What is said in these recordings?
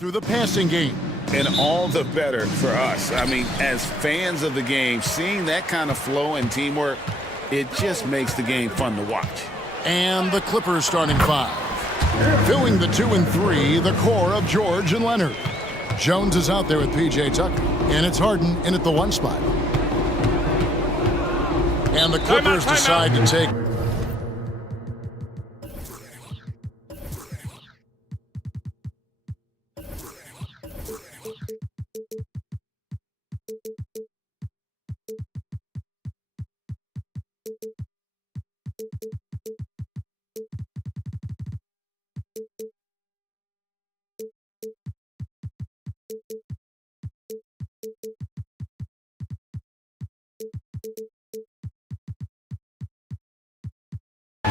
through the passing game. And all the better for us. I mean, as fans of the game, seeing that kind of flow and teamwork, it just makes the game fun to watch. And the Clippers starting five. Filling the 2 and 3, the core of George and Leonard. Jones is out there with P.J. Tucker, and it's Harden in at the 1 spot. And the Clippers decide to take...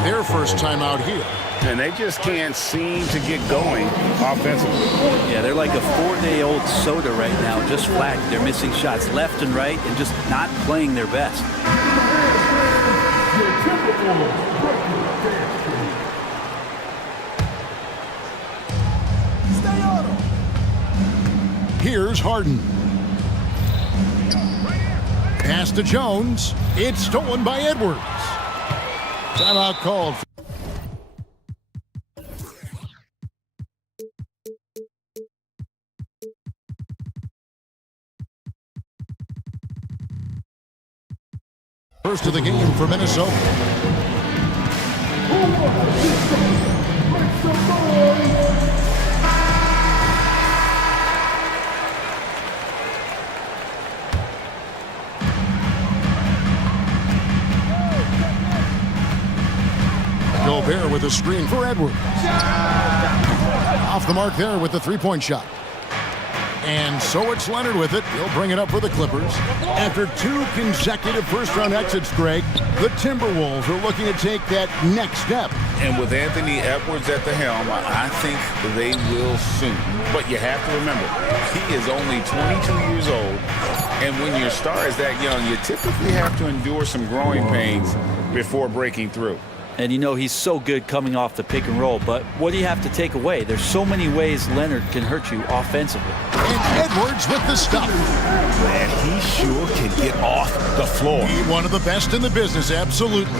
their first time out here. And they just can't seem to get going offensively. Yeah, they're like a 4-day-old soda right now, just flat. They're missing shots left and right and just not playing their best. Here's Harden. Pass to Jones. It's stolen by Edwards. Timeout called. First of the game for Minnesota. Gobert with a screen for Edwards. Off the mark there with the three-point shot. And so it's Leonard with it. He'll bring it up for the Clippers. After 2 consecutive first-round exits, Greg, the Timberwolves are looking to take that next step. And with Anthony Edwards at the helm, I think they will soon. But you have to remember, he is only 22 years old. And when your star is that young, you typically have to endure some growing pains before breaking through. And you know he's so good coming off the pick and roll, but what do you have to take away? There's so many ways Leonard can hurt you offensively. And Edwards with the stuff. Man, he sure can get off the floor. He's one of the best in the business, absolutely.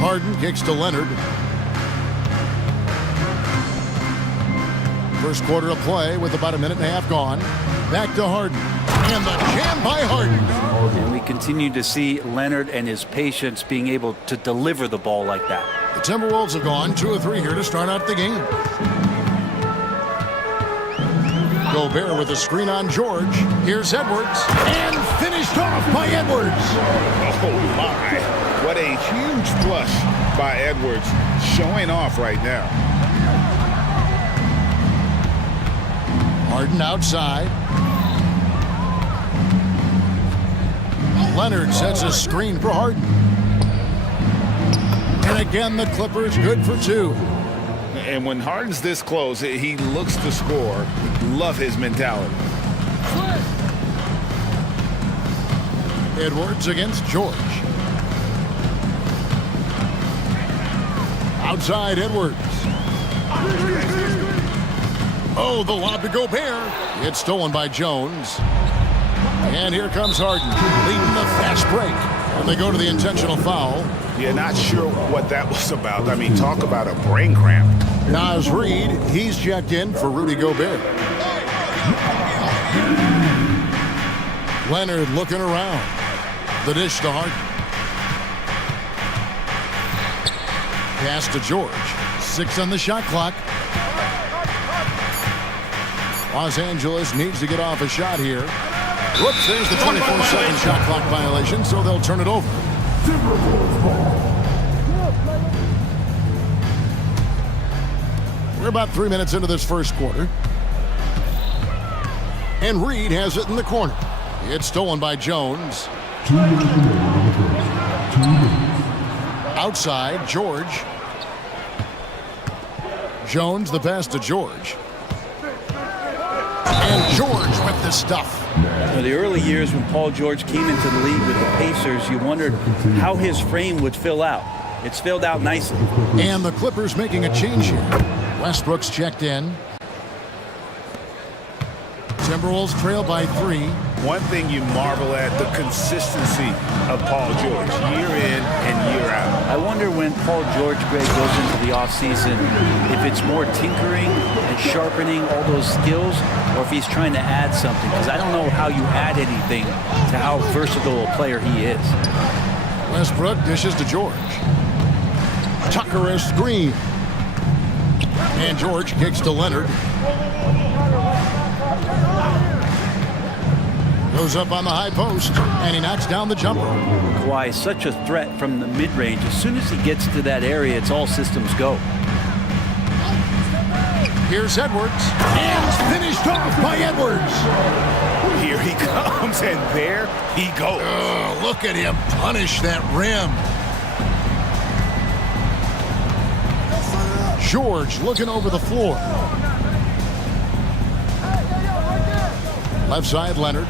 Harden kicks to Leonard. First quarter of play with about a minute and a half gone. Back to Harden. And the jam by Harden. And we continue to see Leonard and his patience being able to deliver the ball like that. The Timberwolves have gone 2 of 3 here to start out the game. Gobert with a screen on George. Here's Edwards. And finished off by Edwards. Oh, my. What a huge flush by Edwards, showing off right now. Harden outside. Leonard sets a screen for Harden. And again, the Clippers good for 2. And when Harden's this close, he looks to score. Love his mentality. Edwards against George. Outside Edwards. Oh, the lob to Gobert. It's stolen by Jones. And here comes Harden, leading the fast break. And they go to the intentional foul. Yeah, not sure what that was about. I mean, talk about a brain cramp. Naz Reid, he's checked in for Rudy Gobert. Leonard looking around. The dish to Harden. Pass to George. 6 on the shot clock. Los Angeles needs to get off a shot here. Whoops, there's the 24-second shot clock violation, so they'll turn it over. We're about 3 minutes into this first quarter. And Reed has it in the corner. It's stolen by Jones. Outside, George. Jones, the pass to George. And George with the stuff. In the early years when Paul George came into the league with the Pacers, you wondered how his frame would fill out. It's filled out nicely. And the Clippers making a change here. Westbrook's checked in. Timberwolves trail by 3. One thing you marvel at, the consistency of Paul George, year in and year out. I wonder when Paul George, Greg, goes into the offseason, if it's more tinkering and sharpening all those skills, or if he's trying to add something. Because I don't know how you add anything to how versatile a player he is. Westbrook dishes to George. Tucker a screen. And George kicks to Leonard. Goes up on the high post, and he knocks down the jumper. Kawhi is such a threat from the mid-range. As soon as he gets to that area, it's all systems go. Here's Edwards, and finished off by Edwards. Here he comes, and there he goes. Oh, look at him punish that rim. George looking over the floor. Left side, Leonard.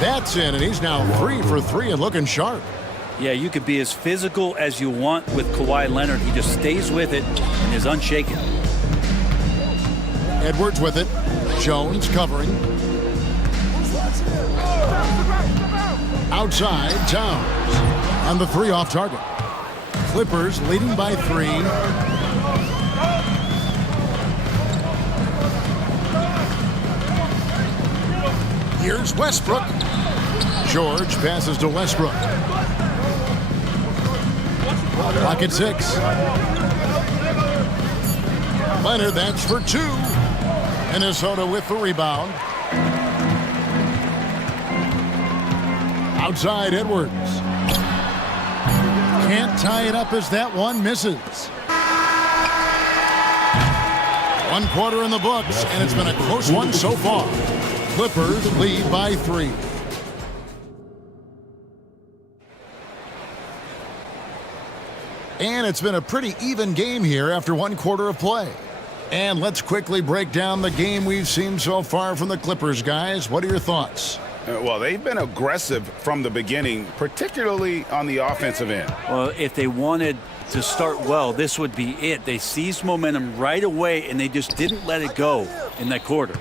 That's in, and he's now 3 for 3 and looking sharp. Yeah, you could be as physical as you want with Kawhi Leonard. He just stays with it and is unshaken. Edwards with it. Jones covering. Outside, Towns. And the 3 off target. Clippers leading by 3. Here's Westbrook. George passes to Westbrook. Clock at 6. Leonard, that's for 2. Minnesota with the rebound. Outside, Edwards. Can't tie it up as that one misses. 1 quarter in the books, and it's been a close one so far. Clippers lead by 3. And it's been a pretty even game here after 1 quarter of play. And let's quickly break down the game we've seen so far from the Clippers, guys. What are your thoughts? Well, they've been aggressive from the beginning, particularly on the offensive end. Well, if they wanted to start well, this would be it. They seized momentum right away, and they just didn't let it go in that quarter.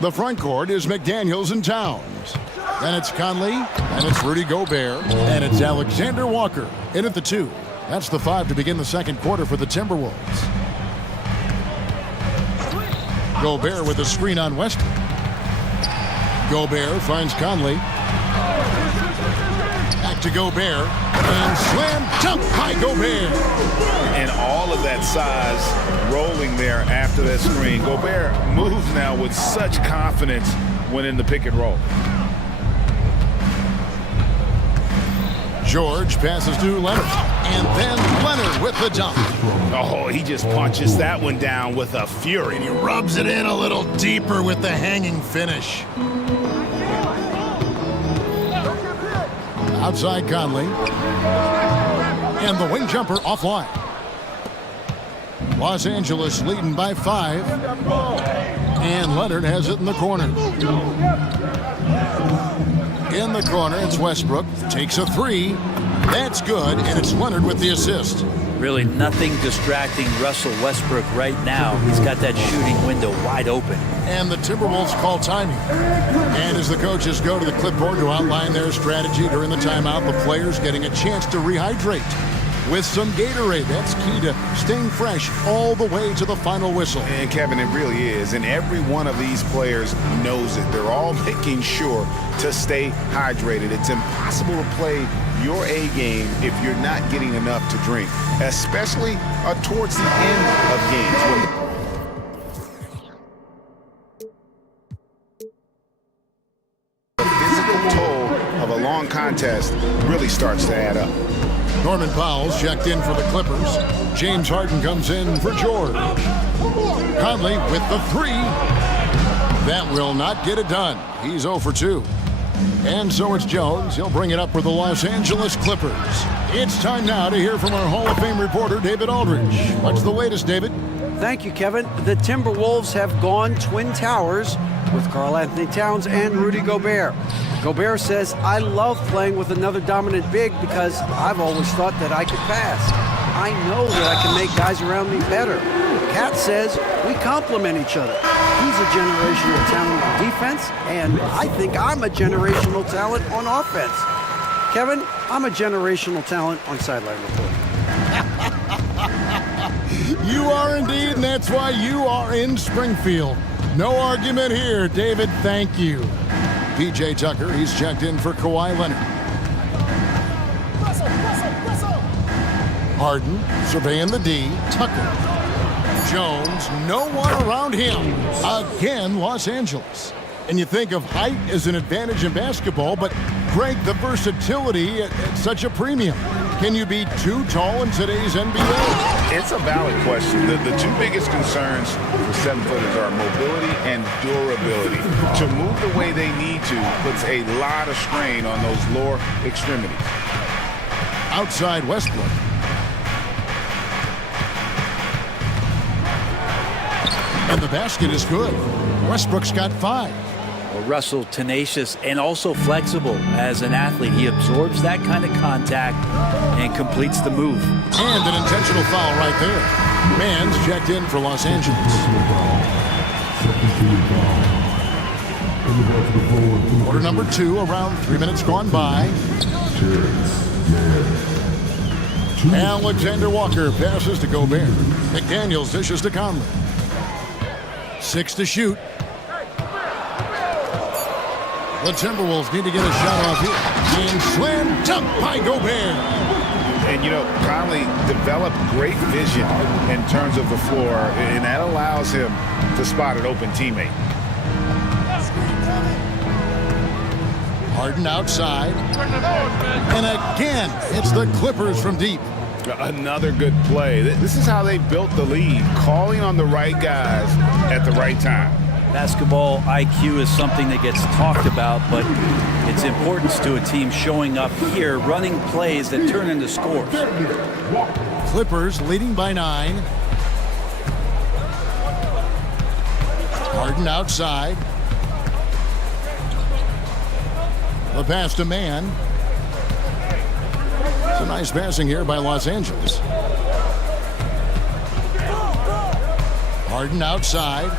The front court is McDaniels and Towns. Then it's Conley, and it's Rudy Gobert, and it's Alexander Walker in at the 2. That's the 5 to begin the second quarter for the Timberwolves. Gobert with a screen on Westbrook. Gobert finds Conley. Back to Gobert. And slam dunk by Gobert. And all of that size rolling there after that screen. Gobert moves now with such confidence when in the pick and roll. George passes to Leonard. And then Leonard with the dunk. Oh, he just punches that one down with a fury. And he rubs it in a little deeper with the hanging finish. Outside Conley. And the wing jumper offline. Los Angeles leading by 5. And Leonard has it in the corner. In the corner, it's Westbrook. Takes a 3. That's good, and it's Leonard with the assist. Really nothing distracting Russell Westbrook right now. He's got that shooting window wide open. And the Timberwolves call timing. And as the coaches go to the clipboard to outline their strategy during the timeout, the players getting a chance to rehydrate with some Gatorade. That's key to staying fresh all the way to the final whistle. And Kevin, it really is. And every one of these players knows it. They're all making sure to stay hydrated. It's impossible to play your A game if you're not getting enough to drink, especially towards the end of games. The physical toll of a long contest really starts to add up. Norman Powell's checked in for the Clippers. James Harden comes in for George. Conley with the 3. That will not get it done. He's 0 for 2. And so it's Jones. He'll bring it up for the Los Angeles Clippers. It's time now to hear from our Hall of Fame reporter, David Aldridge. What's the latest, David? Thank you, Kevin. The Timberwolves have gone Twin Towers with Karl-Anthony Towns and Rudy Gobert. Gobert says, I love playing with another dominant big because I've always thought that I could pass. I know that I can make guys around me better. Cat says we complement each other. He's a generational talent on defense, and I think I'm a generational talent on offense. Kevin, I'm a generational talent on sideline reporting. You are indeed, and that's why you are in Springfield. No argument here, David. Thank you. PJ Tucker, he's checked in for Kawhi Leonard. Harden surveying the D. Tucker. Jones, no one around him. Again, Los Angeles. And you think of height as an advantage in basketball, but Greg, the versatility at such a premium. Can you be too tall in today's NBA? It's a valid question. The two biggest concerns for 7-footers are mobility and durability. To move the way they need to puts a lot of strain on those lower extremities. Outside Westbrook. And the basket is good. Westbrook's got 5. Well, Russell, tenacious and also flexible as an athlete. He absorbs that kind of contact and completes the move. And an intentional foul right there. Mann's checked in for Los Angeles. Quarter number 2, around 3 minutes gone by. Alexander Walker passes to Gobert. McDaniels dishes to Conley. 6 to shoot. The Timberwolves need to get a shot off here. And slam dunk by Gobert. And, you know, Conley developed great vision in terms of the floor, and that allows him to spot an open teammate. Harden outside. And again, it's the Clippers from deep. Another good play. This is how they built the lead, calling on the right guys at the right time. Basketball IQ is something that gets talked about, but its importance to a team showing up here, running plays that turn into scores. Clippers leading by 9. Harden outside. The pass to Mann. It's a nice passing here by Los Angeles. Harden outside.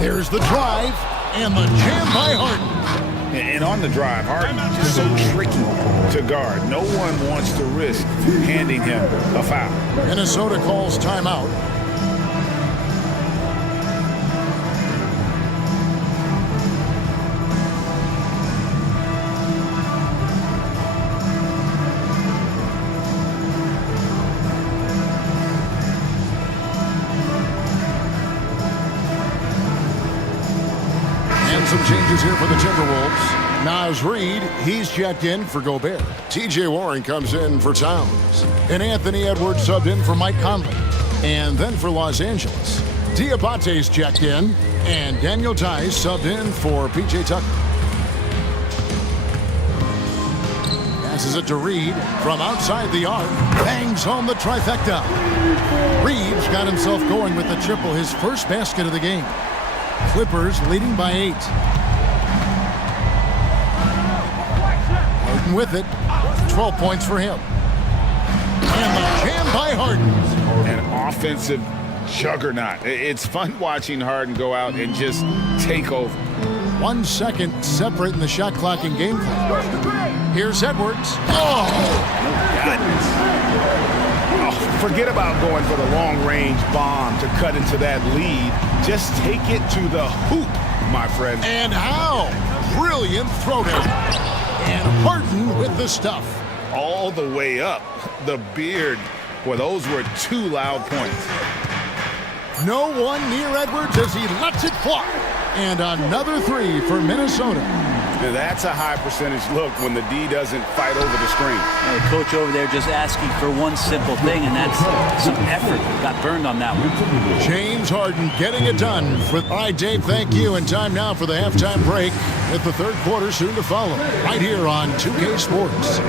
There's the drive and the jam by Harden. And on the drive, Harden just so tricky to guard. No one wants to risk handing him a foul. Minnesota calls timeout. Some changes here for the Timberwolves. Naz Reid, he's checked in for Gobert. T.J. Warren comes in for Towns. And Anthony Edwards subbed in for Mike Conley. And then for Los Angeles, Diabate's checked in. And Daniel Tice subbed in for P.J. Tucker. Passes it to Reid from outside the arc. Bangs home the trifecta. Reid's got himself going with the triple, his first basket of the game. Clippers leading by 8. Harden with it. 12 points for him. And the jam by Harden. An offensive juggernaut. It's fun watching Harden go out and just take over. 1 second separate in the shot clock and game clock. Here's Edwards. Oh! Forget about going for the long-range bomb to cut into that lead. Just take it to the hoop, my friend. And how? Brilliant throwdown. And Harden with the stuff. All the way up. The beard. Boy, those were 2 loud points. No one near Edwards as he lets it fly. And another 3 for Minnesota. Now that's a high percentage look when the D doesn't fight over the screen. The coach over there just asking for one simple thing, and that's some effort. Got burned on that one. James Harden getting it done. All right, Dave, thank you. And time now for the halftime break with the third quarter soon to follow. Right here on 2K Sports.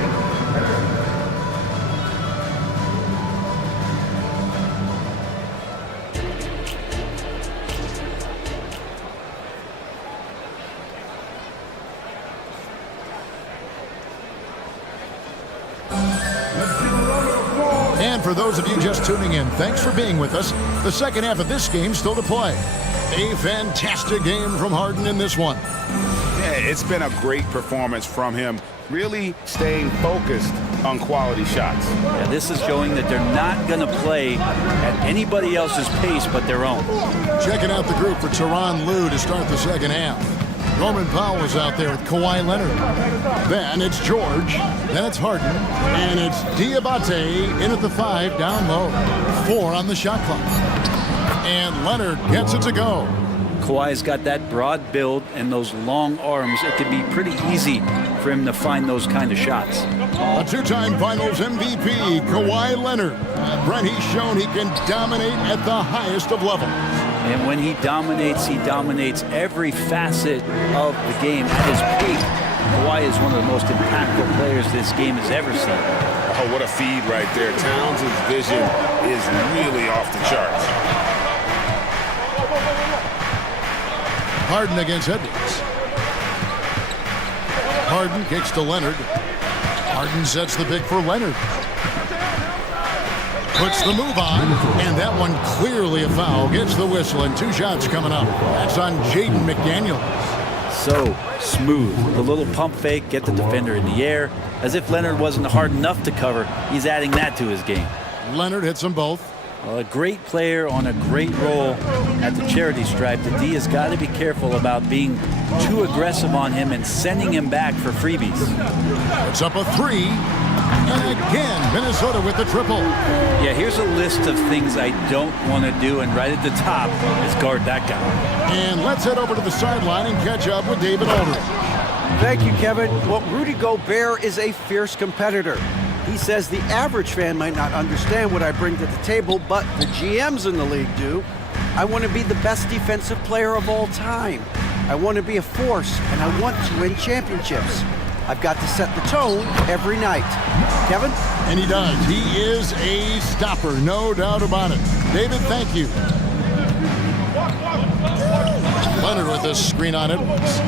And for those of you just tuning in, thanks for being with us. The second half of this game still to play. A fantastic game from Harden in this one. Yeah, it's been a great performance from him, really staying focused on quality shots. Yeah, this is showing that they're not going to play at anybody else's pace but their own. Checking out the group for Tyronn Lue to start the second half. Norman Powell is out there with Kawhi Leonard. Then it's George. Then it's Harden. And it's Diabate in at the 5 down low. 4 on the shot clock. And Leonard gets it to go. Kawhi's got that broad build and those long arms. It can be pretty easy for him to find those kind of shots. A two-time Finals MVP, Kawhi Leonard. Brent, he's shown he can dominate at the highest of levels. And when he dominates every facet of the game at his peak. Kawhi is one of the most impactful players this game has ever seen. Oh, what a feed right there. Towns' vision is really off the charts. Harden against Edwards. Harden kicks to Leonard. Harden sets the pick for Leonard. Puts the move on, and that one clearly a foul. Gets the whistle, and 2 shots coming up. That's on Jaden McDaniels. So smooth. The little pump fake, get the defender in the air. As if Leonard wasn't hard enough to cover, he's adding that to his game. Leonard hits them both. Well, a great player on a great role at the charity stripe. The D has got to be careful about being too aggressive on him and sending him back for freebies. It's up a 3. And again, Minnesota with the triple. Yeah, here's a list of things I don't want to do, and right at the top is guard that guy. And let's head over to the sideline and catch up with David Aldridge. Thank you, Kevin. Well, Rudy Gobert is a fierce competitor. He says the average fan might not understand what I bring to the table, but the GMs in the league do. I want to be the best defensive player of all time. I want to be a force, and I want to win championships. I've got to set the tone every night. Kevin? And he does. He is a stopper, no doubt about it. David, thank you. Leonard with a screen on Edwards.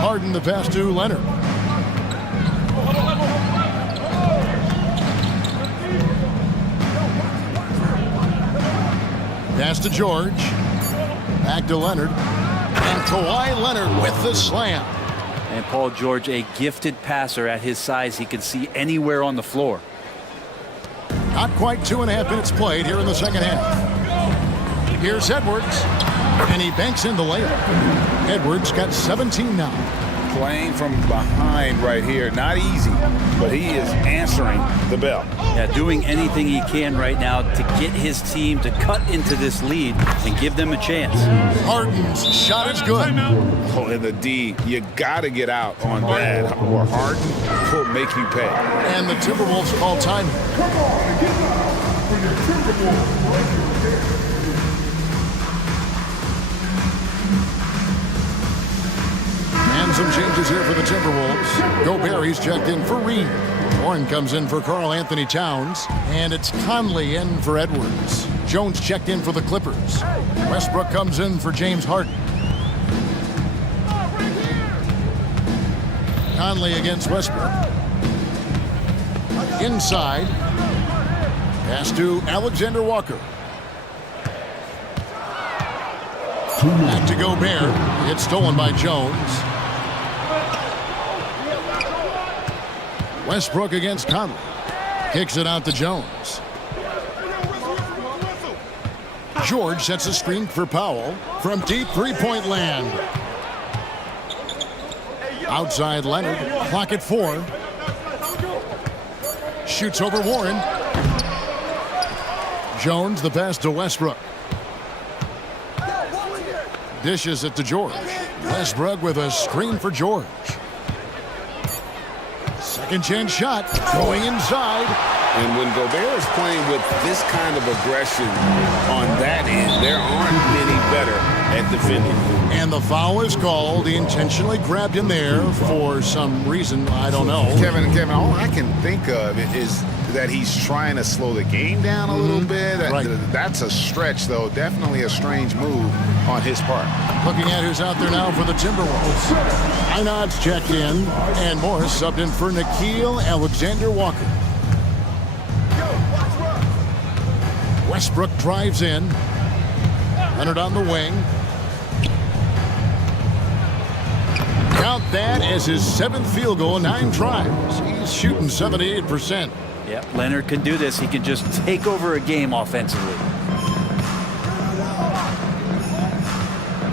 Harden the pass to Leonard. Pass to George. Back to Leonard. And Kawhi Leonard with the slam. And Paul George, a gifted passer at his size. He can see anywhere on the floor. Not quite 2.5 minutes played here in the second half. Here's Edwards. And he banks in the layup. Edwards got 17 now. Playing from behind right here. Not easy, but he is answering the bell. Yeah, doing anything he can right now to get his team to cut into this lead and give them a chance. Harden's shot is good. Oh, and the D, you got to get out on that, or Harden will make you pay. And the Timberwolves call time. And some changes here for the Timberwolves. Gobert, he's checked in for Reed. Warren comes in for Karl Anthony Towns. And it's Conley in for Edwards. Jones checked in for the Clippers. Westbrook comes in for James Harden. Conley against Westbrook. Inside. Pass to Alexander Walker. Back to Gobert. It's stolen by Jones. Westbrook against Conley. Kicks it out to Jones. George sets a screen for Powell from deep three-point land. Outside Leonard. Clock at 4. Shoots over Warren. Jones, the pass to Westbrook. Dishes it to George. Westbrook with a screen for George. Second chance shot, going inside. And when Gobert is playing with this kind of aggression on that end, there aren't many better at defending. And the foul is called. He intentionally grabbed him there for some reason, I don't know. Kevin, all I can think of is that he's trying to slow the game down a little bit. Right. That's a stretch, though. Definitely a strange move on his part. Looking at who's out there now for the Timberwolves. Einad's checked in, and Morris subbed in for Nickeil Alexander-Walker. Westbrook drives in. Leonard on the wing. Count that as his 7th field goal in 9 tries. He's shooting 78%. Yeah, Leonard can do this. He can just take over a game offensively.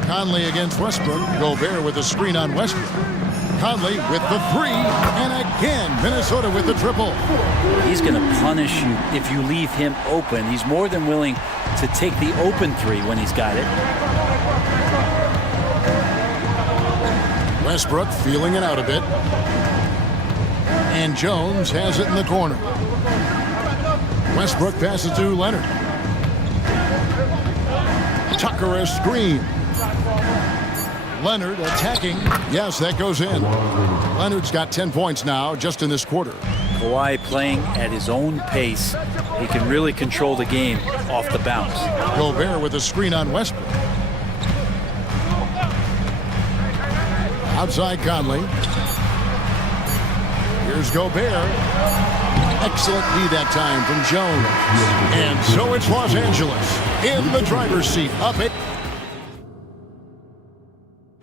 Conley against Westbrook. Gobert with a screen on Westbrook. Conley with the 3, and again, Minnesota with the triple. He's going to punish you if you leave him open. He's more than willing to take the open 3 when he's got it. Westbrook feeling it out a bit. And Jones has it in the corner. Westbrook passes to Leonard. Tucker a screen. Leonard attacking. Yes, that goes in. Leonard's got 10 points now just in this quarter. Kawhi playing at his own pace. He can really control the game off the bounce. Gobert with a screen on Westbrook. Outside Conley. Here's Gobert. Excellent D that time from Jones. And so it's Los Angeles in the driver's seat. Up it.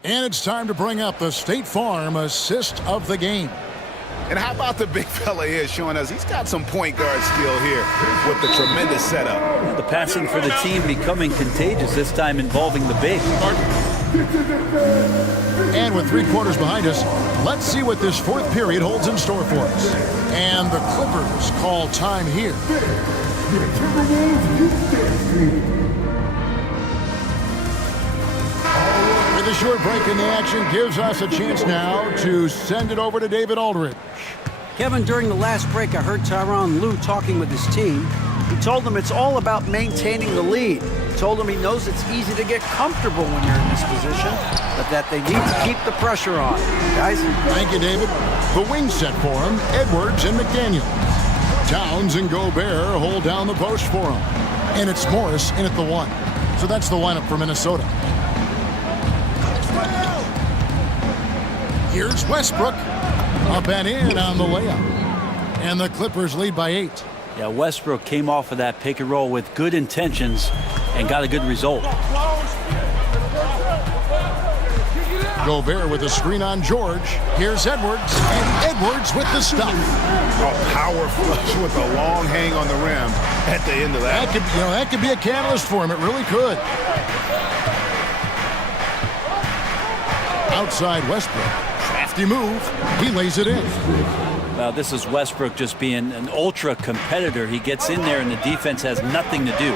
And it's time to bring up the State Farm assist of the game. And how about the big fella here showing us he's got some point guard skill here with the tremendous setup. The passing for the team becoming contagious, this time involving the big. And with 3 quarters behind us, let's see what this 4th period holds in store for us. And the Clippers call time here. With a short break in the action gives us a chance now to send it over to David Aldridge. Kevin, during the last break, I heard Tyronn Lue talking with his team. He told them it's all about maintaining the lead. He told them he knows it's easy to get comfortable when you're in this position, but that they need to keep the pressure on. Guys? Thank you, David. The wing set for him, Edwards and McDaniels. Towns and Gobert hold down the post for him. And it's Morris in at the 1. So that's the lineup for Minnesota. Here's Westbrook. Up and in on the layup. And the Clippers lead by 8. Yeah, Westbrook came off of that pick and roll with good intentions and got a good result. Gobert with a screen on George. Here's Edwards, and Edwards with the stop. A power flush with a long hang on the rim at the end of that. That could be a catalyst for him. It really could. Outside Westbrook. Crafty move. He lays it in. Well, this is Westbrook just being an ultra competitor. He gets in there and the defense has nothing to do.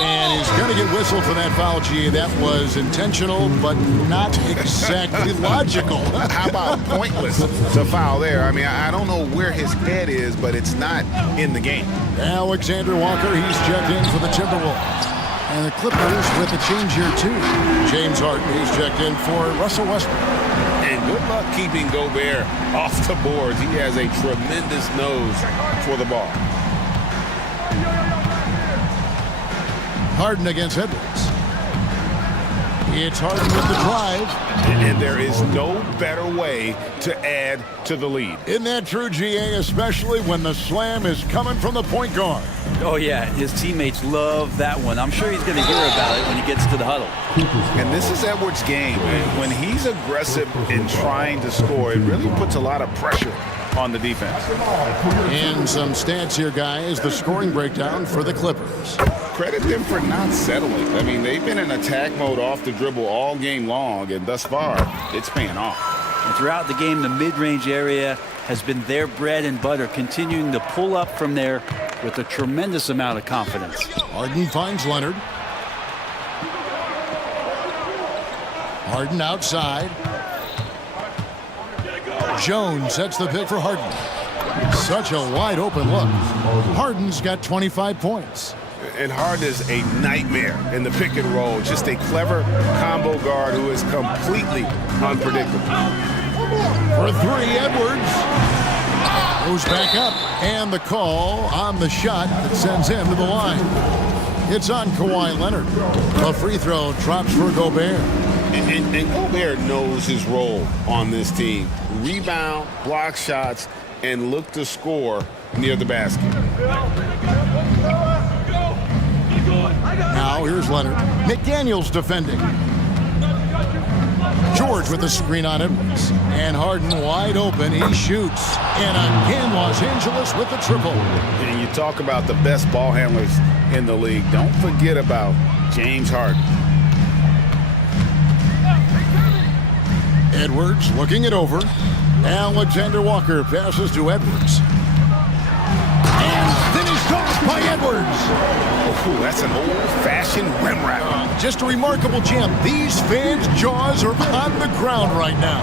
And he's going to get whistled for that foul, G. That was intentional, but not exactly logical. How about pointless to foul there? I mean, I don't know where his head is, but it's not in the game. Alexander Walker, he's checked in for the Timberwolves. And the Clippers with a change here, too. James Harden, he's checked in for Russell Westbrook. And good luck keeping Gobert off the boards. He has a tremendous nose for the ball. Harden against Edwards. It's Harden with the drive. And there is no better way to add to the lead. Isn't that true, GA, especially when the slam is coming from the point guard? Oh, yeah, his teammates love that one. I'm sure he's going to hear about it when he gets to the huddle. And this is Edwards' game. When he's aggressive in trying to score, it really puts a lot of pressure on the defense. And some stats here, guys. The scoring breakdown for the Clippers. Credit them for not settling. I mean, they've been in attack mode off the dribble all game long, and thus far, it's paying off. And throughout the game, the mid-range area has been their bread and butter, continuing to pull up from there with a tremendous amount of confidence. Harden finds Leonard. Harden outside. Jones sets the pick for Harden. Such a wide open look. Harden's got 25 points. And Harden is a nightmare in the pick and roll. Just a clever combo guard who is completely unpredictable. For 3, Edwards. Goes back up. And the call on the shot that sends him to the line. It's on Kawhi Leonard. A free throw drops for Gobert. And Gobert knows his role on this team. Rebound, block shots, and look to score near the basket. Now here's Leonard. McDaniels defending. George with the screen on Edwards. And Harden wide open. He shoots. And again, Los Angeles with the triple. And you talk about the best ball handlers in the league. Don't forget about James Harden. Edwards looking it over. Alexander Walker passes to Edwards. And finished off by Edwards. Oh, that's an old-fashioned rim wrap. Just a remarkable jam. These fans' jaws are on the ground right now.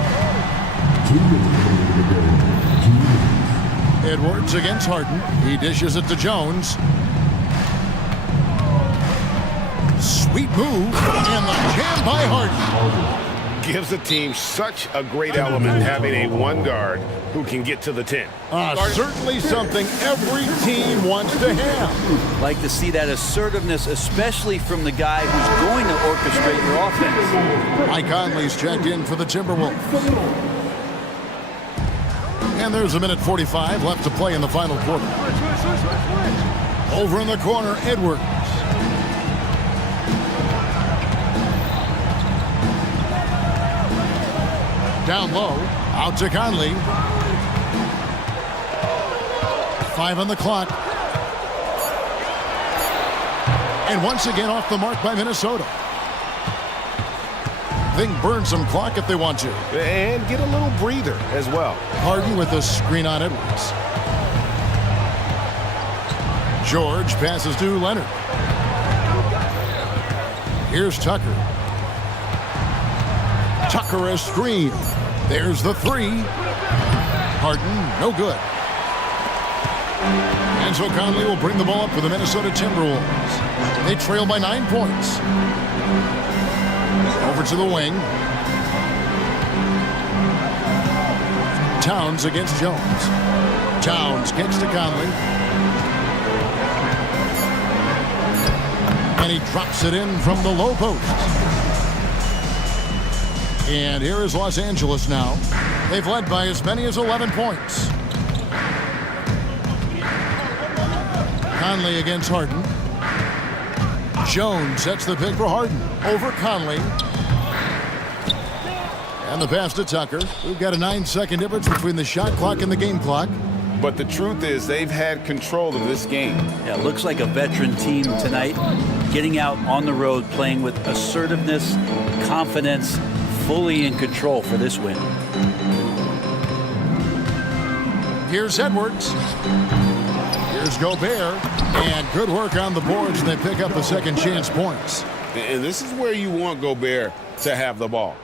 Edwards against Harden. He dishes it to Jones. Sweet move. And the jam by Harden. Gives the team such a great element having a one guard who can get to the 10. Certainly something every team wants to have. Like to see that assertiveness, especially from the guy who's going to orchestrate your offense. Mike Conley's checked in for the Timberwolves. And there's a minute 45 left to play in the final quarter. Over in the corner, Edwards. Down low, out to Conley. 5 on the clock. And once again off the mark by Minnesota. They can burn some clock if they want to. And get a little breather as well. Harden with a screen on Edwards. George passes to Leonard. Here's Tucker. Tucker a screen. There's the three. Harden, no good. And so Conley will bring the ball up for the Minnesota Timberwolves. They trail by 9 points. Over to the wing. Towns against Jones. Towns kicks to Conley. And he drops it in from the low post. And here is Los Angeles now. They've led by as many as 11 points. Conley against Harden. Jones sets the pick for Harden. Over Conley. And the pass to Tucker. We've got a 9-second difference between the shot clock and the game clock. But the truth is they've had control of this game. Yeah, looks like a veteran team tonight. Getting out on the road, playing with assertiveness, confidence, fully in control for this win. Here's Edwards. Here's Gobert. And good work on the boards. They pick up the second chance points. And this is where you want Gobert to have the ball.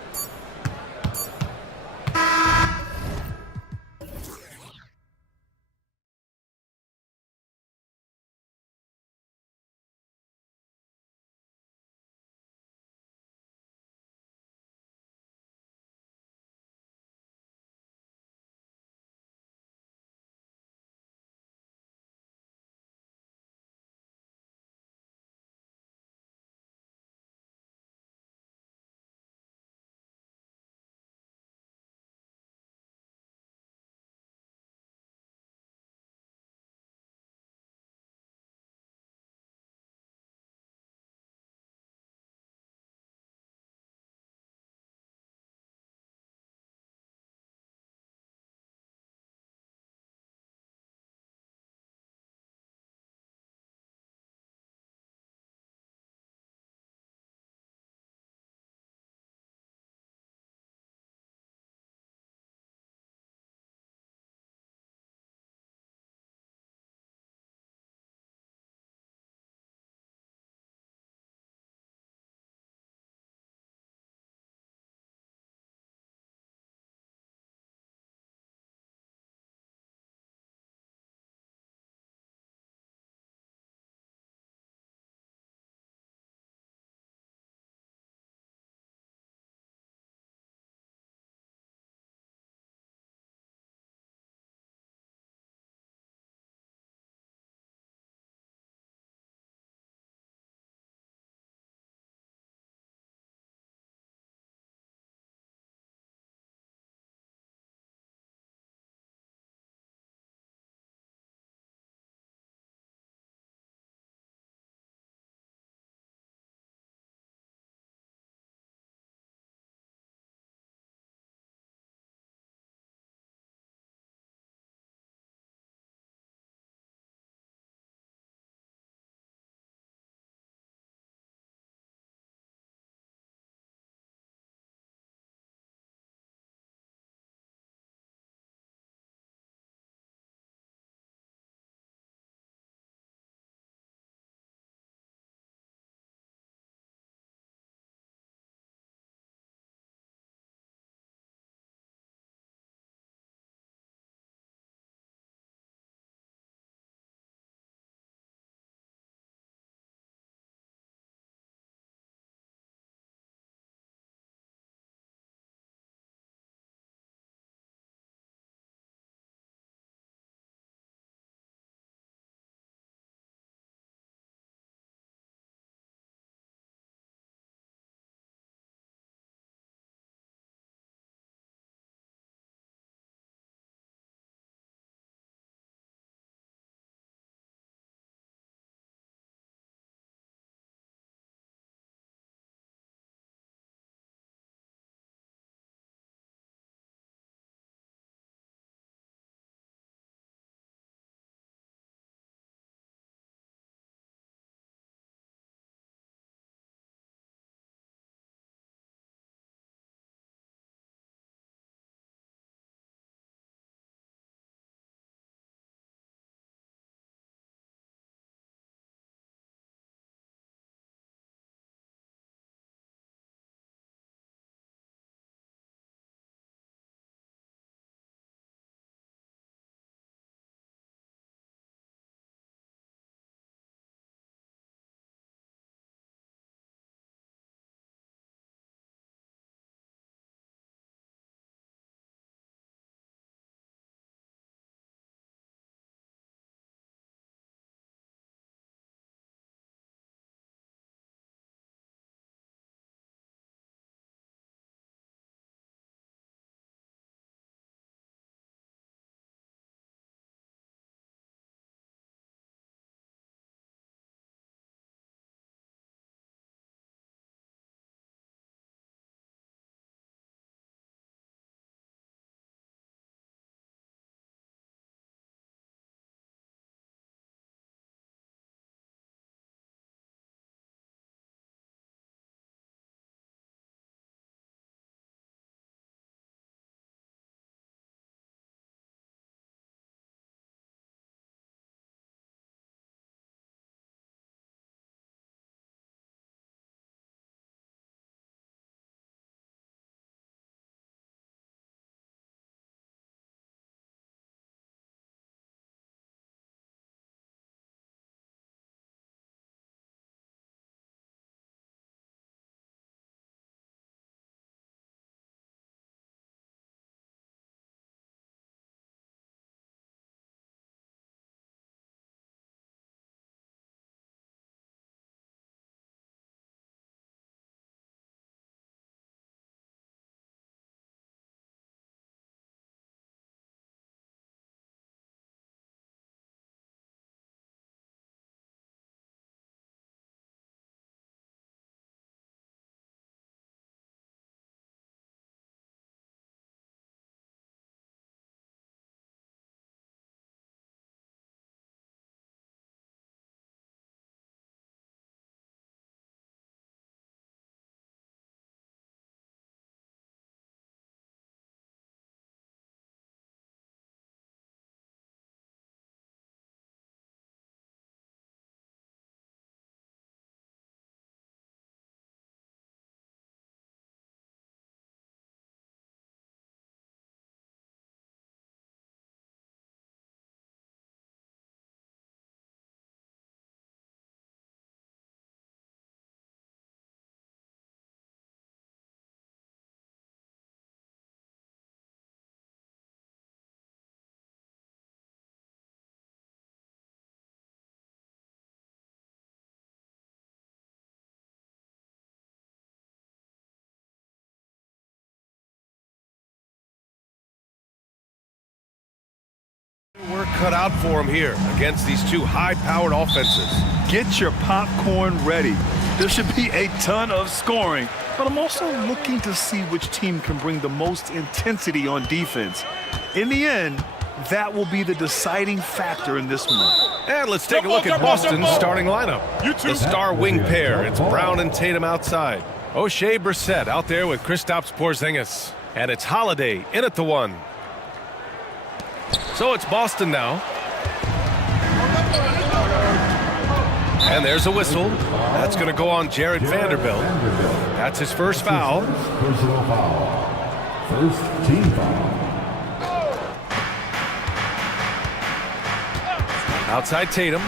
cut out for him here against these two high-powered offenses. Get your popcorn ready. There should be a ton of scoring, but I'm also looking to see which team can bring the most intensity on defense. In the end, that will be the deciding factor in this one. And let's take a look at Boston's starting lineup. The star wing pair, it's Brown and Tatum outside. O'Shea Brissett out there with Kristaps Porzingis. And it's Holiday in at the one. So it's Boston now. And there's a whistle. That's going to go on Jared Vanderbilt. That's his first foul. Personal foul. First team foul. Outside Tatum.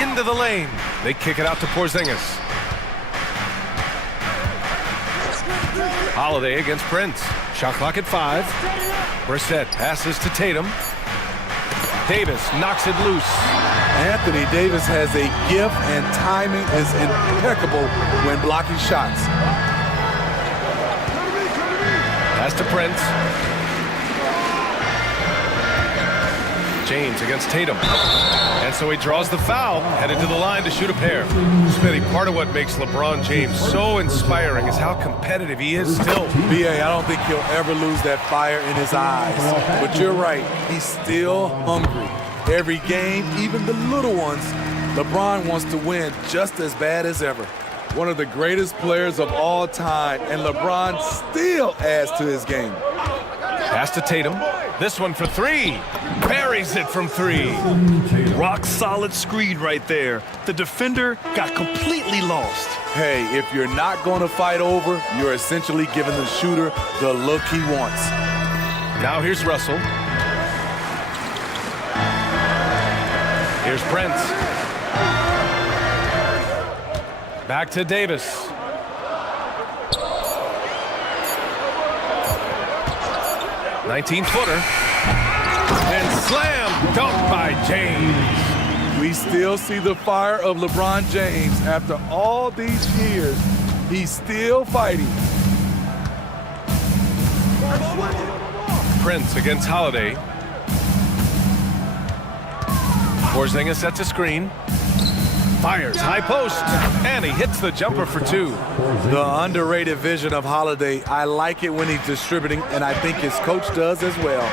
Into the lane. They kick it out to Porzingis. Holiday against Prince. Shot clock at 5. Brissett passes to Tatum. Davis knocks it loose. Anthony Davis has a gift and timing is impeccable when blocking shots. Pass to Prince. James against Tatum. And so he draws the foul, headed to the line to shoot a pair. Smitty, part of what makes LeBron James so inspiring is how competitive he is still. B.A., I don't think he'll ever lose that fire in his eyes. But you're right, he's still hungry. Every game, even the little ones, LeBron wants to win just as bad as ever. One of the greatest players of all time, and LeBron still adds to his game. Pass to Tatum. This one for 3. Buries it from 3. Rock solid screen right there. The defender got completely lost. Hey, if you're not going to fight over, you're essentially giving the shooter the look he wants. Now here's Russell. Here's Prince. Back to Davis. (19-footer) and slam dunk by James. We still see the fire of LeBron James after all these years. He's still fighting. Prince against Holiday. Porzingis sets a screen. Fires high post, and he hits the jumper for 2. The underrated vision of Holiday. I like it when he's distributing, and I think his coach does as well.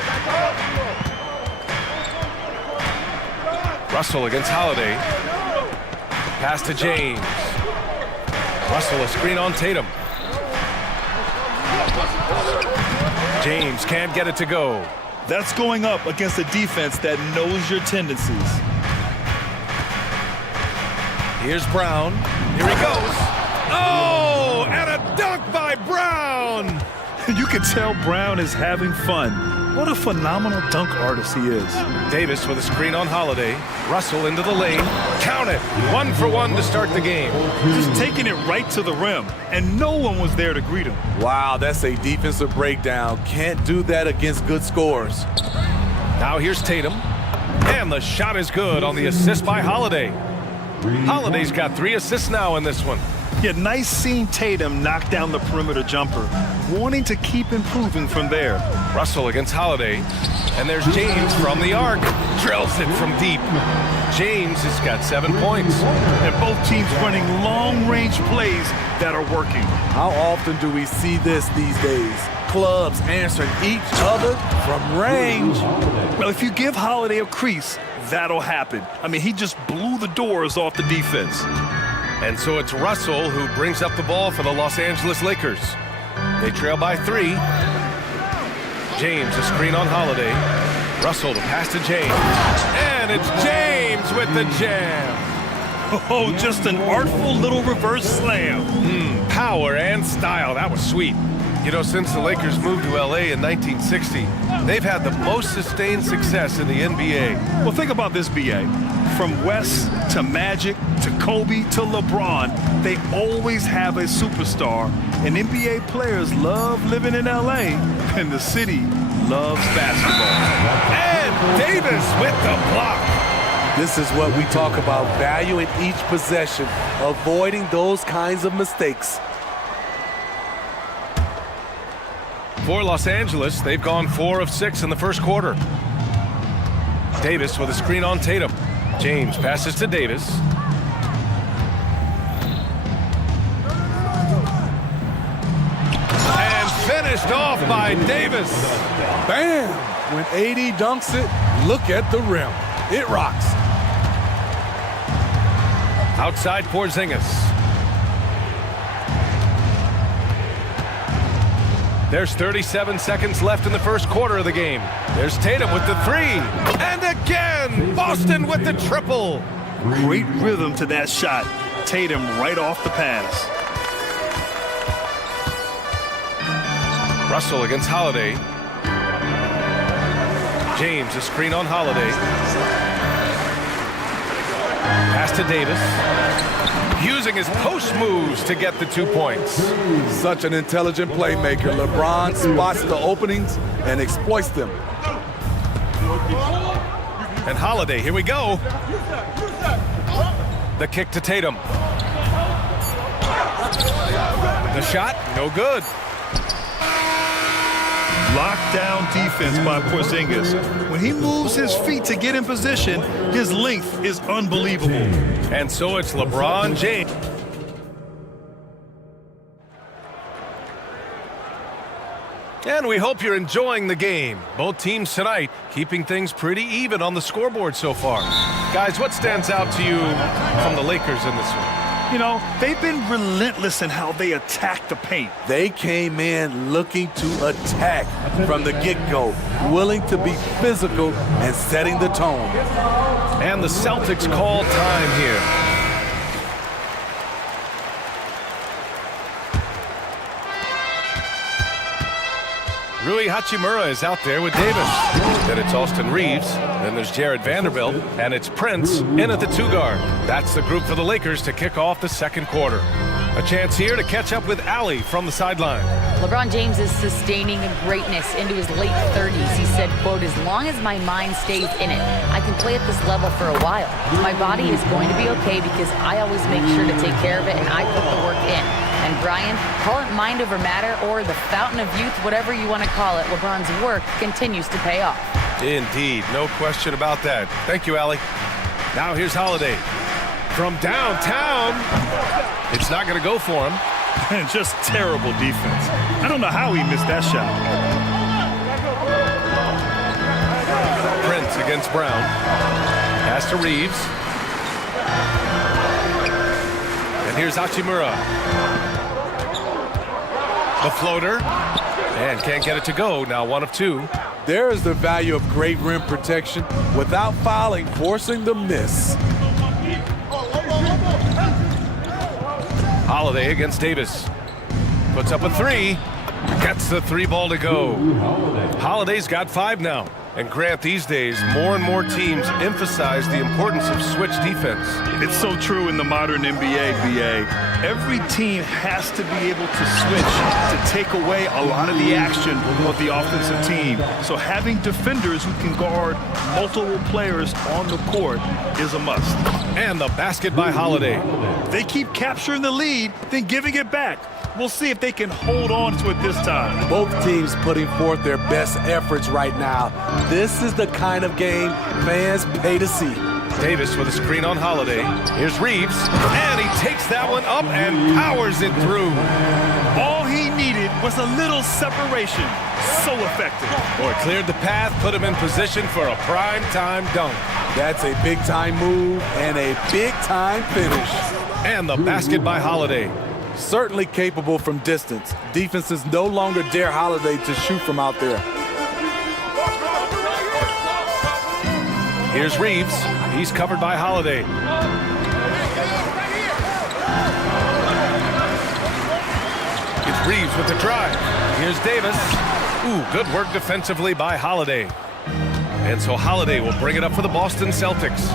Russell against Holiday. Pass to James. Russell a screen on Tatum. James can't get it to go. That's going up against a defense that knows your tendencies. Here's Brown. Here he goes. Oh, and a dunk by Brown. You can tell Brown is having fun. What a phenomenal dunk artist he is. Davis with a screen on Holiday. Russell into the lane. Count it. 1 for 1 to start the game. Just taking it right to the rim, and no one was there to greet him. Wow, that's a defensive breakdown. Can't do that against good scorers. Now here's Tatum. And the shot is good on the assist by Holiday. Holiday's got 3 assists now in this one. Yeah, nice seeing Tatum knock down the perimeter jumper, wanting to keep improving from there. Russell against Holiday. And there's James from the arc. Drills it from deep. James has got 7 points. And both teams running long-range plays that are working. How often do we see this these days? Clubs answering each other from range. Well, if you give Holiday a crease, that'll happen. I mean, he just blew the doors off the defense. And so it's Russell who brings up the ball for the Los Angeles Lakers. They trail by 3. James a screen on Holiday. Russell to pass to James. And it's James with the jam. Oh, just an artful little reverse slam. Power and style. That was sweet. You know, since the Lakers moved to LA in 1960, they've had the most sustained success in the NBA. Well, think about this, B.A. From West to Magic to Kobe to LeBron, they always have a superstar. And NBA players love living in LA, and the city loves basketball. And Davis with the block. This is what we talk about, valuing each possession, avoiding those kinds of mistakes. For Los Angeles, they've gone 4 of 6 in the first quarter. Davis with a screen on Tatum. James passes to Davis. And finished off by Davis. Bam! When AD dunks it, look at the rim. It rocks. Outside Porzingis. There's 37 seconds left in the first quarter of the game. There's Tatum with the 3. And again, Boston with the triple. Great rhythm to that shot. Tatum right off the pass. Russell against Holiday. James, a screen on Holiday. Pass to Davis. Using his post moves to get the 2 points. Such an intelligent playmaker. LeBron spots the openings and exploits them. And Holiday, here we go. The kick to Tatum. The shot, no good. Lockdown defense by Porzingis. When he moves his feet to get in position, his length is unbelievable. And so it's LeBron James. And we hope you're enjoying the game. Both teams tonight keeping things pretty even on the scoreboard so far. Guys, what stands out to you from the Lakers in this one? You know, they've been relentless in how they attack the paint. They came in looking to attack from the get-go, willing to be physical and setting the tone. And the Celtics call time here. Rui Hachimura is out there with Davis. Then it's Austin Reeves. Then there's Jared Vanderbilt. And it's Prince in at the 2 guard. That's the group for the Lakers to kick off the second quarter. A chance here to catch up with Allie from the sideline. LeBron James is sustaining greatness into his late 30s. He said, quote, "As long as my mind stays in it, I can play at this level for a while. My body is going to be okay because I always make sure to take care of it and I put the work in." And Brian, call it mind over matter or the fountain of youth, whatever you want to call it, LeBron's work continues to pay off. Indeed, no question about that. Thank you, Allie. Now here's Holiday. From downtown, it's not going to go for him. And just terrible defense. I don't know how he missed that shot. Prince against Brown. Pass to Reeves. And here's Hachimura. The floater. And can't get it to go. Now 1 of 2. There is the value of great rim protection without fouling, forcing the miss. Holiday against Davis. Puts up a 3. Gets the 3 ball to go. Holiday's got 5 now. And Grant, these days, more and more teams emphasize the importance of switch defense. It's so true in the modern NBA, BA. Every team has to be able to switch to take away a lot of the action of the offensive team. So having defenders who can guard multiple players on the court is a must. And the basket by Holiday. They keep capturing the lead, then giving it back. We'll see if they can hold on to it this time. Both teams putting forth their best efforts right now. This is the kind of game fans pay to see. Davis with a screen on Holiday. Here's Reeves. And he takes that one up and powers it through. All he needed was a little separation. So effective. Boy, cleared the path, put him in position for a prime-time dunk. That's a big-time move and a big-time finish. And the basket by Holiday. Certainly capable from distance. Defenses no longer dare Holiday to shoot from out there. Here's Reeves. He's covered by Holiday. It's Reeves with the drive. Here's Davis. Ooh, good work defensively by Holiday. And so Holiday will bring it up for the Boston Celtics.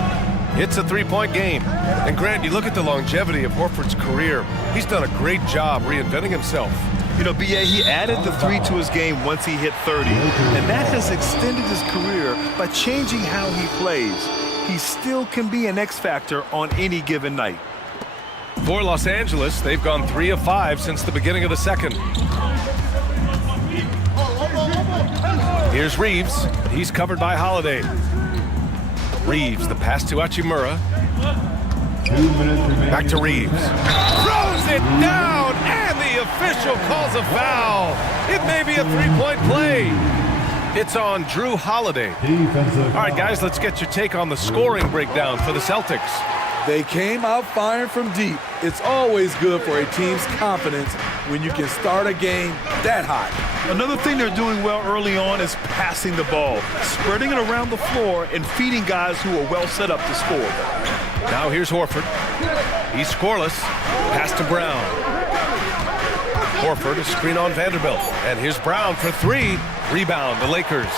It's a 3-point game. And Grant, you look at the longevity of Horford's career. He's done a great job reinventing himself. You know, BA, he added the 3 to his game once he hit 30. And that has extended his career by changing how he plays. He still can be an X factor on any given night. For Los Angeles, they've gone 3 of 5 since the beginning of the second. Here's Reeves. He's covered by Holiday. Reeves, the pass to Hachimura. 2 minutes remaining. Back to Reeves. Throws it down, and the official calls a foul. It may be a three-point play. It's on Drew Holiday. Defensive All right, guys, let's get your take on the scoring breakdown for the Celtics. They came out firing from deep. It's always good for a team's confidence when you can start a game that hot. Another thing they're doing well early on is passing the ball, spreading it around the floor and feeding guys who are well set up to score. Now here's Horford. He's scoreless. Pass to Brown. Horford, a screen on Vanderbilt. And here's Brown for three. Rebound, the Lakers.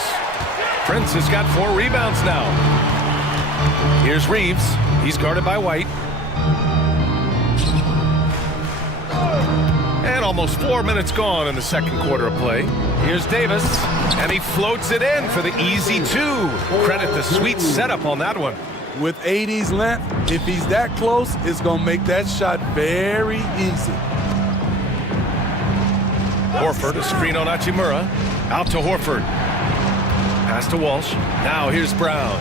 Prince has got 4 rebounds now. Here's Reeves. He's guarded by White. And almost 4 minutes gone in the second quarter of play. Here's Davis, and he floats it in for the easy 2. Credit the sweet setup on that one. With 80's length, if he's that close, it's going to make that shot very easy. Horford, a screen on Hachimura. Out to Horford. Pass to Walsh. Now here's Brown.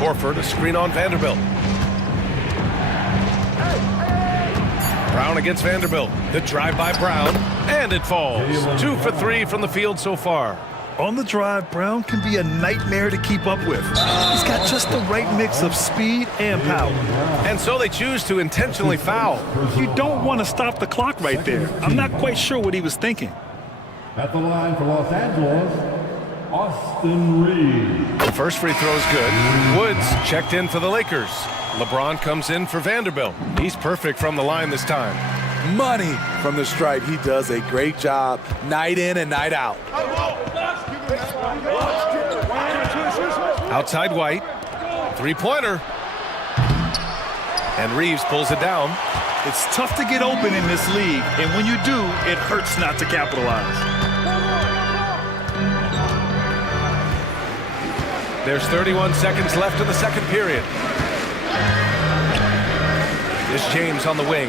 Horford, a screen on Vanderbilt. Brown against Vanderbilt. The drive by Brown, and it falls. 2 for 3 from the field so far. On the drive, Brown can be a nightmare to keep up with. He's got just the right mix of speed and power. And so they choose to intentionally foul. You don't want to stop the clock right there. I'm not quite sure what he was thinking. at the line for Los Angeles, Austin Reeves. The first free throw is good. Woods checked in for the Lakers. LeBron comes in for Vanderbilt. He's perfect from the line this time. Money from the stripe. He does a great job night in and night out. Outside White. Three-pointer. And Reeves pulls it down. It's tough to get open in this league, and when you do, it hurts not to capitalize. There's 31 seconds left in the second period. Here's James on the wing.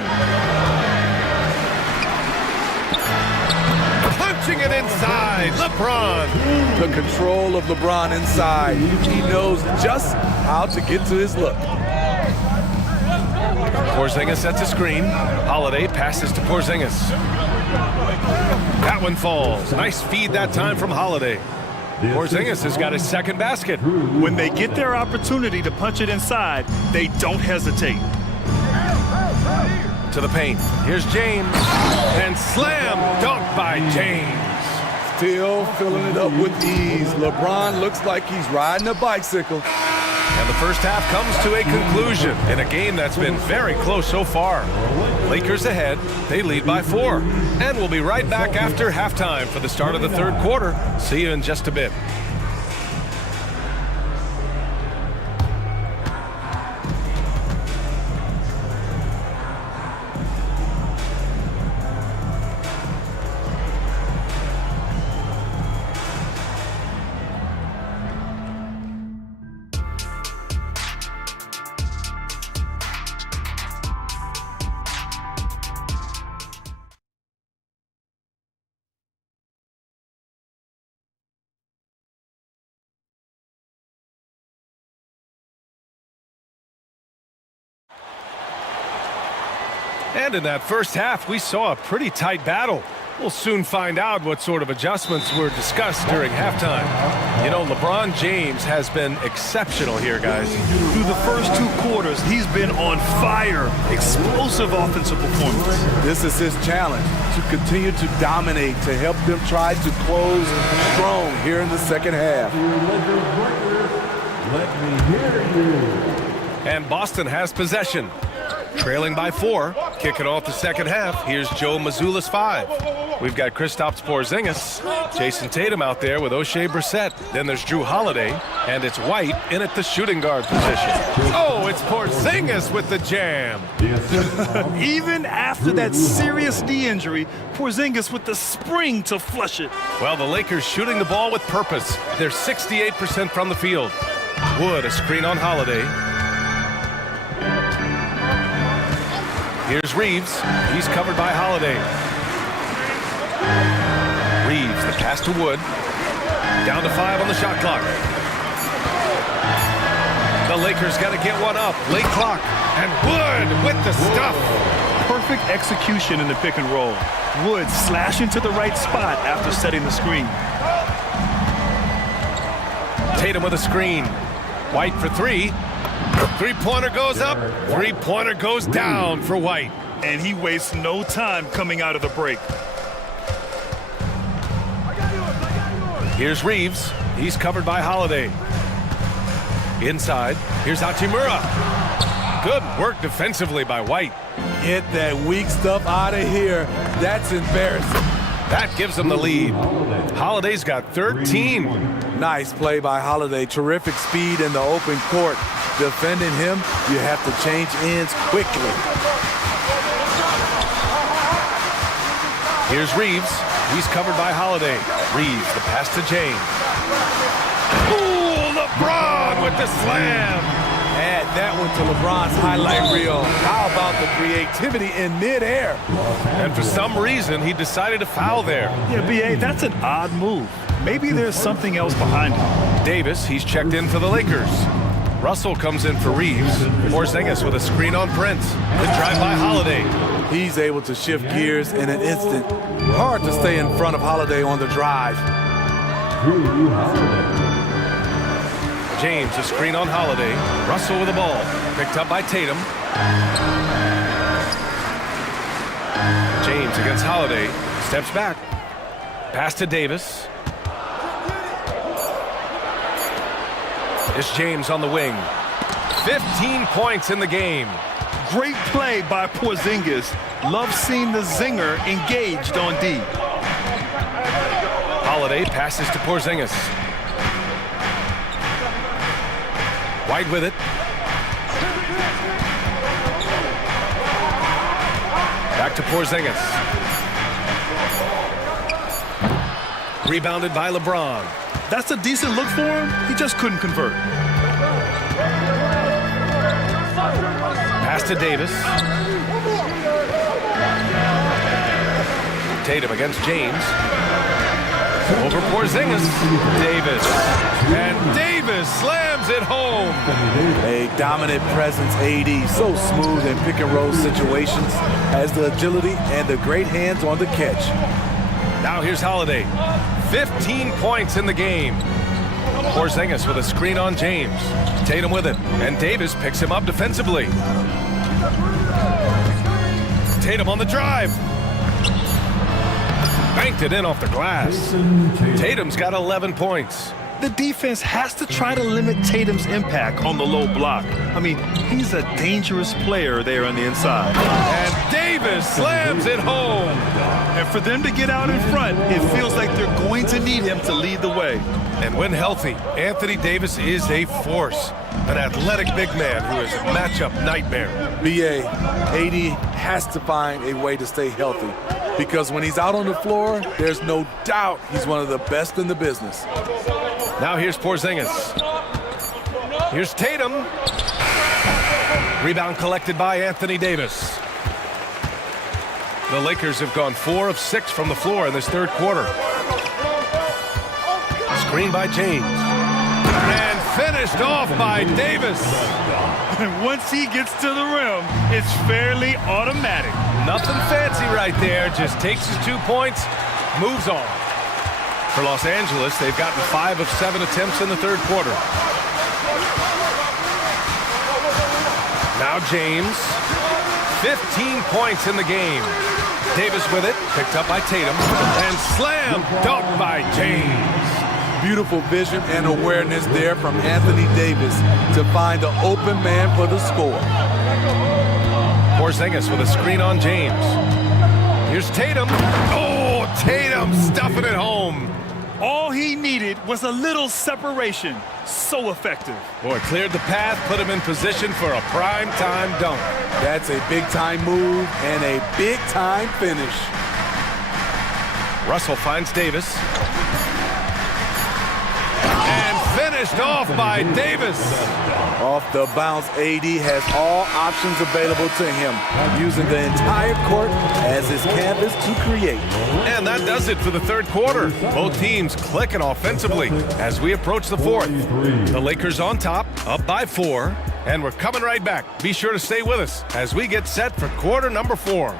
Punching it inside. LeBron. The control of LeBron inside. He knows just how to get to his look. Porzingis sets a screen. Holiday passes to Porzingis. That one falls. Nice feed that time from Holiday. Porzingis has got his second basket. When they get their opportunity to punch it inside, they don't hesitate. To the paint. Here's James. And slam dunk by James. Still filling it up with ease. LeBron looks like he's riding a bicycle. And the first half comes to a conclusion in a game that's been very close so far. Lakers ahead. They lead by 4. And we'll be right back after halftime for the start of the third quarter. See you in just a bit. And in that first half, we saw a pretty tight battle. We'll soon find out what sort of adjustments were discussed during halftime. You know, LeBron James has been exceptional here, guys. Through the first 2 quarters, he's been on fire. Explosive offensive performance. This is his challenge, to continue to dominate, to help them try to close strong here in the second half. Let me hear you. And Boston has possession. Trailing by 4, kicking off the second half. Here's Joe Mazzulla's 5. We've got Kristaps Porzingis, Jason Tatum out there with O'Shea Brissett. Then there's Drew Holiday, and it's White in at the shooting guard position. Oh, it's Porzingis with the jam. Even after that serious knee injury, Porzingis with the spring to flush it. Well, the Lakers shooting the ball with purpose. They're 68% from the field. Wood, a screen on Holiday. Here's Reeves. He's covered by Holiday. Reeves, the pass to Wood. Down to 5 on the shot clock. The Lakers got to get one up. Late clock. And Wood with the stuff. Perfect execution in the pick and roll. Wood slashing to the right spot after setting the screen. Tatum with a screen. White for 3. Three-pointer goes up. Three-pointer goes down for White. And he wastes no time coming out of the break. Here's Reeves. He's covered by Holiday. Inside. Here's Hachimura. Good work defensively by White. Get that weak stuff out of here. That's embarrassing. That gives them the lead. Holiday's got 13. Nice play by Holiday. Terrific speed in the open court. Defending him, you have to change ends quickly. Here's Reeves. He's covered by Holiday. Reeves, the pass to James. Ooh, LeBron with the slam. Add that one to LeBron's highlight reel. How about the creativity in midair? And for some reason, he decided to foul there. Yeah, B.A., that's an odd move. Maybe there's something else behind it. Davis, he's checked in for the Lakers. Russell comes in for Reeves. Porzingis with a screen on Prince. The drive by Holiday. He's able to shift gears in an instant. Hard to stay in front of Holiday on the drive. James, a screen on Holiday. Russell with the ball. Picked up by Tatum. James against Holiday. Steps back. Pass to Davis. It's James on the wing. 15 points in the game. Great play by Porzingis. Love seeing the zinger engaged on D. Holiday passes to Porzingis. White with it. Back to Porzingis. Rebounded by LeBron. That's a decent look for him. He just couldn't convert. Pass to Davis. Tatum against James. Over Porzingis. Davis. And Davis slams it home. A dominant presence, AD. So smooth in pick and roll situations. Has the agility and the great hands on the catch. Now here's Holiday. 15 points in the game. Porzingis with a screen on James. Tatum with it. And Davis picks him up defensively. Tatum on the drive. Banked it in off the glass. Tatum's got 11 points. The defense has to try to limit Tatum's impact on the low block. I mean, he's a dangerous player there on the inside. And Davis slams it home. And for them to get out in front, it feels like they're going to need him to lead the way. And when healthy, Anthony Davis is a force. An athletic big man who is a matchup nightmare. BA, AD has to find a way to stay healthy. Because when he's out on the floor, there's no doubt he's one of the best in the business. Now here's Porzingis. Here's Tatum. Rebound collected by Anthony Davis. The Lakers have gone 4 of 6 from the floor in this third quarter. Screen by James. And finished off by Davis. And once he gets to the rim, it's fairly automatic. Nothing fancy right there. Just takes his 2 points, moves on. For Los Angeles, they've gotten 5 of 7 attempts in the third quarter. Now James. 15 points in the game. Davis with it, picked up by Tatum, and slam dunk by James. Beautiful vision and awareness there from Anthony Davis to find the open man for the score. Porzingis with a screen on James. Here's Tatum. Oh, Tatum stuffing it home. All he needed was a little separation. So effective. Boy, cleared the path, put him in position for a prime-time dunk. That's a big-time move and a big-time finish. Russell finds Davis. And Finished off by Davis. Off the bounce, AD has all options available to him, using the entire court as his canvas to create. And that does it for the third quarter. Both teams clicking offensively as we approach the fourth. The Lakers on top, up by 4, and we're coming right back. Be sure to stay with us as we get set for quarter number 4.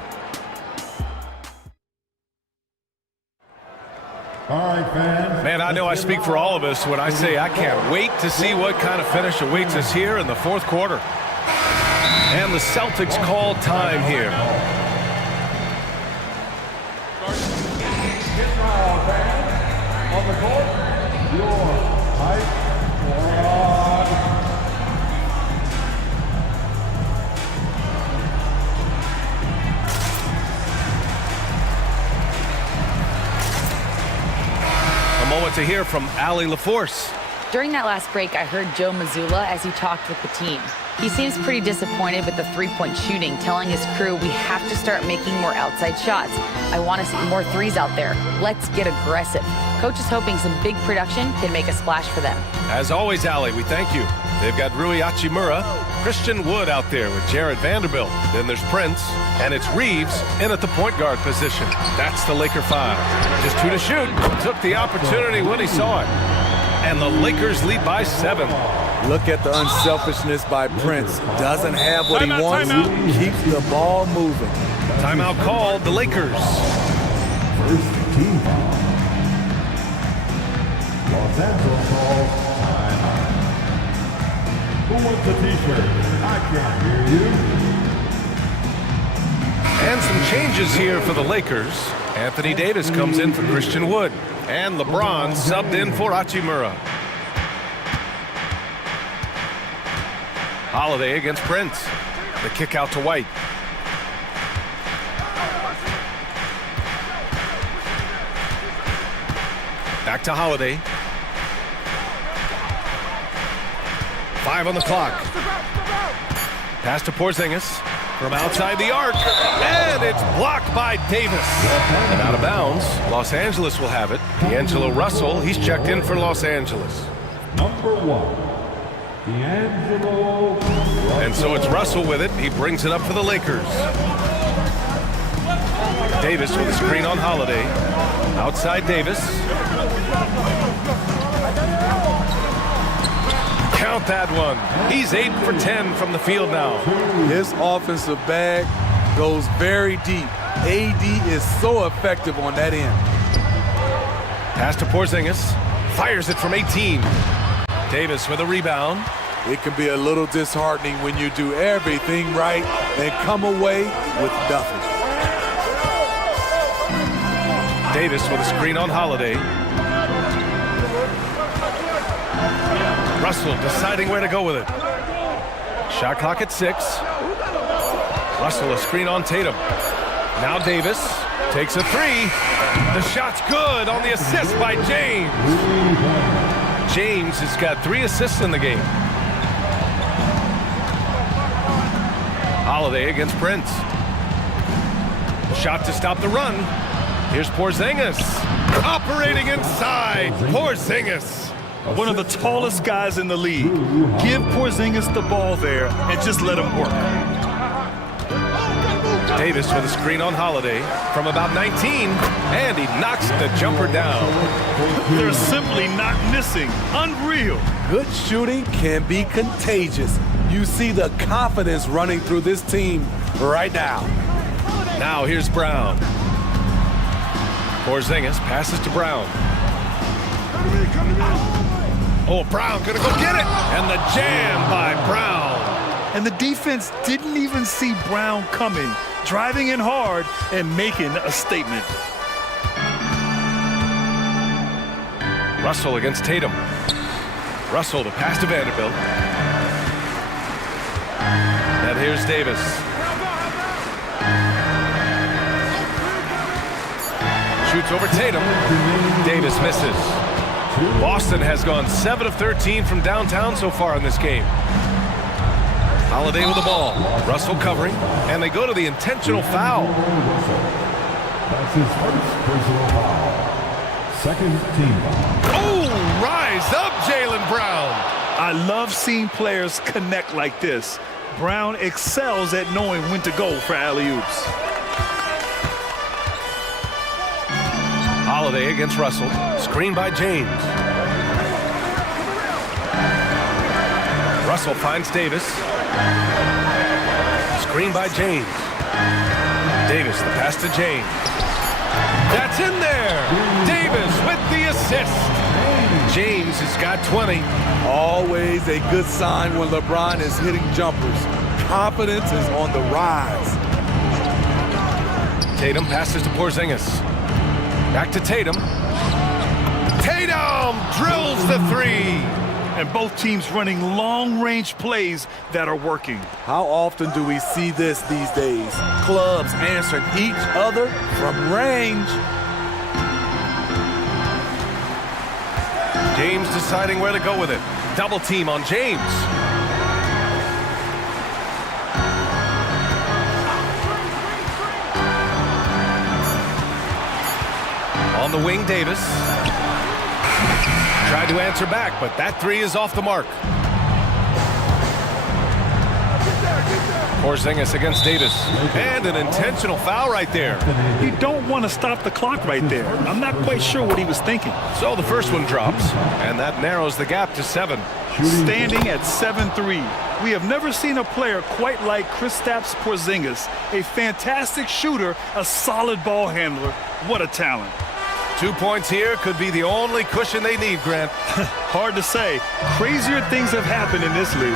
All right, fans. Man, I know I speak for all of us when I say I can't wait to see what kind of finish awaits us here in the fourth quarter. And the Celtics call time here. On the court, your height squad. A moment to hear from Allie LaForce. During that last break, I heard Joe Mazzulla as he talked with the team. He seems pretty disappointed with the three-point shooting, telling his crew we have to start making more outside shots. I want to see more threes out there. Let's get aggressive. Coach is hoping some big production can make a splash for them. As always, Allie, we thank you. They've got Rui Hachimura, Christian Wood out there with Jared Vanderbilt. Then there's Prince, and it's Reeves in at the point guard position. That's the Laker 5. Just 2 to shoot. Took the opportunity when he saw it. And the Lakers lead by 7. Look at the unselfishness by Prince. Doesn't have what he wants, keeps the ball moving. Timeout called, the Lakers. First team foul. Los Angeles calls timeout. Who wants the t-shirt? I can't hear you. And some changes here for the Lakers. Anthony Davis comes in for Christian Wood. And LeBron subbed in for Hachimura. Holiday against Prince. The kick out to White. Back to Holiday. 5 on the clock. Pass to Porzingis from outside the arc. And it's blocked by Davis. And out of bounds. Los Angeles will have it. D'Angelo Russell, he's checked in for Los Angeles. Number 1. D'Angelo. And so it's Russell with it. He brings it up for the Lakers. Davis with a screen on Holiday. Outside Davis. Count that one. He's 8 for 10 from the field now. His offensive bag goes very deep. AD is so effective on that end. Pass to Porzingis. Fires it from 18. Davis with a rebound. It can be a little disheartening when you do everything right and come away with nothing. Davis with a screen on Holiday. Russell deciding where to go with it. Shot clock at 6. Russell a screen on Tatum. Now Davis takes a 3. The shot's good on the assist by James. James has got 3 assists in the game. Holiday against Prince. Shot to stop the run. Here's Porzingis. Operating inside. Porzingis. One of the tallest guys in the league. Give Porzingis the ball there and just let him work. Davis with a screen on Holiday from about 19, and he knocks the jumper down. They're simply not missing. Unreal. Good shooting can be contagious. You see the confidence running through this team right now. Now here's Brown. Porzingis passes to Brown. Oh, Brown gonna go get it! And the jam by Brown. And the defense didn't even see Brown coming, driving in hard and making a statement. Russell against Tatum. Russell to pass to Vanderbilt. And here's Davis. Shoots over Tatum. Davis misses. Boston has gone 7 of 13 from downtown so far in this game. Holiday with the ball. Russell covering. And they go to the intentional foul. That's his first personal foul. Second team foul. Oh, rise up, Jaylen Brown. I love seeing players connect like this. Brown excels at knowing when to go for alley-oops. Holiday against Russell. Screen by James. Russell finds Davis. Screen by James. Davis, the pass to James. That's in there. Davis with the assist. James has got 20. Always a good sign when LeBron is hitting jumpers. Confidence is on the rise. Tatum passes to Porzingis. Back to Tatum. Tatum drills the three. And both teams running long-range plays that are working. How often do we see this these days? Clubs answering each other from range. James deciding where to go with it. Double team on James. On the wing, Davis. Tried to answer back, but that three is off the mark. Porzingis against Davis. And an intentional foul right there. You don't want to stop the clock right there. I'm not quite sure what he was thinking. So the first one drops, and that narrows the gap to 7. Standing at 7-3. We have never seen a player quite like Kristaps Porzingis. A fantastic shooter, a solid ball handler. What a talent. 2 points here could be the only cushion they need, Grant. Hard to say. Crazier things have happened in this league.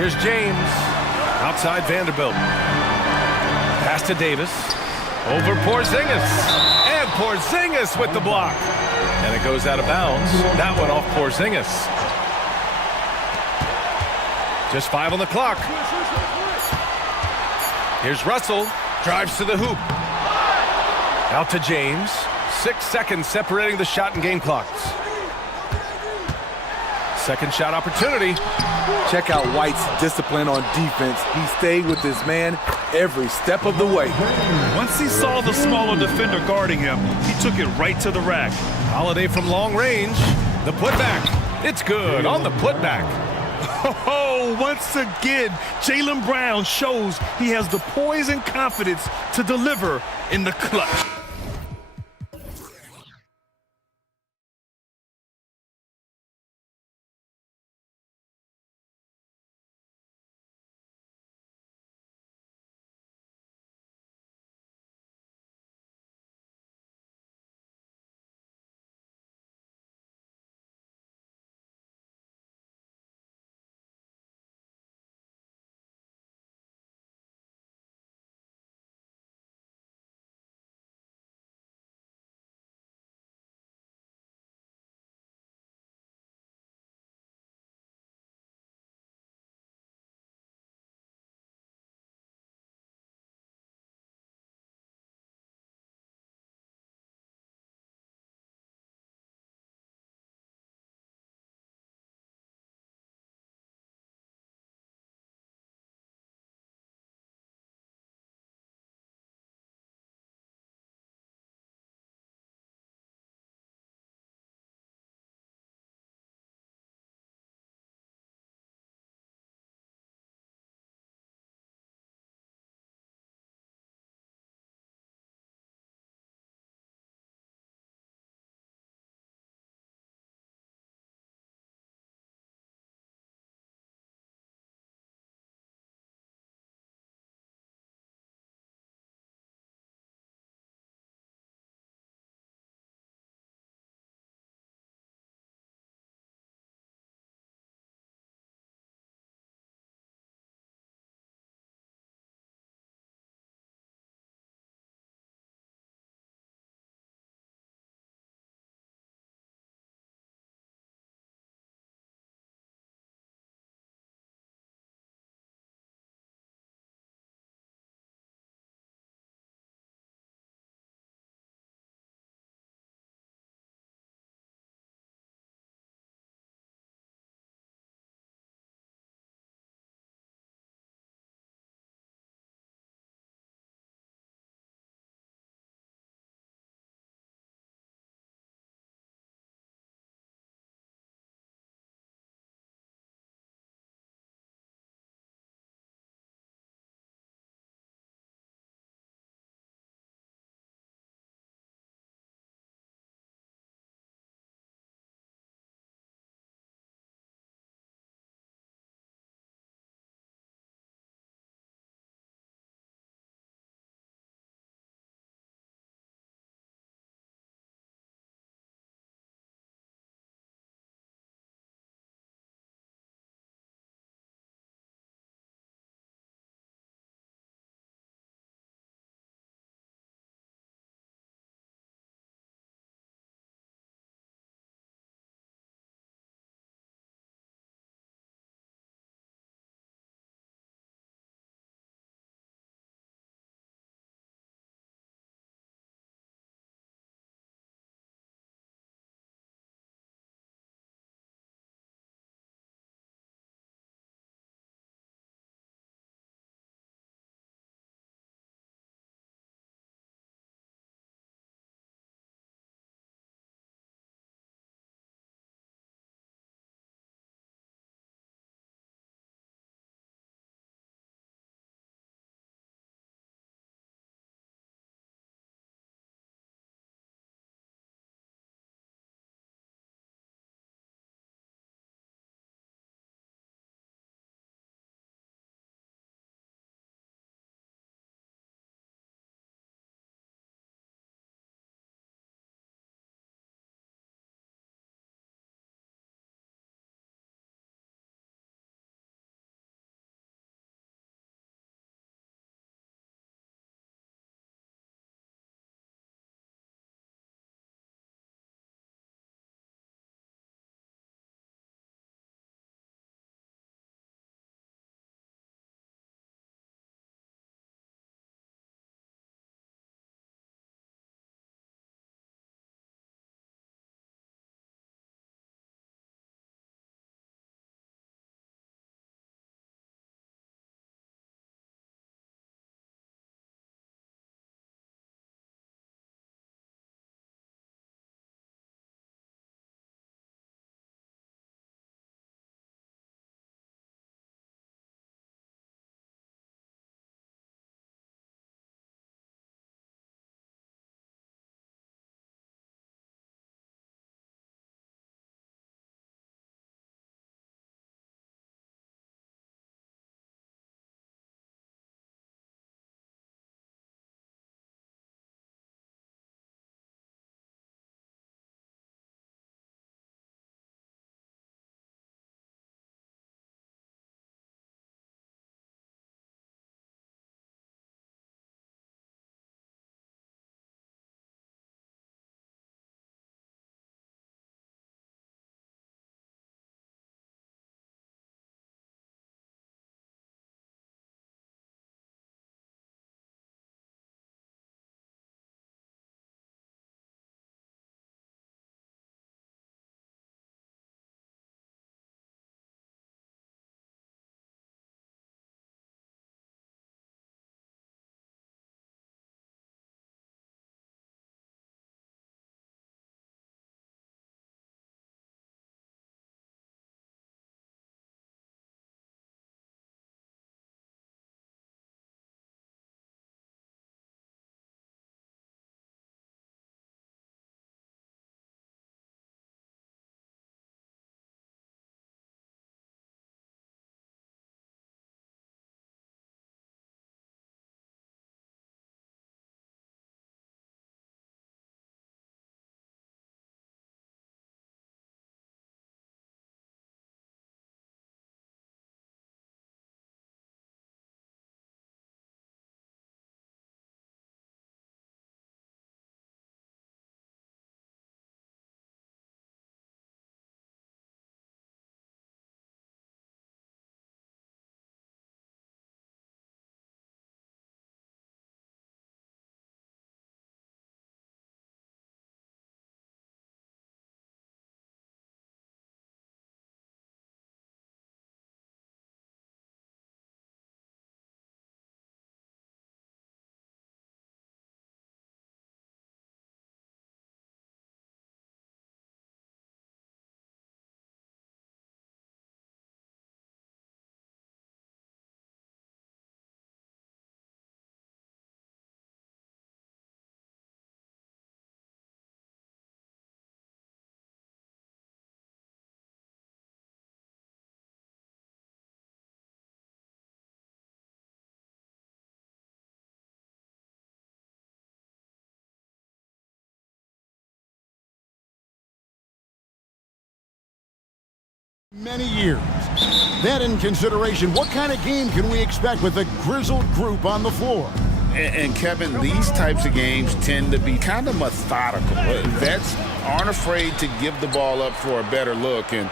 Here's James. Outside Vanderbilt. Pass to Davis. Over Porzingis. And Porzingis with the block. And it goes out of bounds. That one off Porzingis. Just 5 on the clock. Here's Russell. Drives to the hoop. Out to James. 6 seconds separating the shot and game clocks. Second shot opportunity. Check out White's discipline on defense. He stayed with his man every step of the way. Once he saw the smaller defender guarding him, he took it right to the rack. Holiday from long range. The putback. It's good on the putback. Oh, once again, Jaylen Brown shows he has the poise and confidence to deliver in the clutch. Many years. That in consideration, what kind of game can we expect with a grizzled group on the floor? And Kevin, these types of games tend to be kind of methodical. Vets aren't afraid to give the ball up for a better look, and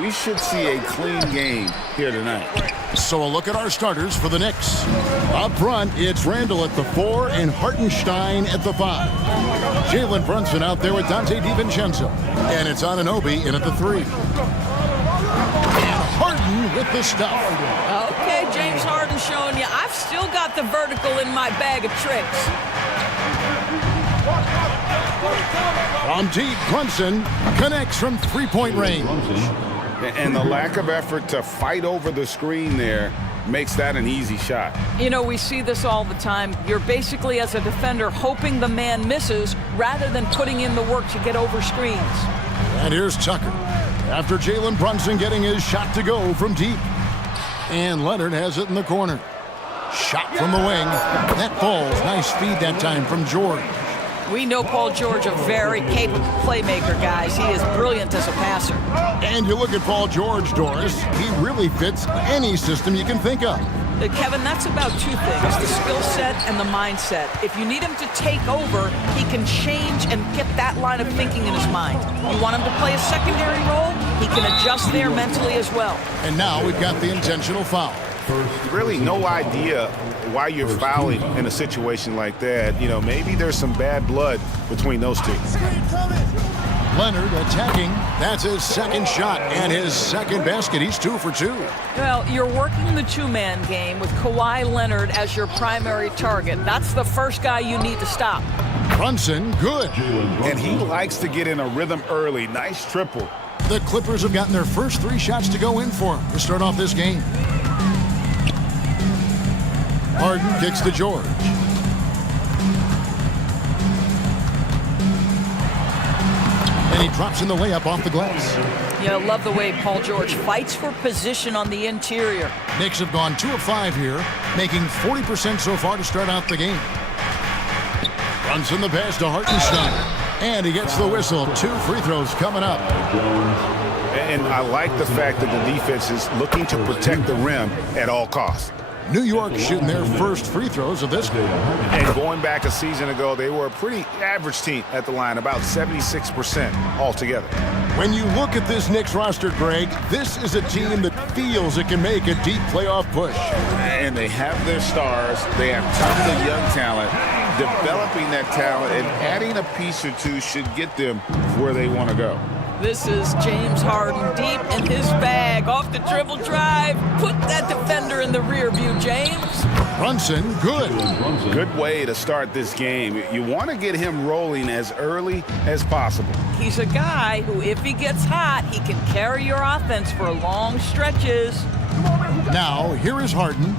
we should see a clean game here tonight. So a look at our starters for the Knicks. Up front, it's Randall at the 4 and Hartenstein at the 5. Jalen Brunson out there with Dante DiVincenzo. And it's Anunoby in at the 3. And Harden with the stuff. Okay, James Harden showing you. I've still got the vertical in my bag of tricks. From deep, Brunson connects from three-point range. And the lack of effort to fight over the screen there makes that an easy shot. You know, we see this all the time. You're basically, as a defender, hoping the man misses rather than putting in the work to get over screens. And here's Tucker. After Jalen Brunson getting his shot to go from deep. And Leonard has it in the corner. Shot from the wing. That falls. Nice feed that time from George. We know Paul George, a very capable playmaker, guys. He is brilliant as a passer. And you look at Paul George, Doris, he really fits any system you can think of. Kevin, that's about two things, the skill set and the mindset. If you need him to take over, he can change and get that line of thinking in his mind. You want him to play a secondary role, he can adjust there mentally as well. And now we've got the intentional foul. Really no idea why you're fouling in a situation like that. You know, maybe there's some bad blood between those two. Leonard attacking. That's his second shot and his second basket. He's 2 for 2. Well, you're working the two-man game with Kawhi Leonard as your primary target. That's the first guy you need to stop. Brunson, good. And he likes to get in a rhythm early. Nice triple. The Clippers have gotten their first 3 shots to go in for him to start off this game. Harden kicks to George. And he drops in the layup off the glass. Yeah, I love the way Paul George fights for position on the interior. Knicks have gone 2 of 5 here, making 40% so far to start out the game. Brunson the pass to Hartenstein. And he gets the whistle. 2 free throws coming up. And I like the fact that the defense is looking to protect the rim at all costs. New York shooting their first free throws of this game. And going back a season ago, they were a pretty average team at the line, about 76% altogether. When you look at this Knicks roster, Greg, this is a team that feels it can make a deep playoff push. And they have their stars. They have tons of young talent. Developing that talent and adding a piece or two should get them where they want to go. This is James Harden deep in his bag. Off the dribble drive. Put that defender in the rear view, James. Brunson, good. Good way to start this game. You want to get him rolling as early as possible. He's a guy who, if he gets hot, he can carry your offense for long stretches. Now, here is Harden.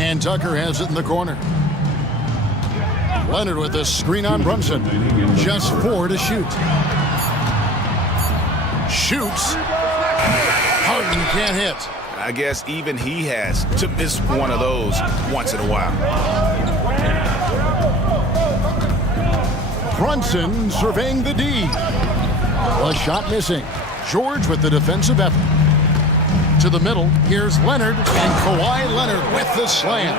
And Tucker has it in the corner. Leonard with a screen on Brunson. Just 4 to shoot. Shoots. Harden can't hit. I guess even he has to miss one of those once in a while. Brunson surveying the D. A shot missing. George with the defensive effort. To the middle, here's Leonard, and Kawhi Leonard with the slam.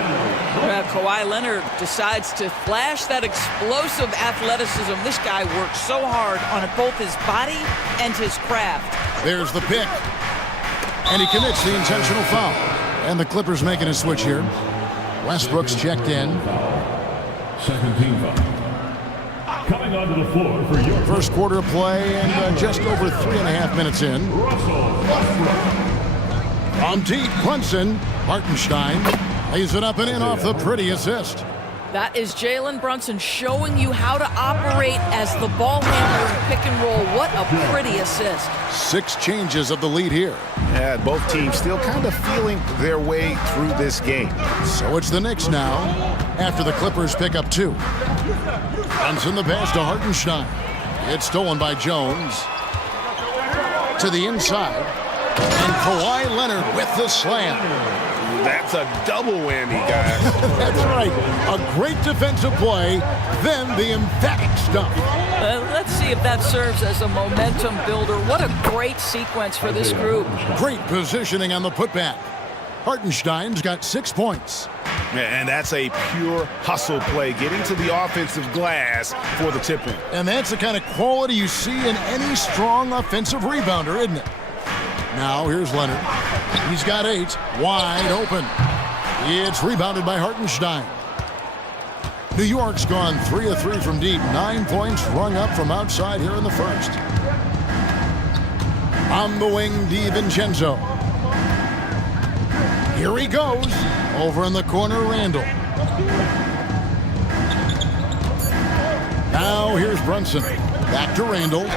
Kawhi Leonard decides to flash that explosive athleticism. This guy works so hard on both his body and his craft. There's the pick. And he commits the intentional foul. And the Clippers making a switch here. Westbrook's checked in. Second team foul. Coming onto the floor for your First quarter of play and just over 3.5 minutes in. From deep, Brunson. Hartenstein lays it up and in off the pretty assist. That is Jalen Brunson showing you how to operate as the ball handler in pick and roll. What a pretty assist. 6 changes of the lead here. Yeah, both teams still kind of feeling their way through this game. So it's the Knicks now, after the Clippers pick up 2. Brunson the pass to Hartenstein. It's stolen by Jones. To the inside. And Kawhi Leonard with the slam. That's a double whammy, guys. That's right. A great defensive play, then the emphatic stuff. Let's see if that serves as a momentum builder. What a great sequence for this group. Great positioning on the putback. Hartenstein's got 6 points. And that's a pure hustle play, getting to the offensive glass for the tip-in. And that's the kind of quality you see in any strong offensive rebounder, isn't it? Now here's Leonard. He's got 8, wide open. It's rebounded by Hartenstein. New York's gone 3 of 3 from deep. 9 points rung up from outside here in the first. On the wing, DiVincenzo. Here he goes. Over in the corner, Randall. Now here's Brunson. Back to Randall.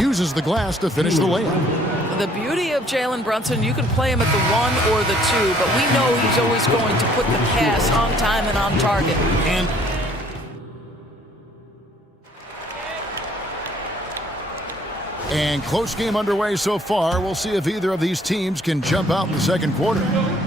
Uses the glass to finish the layup. The beauty of Jalen Brunson, you can play him at the 1 or the 2, but we know he's always going to put the pass on time and on target. And close game underway so far. We'll see if either of these teams can jump out in the second quarter.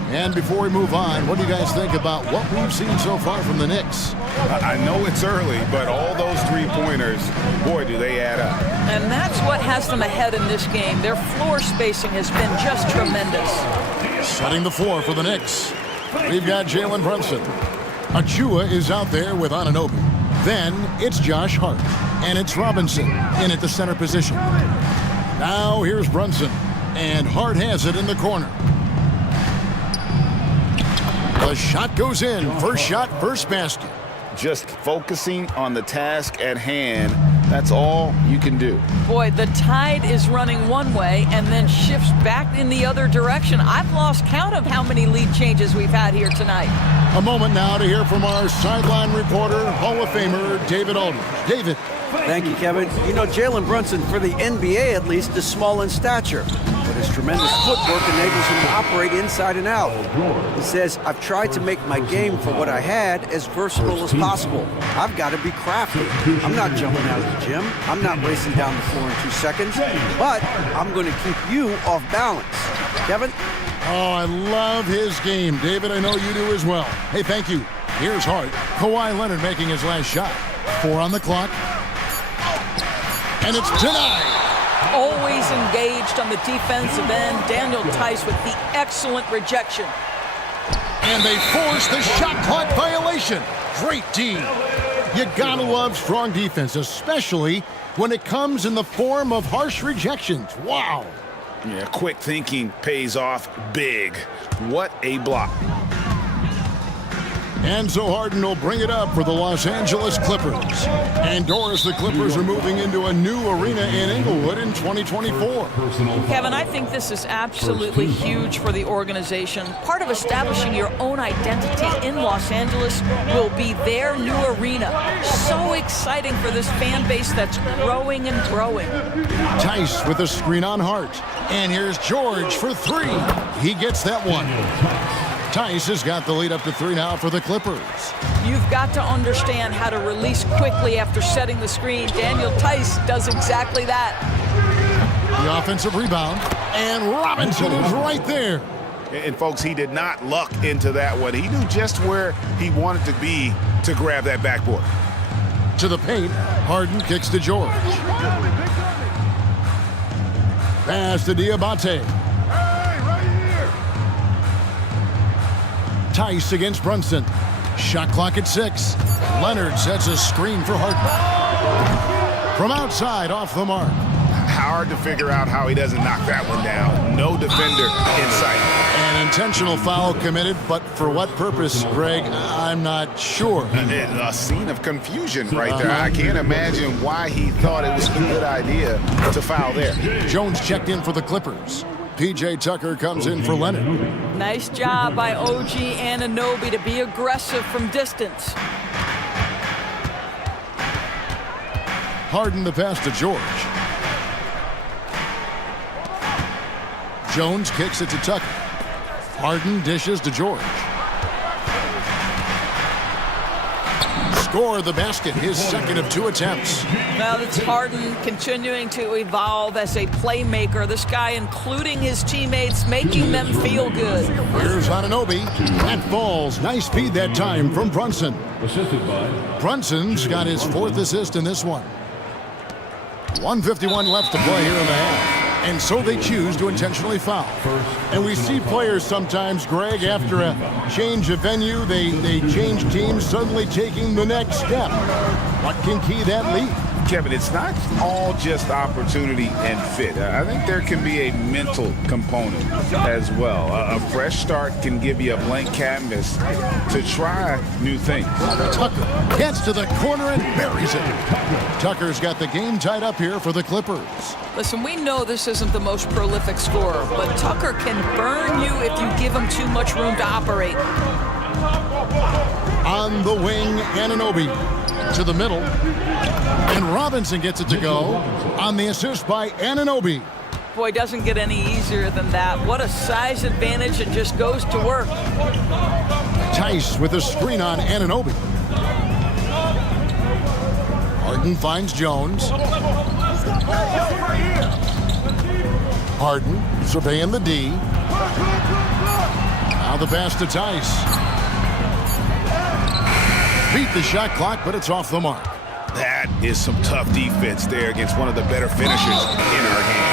And before we move on, what do you guys think about what we've seen so far from the Knicks? I know it's early, but all those three-pointers, boy, do they add up. And that's what has them ahead in this game. Their floor spacing has been just tremendous. Setting the floor for the Knicks. We've got Jalen Brunson. Achua is out there with Anunoby. Then it's Josh Hart. And it's Robinson in at the center position. Now here's Brunson. And Hart has it in the corner. The shot goes in. First shot, first basket. Just focusing on the task at hand. That's all you can do. Boy, the tide is running one way and then shifts back in the other direction. I've lost count of how many lead changes we've had here tonight. A moment now to hear from our sideline reporter, Hall of Famer David Aldridge. David. Thank you, Kevin. You know, Jalen Brunson, for the NBA at least, is small in stature, but his tremendous footwork enables him to operate inside and out. He says, I've tried to make my game for what I had as versatile as possible. I've got to be crafty. I'm not jumping out of the gym. I'm not racing down the floor in 2 seconds, but I'm going to keep you off balance. Kevin? Oh, I love his game. David, I know you do as well. Hey, thank you. Here's Hart. Kawhi Leonard making his last shot. 4 on the clock. And it's denied. Always engaged on the defensive end. Daniel Tice with the excellent rejection. And they force the shot clock violation. Great D. You gotta love strong defense, especially when it comes in the form of harsh rejections. Wow. Yeah, quick thinking pays off big. What a block. And so Harden will bring it up for the Los Angeles Clippers. And Doris, the Clippers are moving into a new arena in Inglewood in 2024. Kevin, I think this is absolutely huge for the organization. Part of establishing your own identity in Los Angeles will be their new arena. So exciting for this fan base that's growing and growing. Tice with a screen on Hart. And here's George for 3. He gets that one. Tice has got the lead up to 3 now for the Clippers. You've got to understand how to release quickly after setting the screen. Daniel Tice does exactly that. The offensive rebound, and Robinson is right there. And folks, he did not luck into that one. He knew just where he wanted to be to grab that backboard. To the paint, Harden kicks to George. Pass to Diabate. Tice against Brunson. Shot clock at 6. Leonard sets a screen for Harden. From outside, off the mark. Hard to figure out how he doesn't knock that one down. No defender in sight. An intentional foul committed, but for what purpose, Greg? I'm not sure. A scene of confusion right there. I can't imagine why he thought it was a good idea to foul there. Jones checked in for the Clippers. P.J. Tucker comes in for Leonard. Nice job by OG Anunoby to be aggressive from distance. Harden the pass to George. Jones kicks it to Tucker. Harden dishes to George. score the basket, his second of 2 attempts. Now that's Harden continuing to evolve as a playmaker. This guy, including his teammates, making them feel good. Here's Anunoby. That falls. Nice feed that time from Brunson. Assisted by Brunson's got his 4th assist in this one. 1:51 left to play here in the half. And so they choose to intentionally foul. And we see players sometimes, Greg, after a change of venue, they change teams, suddenly taking the next step. What can key that lead? Kevin, it's not all just opportunity and fit. I think there can be a mental component as well. A fresh start can give you a blank canvas to try new things. Tucker gets to the corner and buries it. Tucker's got the game tied up here for the Clippers. Listen, we know this isn't the most prolific scorer, but Tucker can burn you if you give him too much room to operate. On the wing, Anunoby to the middle. And Robinson gets it to go on the assist by Anunoby. Boy, doesn't get any easier than that. What a size advantage, and just goes to work. Tice with a screen on Anunoby. Harden finds Jones. Harden surveying the D. Now the pass to Tice. Beat the shot clock, but it's off the mark. That is some tough defense there against one of the better finishers in our game.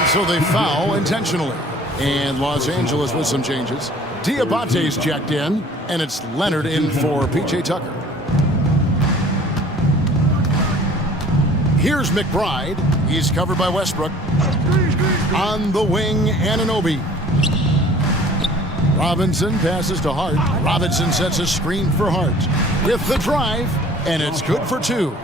And so they foul intentionally. And Los Angeles with some changes. Diabate's checked in, and it's Leonard in for P.J. Tucker. Here's McBride. He's covered by Westbrook. On the wing, Anunoby. Robinson passes to Hart. Robinson sets a screen for Hart. With the drive, and it's good for 2.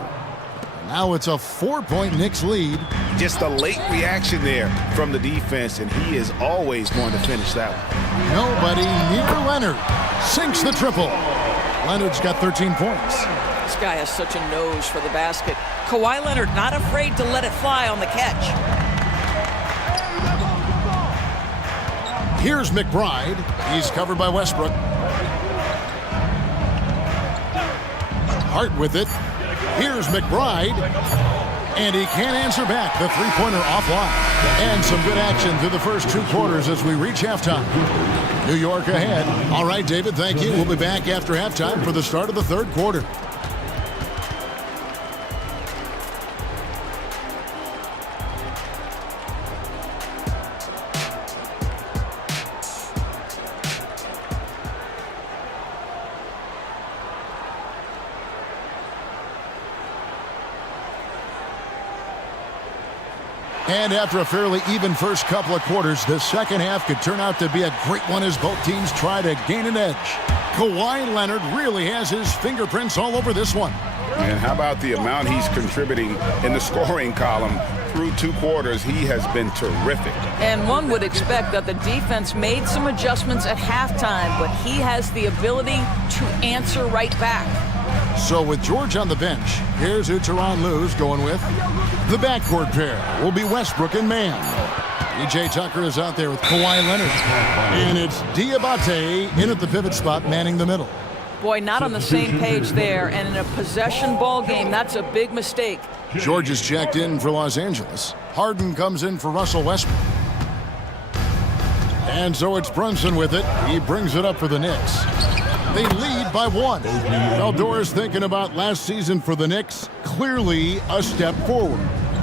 Now it's a 4-point Knicks lead. Just a late reaction there from the defense, and he is always going to finish that one. Nobody near Leonard. Sinks the triple. Leonard's got 13 points. This guy has such a nose for the basket. Kawhi Leonard not afraid to let it fly on the catch. Here's McBride. He's covered by Westbrook. Hart with it. Here's McBride. And he can't answer back. The three-pointer offline. And some good action through the first 2 quarters as we reach halftime. New York ahead. All right, David, thank you. We'll be back after halftime for the start of the 3rd quarter. And after a fairly even first couple of quarters, the second half could turn out to be a great one as both teams try to gain an edge. Kawhi Leonard really has his fingerprints all over this one. And how about the amount he's contributing in the scoring column? Through 2 quarters, he has been terrific. And one would expect that the defense made some adjustments at halftime, but he has the ability to answer right back. So with George on the bench, here's who Tyronn Lue's going with. The backcourt pair will be Westbrook and Mann. P.J. Tucker is out there with Kawhi Leonard. And it's Diabate in at the pivot spot, manning the middle. Boy, not on the same page there, and in a possession ball game, that's a big mistake. George is checked in for Los Angeles. Harden comes in for Russell Westbrook. And so it's Brunson with it. He brings it up for the Knicks. They lead by 1. Eldor's thinking about last season for the Knicks. Clearly a step forward.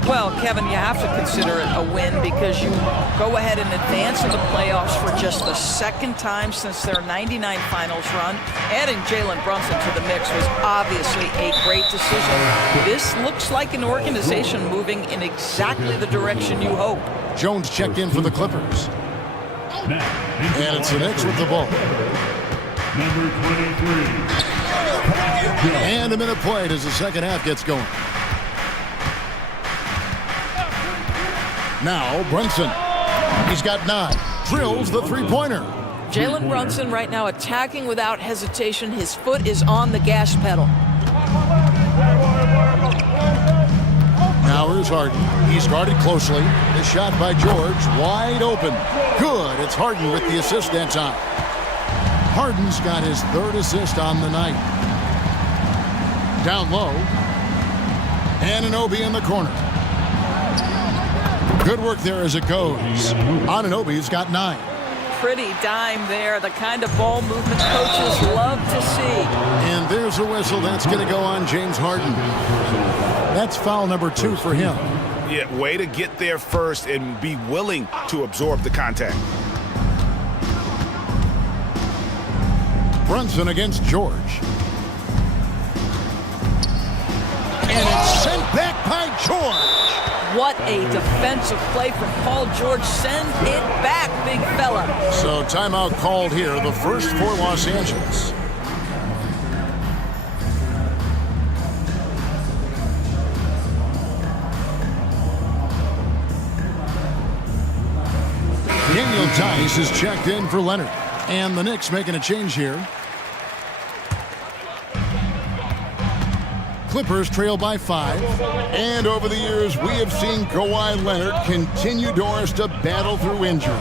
Well, Kevin, you have to consider it a win because you go ahead and advance in the playoffs for just the 2nd time since their '99 finals run. Adding Jalen Brunson to the mix was obviously a great decision. This looks like an organization moving in exactly the direction you hope. Jones checked in for the Clippers. And it's the Knicks with the ball. number 23. And a minute played as the second half gets going. Now Brunson, he's got 9, drills the three-pointer. Jalen Brunson right now attacking without hesitation. His foot is on the gas pedal. Now here's Harden. He's guarded closely. The shot by George, wide open. Good. It's Harden with the assist that time. Harden's got his 3rd assist on the night. Down low. Anunoby in the corner. Good work there as it goes. Anunoby's got 9. Pretty dime there, the kind of ball movement coaches love to see. And there's a whistle. That's going to go on James Harden. That's foul number 2 for him. Yeah, way to get there first and be willing to absorb the contact. Brunson against George. And it's sent back by George. What a defensive play from Paul George. Send it back, big fella. So timeout called here, the first for Los Angeles. Daniel Tice is checked in for Leonard. And the Knicks making a change here. Clippers trail by 5. And over the years, we have seen Kawhi Leonard continue doors to battle through injuries.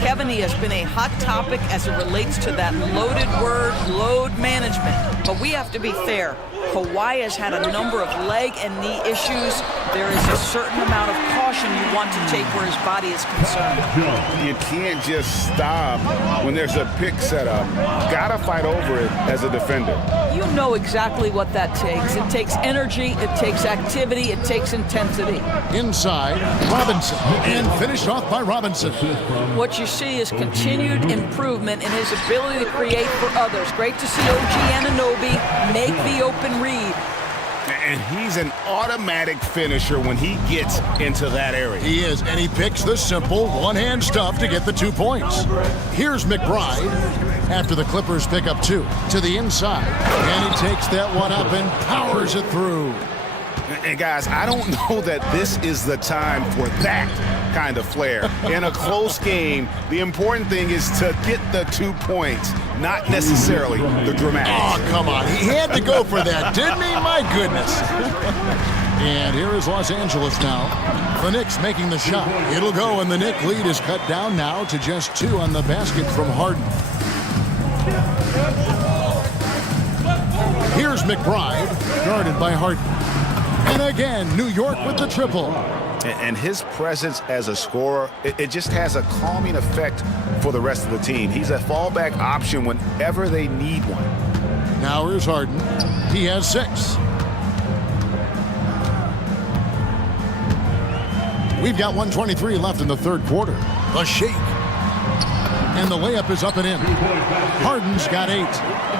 Kevin, he has been a hot topic as it relates to that loaded word, load management. But we have to be fair. Kawhi has had a number of leg and knee issues. There is a certain amount of caution you want to take where his body is concerned. You can't just stop when there's a pick set up. Gotta fight over it as a defender. You know exactly what that takes. It takes energy, it takes activity, it takes intensity. Inside, Robinson. And finished off by Robinson. What you see is continued improvement in his ability to create for others. Great to see OG Anunoby make the open read. And he's an automatic finisher when he gets into that area. He is, and he picks the simple one-hand stuff to get the 2 points. Here's McBride after the Clippers pick up 2 to the inside. And he takes that one up and powers it through. And guys, I don't know that this is the time for that kind of flair. In a close game, the important thing is to get the 2 points, not necessarily the dramatics. Oh, come on. He had to go for that, didn't he? My goodness. And here is Los Angeles now. The Knicks making the shot. It'll go, and the Knicks lead is cut down now to just 2 on the basket from Harden. Here's McBride, guarded by Harden. And again, New York with the triple. And his presence as a scorer, it just has a calming effect for the rest of the team. He's a fallback option whenever they need one. Now here's Harden. He has 6. We've got 1:23 left in the third quarter. The shake. And the layup is up and in. Harden's got 8.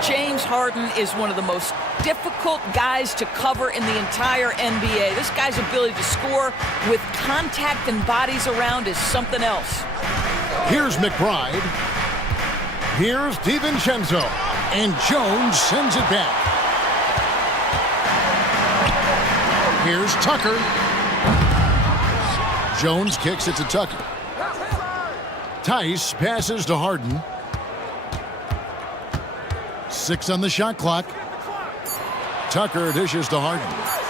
James Harden is one of the most difficult guys to cover in the entire NBA. This guy's ability to score with contact and bodies around is something else. Here's McBride. Here's DiVincenzo. And Jones sends it back. Here's Tucker. Jones kicks it to Tucker. Tice passes to Harden. 6 on the shot clock. Tucker dishes to Harden.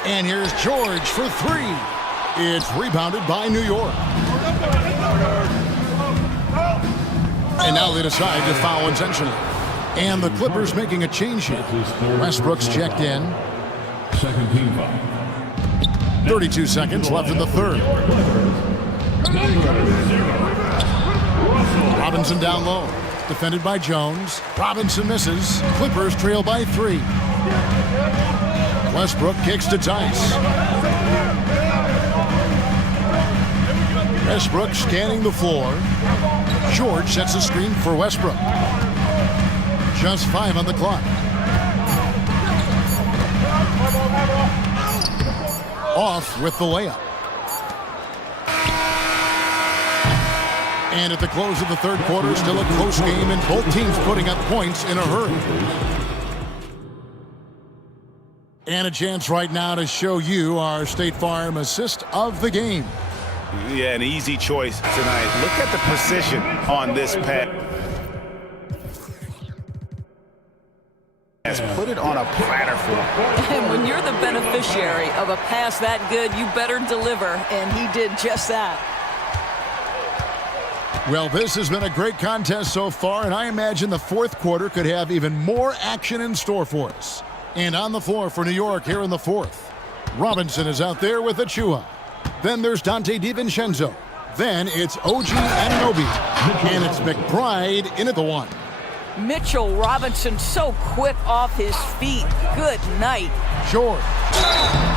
And here's George for 3. It's rebounded by New York. And now they decide to foul intentionally. And the Clippers making a change here. Westbrook's checked in. Second team foul. 32 seconds left in the third. Robinson down low. Defended by Jones. Robinson misses. Clippers trail by 3. Westbrook kicks to Tice. Westbrook scanning the floor. George sets a screen for Westbrook. Just 5 on the clock. Off with the layup. And at the close of the third quarter, still a close game, and both teams putting up points in a hurry. And a chance right now to show you our State Farm assist of the game. Yeah, an easy choice tonight. Look at the precision on this pass. Put it on a platter for him. And when you're the beneficiary of a pass that good, you better deliver, and he did just that. Well, this has been a great contest so far, and I imagine the fourth quarter could have even more action in store for us. And on the floor for New York here in the fourth. Robinson is out there with Achua. Then there's Dante DiVincenzo. Then it's OG Anunoby. And it's McBride in at the one. Mitchell Robinson so quick off his feet. Good night. George.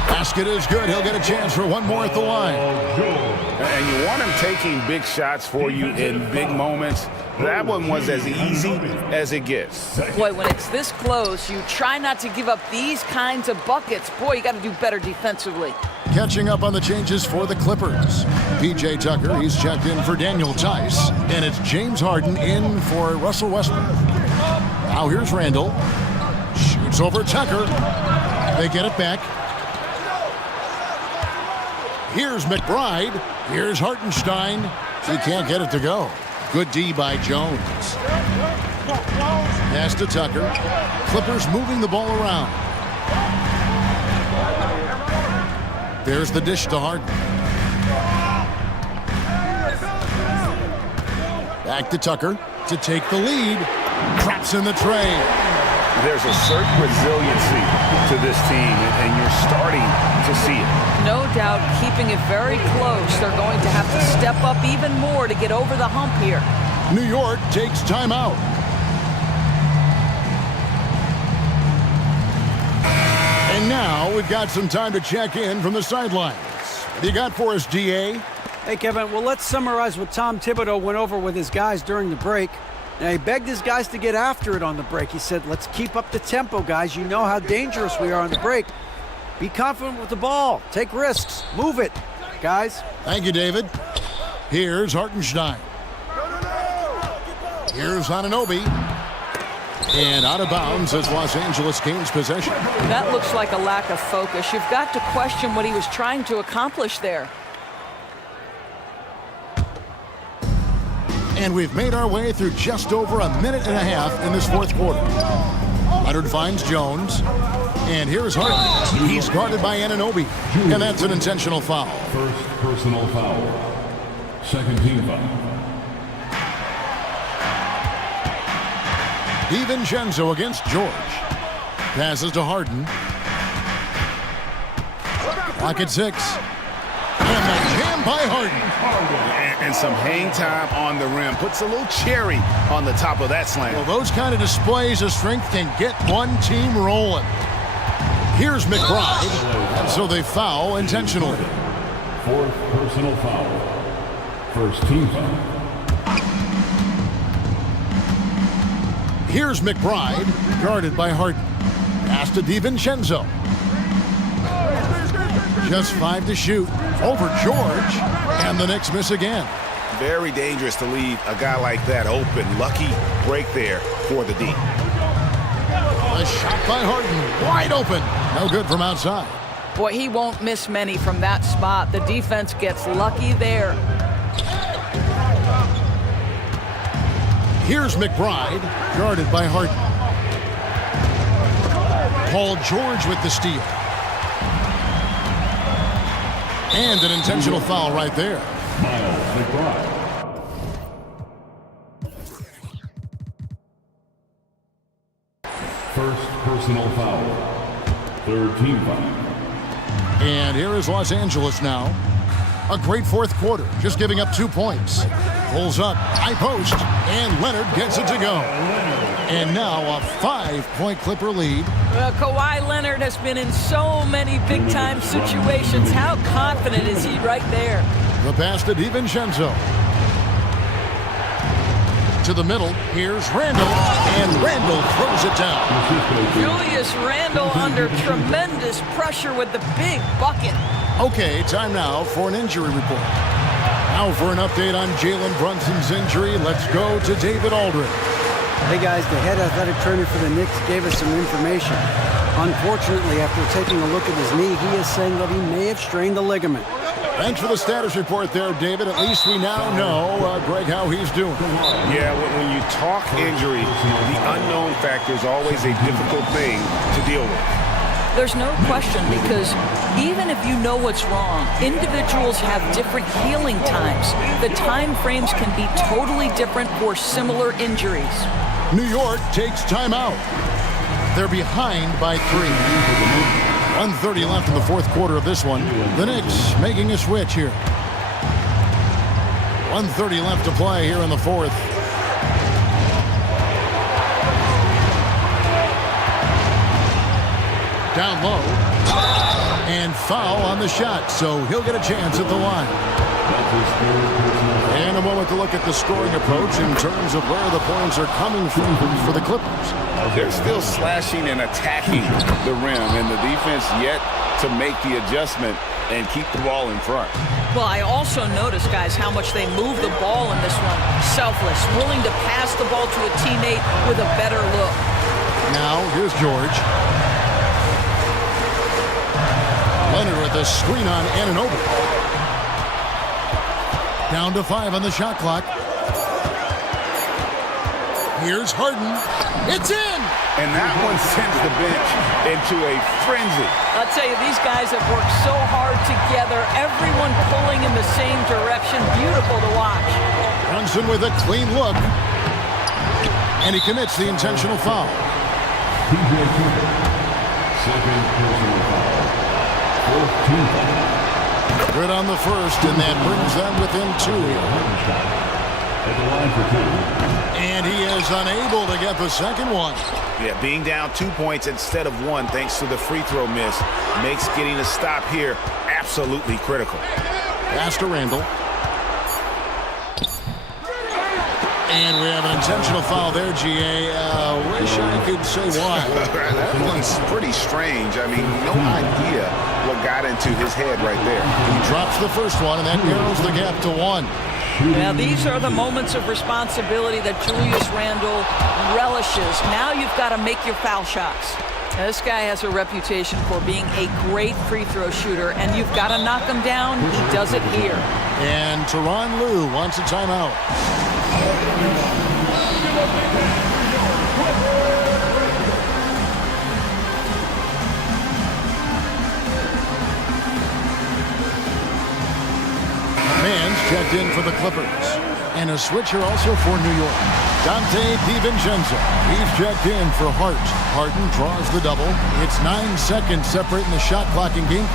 Basket is good. He'll get a chance for one more at the line. And you want him taking big shots for you in big moments. That one was as easy as it gets. Boy, when it's this close, you try not to give up these kinds of buckets. Boy, you got to do better defensively. Catching up on the changes for the Clippers. P.J. Tucker, he's checked in for Daniel Tice. And it's James Harden in for Russell Westbrook. Now here's Randall. Shoots over Tucker. They get it back. Here's McBride. Here's Hartenstein. He can't get it to go. Good D by Jones. Pass to Tucker. Clippers moving the ball around. There's the dish to Harden. Back to Tucker to take the lead. Traps in the tray. There's a certain resiliency to this team, and you're starting to see it. No doubt, keeping it very close. They're going to have to step up even more to get over the hump here. New York takes timeout. And now we've got some time to check in from the sidelines. What do you got for us, DA? Hey, Kevin, well, let's summarize what Tom Thibodeau went over with his guys during the break. Now, he begged his guys to get after it on the break. He said, let's keep up the tempo, guys. You know how dangerous we are on the break. Be confident with the ball. Take risks. Move it, guys. Thank you, David. Here's Hartenstein. Here's Anunoby. And out of bounds as Los Angeles gains possession. That looks like a lack of focus. You've got to question what he was trying to accomplish there. And we've made our way through just over a minute and a half in this fourth quarter. Leonard finds Jones. And here's Harden. He's guarded by Anunoby. And that's an intentional foul. First personal foul. Second team foul. DiVincenzo against George. Passes to Harden. Clock at 6. And the jam by Harden. And some hang time on the rim. Puts a little cherry on the top of that slam. Well, those kind of displays of strength can get one team rolling. Here's McBride. And so they foul intentionally. Fourth personal foul. First team foul. Here's McBride, guarded by Harden. Pass to DiVincenzo. Just 5 to shoot. Over George. And the Knicks miss again. Very dangerous to leave a guy like that open. Lucky break there for the D. A shot by Harden. Wide open. No good from outside. Boy, he won't miss many from that spot. The defense gets lucky there. Here's McBride, guarded by Harden. Paul George with the steal. And an intentional foul right there. Miles McBride. First personal foul. Third team foul. And here is Los Angeles now. A great fourth quarter, just giving up 2 points. Pulls up, high post, and Leonard gets it to go. And now a 5-point Clipper lead. Well, Kawhi Leonard has been in so many big-time situations. How confident is he right there? The pass to DiVincenzo. To the middle, here's Randall, and Randall throws it down. Julius Randle under tremendous pressure with the big bucket. Okay, time now for an injury report. Now for an update on Jalen Brunson's injury, let's go to David Aldridge. Hey guys, the head athletic trainer for the Knicks gave us some information. Unfortunately, after taking a look at his knee, he is saying that he may have strained the ligament. Thanks for the status report there, David. At least we now know, Greg, how he's doing. Yeah, when you talk injury, the unknown factor is always a difficult thing to deal with. There's no question, because even if you know what's wrong, individuals have different healing times. The time frames can be totally different for similar injuries. New York takes timeout. They're behind by 3. 1:30 left in the fourth quarter of this one. The Knicks making a switch here. 1:30 left to play here in the fourth. Down low. And foul on the shot, so he'll get a chance at the line. And a moment to look at the scoring approach in terms of where the points are coming from for the Clippers. They're still slashing and attacking the rim, and the defense yet to make the adjustment and keep the ball in front. Well, I also noticed, guys, how much they move the ball in this one. Selfless, willing to pass the ball to a teammate with a better look. Now, here's George. Leonard with a screen on Anunoby. Down to 5 on the shot clock. Here's Harden. It's in! And that one sends the bench into a frenzy. I'll tell you, these guys have worked so hard together. Everyone pulling in the same direction. Beautiful to watch. Brunson with a clean look. And he commits the intentional foul. Second personal foul. Good on the first, and that brings them within 2 here. At the line for 2. And he is unable to get the second one. Yeah, being down 2 points instead of 1 thanks to the free throw miss makes getting a stop here absolutely critical. Pass to Randall. And we have an intentional foul there, G.A. Wish I could say why. That one's pretty strange. I mean, no idea what got into his head right there. He drops the first one, and that narrows the gap to 1. Now, these are the moments of responsibility that Julius Randle relishes. Now you've got to make your foul shots. Now, this guy has a reputation for being a great free throw shooter, and you've got to knock him down. He does it here. And Tyronn Lue wants a timeout. Man's checked in for the Clippers. And a switcher also for New York. Dante DiVincenzo. He's checked in for Hart. Harden draws the double. It's 9 seconds separating the shot clock and game.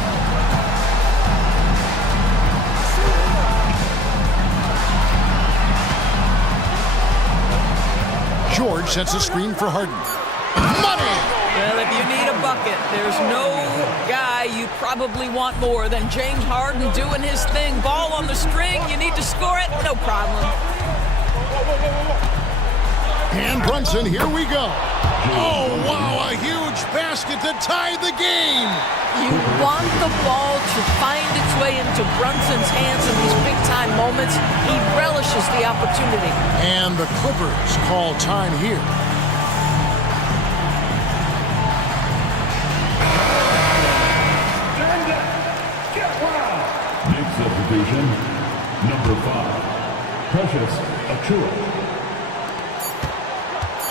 George sets a screen for Harden. Money! Well, if you need a bucket, there's no guy you probably want more than James Harden doing his thing. Ball on the string, you need to score it, no problem. And Brunson, here we go. Oh, wow, a huge basket to tie the game. You want the ball to find its way into Brunson's hands in these big-time moments. He relishes the opportunity. And the Clippers call time here. Next substitution, number 5, Precious Achiuwa.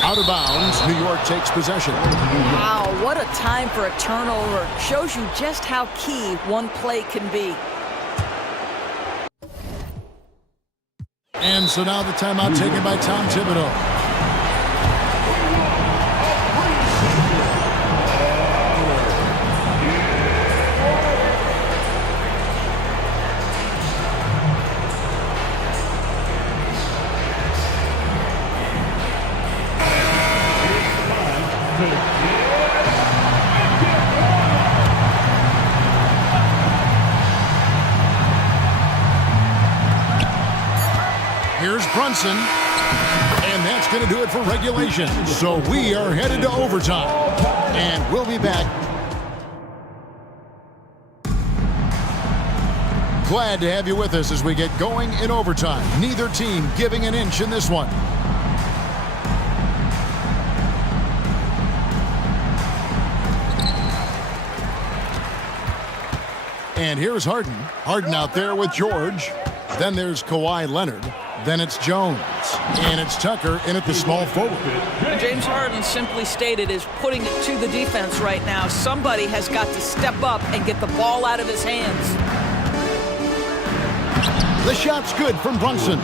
Out of bounds, New York takes possession. Wow, what a time for a turnover. Shows you just how key one play can be. And so now the timeout taken by Tom Thibodeau. Here's Brunson, and that's going to do it for regulation. So we are headed to overtime, and we'll be back. Glad to have you with us as we get going in overtime. Neither team giving an inch in this one. And here's Harden. Harden out there with George. Then there's Kawhi Leonard. Then it's Jones. And it's Tucker in at the small forward. James Harden simply stated is putting it to the defense right now. Somebody has got to step up and get the ball out of his hands. The shot's good from Brunson.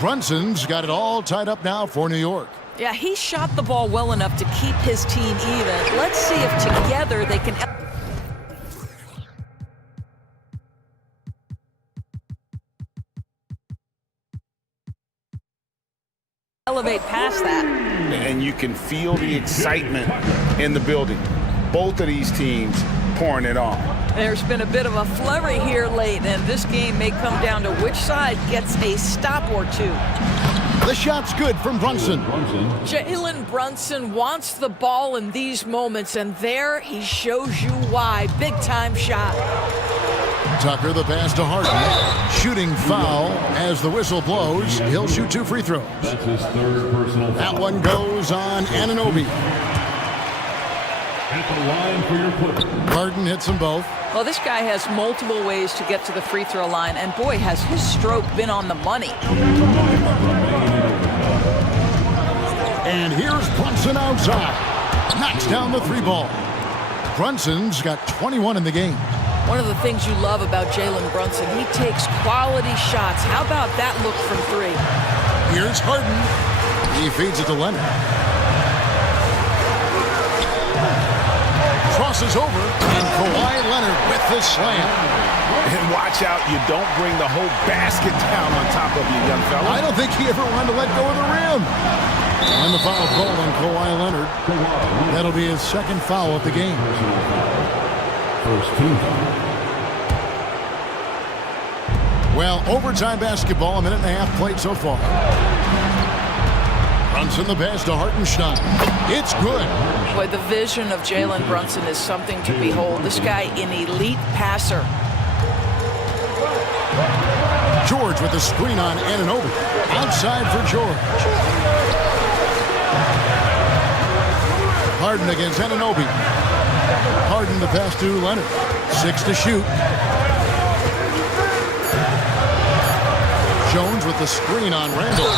Brunson's got it all tied up now for New York. Yeah, he shot the ball well enough to keep his team even. Let's see if together they can elevate past that. And you can feel the excitement in the building. Both of these teams pouring it on. There's been a bit of a flurry here late, and this game may come down to which side gets a stop or two. The shot's good from Brunson. Jalen Brunson wants the ball in these moments, and there he shows you why. Big-time shot. Tucker, the pass to Harden. Shooting foul as the whistle blows. He'll shoot 2 free throws. That's his third personal foul. That one goes on Anunoby. At the line for your Clippers. Harden hits them both. Well, this guy has multiple ways to get to the free throw line, and boy, has his stroke been on the money. And here's Brunson outside. Knocks down the 3 ball. Brunson's got 21 in the game. One of the things you love about Jalen Brunson, he takes quality shots. How about that look from 3? Here's Harden. He feeds it to Leonard. Crosses over, and Kawhi Leonard with the slam. And watch out, you don't bring the whole basket down on top of you, young fella. I don't think he ever wanted to let go of the rim. And the foul call on Kawhi Leonard. That'll be his 2nd foul of the game. First 2. Well, overtime basketball, 1.5 minutes played so far. Brunson the pass to Hartenstein. It's good. Boy, the vision of Jalen Brunson is something to behold. This guy, an elite passer. George with the screen on Anunoby. Outside for George. Harden against Anunoby. Harden the pass to Leonard. 6 to shoot. Jones with the screen on Randall.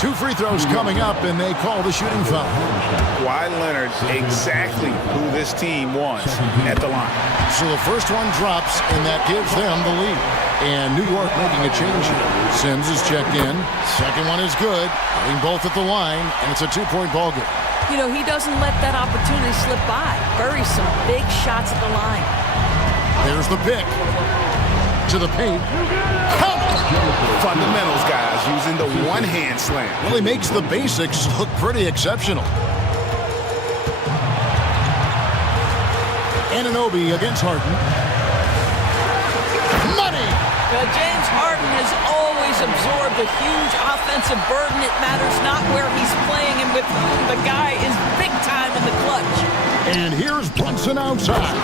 2 free throws coming up, and they call the shooting foul. Kawhi Leonard, exactly who this team wants at the line. So the first one drops, and that gives them the lead. And New York making a change here. Sims is checked in. Second one is good. Hitting both at the line, and it's a 2-point ball game. You know, he doesn't let that opportunity slip by. Buries some big shots at the line. There's the pick. To the paint. Fundamentals, guys, using the one-hand slam. Well, he makes the basics look pretty exceptional. Anunoby against Harden. Money! Well, James Harden has always absorbed a huge offensive burden. It matters not where he's playing and with whom. The guy is big time in the clutch. And here's Brunson outside.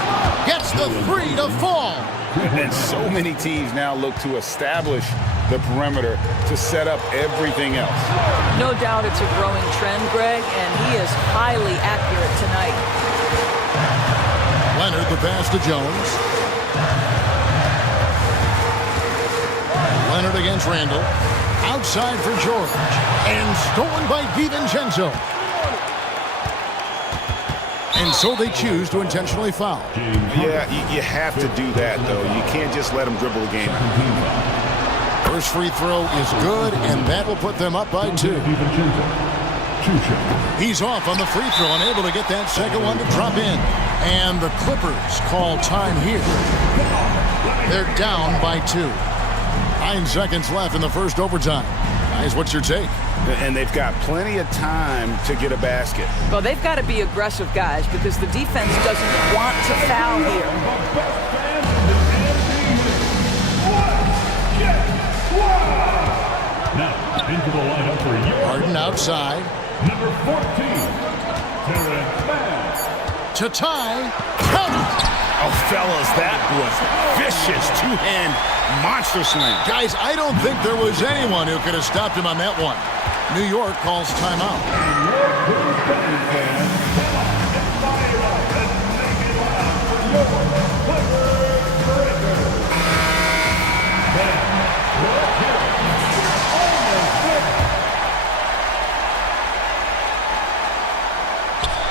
Gets the 3 to fall. And so many teams now look to establish the perimeter to set up everything else. No doubt it's a growing trend, Greg, and he is highly accurate tonight. Leonard the pass to Jones. Leonard against Randall. Outside for George. And stolen by DiVincenzo. And so they choose to intentionally foul. Yeah, you have to do that, though. You can't just let them dribble the game. First free throw is good, and that will put them up by 2. He's off on the free throw, unable to get that second one to drop in. And the Clippers call time here. They're down by 2. 9 seconds left in the first overtime. Guys, what's your take? And they've got plenty of time to get a basket. Well, they've got to be aggressive, guys, because the defense doesn't want to foul here. Now, into the lineup for you. Harden outside. Number 14, Terrence Mann. To tie. Count it. Oh, fellas, that was vicious 2-hand monster slam. Guys, I don't think there was anyone who could have stopped him on that one. New York calls timeout.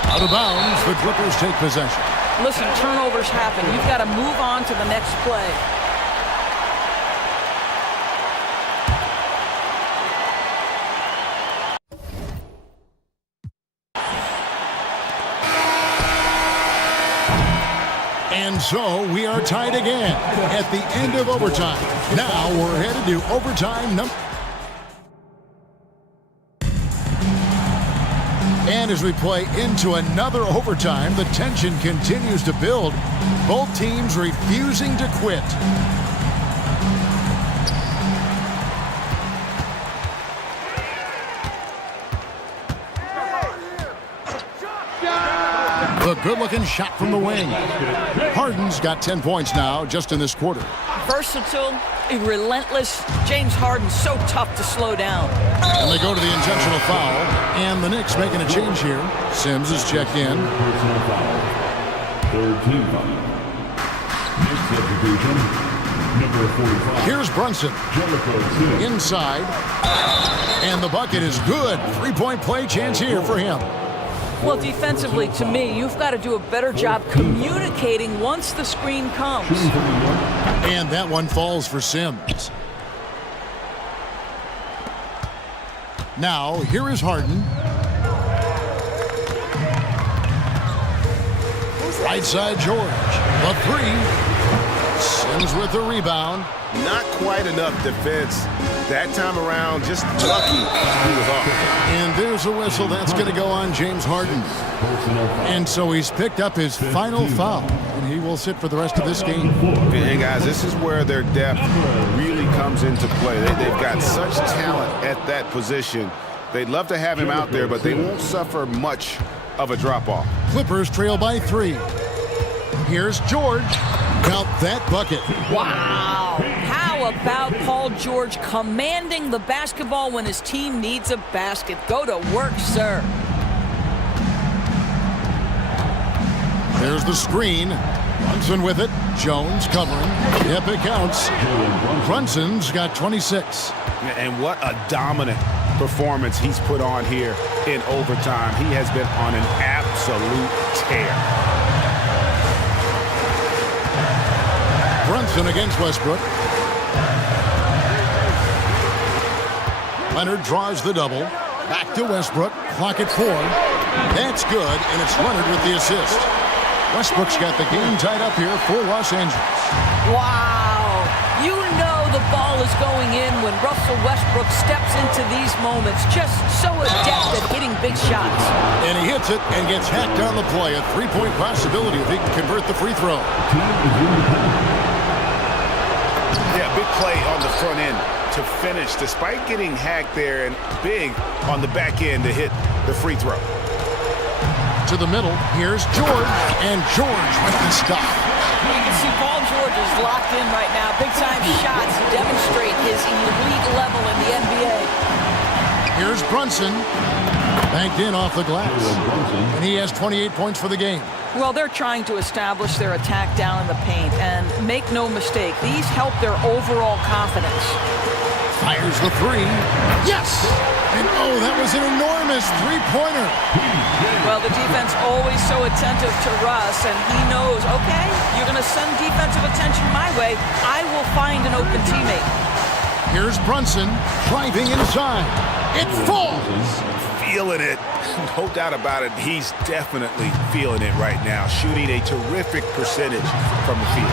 Out of bounds, the Clippers take possession. Listen, turnovers happen. You've got to move on to the next play. so we are tied again at the end of overtime. Now we're headed to overtime number. And as we play into another overtime, the tension continues to build. Both teams refusing to quit. A good-looking shot from the wing. Harden's got 10 points now just in this quarter. Versatile, relentless. James Harden so tough to slow down. And they go to the intentional foul. And the Knicks making a change here. Sims is checked in. Personal foul. Third team foul. Next substitution, number 45. Here's Brunson. Inside. And the bucket is good. Three-point play chance here for him. Well, defensively, to me, you've got to do a better job communicating once the screen comes. And that one falls for Sims. Now, here is Harden. Right side, George. The three. Sims with the rebound. Not quite enough defense. That time around, just lucky he was off. And there's a whistle. That's going to go on James Harden. And so he's picked up his final foul. And he will sit for the rest of this game. And guys, this is where their depth really comes into play. They've got such talent at that position. They'd love to have him out there, but they won't suffer much of a drop-off. Clippers trail by 3. Here's George. Count that bucket. Wow. How about Paul George commanding the basketball when his team needs a basket? Go to work, sir. There's the screen. Brunson with it. Jones covering. Yep, it counts. Brunson's got 26. And what a dominant performance he's put on here in overtime. He has been on an absolute tear. Brunson against Westbrook. Leonard draws the double. Back to Westbrook. Clock at 4. That's good, and it's Leonard with the assist. Westbrook's got the game tied up here for Los Angeles. Wow. You know the ball is going in when Russell Westbrook steps into these moments. Just so adept at hitting big shots. And he hits it and gets hacked on the play. A three-point possibility if he can convert the free throw. Yeah, big play on the front end to finish, despite getting hacked there, and big on the back end to hit the free throw. To the middle, here's George, and George with the stop. You can see Paul George is locked in right now. Big-time shots demonstrate his elite level in the NBA. Here's Brunson, banked in off the glass, and he has 28 points for the game. Well, they're trying to establish their attack down in the paint, and make no mistake, these help their overall confidence. Fires the three. Yes! And oh, that was an enormous three-pointer. Well, the defense always so attentive to Russ, and he knows, okay, you're going to send defensive attention my way. I will find an open teammate. Here's Brunson driving inside. It falls. Feeling it. No doubt about it. He's definitely feeling it right now. Shooting a terrific percentage from the field.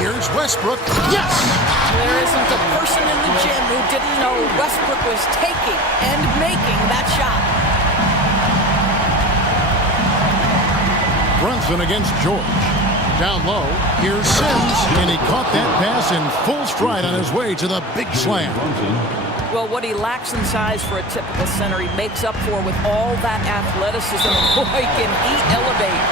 Here's Westbrook. Yes! There isn't a person in the gym who didn't know Westbrook was taking and making that shot. Brunson against George. Down low, here's Sims, and he caught that pass in full stride on his way to the big slam. Well, what he lacks in size for a typical center, he makes up for with all that athleticism. Boy, can he elevate.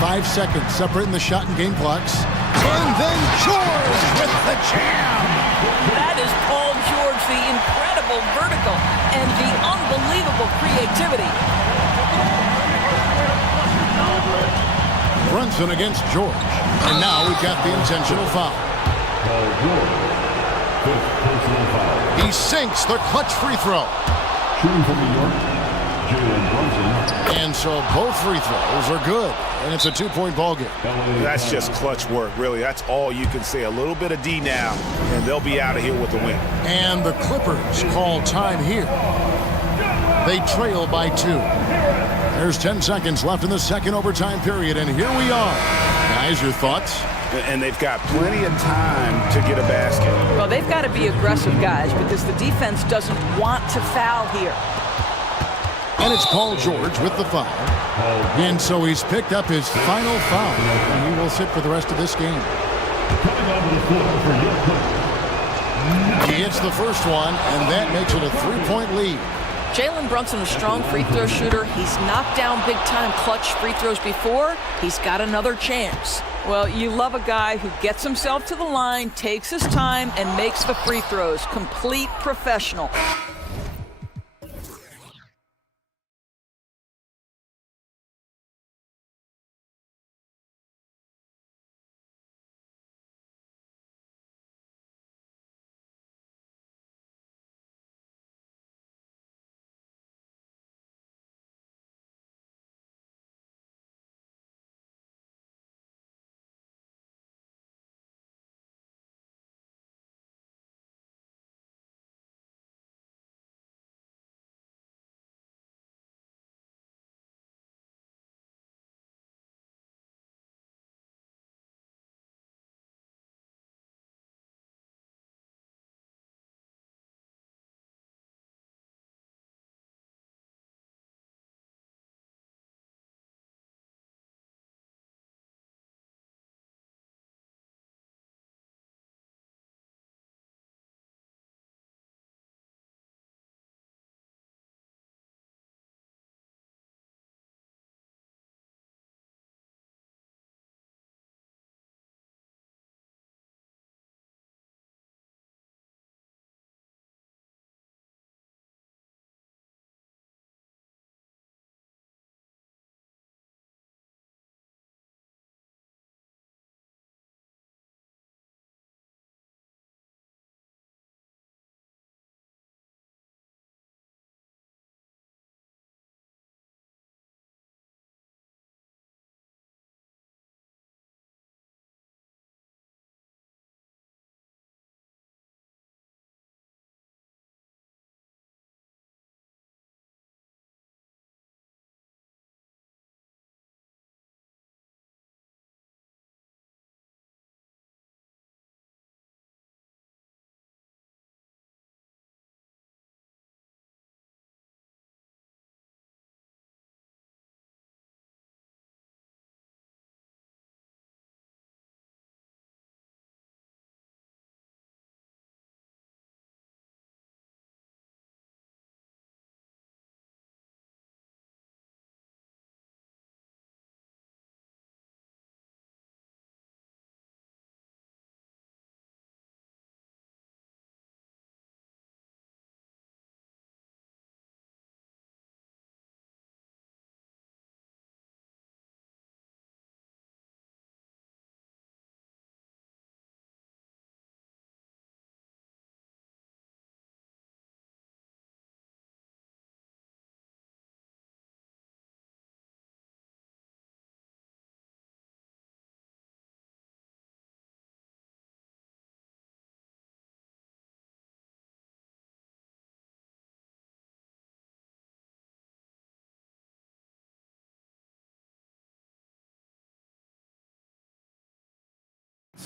5 seconds separating the shot and game clocks. And then George with the jam. That is Paul George, the incredible vertical and the unbelievable creativity. Brunson against George. And now we've got the intentional foul. He sinks the clutch free throw. Shooting from New York, Jalen Brunson. And so both free throws are good. And it's a two-point ball game. That's just clutch work, really. That's all you can say. A little bit of D now, and they'll be out of here with the win. And the Clippers call time here. They trail by 2. There's 10 seconds left in the second overtime period, and here we are. Guys, your thoughts? And they've got plenty of time to get a basket. Well, they've got to be aggressive, guys, because the defense doesn't want to foul here. And it's Paul George with the foul. And so he's picked up his final foul, and he will sit for the rest of this game. He hits the first one, and that makes it a 3-point lead. Jalen Brunson, a strong free throw shooter. He's knocked down big-time clutch free throws before. He's got another chance. Well, you love a guy who gets himself to the line, takes his time, and makes the free throws. Complete professional.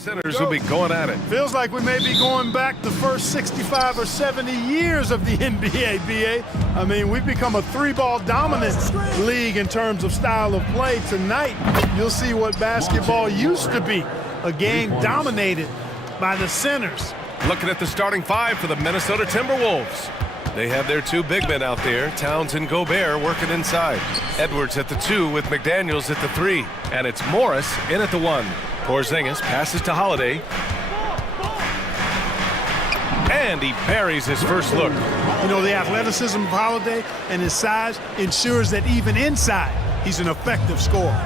Sinners will be going at it. Feels like we may be going back the first 65 or 70 years of the NBA, BA. I mean, we've become a three-ball dominant league in terms of style of play. Tonight, you'll see what basketball used to be, a game dominated by the centers. Looking at the starting five for the Minnesota Timberwolves. They have their two big men out there, Towns and Gobert, working inside. Edwards at the 2 with McDaniels at the 3. And it's Morris in at the 1. Porzingis passes to Holiday. And he buries his first look. You know, the athleticism of Holiday and his size ensures that even inside, he's an effective scorer.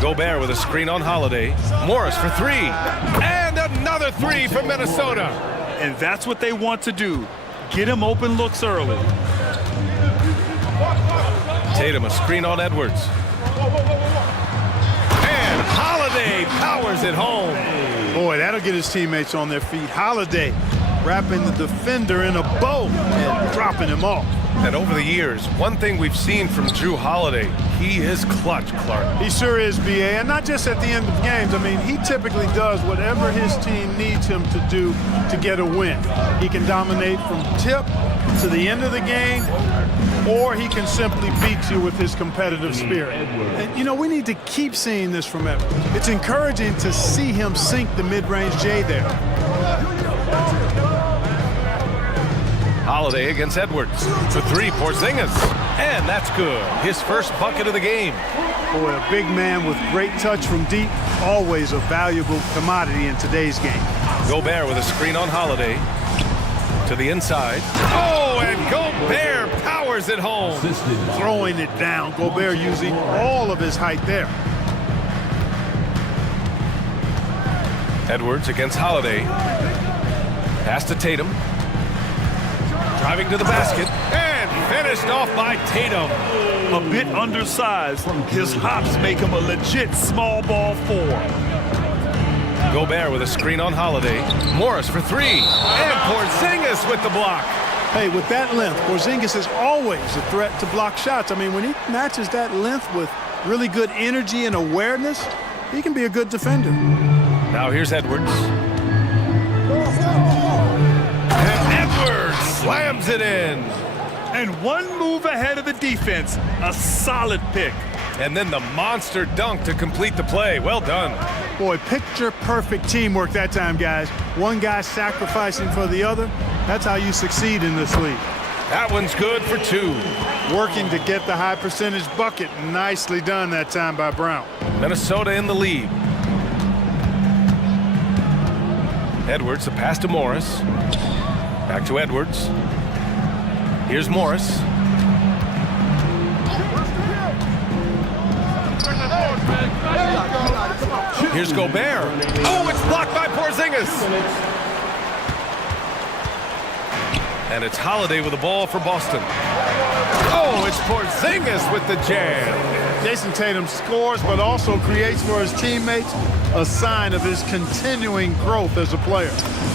Gobert with a screen on Holiday. Morris for 3. And another 3 for Minnesota. And that's what they want to do. Get him open looks early. Tatum a screen on Edwards. And Holiday powers it home. Boy, that'll get his teammates on their feet. Holiday wrapping the defender in a bow and dropping him off. And over the years, one thing we've seen from Drew Holiday, he is clutch, Clark. He sure is, B.A., and not just at the end of games. I mean, he typically does whatever his team needs him to do to get a win. He can dominate from tip to the end of the game, or he can simply beat you with his competitive spirit. And, you know, we need to keep seeing this from Edwards. It's encouraging to see him sink the mid-range J there. Holiday against Edwards. For three, Porzingis. And that's good. His first bucket of the game. Boy, a big man with great touch from deep, always a valuable commodity in today's game. Gobert with a screen on Holiday. To the inside. Oh, and Gobert powers it home. Throwing it down. Gobert using all of his height there. Edwards against Holiday. Pass to Tatum. Driving to the basket. And finished off by Tatum. A bit undersized. His hops make him a legit small ball four. Gobert with a screen on Holiday. Morris for three. And Porzingis with the block. Hey, with that length, Porzingis is always a threat to block shots. I mean, when he matches that length with really good energy and awareness, he can be a good defender. Now here's Edwards. And Edwards slams it in. And one move ahead of the defense. A solid pick. And then the monster dunk to complete the play. Well done. Boy, picture-perfect teamwork that time, guys. One guy sacrificing for the other. That's how you succeed in this league. That one's good for two. Working to get the high percentage bucket. Nicely done that time by Brown. Minnesota in the lead. Edwards, the pass to Morris. Back to Edwards. Here's Morris. Here's Gobert. Oh, it's blocked by Porzingis. And it's Holiday with the ball for Boston. Oh, it's Porzingis with the jam. Jason Tatum scores, but also creates for his teammates, a sign of his continuing growth as a player.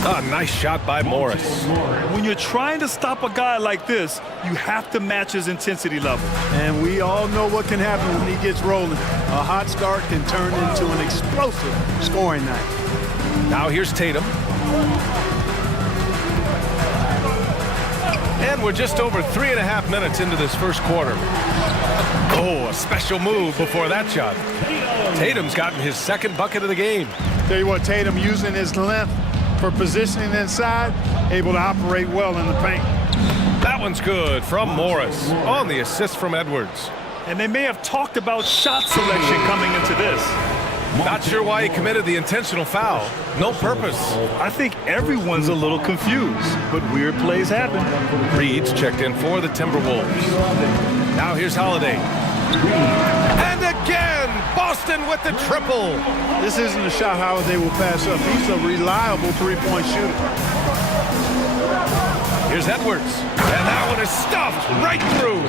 A nice shot by Morris. When you're trying to stop a guy like this, you have to match his intensity level. And we all know what can happen when he gets rolling. A hot start can turn into an explosive scoring night. Now here's Tatum. And we're just over 3.5 minutes into this first quarter. Oh, a special move before that shot. Tatum's gotten his second bucket of the game. Tell you what, Tatum using his length for positioning inside, able to operate well in the paint. That one's good from Morris on the assist from Edwards. And they may have talked about shot selection coming into this. Not sure why he committed the intentional foul. No purpose. I think everyone's a little confused, but weird plays happen. Reed's checked in for the Timberwolves. Now here's Holiday. And again, Boston with the triple. This isn't a shot Holiday will pass up. He's a reliable three-point shooter. Here's Edwards. And that one is stuffed right through.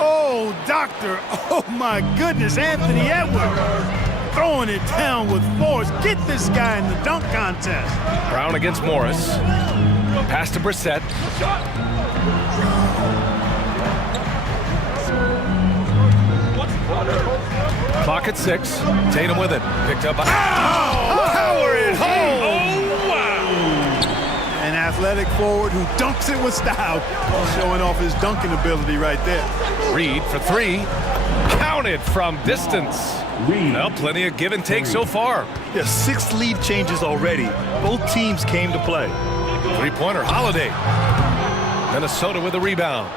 Oh, doctor. Oh, my goodness. Anthony Edwards throwing it down with force. Get this guy in the dunk contest. Brown against Morris. Pass to Brissett. Clock at 6. Tatum with it. Picked up by... Oh! Power it home! Oh, wow! An athletic forward who dunks it with style. Showing off his dunking ability right there. Reed for three. Counted from distance. Well, plenty of give and take so far. Yeah, 6 lead changes already. Both teams came to play. Three-pointer, Holiday. Minnesota with a rebound.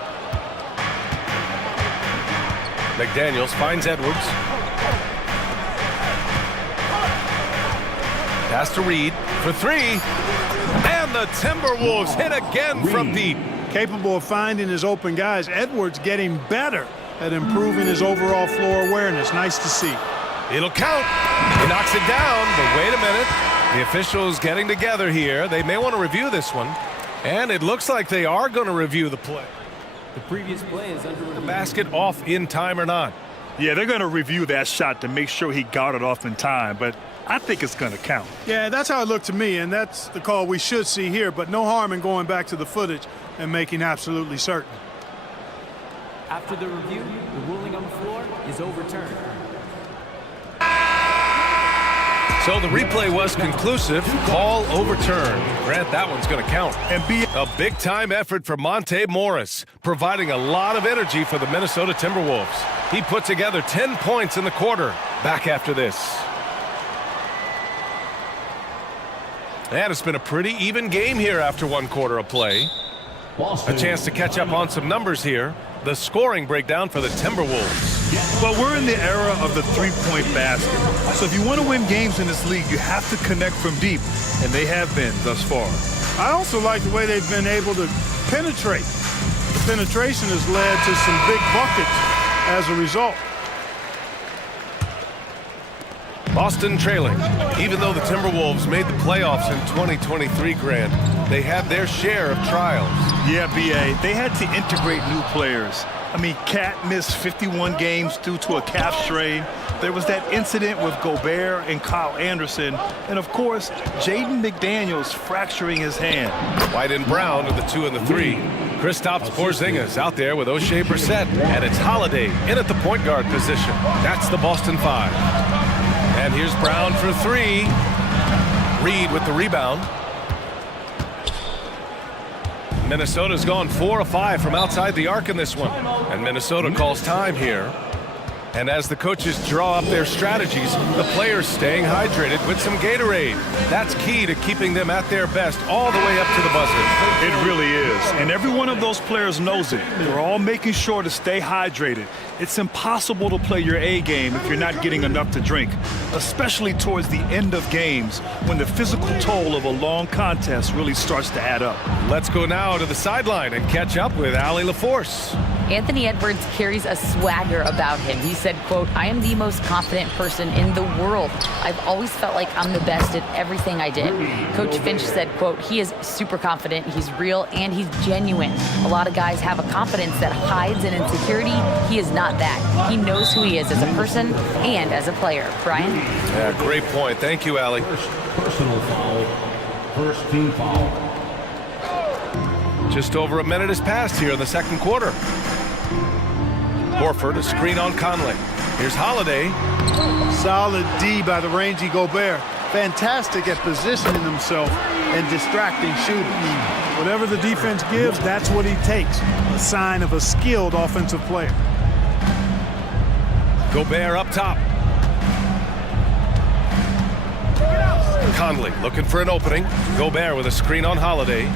McDaniels finds Edwards. Pass to Reed for three. And the Timberwolves hit again from deep. Capable of finding his open guys. Edwards getting better at improving his overall floor awareness. Nice to see. It'll count. He knocks it down, but wait a minute. The officials getting together here. They may want to review this one. And it looks like they are going to review the play. The previous play is under the basket off in time or not. Yeah, they're going to review that shot to make sure he got it off in time, but I think it's going to count. Yeah, that's how it looked to me, and that's the call we should see here, but no harm in going back to the footage and making absolutely certain. After the review, the ruling on the floor is overturned. So the replay was conclusive. Call overturned. Grant, that one's going to count. And be a big-time effort for Monte Morris, providing a lot of energy for the Minnesota Timberwolves. He put together 10 points in the quarter. Back after this. And it's been a pretty even game here after one quarter of play. A chance to catch up on some numbers here. The scoring breakdown for the Timberwolves. Well, we're in the era of the three-point basket. So if you want to win games in this league, you have to connect from deep, and they have been thus far. I also like the way they've been able to penetrate. The penetration has led to some big buckets as a result. Boston trailing. Even though the Timberwolves made the playoffs in 2023, Grant, they had their share of trials. Yeah, B.A., they had to integrate new players. I mean, Cat missed 51 games due to a calf strain. There was that incident with Gobert and Kyle Anderson. And, of course, Jaden McDaniels fracturing his hand. White and Brown are the 2 and the 3. Kristaps Porzingis out there with O'Shea Brissett. And it's Holiday in at the point guard position. That's the Boston 5. And here's Brown for 3. Reed with the rebound. Minnesota's gone 4 of 5 from outside the arc in this one. And Minnesota calls time here. And as the coaches draw up their strategies, the players staying hydrated with some Gatorade. That's key to keeping them at their best all the way up to the buzzer. It really is. And every one of those players knows it. They're all making sure to stay hydrated. It's impossible to play your A game if you're not getting enough to drink, especially towards the end of games when the physical toll of a long contest really starts to add up. Let's go now to the sideline and catch up with Allie LaForce. Anthony Edwards carries a swagger about him. He said, quote, "I am the most confident person in the world. I've always felt like I'm the best at everything I did." Coach Finch said, quote, "He is super confident, he's real, and he's genuine. A lot of guys have a confidence that hides an insecurity. He is not that. He knows who he is as a person and as a player." Brian? Yeah, great point. Thank you, Allie. Personal foul. First team foul. Just over a minute has passed here in the second quarter. Horford, a screen on Conley. Here's Holiday. Solid D by the rangy Gobert. Fantastic at positioning himself and distracting shooters. Whatever the defense gives, that's what he takes. A sign of a skilled offensive player. Gobert up top. Conley looking for an opening. Gobert with a screen on Holiday.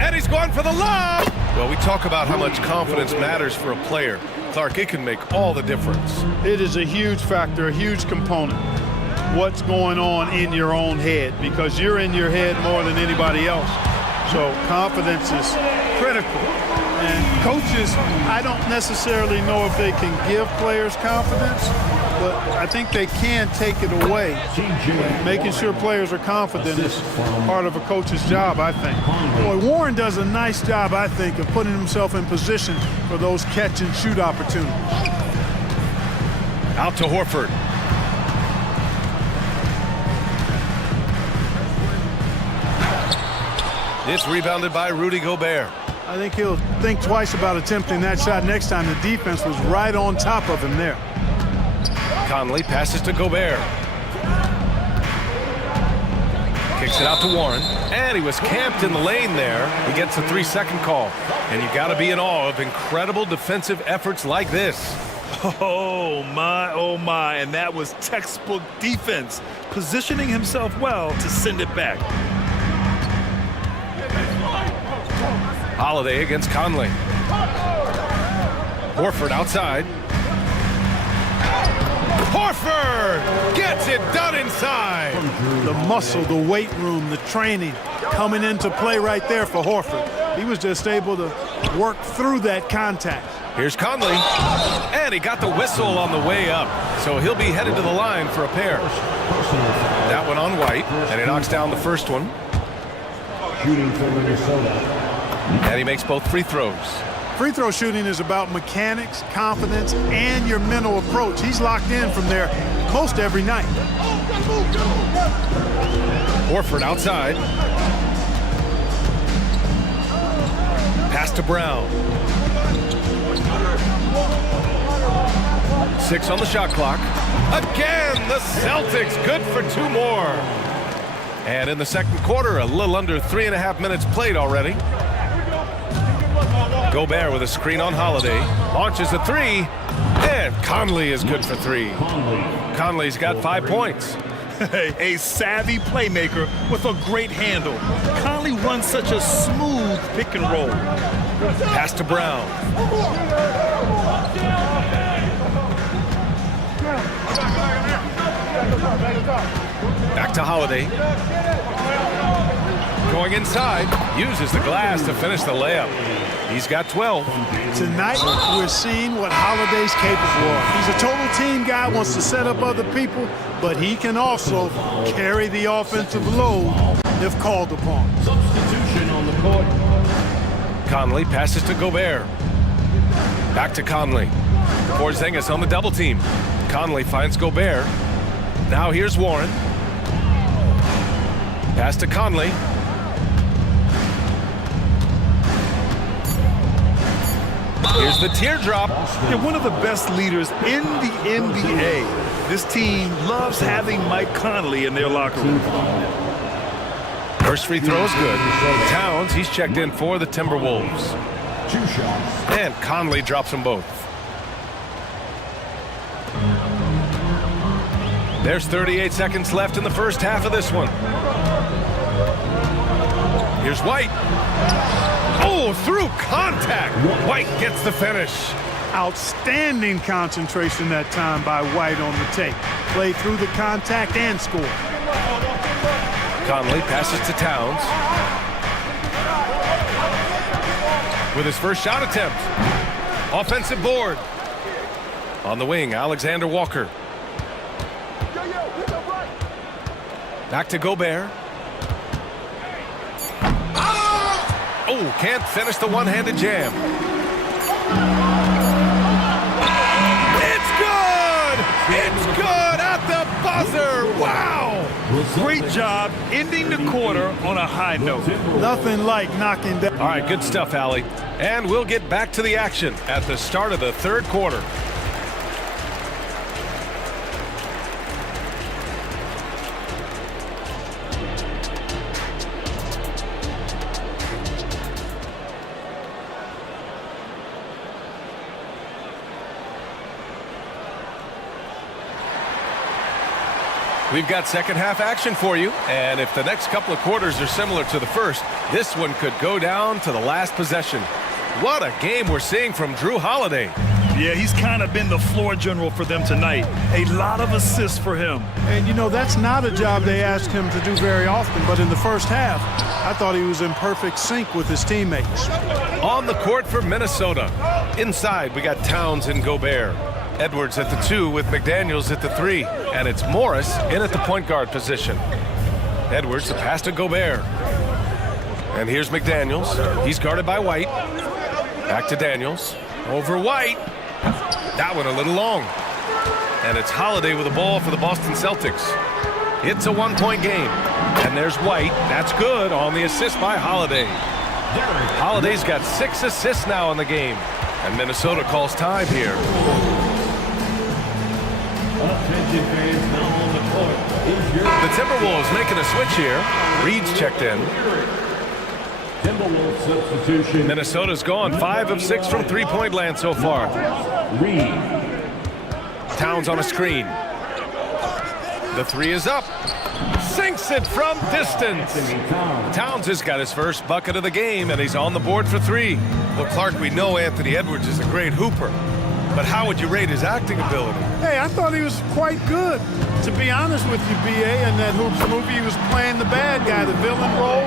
And he's going for the lob! Well, we talk about how much confidence matters for a player. Clark, it can make all the difference. It is a huge factor, a huge component. What's going on in your own head, because you're in your head more than anybody else. So confidence is critical. And coaches, I don't necessarily know if they can give players confidence, but I think they can take it away. Making sure players are confident is part of a coach's job, I think. Boy, Warren does a nice job, I think, of putting himself in position for those catch and shoot opportunities. Out to Horford. It's rebounded by Rudy Gobert. I think he'll think twice about attempting that shot next time. The defense was right on top of him there. Conley passes to Gobert. Kicks it out to Warren. And he was camped in the lane there. He gets a 3-second call. And you got to be in awe of incredible defensive efforts like this. Oh my, and that was textbook defense, positioning himself well to send it back. Holiday against Conley. Horford outside. Horford gets it done inside. The muscle, the weight room, the training coming into play right there for Horford. He was just able to work through that contact. Here's Conley, and he got the whistle on the way up, so he'll be headed to the line for a pair. That one on White, and he knocks down the first one. Shooting for Minnesota. And he makes both free throws. Free throw shooting is about mechanics, confidence, and your mental approach. He's locked in from there most every night. Horford outside. Pass to Brown. 6 on the shot clock. Again, the Celtics good for 2 more. And in the second quarter, a little under 3.5 minutes played already. Gobert with a screen on Holiday. Launches a 3. And Conley is good for 3. Conley's got 5 points. A savvy playmaker with a great handle. Conley runs such a smooth pick and roll. Pass to Brown. Back to Holiday. Going inside. Uses the glass to finish the layup. He's got 12. Tonight, we're seeing what Holiday's capable of. He's a total team guy, wants to set up other people, but he can also carry the offensive load if called upon. Substitution on the court. Conley passes to Gobert. Back to Conley. Porzingis on the double team. Conley finds Gobert. Now here's Warren. Pass to Conley. Here's the teardrop. They're one of the best leaders in the NBA. This team loves having Mike Conley in their locker room. First free throw is good. Towns, he's checked in for the Timberwolves. 2 shots. And Conley drops them both. There's 38 seconds left in the first half of this one. Here's White. Oh, through contact. White gets the finish. Outstanding concentration that time by White on the tape. Played through the contact and scored. Conley passes to Towns. With his first shot attempt. Offensive board. On the wing, Alexander Walker. Back to Gobert. Oh, can't finish the one-handed jam. It's good! It's good at the buzzer! Wow! Great job ending the quarter on a high note. Nothing like knocking down. All right, good stuff, Allie. And we'll get back to the action at the start of the third quarter. We've got second half action for you, and if the next couple of quarters are similar to the first, this one could go down to the last possession. What a game we're seeing from Drew Holiday. Yeah, he's kind of been the floor general for them tonight. A lot of assists for him. And, you know, that's not a job they ask him to do very often, but in the first half, I thought he was in perfect sync with his teammates. On the court for Minnesota. Inside, we got Towns and Gobert. Edwards at the 2 with McDaniels at the 3. And it's Morris in at the point guard position. Edwards, the pass to Gobert. And here's McDaniels. He's guarded by White. Back to Daniels. Over White. That one a little long. And it's Holiday with the ball for the Boston Celtics. It's a one-point game. And there's White. That's good on the assist by Holiday. Holiday's got 6 assists now in the game. And Minnesota calls time here. Attention fans, now on the court is your... The Timberwolves making a switch here. Reed's checked in. Timberwolves substitution. Minnesota's gone 5 of 6 from three-point land so far. Reed. Towns on a screen. The 3 is up. Sinks it from distance. Towns has got his first bucket of the game, and he's on the board for 3. Well, Clark, we know Anthony Edwards is a great hooper. But how would you rate his acting ability? Hey, I thought he was quite good. To be honest with you, B.A., in that Hoops movie, he was playing the bad guy, the villain role.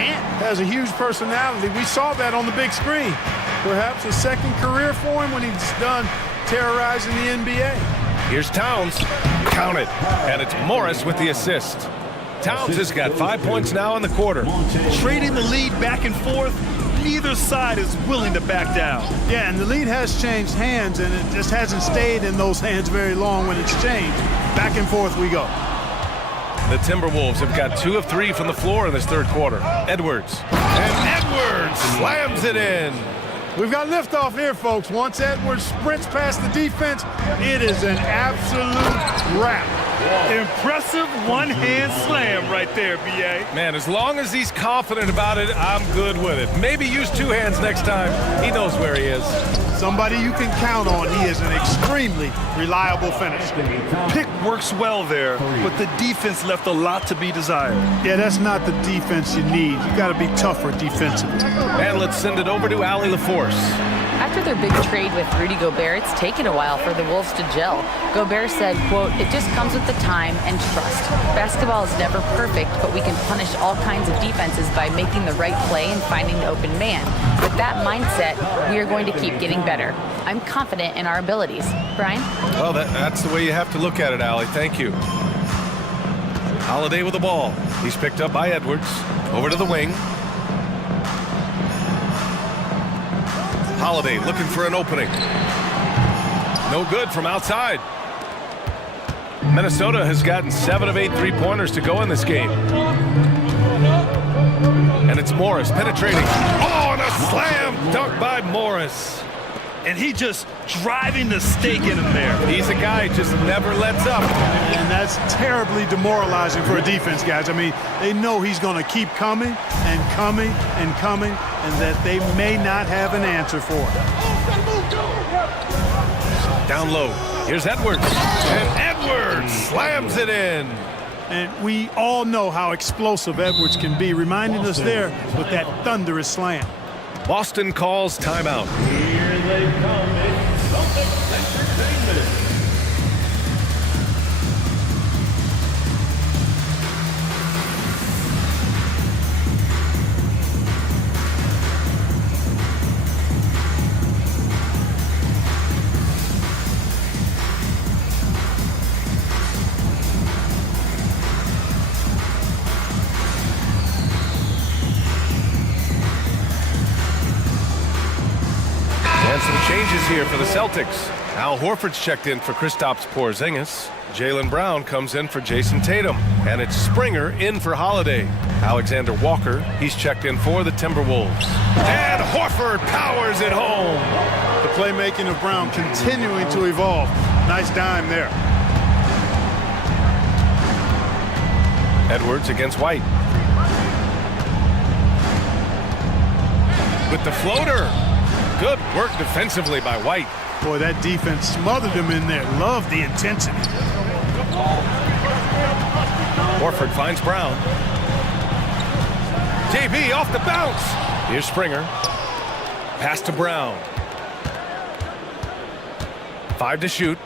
Ant has a huge personality. We saw that on the big screen. Perhaps a second career for him when he's done terrorizing the NBA. Here's Towns. Count it. And it's Morris with the assist. Towns has got 5 points now in the quarter. Trading the lead back and forth, neither side is willing to back down. Yeah, and the lead has changed hands, and it just hasn't stayed in those hands very long when it's changed. Back and forth we go. The Timberwolves have got 2 of 3 from the floor in this third quarter. Edwards. And Edwards slams it in. We've got liftoff here, folks. Once Edwards sprints past the defense, it is an absolute wrap. Impressive one-hand slam right there, B.A. Man, as long as he's confident about it, I'm good with it. Maybe use 2 hands next time. He knows where he is. Somebody you can count on. He is an extremely reliable finisher. Pick works well there, but the defense left a lot to be desired. Yeah, that's not the defense you need. You got to be tougher defensively. And let's send it over to Allie LaForce. After their big trade with Rudy Gobert, it's taken a while for the Wolves to gel. Gobert said, quote, "It just comes with the time and trust. Basketball is never perfect, but we can punish all kinds of defenses by making the right play and finding the open man. With that mindset, we are going to keep getting better. I'm confident in our abilities." Brian? Well, that's the way you have to look at it, Allie. Thank you. Holiday with the ball. He's picked up by Edwards. Over to the wing. Holiday looking for an opening. No good from outside. Minnesota has gotten 7 of 8 three-pointers to go in this game. And it's Morris penetrating. Oh, and a slam dunk by Morris. And he just driving the stake in him there. He's a guy who just never lets up. And that's terribly demoralizing for a defense, guys. I mean, they know he's going to keep coming and coming and coming, and that they may not have an answer for it. Down low. Here's Edwards. And Edwards slams it in. And we all know how explosive Edwards can be, reminding us there with that thunderous slam. Boston calls timeout. Here they come. It's Celtics Entertainment. And some changes here for the Celtics. Al Horford's checked in for Kristaps Porzingis. Jaylen Brown comes in for Jason Tatum. And it's Springer in for Holiday. Alexander Walker, he's checked in for the Timberwolves. And Horford powers it home. The playmaking of Brown continuing to evolve. Nice dime there. Edwards against White. With the floater. Good work defensively by White. Boy, that defense smothered him in there. Love the intensity. Horford finds Brown. JB off the bounce. Here's Springer. Pass to Brown. 5 to shoot.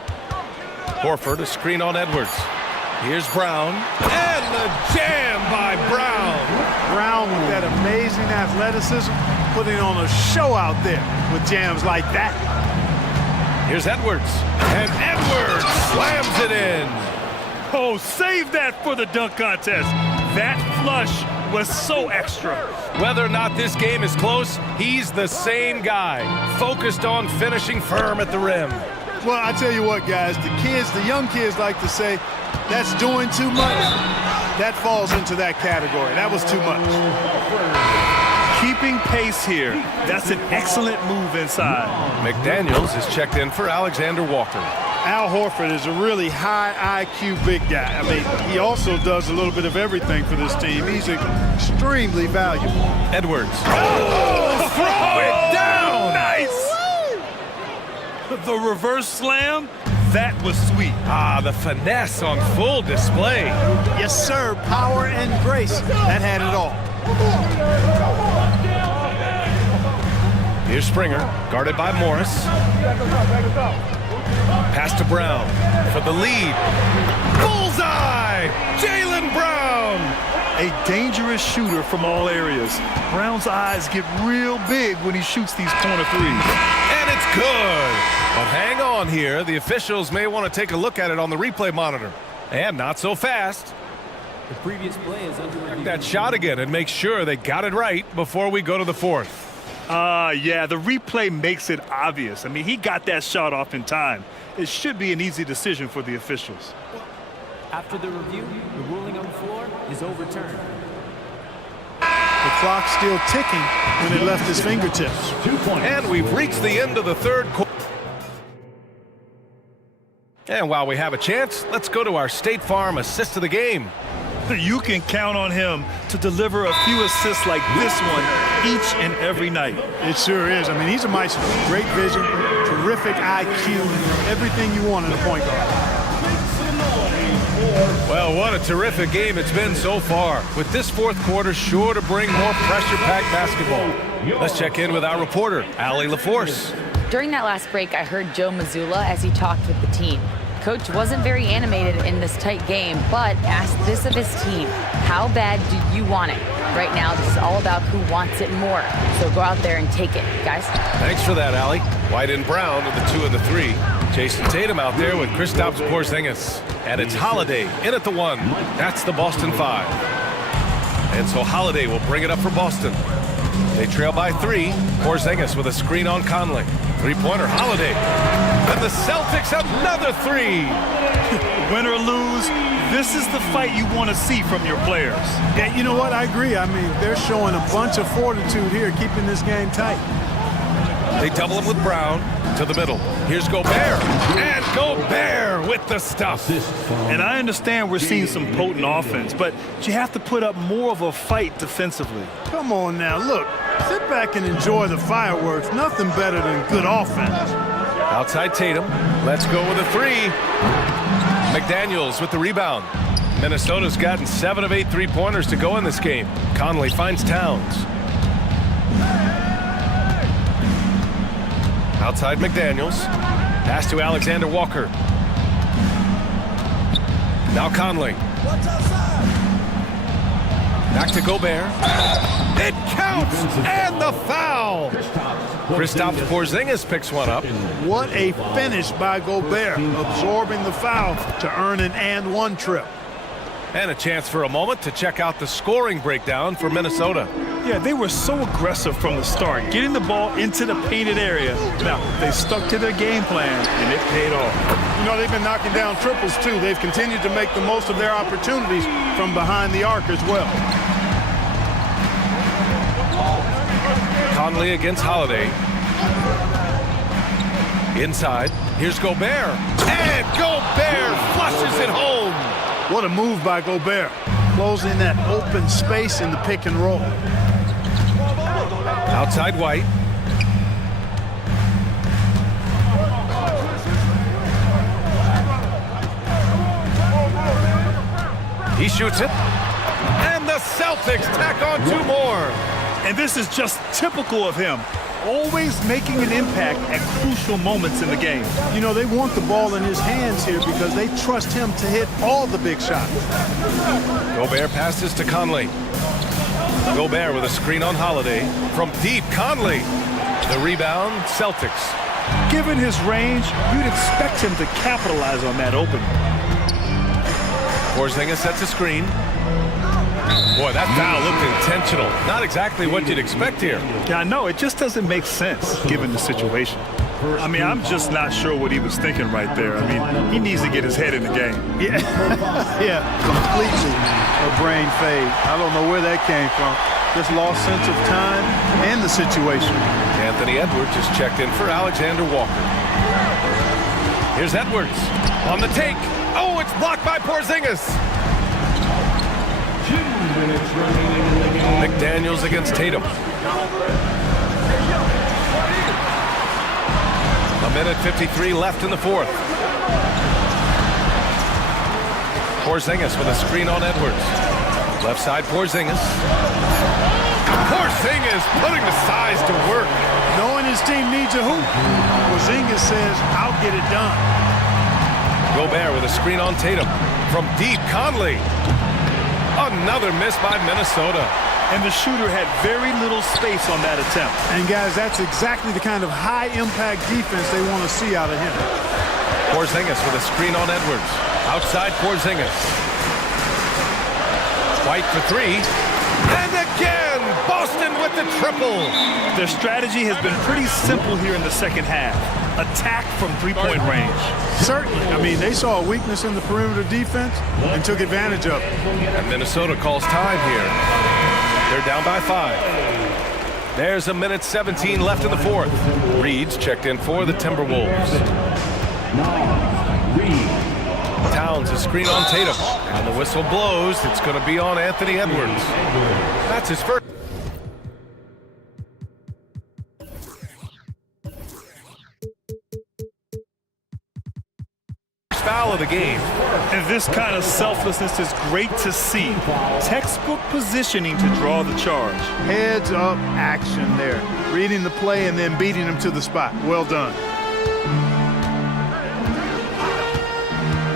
Horford, a screen on Edwards. Here's Brown. And the jam by Brown. Brown with that amazing athleticism, putting on a show out there with jams like that. Here's Edwards. And Edwards slams it in. Oh, save that for the dunk contest. That flush was so extra. Whether or not this game is close, he's the same guy, focused on finishing firm at the rim. Well, I tell you what, guys, the young kids like to say, that's doing too much. That falls into that category. That was too much. Keeping pace here. That's an excellent move inside. McDaniels is checked in for Alexander Walker. Al Horford is a really high IQ big guy. I mean, he also does a little bit of everything for this team. He's extremely valuable. Edwards. Oh, throw it down! Nice! The reverse slam, that was sweet. Ah, the finesse on full display. Yes, sir. Power and grace. That had it all. Here's Springer, guarded by Morris. Pass to Brown for the lead. Bullseye! Jaylen Brown! A dangerous shooter from all areas. Brown's eyes get real big when he shoots these corner threes. And it's good. But hang on here. The officials may want to take a look at it on the replay monitor. And not so fast. The previous play is under review. That shot again and make sure they got it right before we go to the fourth. Yeah, the replay makes it obvious. I mean, he got that shot off in time. It should be an easy decision for the officials. After the review, the ruling on the floor is overturned. The clock's still ticking when it left his fingertips. 2 points. And we've reached the end of the third quarter. And while we have a chance, let's go to our State Farm assist of the game. You can count on him to deliver a few assists like this one each and every night. It sure is. I mean, he's a maestro. Great vision, terrific IQ, everything you want in a point guard. Well, what a terrific game it's been so far, with this fourth quarter sure to bring more pressure-packed basketball. Let's check in with our reporter, Allie LaForce. During that last break, I heard Joe Mazzulla as he talked with the team. Coach wasn't very animated in this tight game, but asked this of his team: how bad do you want it? Right now, this is all about who wants it more. So go out there and take it, guys. Thanks for that, Allie. White and Brown with the 2 and the 3. Jason Tatum out there with Kristaps Porzingis. And it's Holiday in at the 1. That's the Boston 5. And so Holiday will bring it up for Boston. They trail by 3. Porzingis with a screen on Conley. Three-pointer, Holiday. And the Celtics, another 3. Win or lose, this is the fight you want to see from your players. Yeah, you know what? I agree. I mean, they're showing a bunch of fortitude here, keeping this game tight. They double him with Brown to the middle. Here's Gobert. And Gobert with the stuff. And I understand we're seeing some potent offense, but you have to put up more of a fight defensively. Come on now, look. Sit back and enjoy the fireworks. Nothing better than good offense. Outside Tatum. Let's go with a 3. McDaniels with the rebound. Minnesota's gotten 7 of 8 three-pointers to go in this game. Conley finds Towns. Outside McDaniels. Pass to Alexander Walker. Now Conley. Back to Gobert. It counts! And the foul! Kristaps Porzingis picks one up. What a finish by Gobert, absorbing the foul to earn an and-one trip. And a chance for a moment to check out the scoring breakdown for Minnesota. Yeah, they were so aggressive from the start, getting the ball into the painted area. Now, they stuck to their game plan, and it paid off. You know, they've been knocking down triples, too. They've continued to make the most of their opportunities from behind the arc as well. Conley against Holiday. Inside, here's Gobert. And Gobert flushes it home. What a move by Gobert, closing that open space in the pick and roll. Outside White. He shoots it. And the Celtics tack on 2 more. And this is just typical of him, always making an impact at crucial moments in the game. You know, they want the ball in his hands here because they trust him to hit all the big shots. Gobert passes to Conley. Gobert with a screen on Holiday. From deep, Conley. The rebound, Celtics. Given his range, you'd expect him to capitalize on that opening. Porzingis sets a screen. Boy, that foul looked intentional. Not exactly what you'd expect here. Yeah, I know. It just doesn't make sense given the situation. I mean, I'm just not sure what he was thinking right there. I mean, he needs to get his head in the game. Yeah, yeah, completely a brain fade. I don't know where that came from. Just lost sense of time and the situation. Anthony Edwards just checked in for Alexander Walker. Here's Edwards on the take. Oh, it's blocked by Porzingis. 2 minutes remaining in the game. McDaniels against Tatum. A minute 53 left in the fourth. Porzingis with a screen on Edwards. Left side, Porzingis. Porzingis putting the size to work. Knowing his team needs a hoop, Porzingis says, I'll get it done. Gobert with a screen on Tatum. From deep, Conley. Another miss by Minnesota. And the shooter had very little space on that attempt. And guys, that's exactly the kind of high-impact defense they want to see out of him. Porzingis with a screen on Edwards. Outside Porzingis. White for 3. And it again. Boston with the triple. Their strategy has been pretty simple here in the second half. Attack from three-point range. Certainly. I mean, they saw a weakness in the perimeter defense and took advantage of it. And Minnesota calls time here. They're down by 5. There's a minute 17 left in the fourth. Reed's checked in for the Timberwolves. Towns a screen on Tatum. And the whistle blows. It's going to be on Anthony Edwards. That's his first. Foul of the game. And this kind of selflessness is great to see. Textbook positioning to draw the charge. Heads up action there. Reading the play and then beating him to the spot. Well done.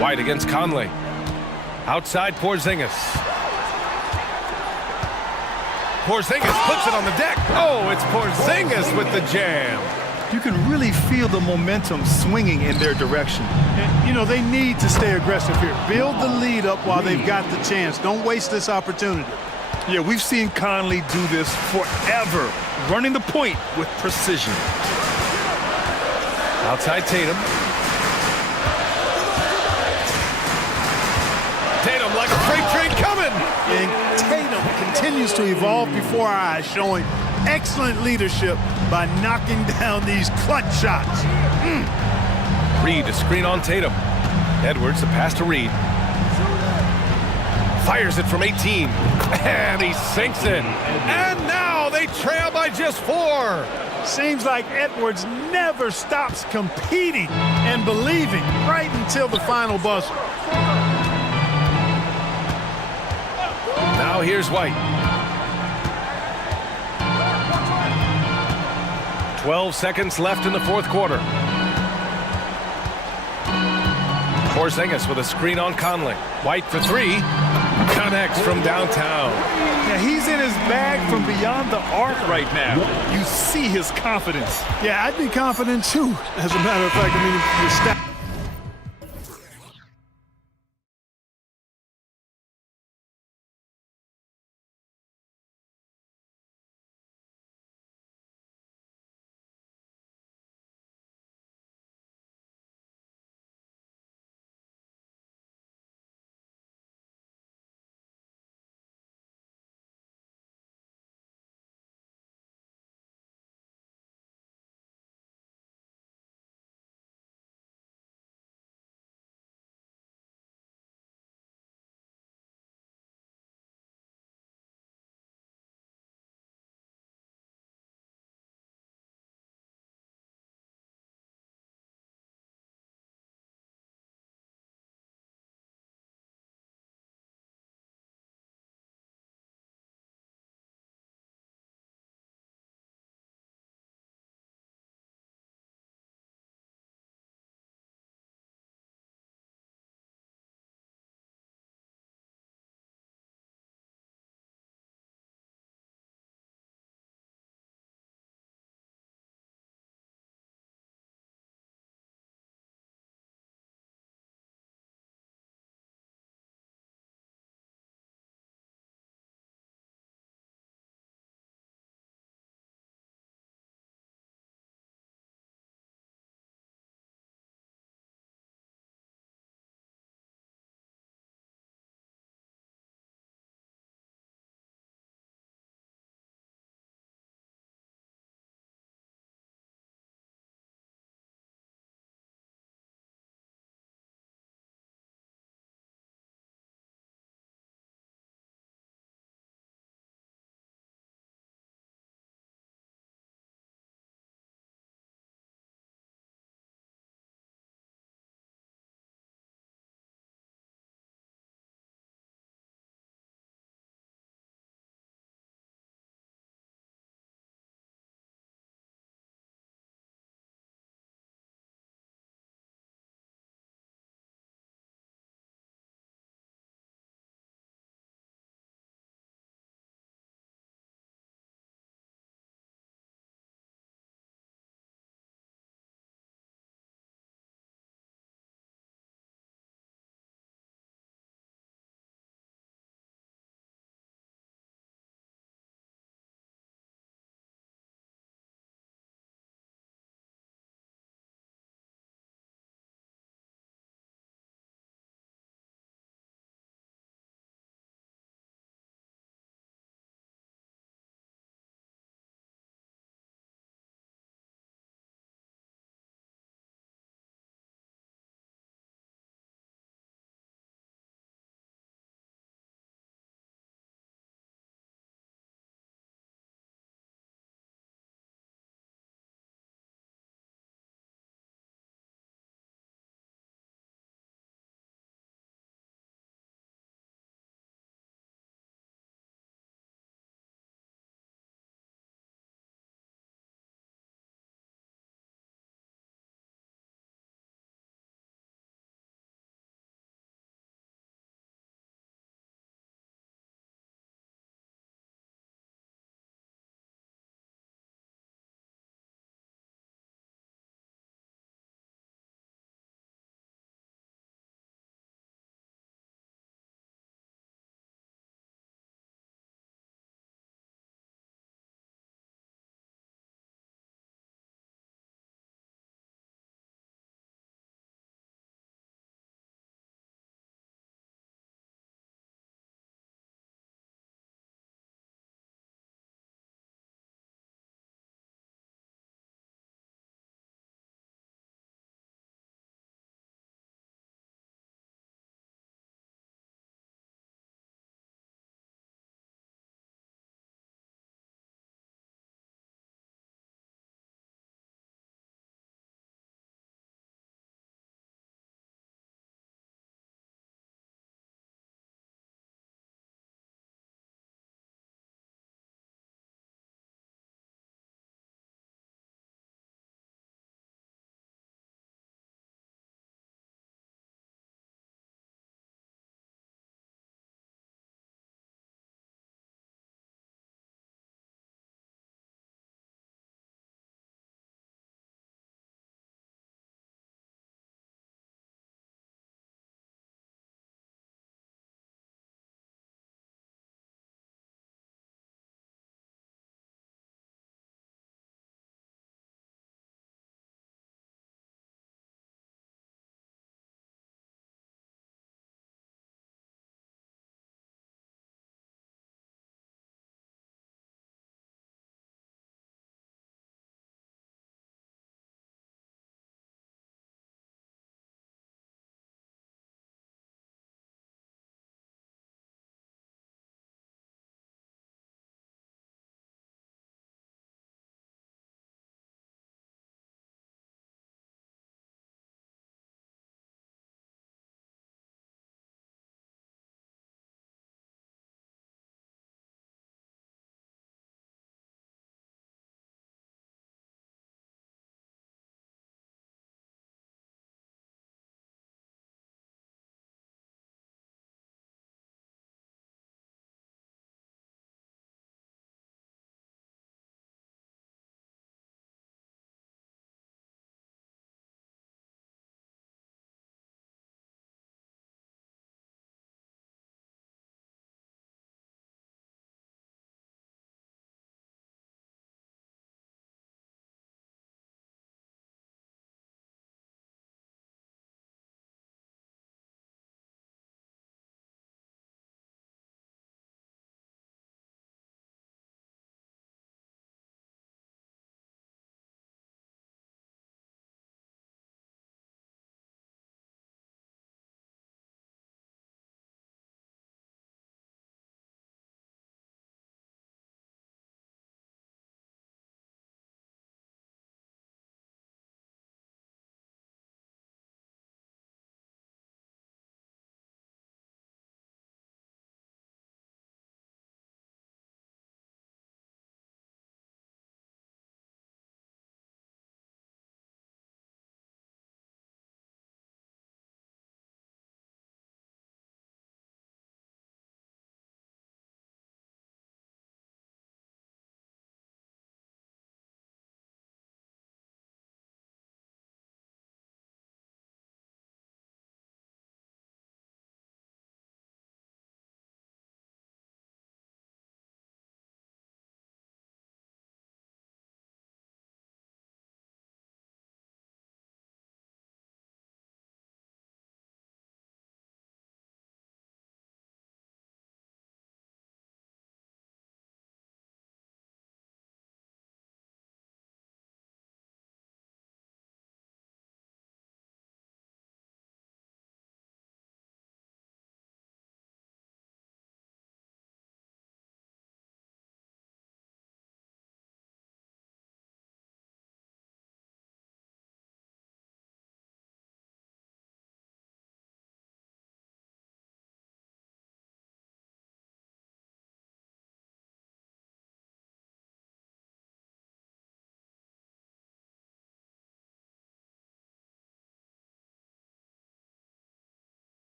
White against Conley. Outside Porzingis. Porzingis puts it on the deck. Oh, it's Porzingis with the jam. You can really feel the momentum swinging in their direction. And, you know, they need to stay aggressive here. Build the lead up while they've got the chance. Don't waste this opportunity. Yeah, we've seen Conley do this forever, running the point with precision. Outside Tatum. Tatum like a freight train coming. And Tatum continues to evolve before our eyes, showing excellent leadership by knocking down these clutch shots. Reed a screen on Tatum. Edwards a pass to Reed. Fires it from 18. And he sinks it. And now they trail by just 4. Seems like Edwards never stops competing and believing right until the final buzzer. Now here's White. 12 seconds left in the fourth quarter. Porzingis with a screen on Conley. White for 3. Connects from downtown. Yeah, he's in his bag from beyond the arc right now. You see his confidence. Yeah, I'd be confident too. As a matter of fact, I mean, the stat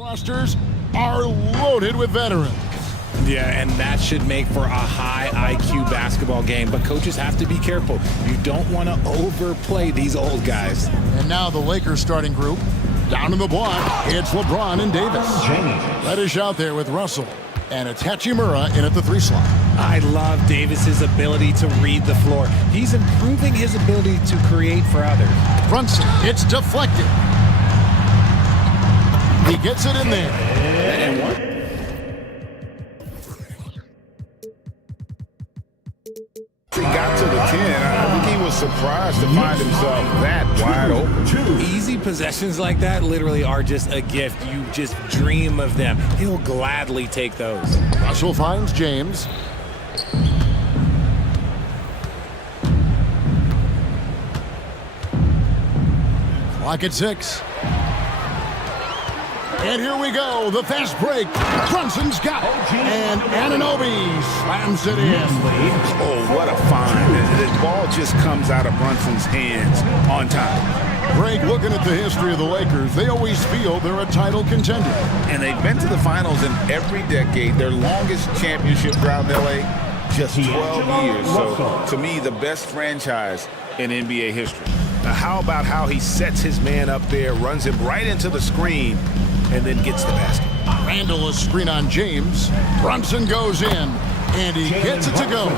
Rosters are loaded with veterans. Yeah, and that should make for a high IQ basketball game. But coaches have to be careful. You don't want to overplay these old guys. And now the Lakers starting group. Down in the block, it's LeBron and Davis. Reddish out there with Russell. And it's Hachimura in at the 3 slot. I love Davis's ability to read the floor. He's improving his ability to create for others. Brunson, it's deflected. He gets it in there. And what? He got to the 10. I think he was surprised to find himself that wide open. Easy possessions like that literally are just a gift. You just dream of them. He'll gladly take those. Russell finds James. Clock at 6. And here we go, the fast break. Brunson's got it. And Anunoby slams it in. Oh, what a find. The ball just comes out of Brunson's hands on time. Greg, looking at the history of the Lakers, they always feel they're a title contender. And they've been to the finals in every decade. Their longest championship drought in L.A., just 12 years. So, to me, the best franchise in NBA history. Now, how about how he sets his man up there, runs him right into the screen, and then gets the basket. Randall is screen on James. Brunson goes in, and he gets it to go.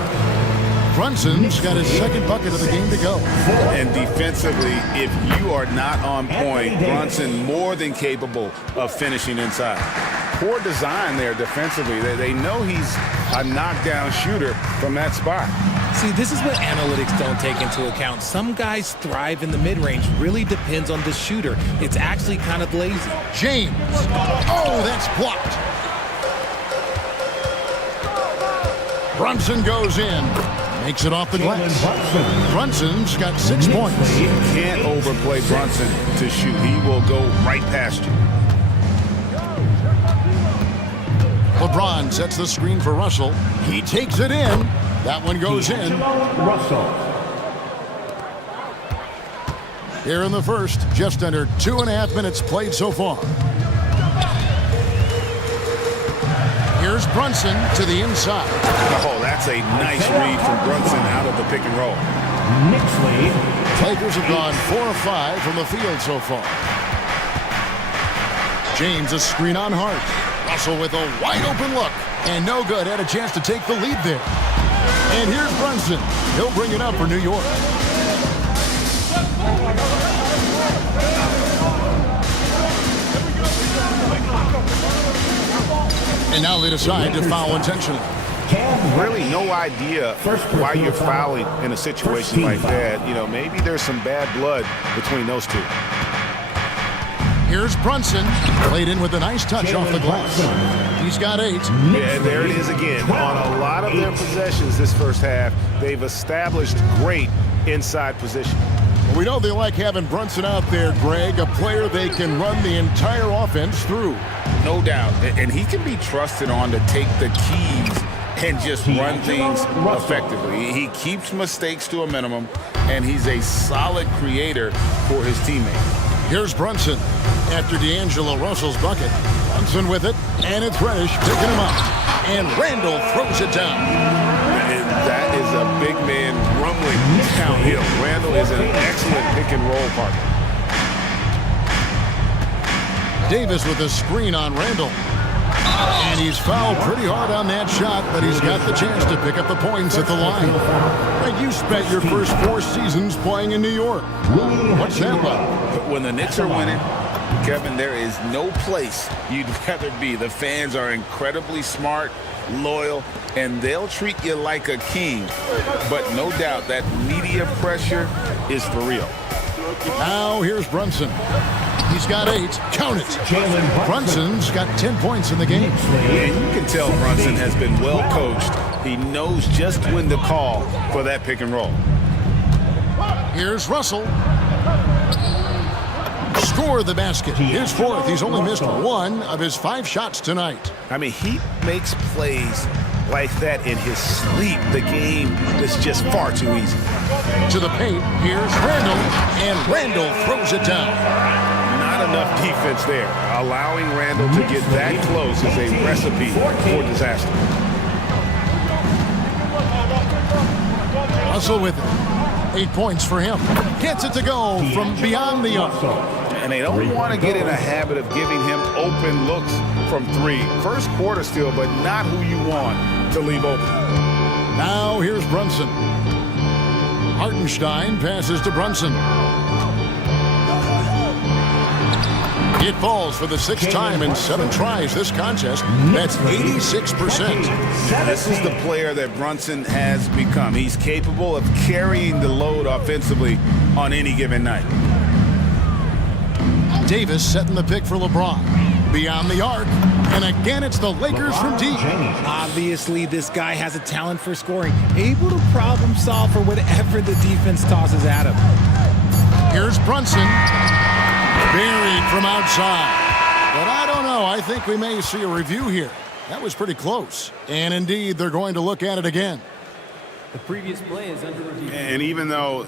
Brunson's got his second bucket of the game to go. And defensively, if you are not on point, Brunson more than capable of finishing inside. Poor design there defensively. They know he's a knockdown shooter from that spot. See, this is what analytics don't take into account. Some guys thrive in the mid-range. Really depends on the shooter. It's actually kind of lazy. James. Oh, that's blocked. Brunson goes in. Makes it off the glass. Brunson's got 6 points. You can't overplay Brunson to shoot. He will go right past you. LeBron sets the screen for Russell. He takes it in. That one goes in. Russell. Here in the first, just under 2.5 minutes played so far. Here's Brunson to the inside. Oh, that's a nice read from Brunson out of the pick and roll. Knicks lead. Lakers have gone 4 of 5 from the field so far. James a screen on Hart. Russell with a wide open look. And no good. Had a chance to take the lead there. And here's Brunson. He'll bring it up for New York. And now they decide to foul intentionally. Really no idea why you're fouling in a situation like that. You know, maybe there's some bad blood between those two. Here's Brunson, played in with a nice touch off the glass. He's got 8. Yeah, there it is again. On a lot of their possessions this first half, they've established great inside position. Well, we know they like having Brunson out there, Greg, a player they can run the entire offense through. No doubt. And he can be trusted on to take the keys and just run things effectively. He keeps mistakes to a minimum, and he's a solid creator for his teammates. Here's Brunson after D'Angelo Russell's bucket. Brunson with it, and it's Reddish picking him up. And Randall throws it down. And that is a big man rumbling downhill. Randall is an excellent pick and roll partner. Davis with a screen on Randall. And he's fouled pretty hard on that shot, but he's got the chance to pick up the points at the line. Like you spent your first 4 seasons playing in New York. What's that like? When the Knicks are winning, Kevin, there is no place you'd rather be. The fans are incredibly smart, loyal, and they'll treat you like a king. But no doubt that media pressure is for real. Now here's Brunson. He's got 8. Count it. Brunson's got 10 points in the game. And you can tell Brunson has been well coached. He knows just when to call for that pick and roll. Here's Russell. Score the basket. His 4th. He's only missed 1 of his 5 shots tonight. I mean, he makes plays like that in his sleep. The game is just far too easy. To the paint, here's Randall, and Randall throws it down. Not enough defense there. Allowing Randall to get that close is a recipe for disaster. Russell with it. 8 points for him. Gets it to go from beyond the arc. And they don't want to get in a habit of giving him open looks from three. First quarter still, but not who you want to leave open. Now here's Brunson. Hartenstein passes to Brunson. It falls for the 6th time in 7 tries this contest. That's 86%. This is the player that Brunson has become. He's capable of carrying the load offensively on any given night. Davis setting the pick for LeBron. Beyond the arc. And again, it's the Lakers from deep. Obviously, this guy has a talent for scoring. Able to problem solve for whatever the defense tosses at him. Here's Brunson. Buried from outside. But I don't know. I think we may see a review here. That was pretty close. And indeed, they're going to look at it again. The previous play is under review. And even though,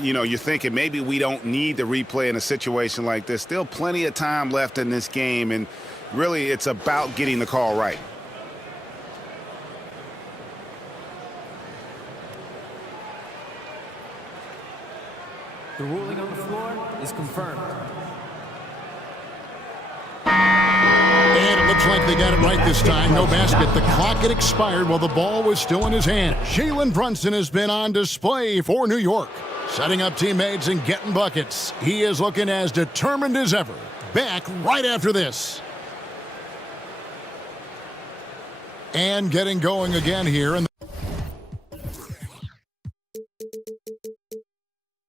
you know, you're thinking maybe we don't need the replay in a situation like this, still plenty of time left in this game. And really, it's about getting the call right. The ruling on the floor is confirmed. And it looks like they got it right this time. No basket. The clock had expired while the ball was still in his hand. Jalen Brunson has been on display for New York. Setting up teammates and getting buckets. He is looking as determined as ever. Back right after this. And getting going again here in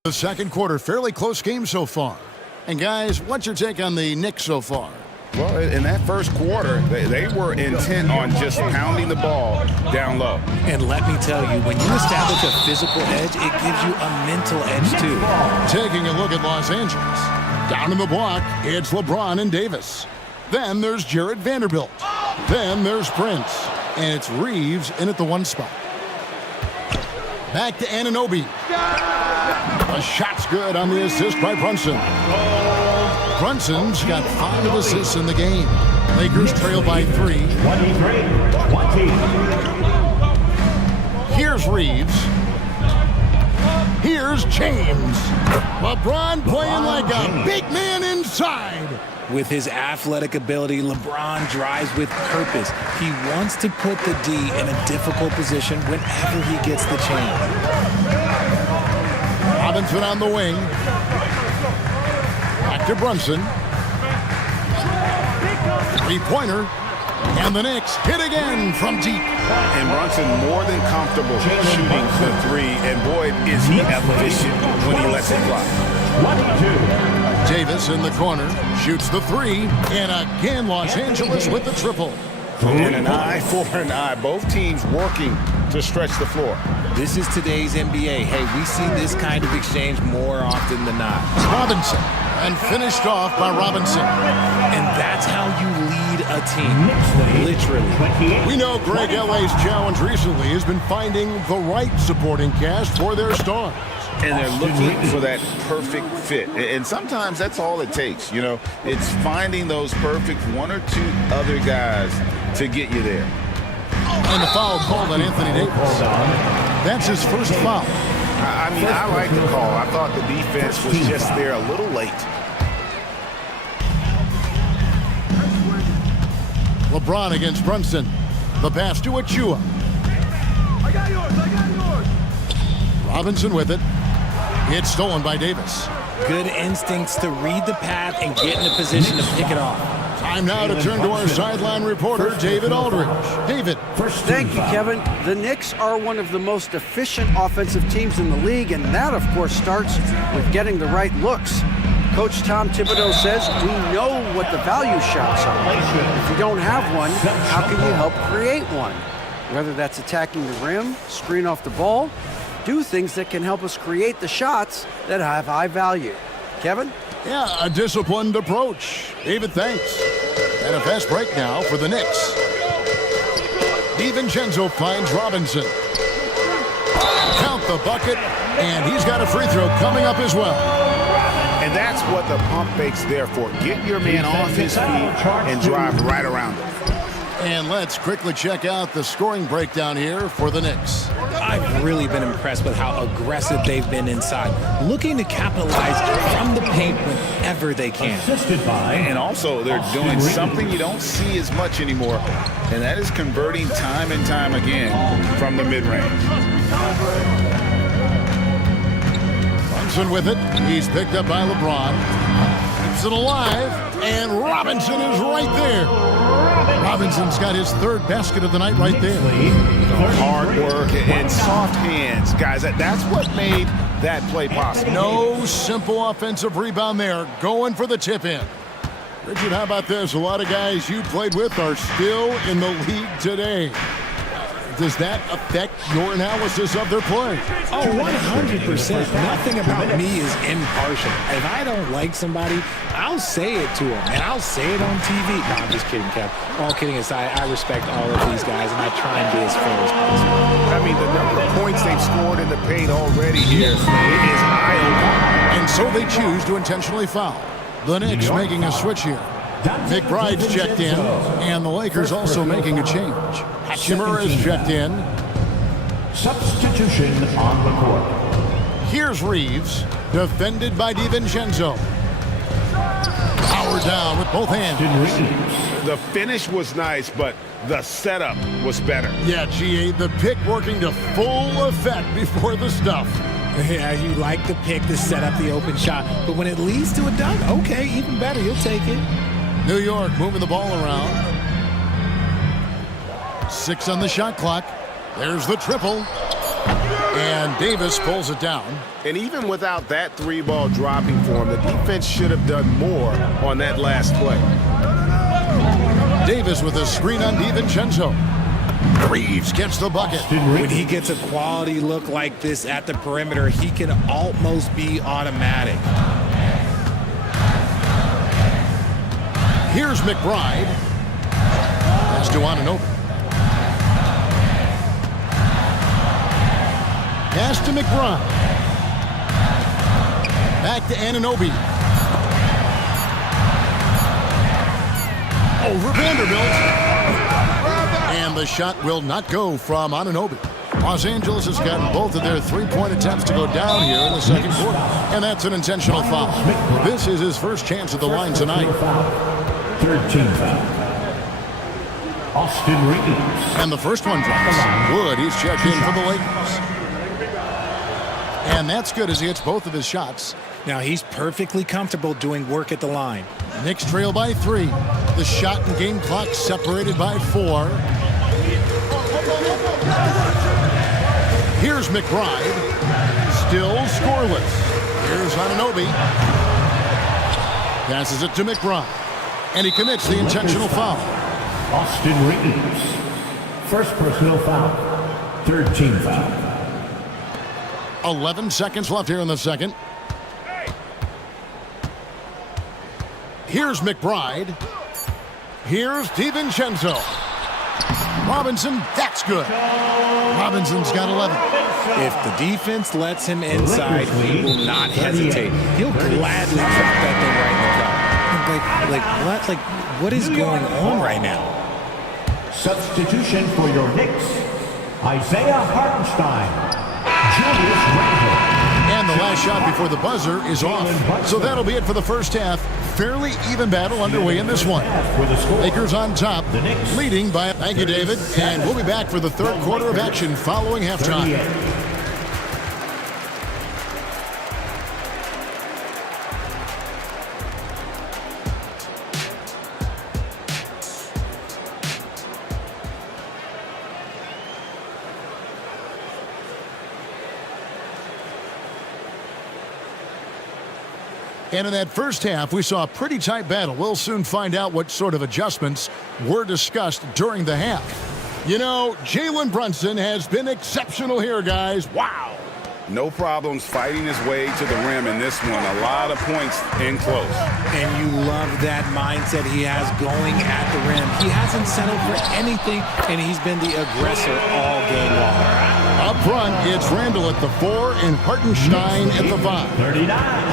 the second quarter. Fairly close game so far. And guys, what's your take on the Knicks so far? Well, in that first quarter, they were intent on just pounding the ball down low. And let me tell you, when you establish a physical edge, it gives you a mental edge, too. Taking a look at Los Angeles. Down in the block, it's LeBron and Davis. Then there's Jared Vanderbilt. Then there's Prince. And it's Reeves in at the 1 spot. Back to Anunoby. A shot's good on the assist by Brunson. Brunson's got 5 assists in the game. Lakers trail by 3. 23-20. Here's Reeves. Here's James. LeBron playing like a big man inside. With his athletic ability, LeBron drives with purpose. He wants to put the D in a difficult position whenever he gets the chance. Robinson on the wing. Back to Brunson. 3-pointer. And the Knicks hit again from deep. And Brunson more than comfortable shooting the 3. And boy, is he efficient when he lets it fly. 22. Davis in the corner. Shoots the 3. And again, Los Angeles with the triple. And an eye for an eye. Both teams working to stretch the floor. This is today's NBA. Hey, we see this kind of exchange more often than not. Robinson. And finished off by Robinson. And that's how you lead a team. Literally. We know Greg L.A.'s challenge recently has been finding the right supporting cast for their stars. And they're looking for that perfect fit. And sometimes that's all it takes, you know. It's finding those perfect 1 or 2 other guys to get you there. And the foul called on Anthony Davis. That's his first foul. I mean, I like the call. I thought the defense was just there a little late. LeBron against Brunson. The pass to Achua. I got yours. Robinson with it. It's stolen by Davis. Good instincts to read the path and get in a position to pick it off. Time now to turn to our sideline reporter, David Aldridge. David. Thank you, Kevin. The Knicks are one of the most efficient offensive teams in the league, and that, of course, starts with getting the right looks. Coach Tom Thibodeau says we know what the value shots are. If you don't have one, how can you help create one? Whether that's attacking the rim, screen off the ball, do things that can help us create the shots that have high value. Kevin? Yeah, a disciplined approach. David, thanks. And a fast break now for the Knicks. DiVincenzo finds Robinson. Count the bucket, and he's got a free throw coming up as well. And that's what the pump fake's there for. Get your man off his feet and drive right around him. And let's quickly check out the scoring breakdown here for the Knicks. I've really been impressed with how aggressive they've been inside, looking to capitalize from the paint whenever they can. And also, they're doing something you don't see as much anymore, and that is converting time and time again from the mid-range. Brunson with it. He's picked up by LeBron. Keeps it alive, and Robinson is right there. Robinson's got his third basket of the night right there. Hard work and soft hands. Guys, that's what made that play possible. No simple offensive rebound there. Going for the tip-in. Richard, how about this? A lot of guys you played with are still in the league today. Does that affect your analysis of their play? Oh, 100%. Nothing about me is impartial. If I don't like somebody, I'll say it to them, and I'll say it on TV. No, I'm just kidding, Kev. All kidding aside, I respect all of these guys, and I try and be as fair as possible. I mean, the number of points they've scored in the paint already here is eye-opening. And so they choose to intentionally foul. The Knicks making a switch here. McBride's checked in, and the Lakers also making a change. Shimmer is checked in. Substitution on the court. Here's Reeves, defended by DiVincenzo. Power down with both hands. The finish was nice, but the setup was better. Yeah, GA, the pick working to full effect before the stuff. Yeah, you like the pick to set up the open shot, but when it leads to a dunk, okay, even better, you'll take it. New York moving the ball around. 6 on the shot clock. There's the triple. And Davis pulls it down. And even without that three-ball dropping for him, the defense should have done more on that last play. Davis with a screen on DiVincenzo. Reeves gets the bucket. When he gets a quality look like this at the perimeter, he can almost be automatic. Here's McBride. Pass to Anunoby. Pass to McBride. Back to Anunoby. Over Vanderbilt. And the shot will not go from Anunoby. Los Angeles has gotten both of their three-point attempts to go down here in the second quarter. And that's an intentional foul. This is his first chance at the line tonight. 13 foul. Austin Reeves. And the first one drops. Wood, he's checked in for the Lakers. And that's good as he hits both of his shots. Now he's perfectly comfortable doing work at the line. Knicks trail by 3. The shot and game clock separated by 4. Here's McBride. Still scoreless. Here's Anunoby. Passes it to McBride. And he commits the intentional foul. Austin Reeves. First personal foul. 13 foul. 11 seconds left here in the second. Here's McBride. Here's DiVincenzo. Robinson, that's good. Robinson's got 11. If the defense lets him inside, he will not hesitate. He'll gladly drop that thing right in the crowd. What? What is going on right now? Substitution for your Knicks. Isaiah Hartenstein. Julius Randle. And the last shot before the buzzer is off. So that'll be it for the first half. Fairly even battle underway in this one. Lakers on top, leading by... Thank you, David. And we'll be back for the third quarter of action following halftime. And in that first half, we saw a pretty tight battle. We'll soon find out what sort of adjustments were discussed during the half. You know, Jalen Brunson has been exceptional here, guys. Wow. No problems fighting his way to the rim in this one. A lot of points in close. And you love that mindset he has going at the rim. He hasn't settled for anything, and he's been the aggressor all game long. Up front, it's Randall at the 4 and Hartenstein at the 5.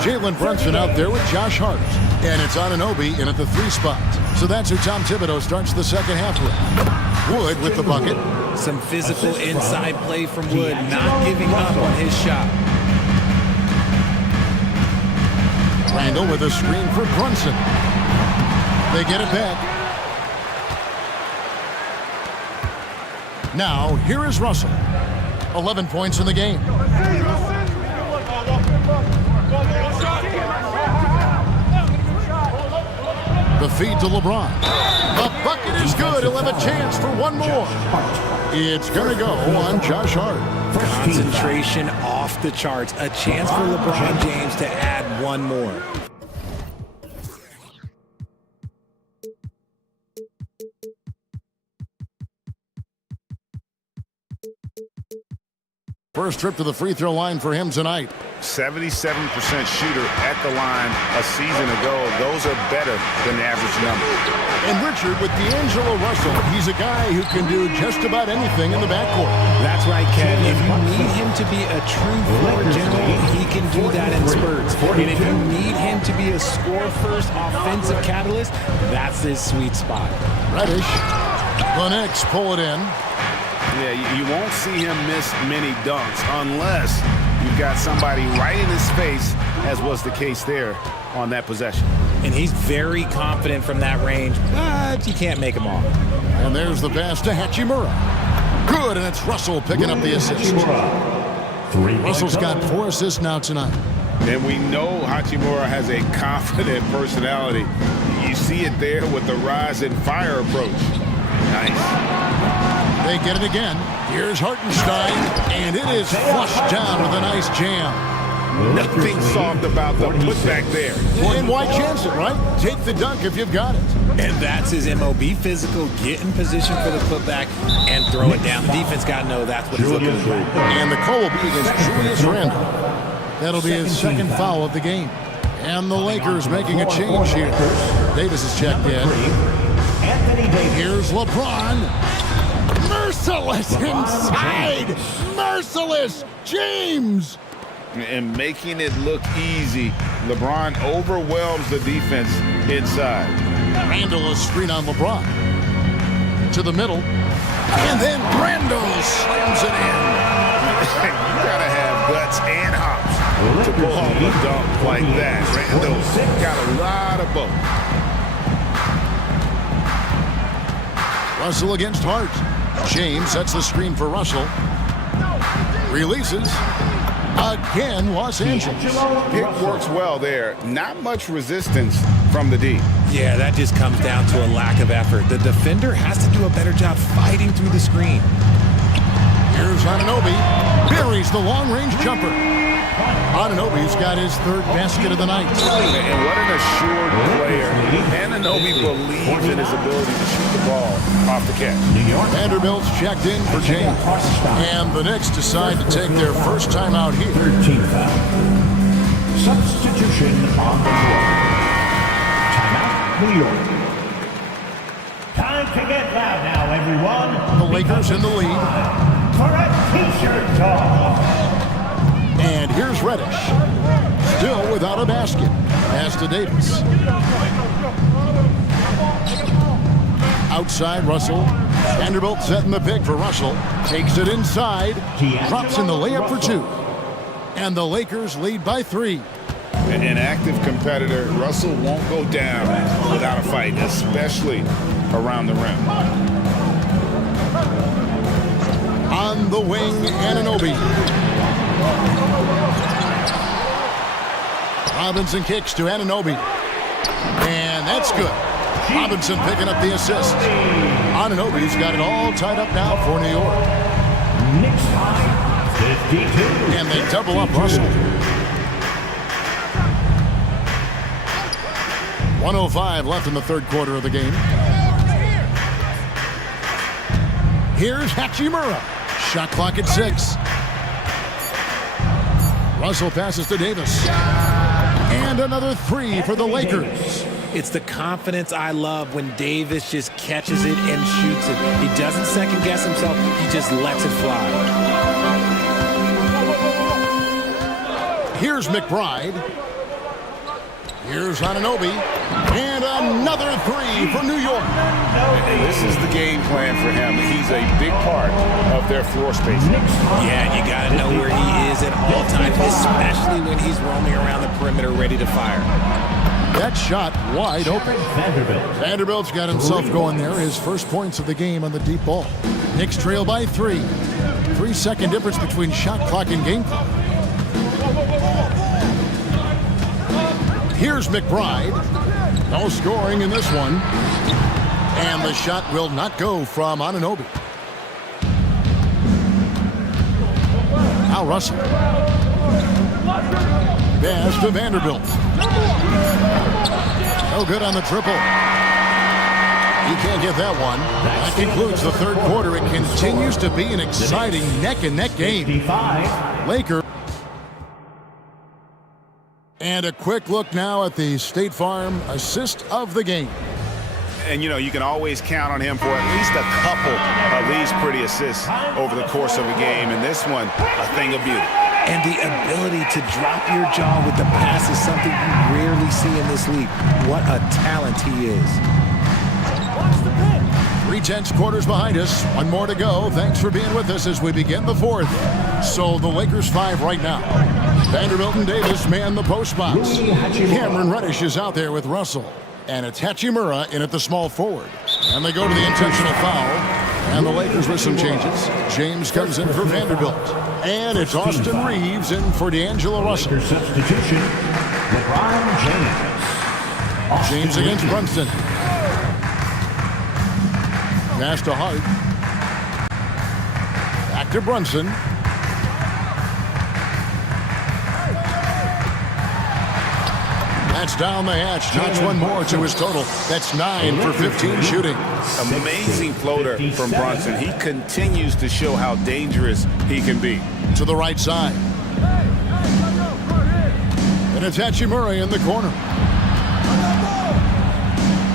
Jalen Brunson out there with Josh Hart. And it's Anunoby in at the 3 spot. So that's who Tom Thibodeau starts the second half with. Wood with the bucket. Some physical inside play from Wood, not giving up on his shot. Randall with a screen for Brunson. They get it back. Now, here is Russell. 11 points in the game. The feed to LeBron. The bucket is good. He'll have a chance for one more. It's going to go on Josh Hart. Concentration off the charts. A chance for LeBron James to add one more. First trip to the free throw line for him tonight. 77% shooter at the line a season ago. Those are better than the average number. And Richard, with D'Angelo Russell, he's a guy who can do just about anything in the backcourt. That's right, Ken. If you need him to be a true floor general, he can do that in spurts. And if you need him to be a score-first offensive catalyst, that's his sweet spot. Reddish. The Knicks pull it in. Yeah, you won't see him miss many dunks unless you've got somebody right in his face, as was the case there on that possession. And he's very confident from that range, but you can't make him all. And there's the pass to Hachimura. Good, and it's Russell picking up the assist. Russell's got 4 assists now tonight. And we know Hachimura has a confident personality. You see it there with the rise and fire approach. Nice. They get it again. Here's Hartenstein, and it is flushed down with a nice jam. Nothing soft about the putback there. And why chance it, right? Take the dunk if you've got it. And that's his MO. Be physical, get in position for the putback, and throw it down. The defense got to know that's what he's looking to do. And the call will be against Julius Randle. That'll be his second foul of the game. And the Lakers making a change here. Davis is checked in. Here's LeBron. Merciless inside! Merciless! James! And making it look easy. LeBron overwhelms the defense inside. Randall a screen on LeBron. To the middle. And then Randall slams it in. You gotta have guts and hops to pull off a dunk like that. Randall's got a lot of both. Russell against Hart. James sets the screen for Russell. Releases. Again, Los Angeles. Pick works well there. Not much resistance from the D. Yeah, that just comes down to a lack of effort. The defender has to do a better job fighting through the screen. Here's Anunoby. Buries the long-range jumper. Anunoby's got his 3rd basket of the night. And what an assured player. Anunoby believes in his ability to shoot the ball off the catch. Vanderbilt's checked in for James. And the Knicks decide to take their first time out here. 13 foul. Substitution on the floor. Timeout, New York. Time to get loud now, everyone. The Lakers in the lead. For a t-shirt toss. And here's Reddish. Still without a basket. Pass to Davis. Outside Russell. Vanderbilt setting the pick for Russell. Takes it inside. Drops in the layup for 2. And the Lakers lead by 3. An active competitor. Russell won't go down without a fight, especially around the rim. On the wing, Anunoby. Robinson kicks to Anunoby. And that's good. Robinson picking up the assist. Anunoby's got it all tied up now for New York. Knicks high, 52. And they double up Russell. 1:05 left in the 3rd quarter of the game. Here's Hachimura. Shot clock at 6. Russell passes to Davis. And another 3 for the Lakers. It's the confidence I love when Davis just catches it and shoots it. He doesn't second guess himself. He just lets it fly. Here's McBride. Here's Anunoby. And another three for New York. And this is the game plan for him. He's a big part of their floor space. Yeah, you got to know where he is at all times, especially when he's roaming around the perimeter ready to fire. That shot wide open. Vanderbilt's got himself going there. His first points of the game on the deep ball. Knicks trail by 3. 3-second difference between shot clock and game clock. Here's McBride. No scoring in this one. And the shot will not go from Anunoby. Now Russell. Pass to Vanderbilt. No good on the triple. He can't get that one. That concludes the third quarter. It continues to be an exciting neck-and-neck game. Lakers. And a quick look now at the State Farm assist of the game. And, you know, you can always count on him for at least a couple of these pretty assists over the course of a game. And this one, a thing of beauty. And the ability to drop your jaw with the pass is something you rarely see in this league. What a talent he is. 3/10 quarters behind us. One more to go. Thanks for being with us as we begin the fourth. So the Lakers 5 right now. Vanderbilt and Davis man the post box. Cameron Reddish is out there with Russell. And it's Hachimura in at the small forward. And they go to the intentional foul. And the Lakers with some changes. James comes in for Vanderbilt. And it's Austin Reeves in for D'Angelo Russell. Substitution, LeBron James. James against Brunson. Pass to Hart. Back to Brunson. That's down the hatch. Notch one more to his total. That's 9 for 15 shooting. Amazing floater from Brunson. He continues to show how dangerous he can be. To the right side. And it's Hachimura in the corner.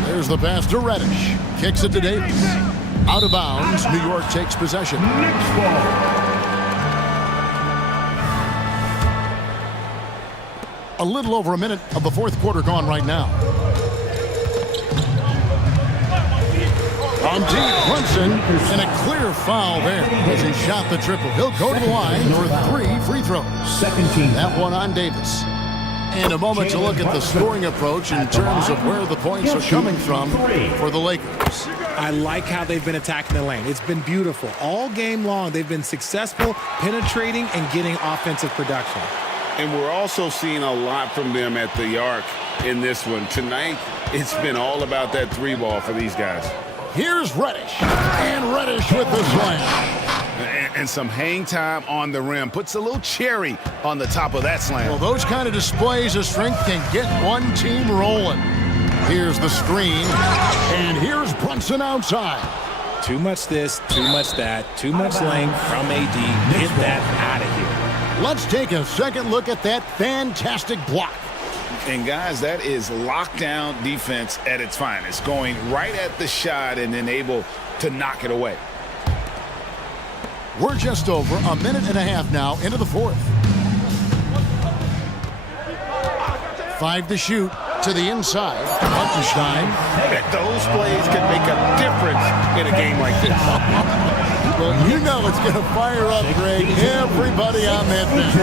There's the pass to Reddish. Kicks it to Davis. Out of bounds. New York takes possession. A little over a minute of the fourth quarter gone right now. On deep, Brunson, and a clear foul there as he shot the triple. He'll go to the line for 3 free throws. That one on Davis. And a moment to look at the scoring approach in terms of where the points are coming from for the Lakers. I like how they've been attacking the lane. It's been beautiful. All game long, they've been successful penetrating and getting offensive production. And we're also seeing a lot from them at the arc in this one. Tonight, it's been all about that 3 ball for these guys. Here's Reddish. And Reddish with the slam. And some hang time on the rim. Puts a little cherry on the top of that slam. Well, those kind of displays of strength can get one team rolling. Here's the screen. And here's Brunson outside. Too much this, too much that, too much length from AD. Get that out of here. Let's take a second look at that fantastic block. And guys, that is lockdown defense at its finest. Going right at the shot and then able to knock it away. We're just over a minute and a half now into the fourth. 5 to shoot to the inside. Hartenstein. Those plays can make a difference in a game like this. Well, you know it's going to fire up, Greg, everybody on that bench.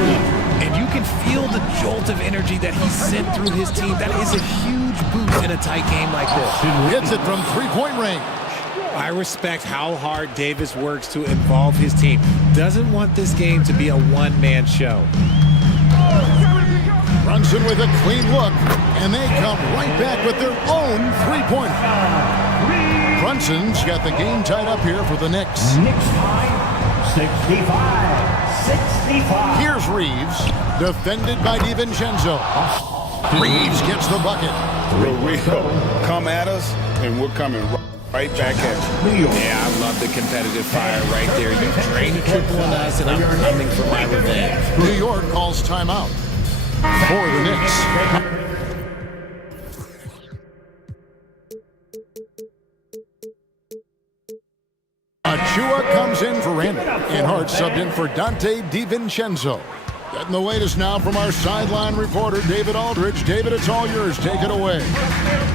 And you can feel the jolt of energy that he sent through his team. That is a huge boost in a tight game like this. Hits it from 3-point range. I respect how hard Davis works to involve his team. Doesn't want this game to be a one-man show. Brunson with a clean look, and they come right back with their own 3-pointer. Brunson's got the game tied up here for the Knicks. Knicks high, 65. Here's Reeves, defended by DiVincenzo. Reeves gets the bucket. We come at us, and we're coming right back at you. Yeah, I love the competitive fire right there. You drain a triple on us, and I'm coming for my revenge. New York calls timeout for the Knicks. Achua comes in for Randall, and Hart subbed in for Dante DiVincenzo. Getting the latest now from our sideline reporter, David Aldridge. David, it's all yours. Take it away.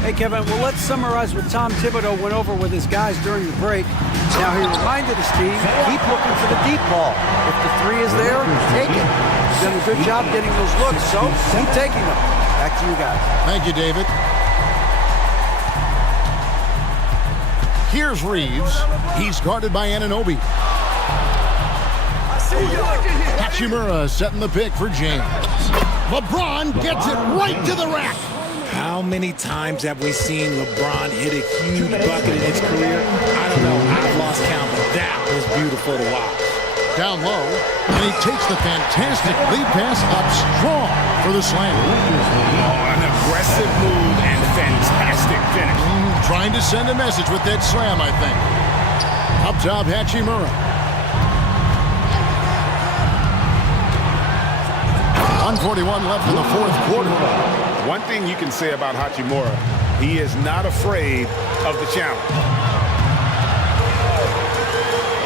Hey, Kevin, well, let's summarize what Tom Thibodeau went over with his guys during the break. Now, he reminded his team, keep looking for the deep ball. If the three is there, take it. He's done a good job getting those looks, so keep taking them. Back to you guys. Thank you, David. Here's Reeves. He's guarded by Anunoby. Hachimura setting the pick for James. LeBron gets it right to the rack. How many times have we seen LeBron hit a huge bucket in his career? I don't know. I've lost count, but that was beautiful to watch. Down low, and he takes the fantastic lead pass up strong for the slam. Oh, an aggressive move and fantastic finish. Trying to send a message with that slam, I think. Up top, Hachimura. 1:41 left in the fourth quarter. One thing you can say about Hachimura, he is not afraid of the challenge.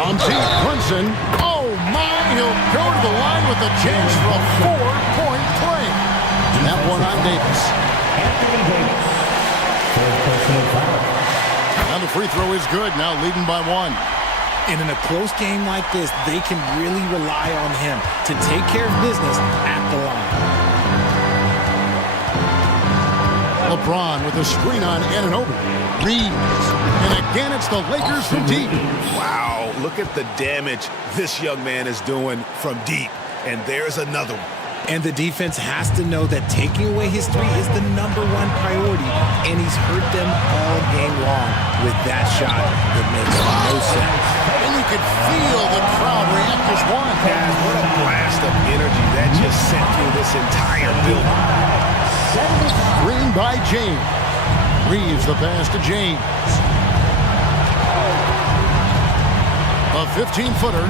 On deep, Brunson. Oh, my, he'll go to the line with a chance for a 4-point play. That one on Davis. Now the free throw is good, now leading by 1. And in a close game like this, they can really rely on him to take care of business at the line. LeBron with a screen on Anunoby. Reeves. And again, it's the Lakers from deep. Wow, look at the damage this young man is doing from deep. And there's another one. And the defense has to know that taking away his three is the #1 priority, and he's hurt them all game long with that shot that makes no sense. And you could feel the crowd react as one. Guys, what a blast of energy that just sent through this entire building. Screen by James. Reeves the pass to James. A 15-footer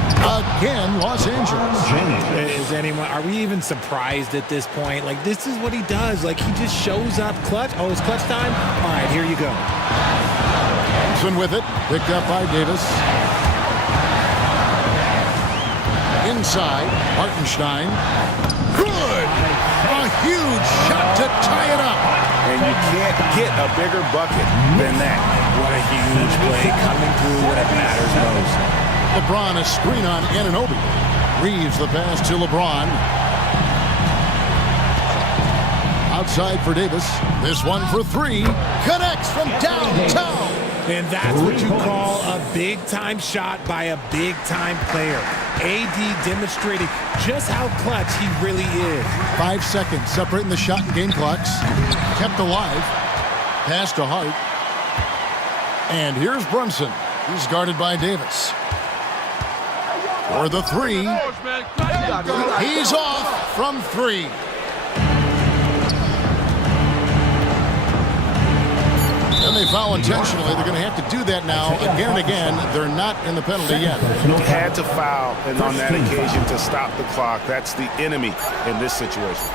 again, Los Angeles. Is anyone? Are we even surprised at this point? Like, this is what he does. Like, he just shows up clutch. Oh, it's clutch time. All right, here you go. Thompson with it, picked up by Davis. Inside, Hartenstein. Good. A huge shot to tie it up. And you can't get a bigger bucket than that. What a huge play coming through when it matters most. LeBron a screen on Anunoby. Reeves the pass to LeBron. Outside for Davis. This one for 3. Connects from downtown. And that's what you call a big-time shot by a big-time player. AD demonstrating just how clutch he really is. 5 seconds separating the shot and game clocks. Kept alive. Pass to Hart. And here's Brunson. He's guarded by Davis. For the 3. He's off from 3. And they foul intentionally. They're going to have to do that now again and again. They're not in the penalty yet. Had to foul, and on that occasion to stop the clock. That's the enemy in this situation.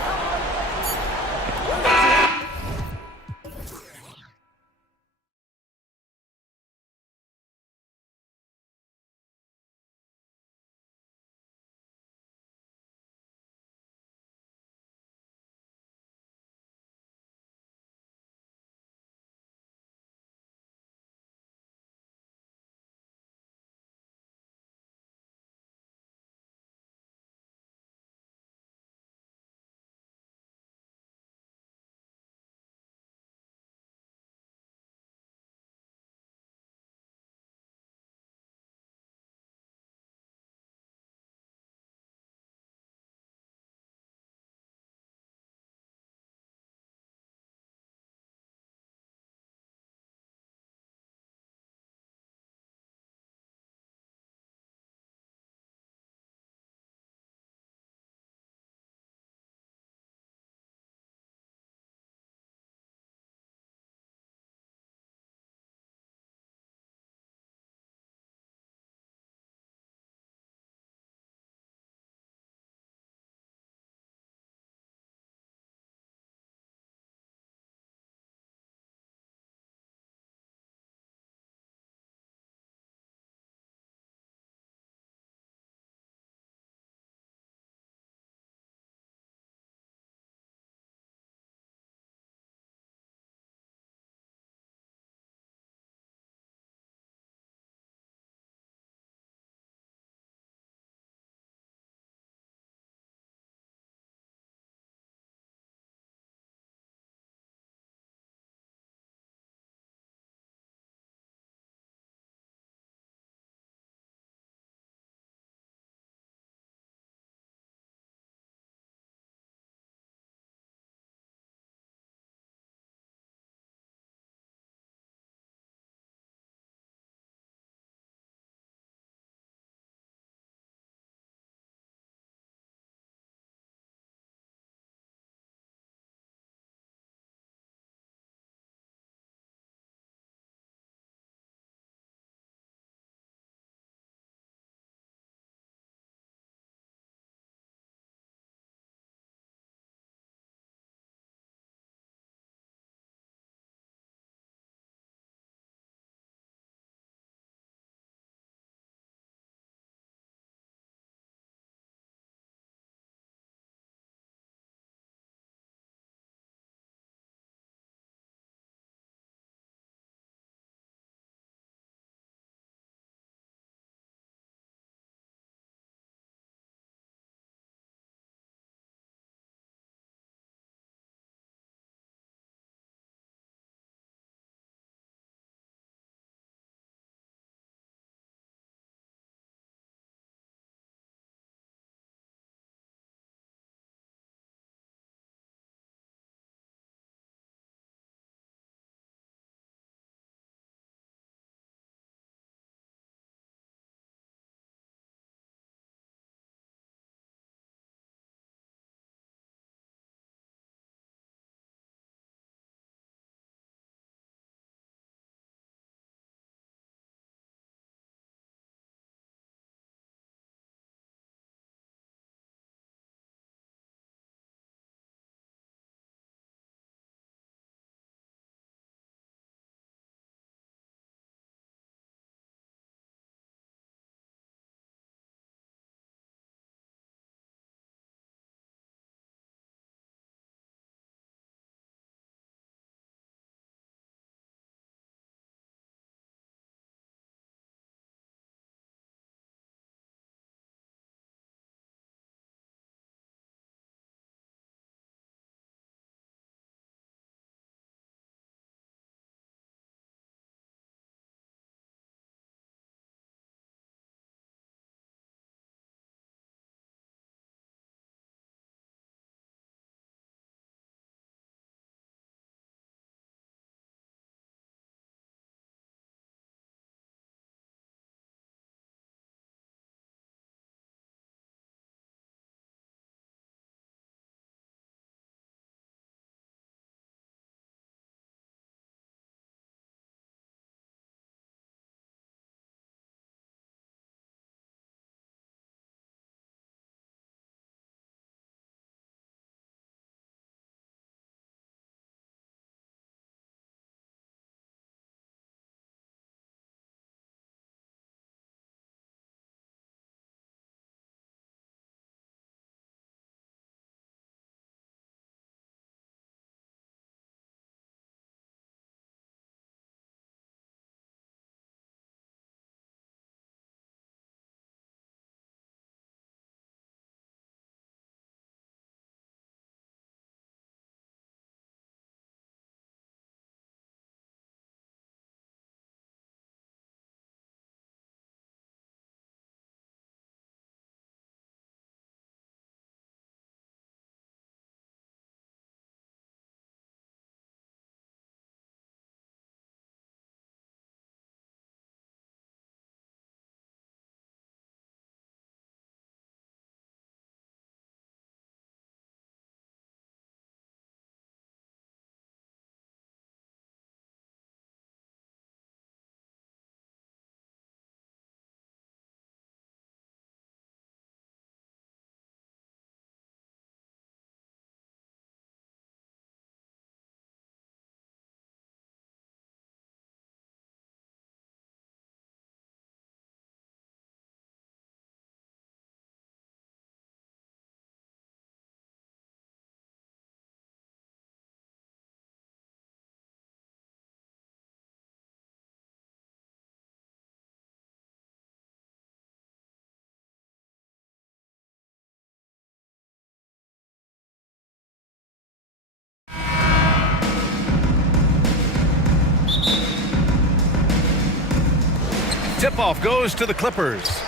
Tip-off goes to the Clippers.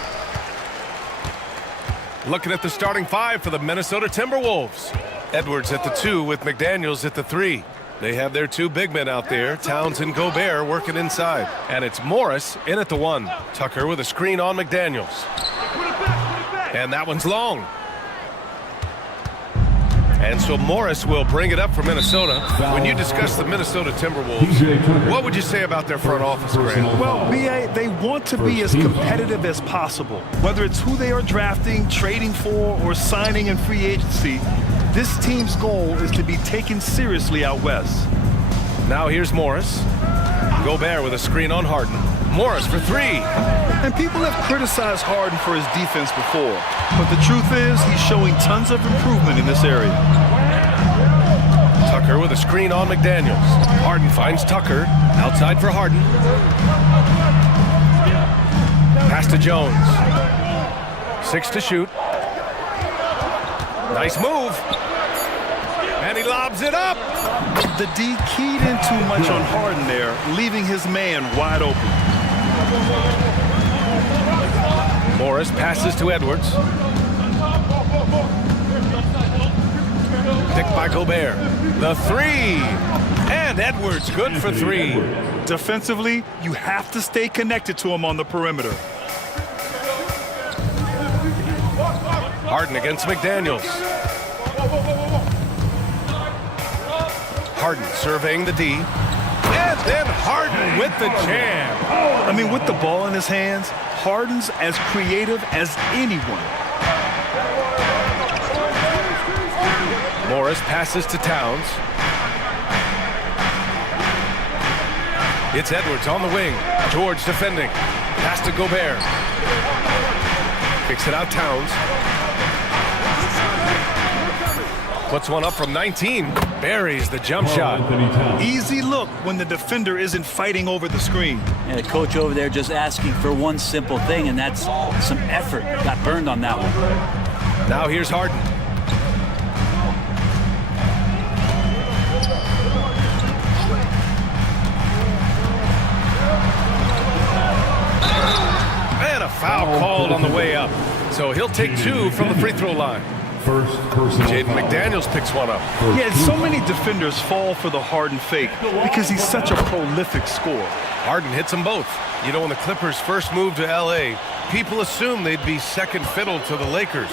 Looking at the starting five for the Minnesota Timberwolves. Edwards at the 2 with McDaniels at the 3. They have their 2 big men out there, Towns and Gobert, working inside. And it's Morris in at the 1. Tucker with a screen on McDaniels. And that one's long. And so Morris will bring it up for Minnesota. When you discuss the Minnesota Timberwolves, what would you say about their front office, Grant? Well, B.A., they want to be as competitive as possible. Whether it's who they are drafting, trading for, or signing in free agency, this team's goal is to be taken seriously out west. Now here's Morris. Gobert with a screen on Harden. Morris for 3. And people have criticized Harden for his defense before, but the truth is he's showing tons of improvement in this area. Tucker with a screen on McDaniels. Harden finds Tucker. Outside for Harden. Pass to Jones. 6 to shoot. Nice move. And he lobs it up. The D keyed in too much on Harden there, leaving his man wide open. Morris passes to Edwards. Picked by Gobert. The 3. And Edwards good for 3. Defensively, you have to stay connected to him on the perimeter. Harden against McDaniels. Harden surveying the D. And then Harden with the jam. I mean, with the ball in his hands, Harden's as creative as anyone. Morris passes to Towns. It's Edwards on the wing. George defending. Pass to Gobert. Kicks it out Towns. Puts one up from 19. Buries the jump shot. Easy look when the defender isn't fighting over the screen. And the coach over there just asking for one simple thing, and that's some effort. Got burned on that one. Now here's Harden. And a foul called on the way up. So he'll take 2 from the free throw line. Jaden McDaniels picks one up. Yeah, so many defenders fall for the Harden fake because he's such a prolific scorer. Harden hits them both. You know, when the Clippers first moved to L.A., people assumed they'd be second fiddle to the Lakers.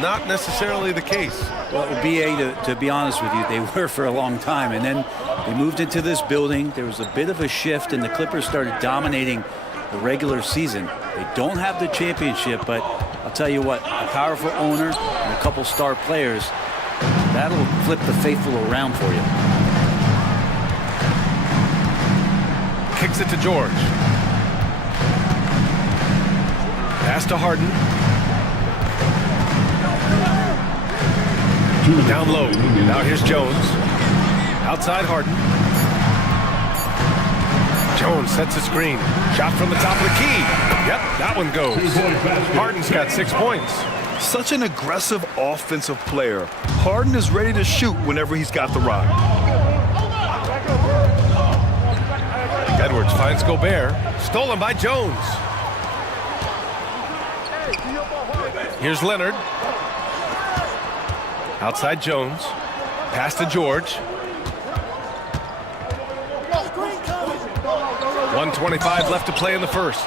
Not necessarily the case. Well, B.A., to be honest with you, they were for a long time. And then they moved into this building. There was a bit of a shift, and the Clippers started dominating the regular season. They don't have the championship, but I'll tell you what, a powerful owner and a couple star players, that'll flip the faithful around for you. Kicks it to George. Pass to Harden. Down low. Now here's Jones. Outside Harden. Jones sets a screen. Shot from the top of the key. Yep, that one goes. Harden's got 6 points. Such an aggressive offensive player. Harden is ready to shoot whenever he's got the rock. Edwards finds Gobert. Stolen by Jones. Here's Leonard. Outside Jones. Pass to George. 1:25 left to play in the first.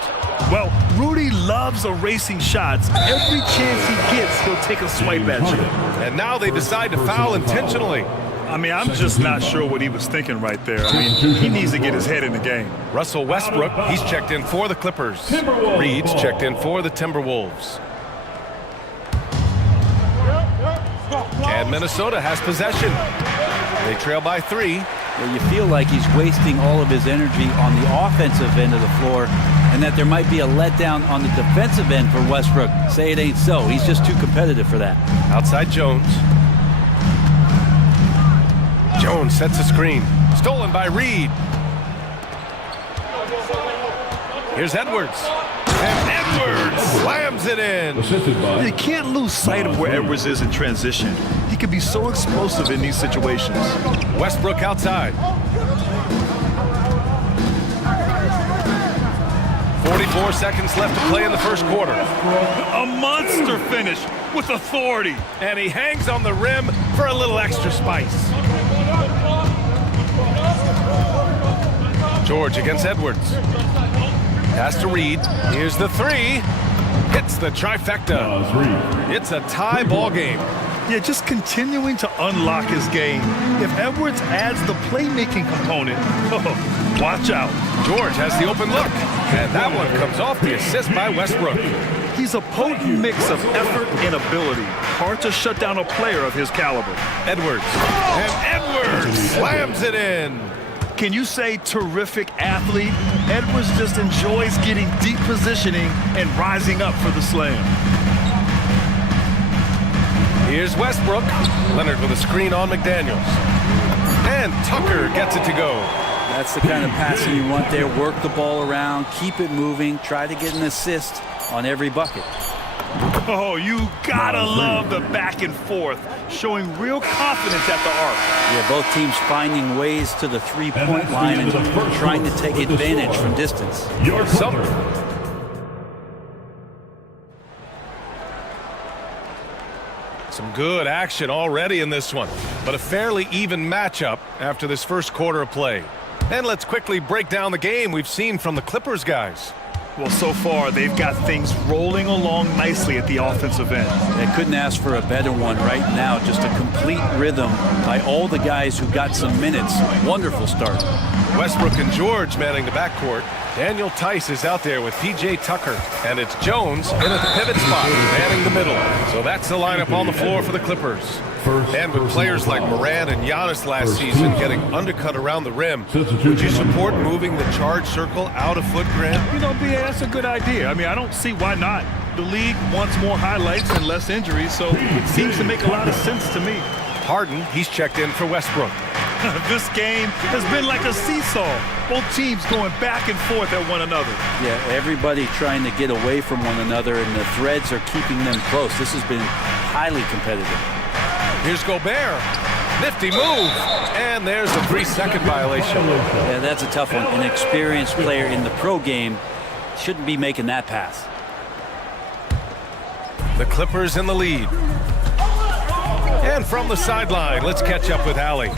Well, Rudy loves erasing shots. Every chance he gets, he'll take a swipe at you. And now they decide to foul intentionally. I mean, I'm just not sure what he was thinking right there. I mean, he needs to get his head in the game. Russell Westbrook, he's checked in for the Clippers. Reed's checked in for the Timberwolves. And Minnesota has possession. They trail by 3. Well, you feel like he's wasting all of his energy on the offensive end of the floor, and that there might be a letdown on the defensive end for Westbrook. Say it ain't so. He's just too competitive for that. Outside Jones. Jones sets a screen. Stolen by Reed. Here's Edwards. And Edwards slams it in. You can't lose sight of where Edwards is in transition. He can be so explosive in these situations. Westbrook outside. 44 seconds left to play in the first quarter. A monster finish with authority. And he hangs on the rim for a little extra spice. George against Edwards. Pass to Reed. Here's the three. Hits the trifecta. It's a tie ball game. Yeah, just continuing to unlock his game. If Edwards adds the playmaking component, watch out. George has the open look. And that one comes off the assist by Westbrook. He's a potent mix of effort and ability. Hard to shut down a player of his caliber. Edwards. And Edwards slams it in. Can you say terrific athlete? Edwards just enjoys getting deep positioning and rising up for the slam. Here's Westbrook. Leonard with a screen on McDaniels. And Tucker gets it to go. That's the kind of passing you want there. Work the ball around, keep it moving, try to get an assist on every bucket. Oh, you gotta love the back and forth, showing real confidence at the arc. Yeah, both teams finding ways to the three-point line and trying to take advantage from distance. Summer. Some good action already in this one, but a fairly even matchup after this first quarter of play. And let's quickly break down the game we've seen from the Clippers guys. Well, so far, they've got things rolling along nicely at the offensive end. They couldn't ask for a better one right now. Just a complete rhythm by all the guys who got some minutes. Wonderful start. Westbrook and George manning the backcourt. Daniel Tice is out there with P.J. Tucker. And it's Jones in at the pivot spot, manning the middle. So that's the lineup on the floor for the Clippers. And with players like Moran and Giannis last season getting undercut around the rim, would you support moving the charge circle out of foot, Grant? You know, B.A., that's a good idea. I mean, I don't see why not. The league wants more highlights and less injuries, so it seems to make a lot of sense to me. Harden, he's checked in for Westbrook. This game has been like a seesaw. Both teams going back and forth at one another. Yeah, everybody trying to get away from one another, and the threads are keeping them close. This has been highly competitive. Here's Gobert. Nifty move. And there's a 3-second violation. Yeah, that's a tough one. An experienced player in the pro game shouldn't be making that pass. The Clippers in the lead. And from the sideline, let's catch up with Allie.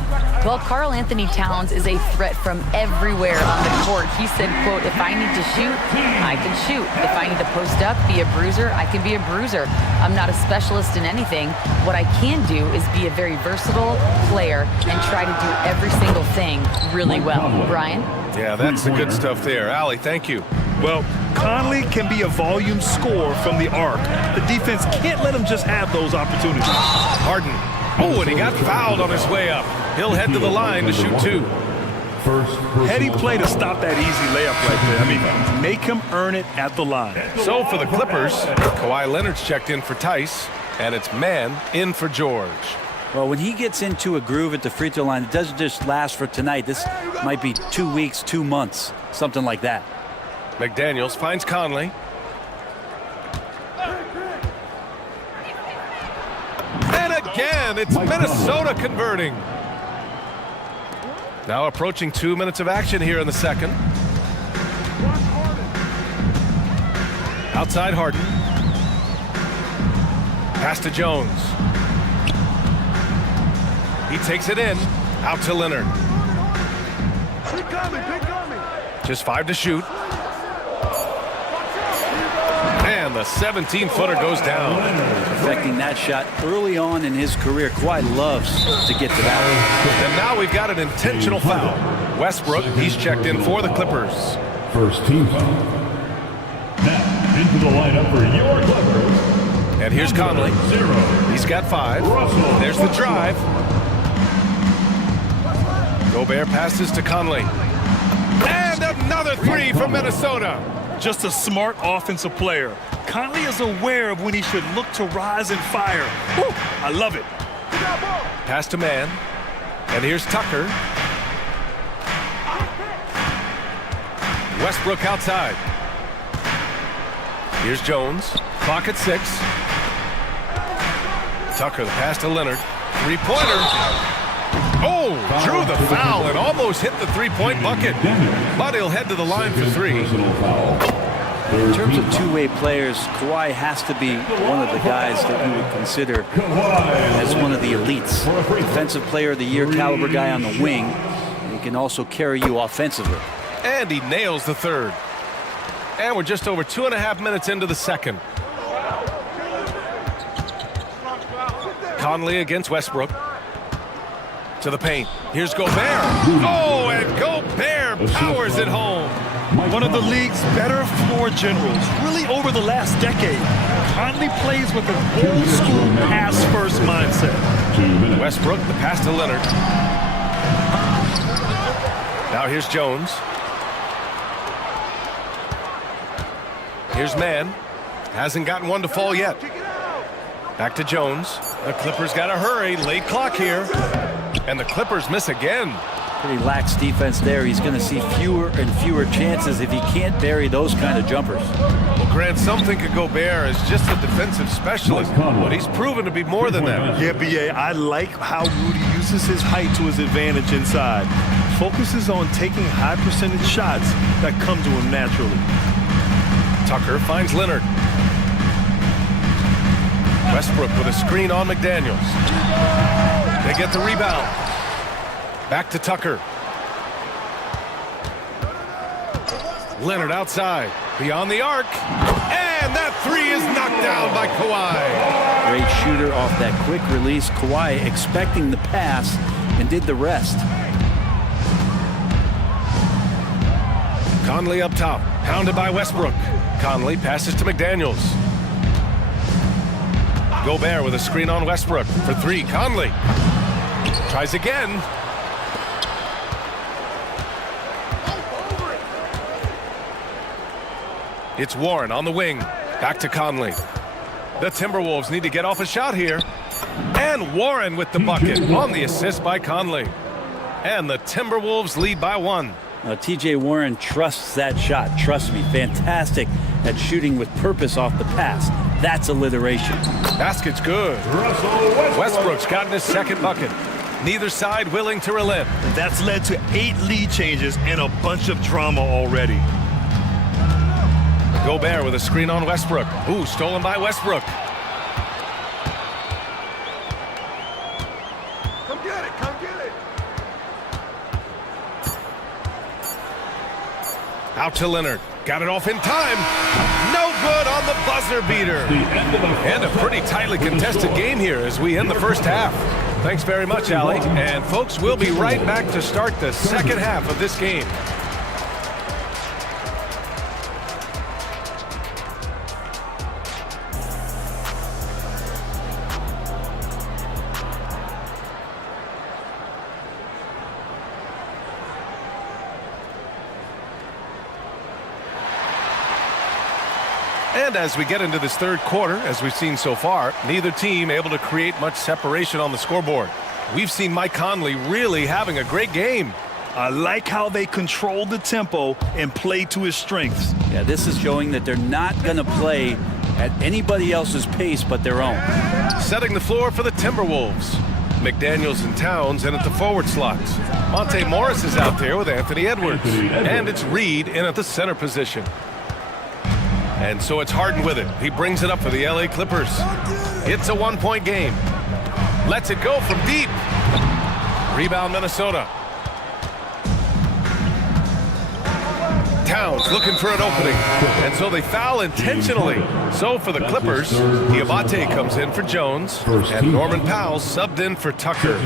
Well, Karl Anthony Towns is a threat from everywhere on the court. He said, quote, if I need to shoot, I can shoot. If I need to post up, be a bruiser, I can be a bruiser. I'm not a specialist in anything. What I can do is be a very versatile player and try to do every single thing really well. Brian? Yeah, that's the good stuff there. Allie, thank you. Well, Conley can be a volume scorer from the arc. The defense can't let him just have those opportunities. Harden. Oh, and he got fouled on his way up. He'll head to the line to shoot two. Heady play to stop that easy layup right there. I mean, make him earn it at the line. So for the Clippers, Kawhi Leonard's checked in for Tice, and it's man in for George. Well, when he gets into a groove at the free throw line, it doesn't just last for tonight. This might be 2 weeks, 2 months, something like that. McDaniels finds Conley. And again, it's Minnesota converting. Now approaching 2 minutes of action here in the second. Outside Harden. Pass to Jones. He takes it in. Out to Leonard. Just 5 to shoot. And the 17-footer goes down. Perfecting that shot early on in his career. Kawhi loves to get to that. And now we've got an intentional foul. Westbrook, he's checked in for the Clippers. First team foul. Now into the lineup for your Clippers. And here's Conley. He's got 5. There's the drive. Gobert passes to Conley. And another 3 from Minnesota. Just a smart offensive player. Conley is aware of when he should look to rise and fire. Woo, I love it. Pass to man. And here's Tucker. Westbrook outside. Here's Jones. Clock at 6. Tucker, the pass to Leonard. 3-pointer. Oh, drew the foul and almost hit the 3-point bucket. But he'll head to the line for 3. In terms of two-way players, Kawhi has to be one of the guys that you would consider as one of the elites. Defensive Player of the Year caliber guy on the wing. He can also carry you offensively. And he nails the third. And we're just over 2.5 minutes into the second. Conley against Westbrook. To the paint. Here's Gobert. Oh, and Gobert powers it home. One of the league's better floor generals, really over the last decade. Conley plays with an old-school pass-first mindset. Westbrook, the pass to Leonard. Now here's Jones. Here's Mann. Hasn't gotten one to fall yet. Back to Jones. The Clippers got to hurry. Late clock here. And the Clippers miss again. Pretty lax defense there. He's going to see fewer and fewer chances if he can't bury those kind of jumpers. Well, Grant, some think of Gobert as just a defensive specialist, but he's proven to be more than that. Yeah, B.A., I like how Rudy uses his height to his advantage inside. Focuses on taking high percentage shots that come to him naturally. Tucker finds Leonard. Westbrook with a screen on McDaniels. They get the rebound. Back to Tucker. Leonard outside. Beyond the arc. And that three is knocked down by Kawhi. Great shooter off that quick release. Kawhi expecting the pass and did the rest. Conley up top. Hounded by Westbrook. Conley passes to McDaniels. Gobert with a screen on Westbrook for three. Conley tries again. It's Warren on the wing. Back to Conley. The Timberwolves need to get off a shot here. And Warren with the bucket on the assist by Conley. And the Timberwolves lead by one. TJ Warren trusts that shot. Trust me, fantastic at shooting with purpose off the pass. That's alliteration. Basket's good. Westbrook's gotten his second bucket. Neither side willing to relent. That's led to 8 lead changes and a bunch of drama already. Gobert with a screen on Westbrook. Ooh, stolen by Westbrook. Come get it, come get it. Out to Leonard. Got it off in time. No good on the buzzer beater. And a pretty tightly contested game here as we end the first half. Thanks very much, Allie. And folks, we'll be right back to start the second half of this game. And as we get into this third quarter, as we've seen so far, neither team able to create much separation on the scoreboard. We've seen Mike Conley really having a great game. I like how they control the tempo and play to his strengths. Yeah, this is showing that they're not going to play at anybody else's pace but their own. Setting the floor for the Timberwolves. McDaniels and Towns in at the forward slots. Monte Morris is out there with Anthony Edwards. And it's Reed in at the center position. And so it's Harden with it. He brings it up for the LA Clippers. It's a one-point game. Lets it go from deep. Rebound Minnesota. Towns looking for an opening. And so they foul intentionally. So for the Clippers, Diabate comes in for Jones. And Norman Powell subbed in for Tucker.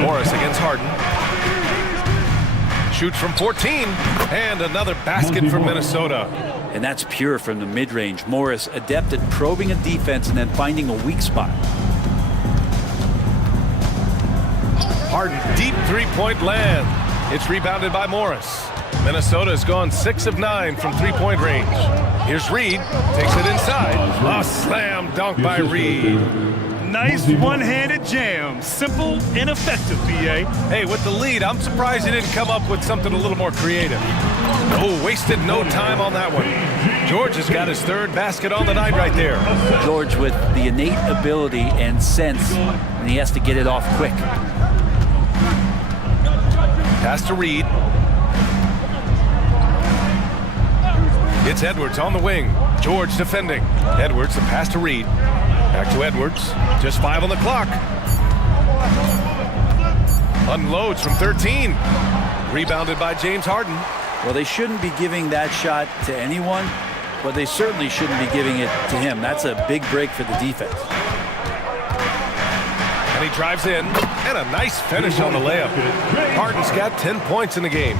Morris against Harden. Shoots from 14, and another basket for Minnesota. And that's pure from the mid-range. Morris adept at probing a defense and then finding a weak spot. Harden, deep three-point land. It's rebounded by Morris. Minnesota has gone 6 of 9 from three-point range. Here's Reed, takes it inside. A slam dunk by Reed. Nice one-handed jam. Simple and effective, B.A. Hey, with the lead, I'm surprised he didn't come up with something a little more creative. Oh, wasted no time on that one. George has got his third basket on the night right there. George with the innate ability and sense, and he has to get it off quick. Pass to Reed. It's Edwards on the wing. George defending. Edwards, the pass to Reed. Back to Edwards. Just 5 on the clock. Unloads from 13. Rebounded by James Harden. Well, they shouldn't be giving that shot to anyone, but they certainly shouldn't be giving it to him. That's a big break for the defense. And he drives in, and a nice finish on the layup. Harden's got 10 points in the game.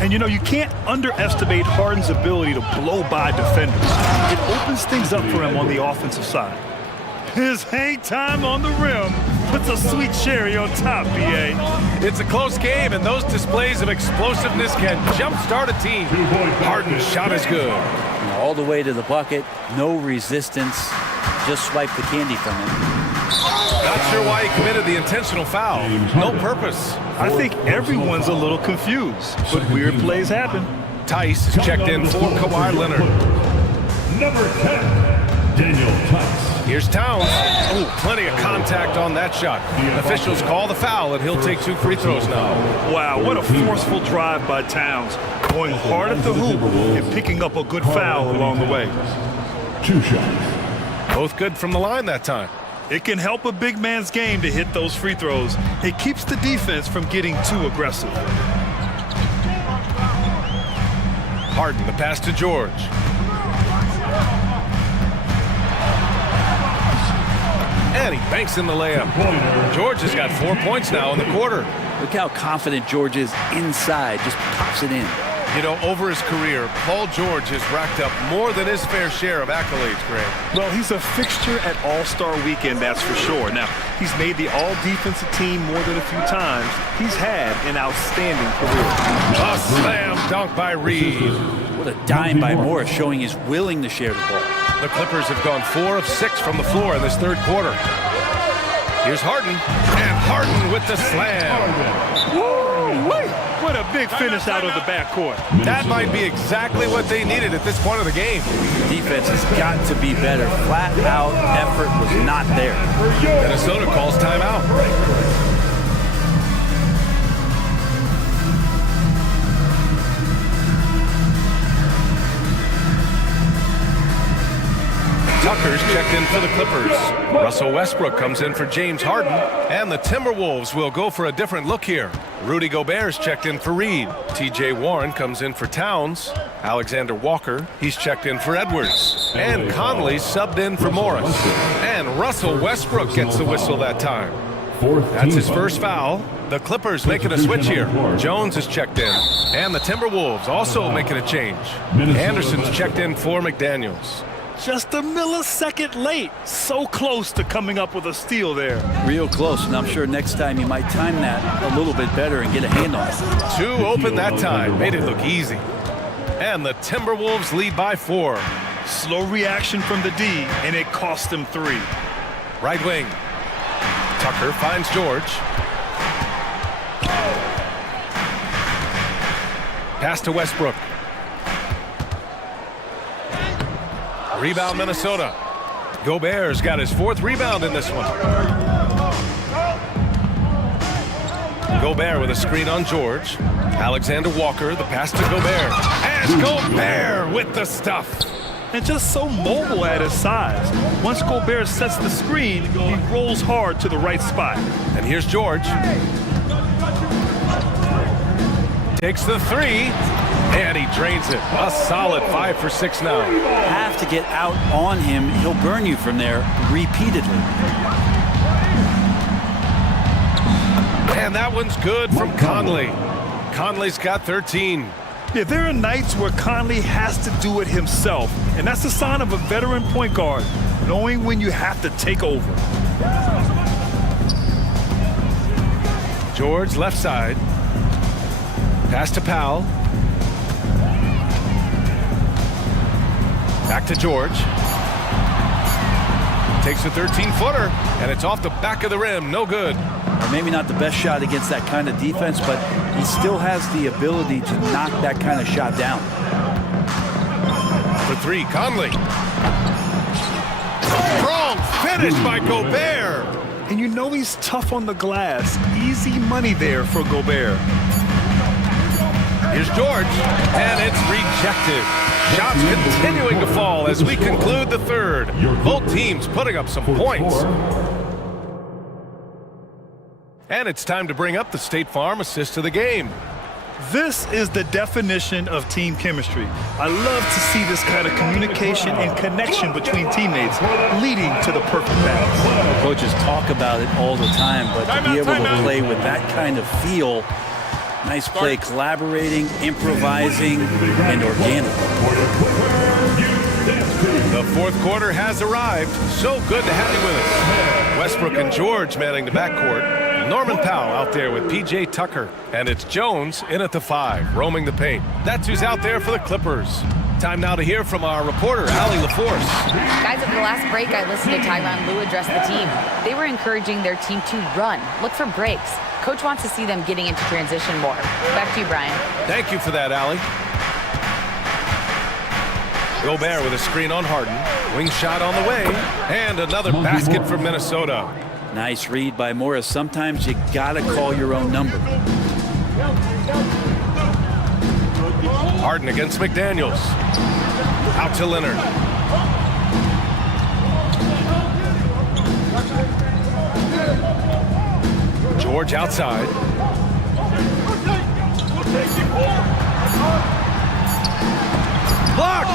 And you know, you can't underestimate Harden's ability to blow by defenders. It opens things up for him on the offensive side. His hang time on the rim puts a sweet cherry on top, BA. It's a close game, and those displays of explosiveness can jumpstart a team. Harden's shot is good. All the way to the bucket, no resistance, just swipe the candy from him. Not sure why he committed the intentional foul. No purpose. I think everyone's a little confused, but weird plays happen. Tice is checked in for Kawhi Leonard. Number 10, Daniel Tice. Here's Towns. Oh, plenty of contact on that shot. Officials call the foul, and he'll take 2 free throws now. Wow, what a forceful drive by Towns. Going hard at the hoop and picking up a good foul along the way. 2 shots. Both good from the line that time. It can help a big man's game to hit those free throws. It keeps the defense from getting too aggressive. Harden, the pass to George. And he banks in the layup. George has got 4 points now in the quarter. Look how confident George is inside, just pops it in. You know, over his career, Paul George has racked up more than his fair share of accolades, Greg. Well, he's a fixture at All-Star Weekend, that's for sure. Now, he's made the All-Defensive team more than a few times. He's had an outstanding career. A slam dunk by Reed. What a dime by Morris, showing he's willing to share the ball. The Clippers have gone 4 of 6 from the floor in this third quarter. Here's Harden, and Harden with the slam. Woo-wee! What a big finish out of the backcourt. That might be exactly what they needed at this point of the game. Defense has got to be better. Flat out effort was not there. Minnesota calls timeout. Tucker's checked in for the Clippers. Russell Westbrook comes in for James Harden. And the Timberwolves will go for a different look here. Rudy Gobert's checked in for Reed. TJ Warren comes in for Towns. Alexander Walker, he's checked in for Edwards. And Conley subbed in for Morris. And Russell Westbrook gets the whistle that time. That's his first foul. The Clippers making a switch here. Jones is checked in. And the Timberwolves also making a change. Anderson's checked in for McDaniels. Just a millisecond late. So close to coming up with a steal there. Real close, and I'm sure next time he might time that a little bit better and get a hand on it. 2 open that time. Made it look easy. And the Timberwolves lead by 4. Slow reaction from the D, and it cost him 3. Right wing. Tucker finds George. Pass to Westbrook. Rebound Minnesota. Gobert's got his 4th rebound in this one. Gobert with a screen on George. Alexander Walker, the pass to Gobert. And Gobert with the stuff. And just so mobile at his size. Once Gobert sets the screen, he rolls hard to the right spot. And here's George. Takes the 3. And he drains it. A solid 5 for 6 now. Have to get out on him. He'll burn you from there repeatedly. And that one's good from Conley. Conley's got 13. Yeah, there are nights where Conley has to do it himself. And that's a sign of a veteran point guard, knowing when you have to take over. George left side. Pass to Powell. Back to George. Takes a 13-footer, and it's off the back of the rim. No good. Or maybe not the best shot against that kind of defense, but he still has the ability to knock that kind of shot down. For 3, Conley. Strong finish by Gobert. And you know he's tough on the glass. Easy money there for Gobert. Here's George, and it's rejected. Shots continuing to fall as we conclude the third. Both teams putting up some points. And it's time to bring up the State Farm assist of the game. This is the definition of team chemistry. I love to see this kind of communication and connection between teammates leading to the perfect pass. Coaches talk about it all the time, but to be able to play with that kind of feel, nice play, collaborating, improvising, and organic. The fourth quarter has arrived. So good to have you with us. Westbrook and George manning the backcourt. Norman Powell out there with P.J. Tucker. And it's Jones in at the 5, roaming the paint. That's who's out there for the Clippers. Time now to hear from our reporter, Allie LaForce. Guys, over the last break, I listened to Tyronn Lue address the team. They were encouraging their team to run, look for breaks. Coach wants to see them getting into transition more. Back to you, Brian. Thank you for that, Allie. Gobert with a screen on Harden. Wing shot on the way. And another basket for Minnesota. Nice read by Morris. Sometimes you gotta call your own number. Harden against McDaniels. Out to Leonard. George outside. Blocked!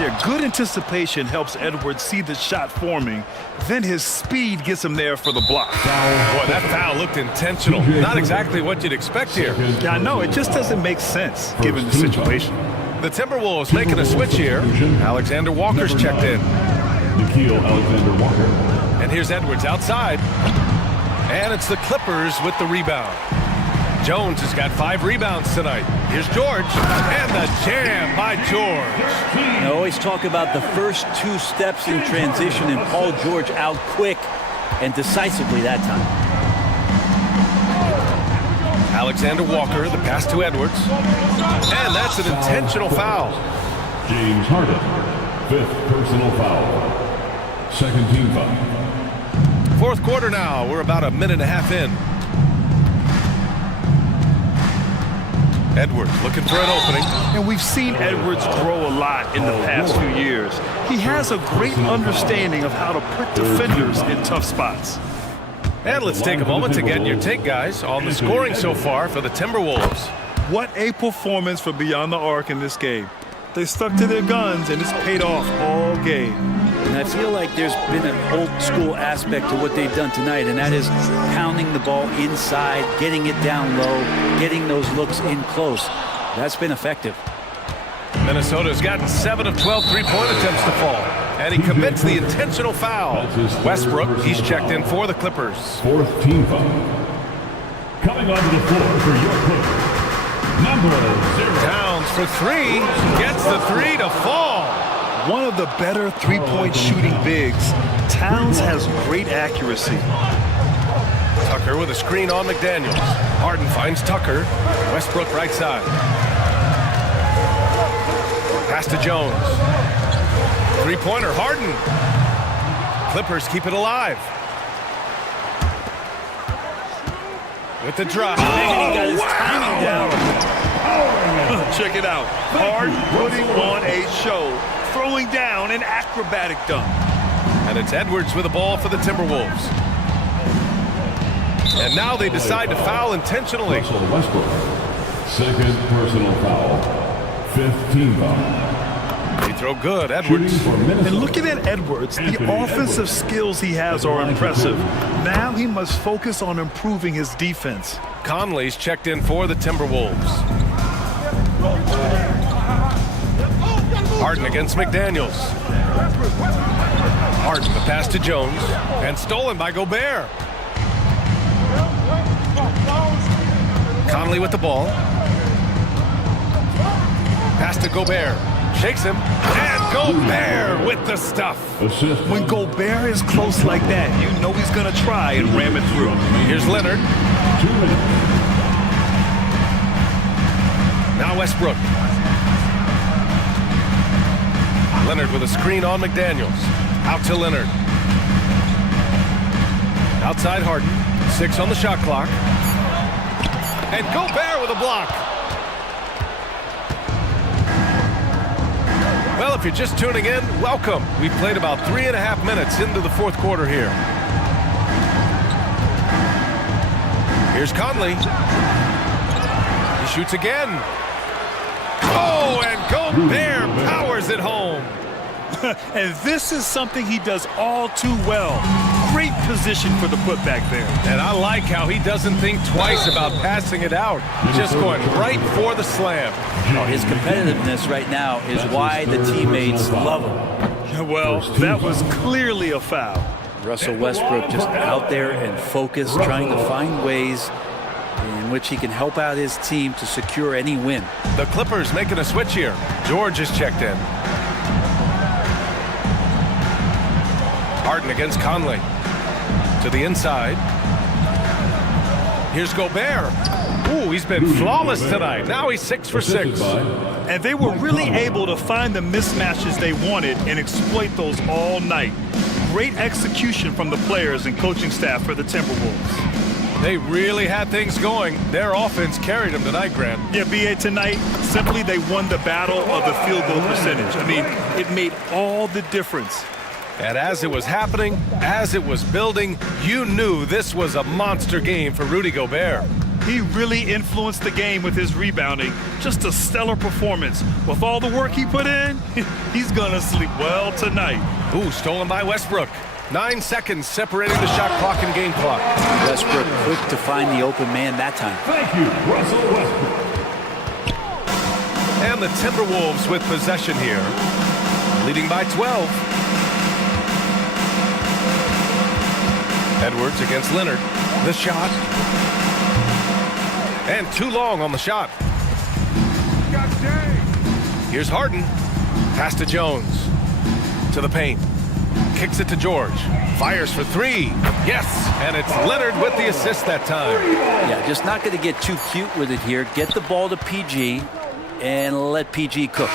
Yeah, good anticipation helps Edwards see the shot forming. Then his speed gets him there for the block. Boy, that foul looked intentional. Not exactly what you'd expect here. Yeah, I know. It just doesn't make sense given the situation. The Timberwolves making a switch here. Alexander Walker's checked in. Alexander Walker. And here's Edwards outside. And it's the Clippers with the rebound. Jones has got 5 rebounds tonight. Here's George, and the jam by George. I always talk about the first 2 steps in transition, and Paul George out quick and decisively that time. Alexander Walker, the pass to Edwards. And that's an intentional foul. James Harden, 5th personal foul. 2nd team foul. Fourth quarter now. We're about a minute and a half in. Edwards looking for an opening. And we've seen Edwards grow a lot in the past few years. He has a great understanding of how to prick defenders in tough spots. And let's take a moment to get your take, guys, on the scoring so far for the Timberwolves. What a performance for Beyond the Arc in this game. They stuck to their guns, and it's paid off all game. And I feel like there's been an old school aspect to what they've done tonight, and that is pounding the ball inside, getting it down low, getting those looks in close. That's been effective. Minnesota's gotten 7 of 12 three-point attempts to fall, and he commits the intentional foul. Westbrook, he's checked in for the Clippers. 4th team foul. Coming onto the floor for your Clippers, number 0. Towns for 3, gets the 3 to fall. One of the better three-point shooting bigs. Towns has great accuracy. Tucker with a screen on McDaniels. Harden finds Tucker. Westbrook right side. Pass to Jones. Three-pointer, Harden. Clippers keep it alive. With the drop. And he got his timing down. Check it out. Harden putting on a show, throwing down an acrobatic dunk. And it's Edwards with the ball for the Timberwolves. And now they decide to foul intentionally. Westbrook, 2nd personal foul, 5th team foul. They throw good, Edwards. And looking at Edwards, the offensive skills he has are impressive. Now he must focus on improving his defense. Conley's checked in for the Timberwolves. Harden against McDaniels. Harden, the pass to Jones, and stolen by Gobert. Conley with the ball. Pass to Gobert. Shakes him, and Gobert with the stuff. When Gobert is close like that, you know he's going to try and ram it through. Here's Leonard. Now Westbrook. Leonard with a screen on McDaniels. Out to Leonard. Outside Harden. 6 on the shot clock. And Gobert with a block. Well, if you're just tuning in, welcome. We've played about 3.5 minutes into the fourth quarter here. Here's Conley. He shoots again. Oh, and Gobert powers it home. And this is something he does all too well. Great position for the putback there. And I like how he doesn't think twice about passing it out. Just going right for the slam. Oh, his competitiveness right now is why the teammates love him. Well, that was clearly a foul. Russell Westbrook just out there and focused, trying to find ways in which he can help out his team to secure any win. The Clippers making a switch here. George is checked in. Harden against Conley. To the inside. Here's Gobert. Ooh, he's been flawless tonight. Now he's 6 for 6. And they were really able to find the mismatches they wanted and exploit those all night. Great execution from the players and coaching staff for the Timberwolves. They really had things going. Their offense carried them tonight, Grant. Yeah, B.A., tonight, simply they won the battle of the field goal percentage. I mean, it made all the difference. And as it was happening, as it was building, you knew this was a monster game for Rudy Gobert. He really influenced the game with his rebounding. Just a stellar performance. With all the work he put in, he's gonna sleep well tonight. Ooh, stolen by Westbrook. 9 seconds separating the shot clock and game clock. Westbrook quick to find the open man that time. Thank you, Russell Westbrook. And the Timberwolves with possession here, leading by 12. Edwards against Leonard. The shot. And too long on the shot. Here's Harden. Pass to Jones. To the paint. Kicks it to George. Fires for 3. Yes! And it's Leonard with the assist that time. Yeah, just not going to get too cute with it here. Get the ball to PG and let PG cook.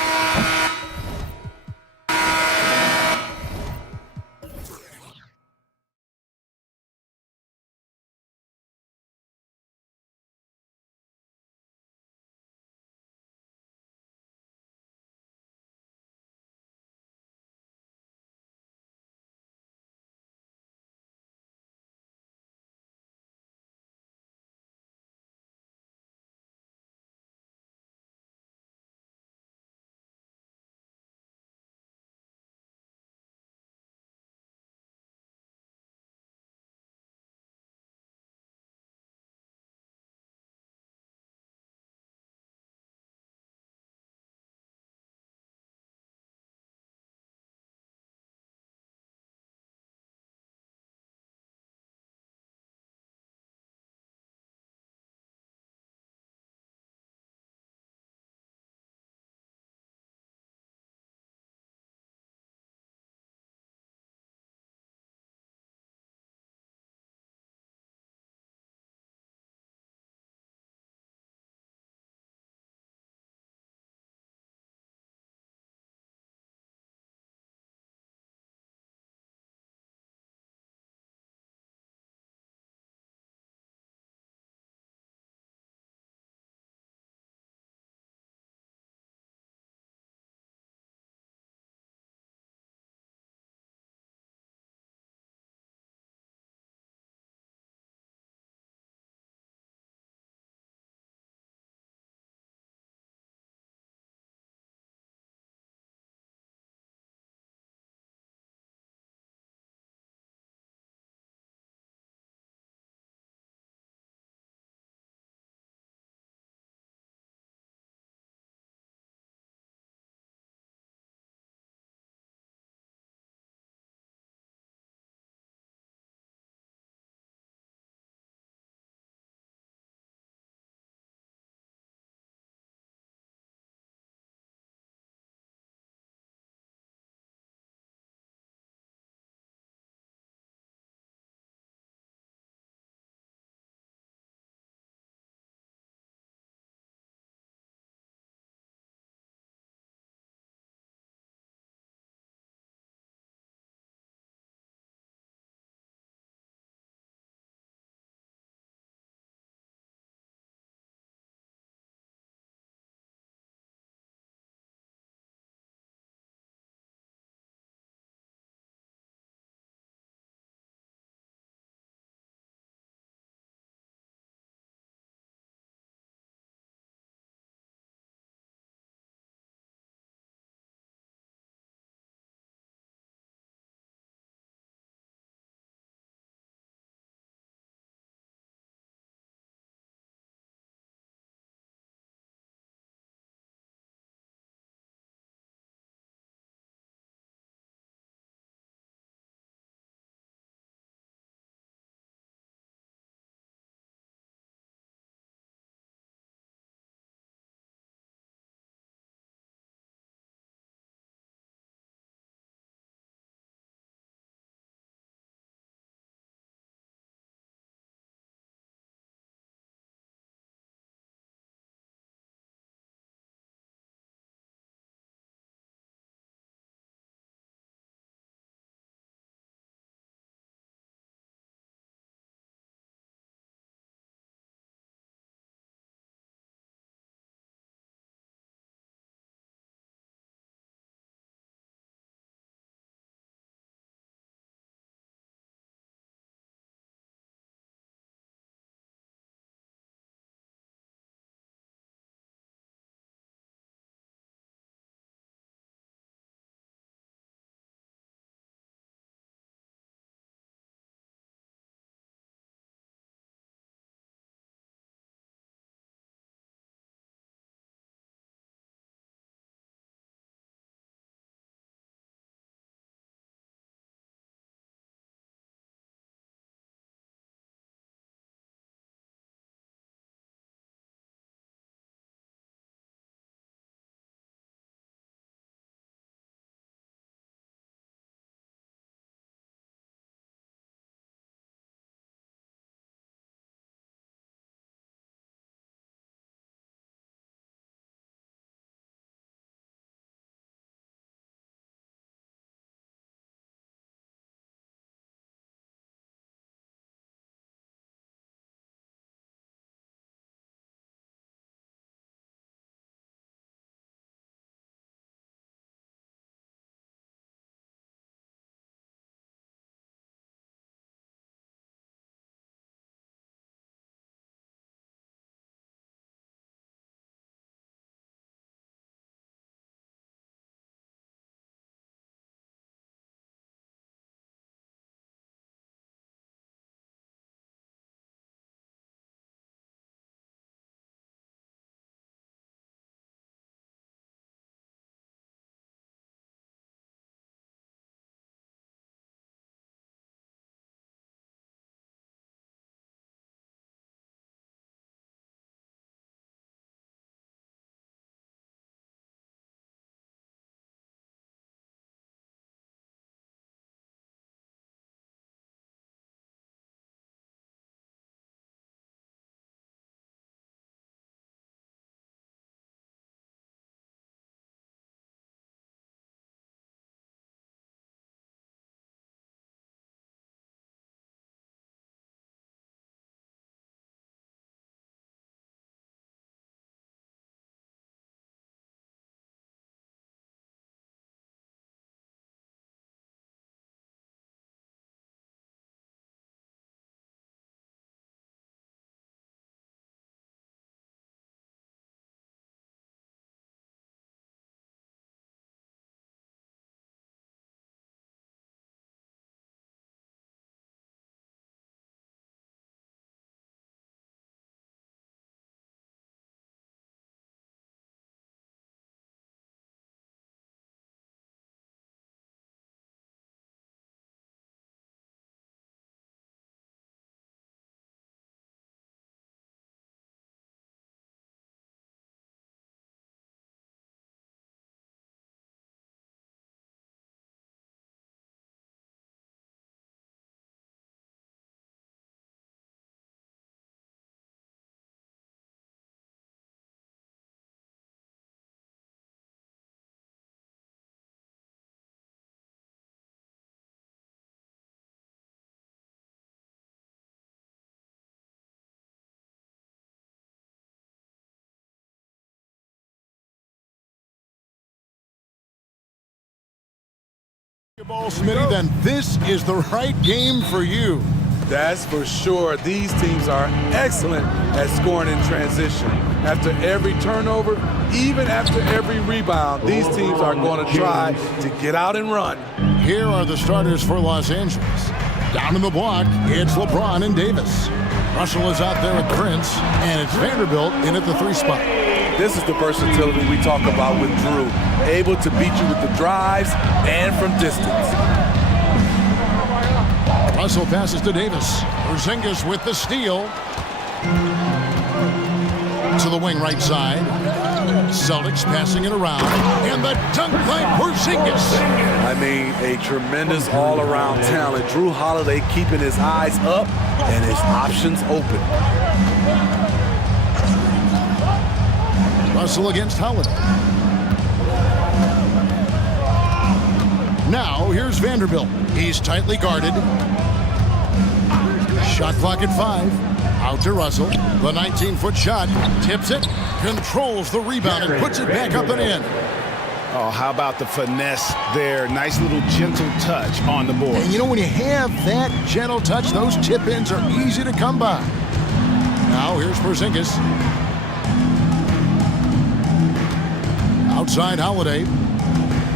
basketball, Smitty, then this is the right game for you. That's for sure. These teams are excellent at scoring in transition. After every turnover, even after every rebound, these teams are going to try to get out and run. Here are the starters for Los Angeles. Down in the block, it's LeBron and Davis. Russell is out there with Prince, and it's Vanderbilt in at the 3 spot. This is the versatility we talk about with Drew, able to beat you with the drives and from distance. Russell passes to Davis. Porzingis with the steal. To the wing right side. Celtics passing it around. And the dunk by Porzingis. I mean, a tremendous all-around talent. Drew Holiday keeping his eyes up and his options open. Russell against Holiday. Now, here's Vanderbilt. He's tightly guarded. Shot clock at 5. Out to Russell. The 19-foot shot. Tips it. Controls the rebound and puts it back up and in. Oh, how about the finesse there? Nice little gentle touch on the board. And you know, when you have that gentle touch, those tip-ins are easy to come by. Now, here's Porzingis. Outside Holiday.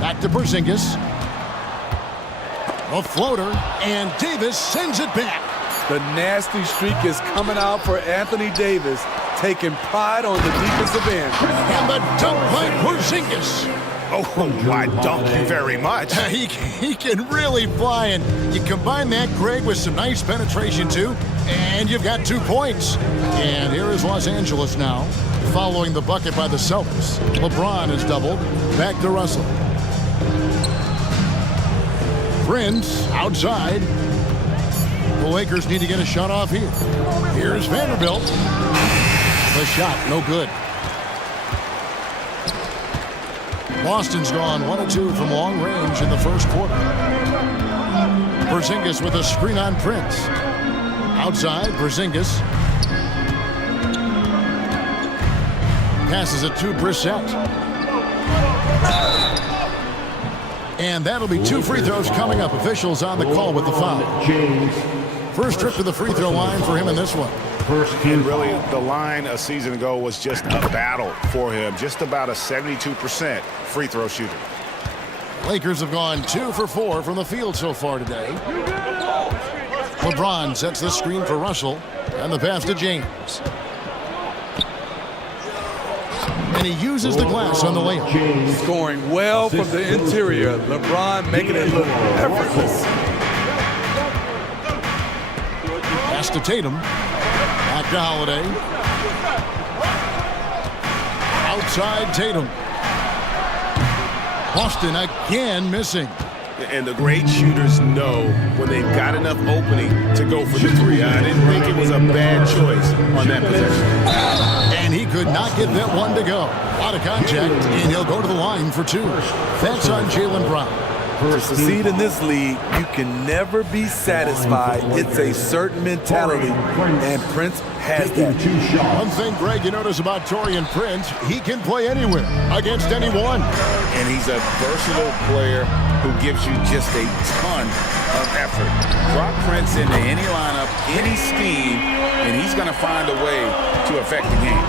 Back to Porzingis. A floater, and Davis sends it back. The nasty streak is coming out for Anthony Davis, taking pride on the defensive end. And the dunk by Porzingis. Oh, my dunk you very much. He can really fly, and you combine that, Greg, with some nice penetration, too, and you've got 2 points. And here is Los Angeles now, following the bucket by the Celtics. LeBron is doubled. Back to Russell. Prince outside. The Lakers need to get a shot off here. Here's Vanderbilt. The shot, no good. Boston's gone 1 of 2 from long range in the first quarter. Porzingis with a screen on Prince. Outside, Porzingis. Passes it to Brissett. And that'll be 2 free throws coming up. Officials on the call with the foul. First trip to the free throw line for him in this one. And really, the line a season ago was just a battle for him. Just about a 72% free throw shooter. Lakers have gone 2 for 4 from the field so far today. LeBron sets the screen for Russell. And the pass to James. And he uses the glass on the layup. Scoring well from the interior. LeBron making it look effortless. Pass to Tatum. Back to Holiday. Outside Tatum. Boston again missing. And the great shooters know when they've got enough opening to go for the 3. I didn't think it was a bad choice on that possession. And he could not get that one to go. Out of contact, and he'll go to the line for 2. That's on Jaylen Brown. To succeed in this league, you can never be satisfied. It's a certain mentality, and Prince has that. One thing, Greg, you notice about Taurean Prince, he can play anywhere, against anyone. And he's a versatile player who gives you just a ton of effort. Drop Prince into any lineup, any scheme, and he's going to find a way to affect the game.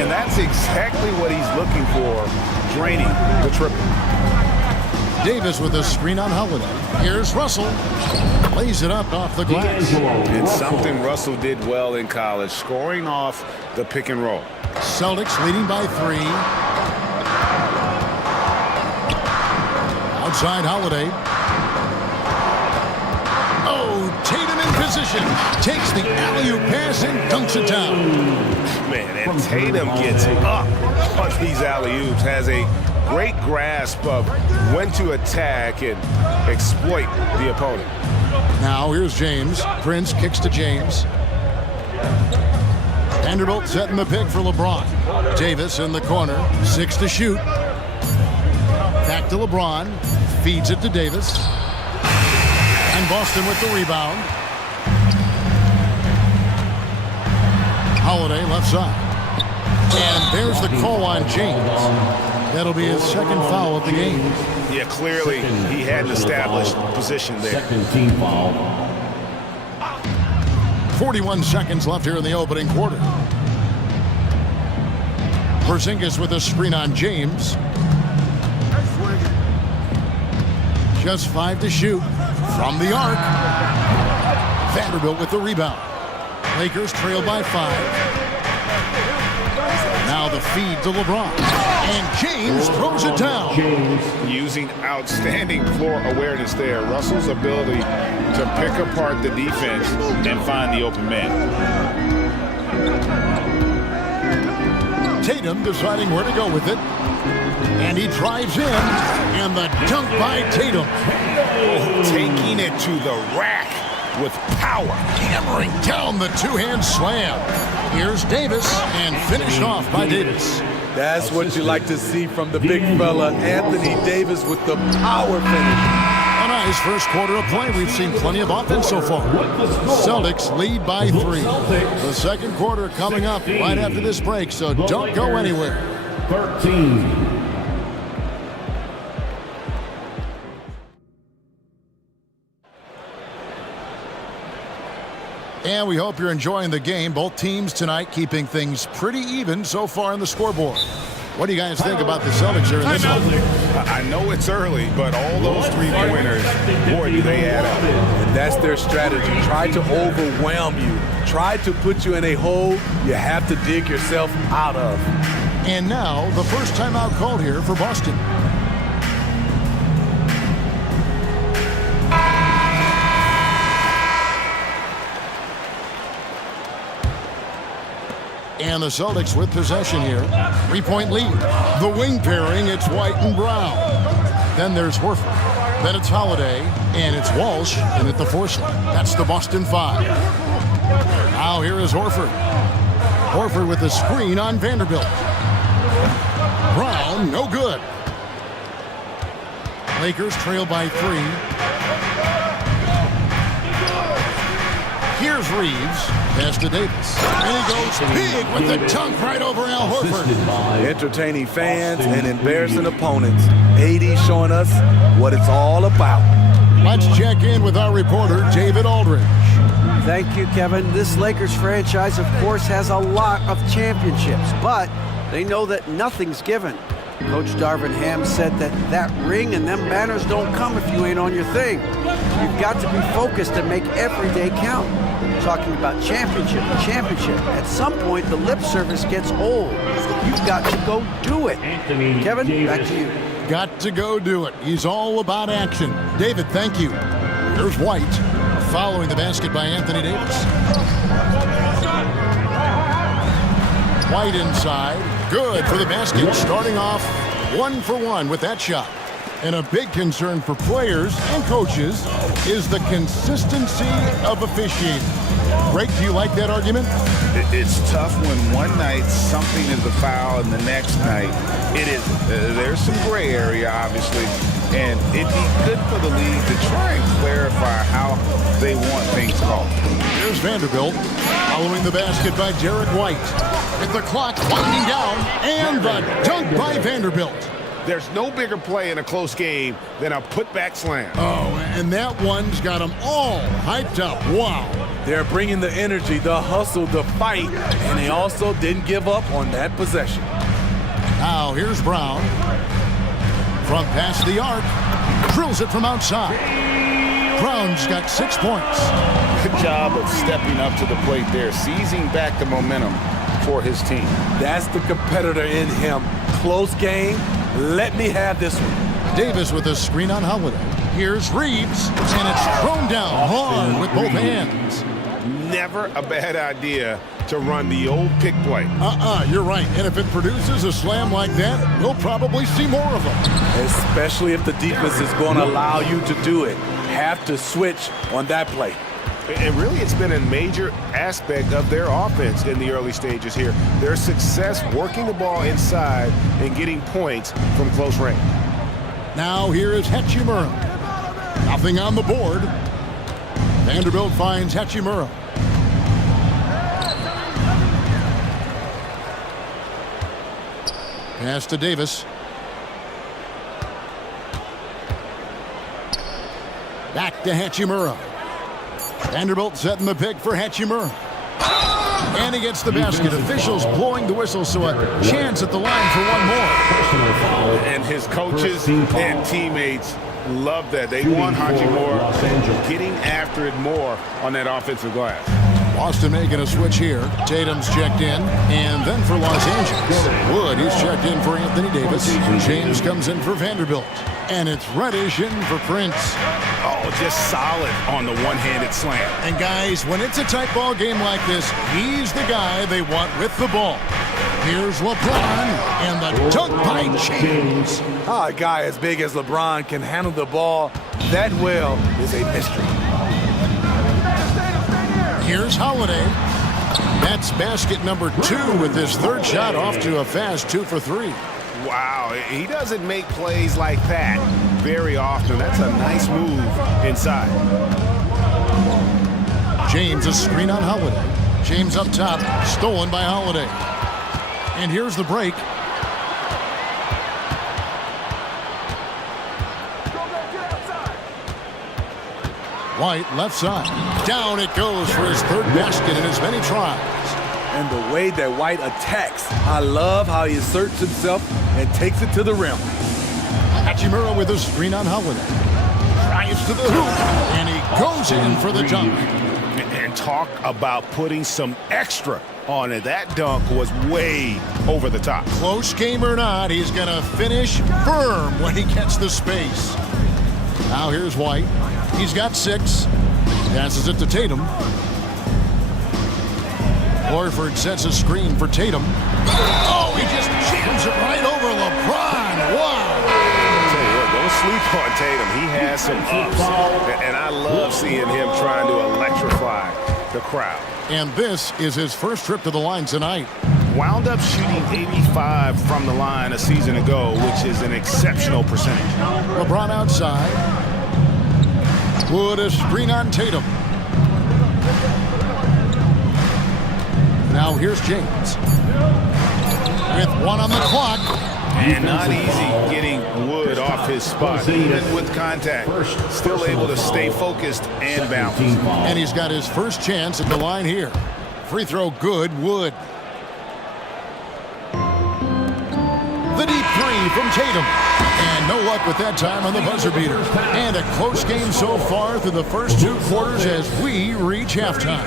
And that's exactly what he's looking for, draining the triple. Davis with a screen on Holiday. Here's Russell. Lays it up off the glass. And something Russell did well in college, scoring off the pick and roll. Celtics leading by 3. Outside Holiday. Oh, Tatum in position. Takes the alley-oop pass and dunks it down. Man, and Tatum gets up on these alley-oops, has a great grasp of when to attack and exploit the opponent. Now here's James. Prince kicks to James. Vanderbilt setting the pick for LeBron. Davis in the corner. 6 to shoot. Back to LeBron. Feeds it to Davis. And Boston with the rebound. Holiday left side. And there's the call on James. That'll be his second foul of the game. Yeah, clearly he had an established position there. Second team foul. 41 seconds left here in the opening quarter. Porzingis with a screen on James. Just 5 to shoot from the arc. Vanderbilt with the rebound. Lakers trail by 5. Now the feed to LeBron. And James throws it down. Using outstanding floor awareness there. Russell's ability to pick apart the defense and find the open man. Tatum deciding where to go with it. And he drives in. And the dunk by Tatum. Oh, taking it to the rack with power. Hammering down the two-hand slam. Here's Davis, and finished off by Davis. That's what you like to see from the big fella, Anthony Davis, with the power finish. A nice first quarter of play. We've seen plenty of offense so far. Celtics lead by 3. The second quarter coming up right after this break, so don't go anywhere. 13. And we hope you're enjoying the game. Both teams tonight keeping things pretty even so far on the scoreboard. What do you guys think about the Celtics here in this one? I know it's early, but all those 3-pointers, boy, do they add up. And that's their strategy. Try to overwhelm you. Try to put you in a hole you have to dig yourself out of. And now, the first timeout called here for Boston. And the Celtics with possession here. 3-point lead. The wing pairing, it's White and Brown. Then there's Horford. Then it's Holiday. And it's Walsh. And at the force line. That's the Boston 5. Now here is Horford. Horford with the screen on Vanderbilt. Brown, no good. Lakers trail by 3. Here's Reeves. Pass to Davis. And he goes big with the dunk right over Al Horford. Entertaining fans and embarrassing opponents. AD showing us what it's all about. Let's check in with our reporter, David Aldridge. Thank you, Kevin. This Lakers franchise, of course, has a lot of championships, but they know that nothing's given. Coach Darvin Ham said that ring and them banners don't come if you ain't on your thing. You've got to be focused and make every day count. Talking about championship. At some point, the lip service gets old. You've got to go do it. Kevin, back to you. Got to go do it. He's all about action. David, thank you. Here's White. Following the basket by Anthony Davis. White inside. Good for the basket. Starting off 1 for 1 with that shot. And a big concern for players and coaches is the consistency of officiating. Greg, do you like that argument? It's tough when one night something is a foul and the next night it isn't. There's some gray area, obviously, and it'd be good for the league to try and clarify how they want things called. Here's Vanderbilt following the basket by Derek White. With the clock winding down, and the dunk by Vanderbilt. There's no bigger play in a close game than a putback slam. Oh, and that one's got them all hyped up. Wow. They're bringing the energy, the hustle, the fight, and they also didn't give up on that possession. Now here's Brown. From past the arc. Drills it from outside. Brown's got 6 points. Good job of stepping up to the plate there, seizing back the momentum for his team. That's the competitor in him. Close game. Let me have this one. Davis with a screen on Holiday. Here's Reeves, and it's thrown down hard with both hands. Never a bad idea to run the old pick play. You're right. And if it produces a slam like that, we'll probably see more of them. Especially if the defense is going to allow you to do it. Have to switch on that play. And really, it's been a major aspect of their offense in the early stages here. Their success working the ball inside and getting points from close range. Now here is Hachimura. Nothing on the board. Vanderbilt finds Hachimura. Pass to Davis. Back to Hachimura. Vanderbilt setting the pick for Hachimura. And he gets the basket. Officials blowing the whistle, so a chance at the line for one more. And his coaches and teammates love that. They want Hachimura getting after it more on that offensive glass. Boston making a switch here. Tatum's checked in. And then for Los Angeles, Wood, he's checked in for Anthony Davis. James comes in for Vanderbilt. And it's Reddish in for Prince. Oh, just solid on the one-handed slam. And guys, when it's a tight ball game like this, he's the guy they want with the ball. Here's LeBron and the dunk by James. How a guy as big as LeBron can handle the ball that well is a mystery. Here's Holiday. That's basket number 2 with his third shot off to a fast 2 for 3. Wow, he doesn't make plays like that very often. That's a nice move inside. James, a screen on Holiday. James up top, stolen by Holiday. And here's the break. White, left side. Down it goes for his third basket in as many tries. And the way that White attacks, I love how he asserts himself and takes it to the rim. Hachimura with a screen on Holiday. Drives to the hoop, and he goes in for the dunk. And talk about putting some extra on it. That dunk was way over the top. Close game or not, he's going to finish firm when he gets the space. Now here's White. He's got 6. Passes it to Tatum. Horford sets a screen for Tatum. Oh, he just jams it right over LeBron. Wow. I'll tell you what, don't sleep on Tatum. He has some ups. And I love seeing him trying to electrify the crowd. And this is his first trip to the line tonight. Wound up shooting 85 from the line a season ago, which is an exceptional percentage. LeBron outside. Wood a screen on Tatum. Now here's James. With 1 on the clock. And not easy getting Wood off his spot. Even with contact, still able to stay focused and balanced. And he's got his first chance at the line here. Free throw good, Wood. The deep 3 from Tatum. And no luck with that time on the buzzer beater. And a close game so far through the first 2 quarters as we reach halftime.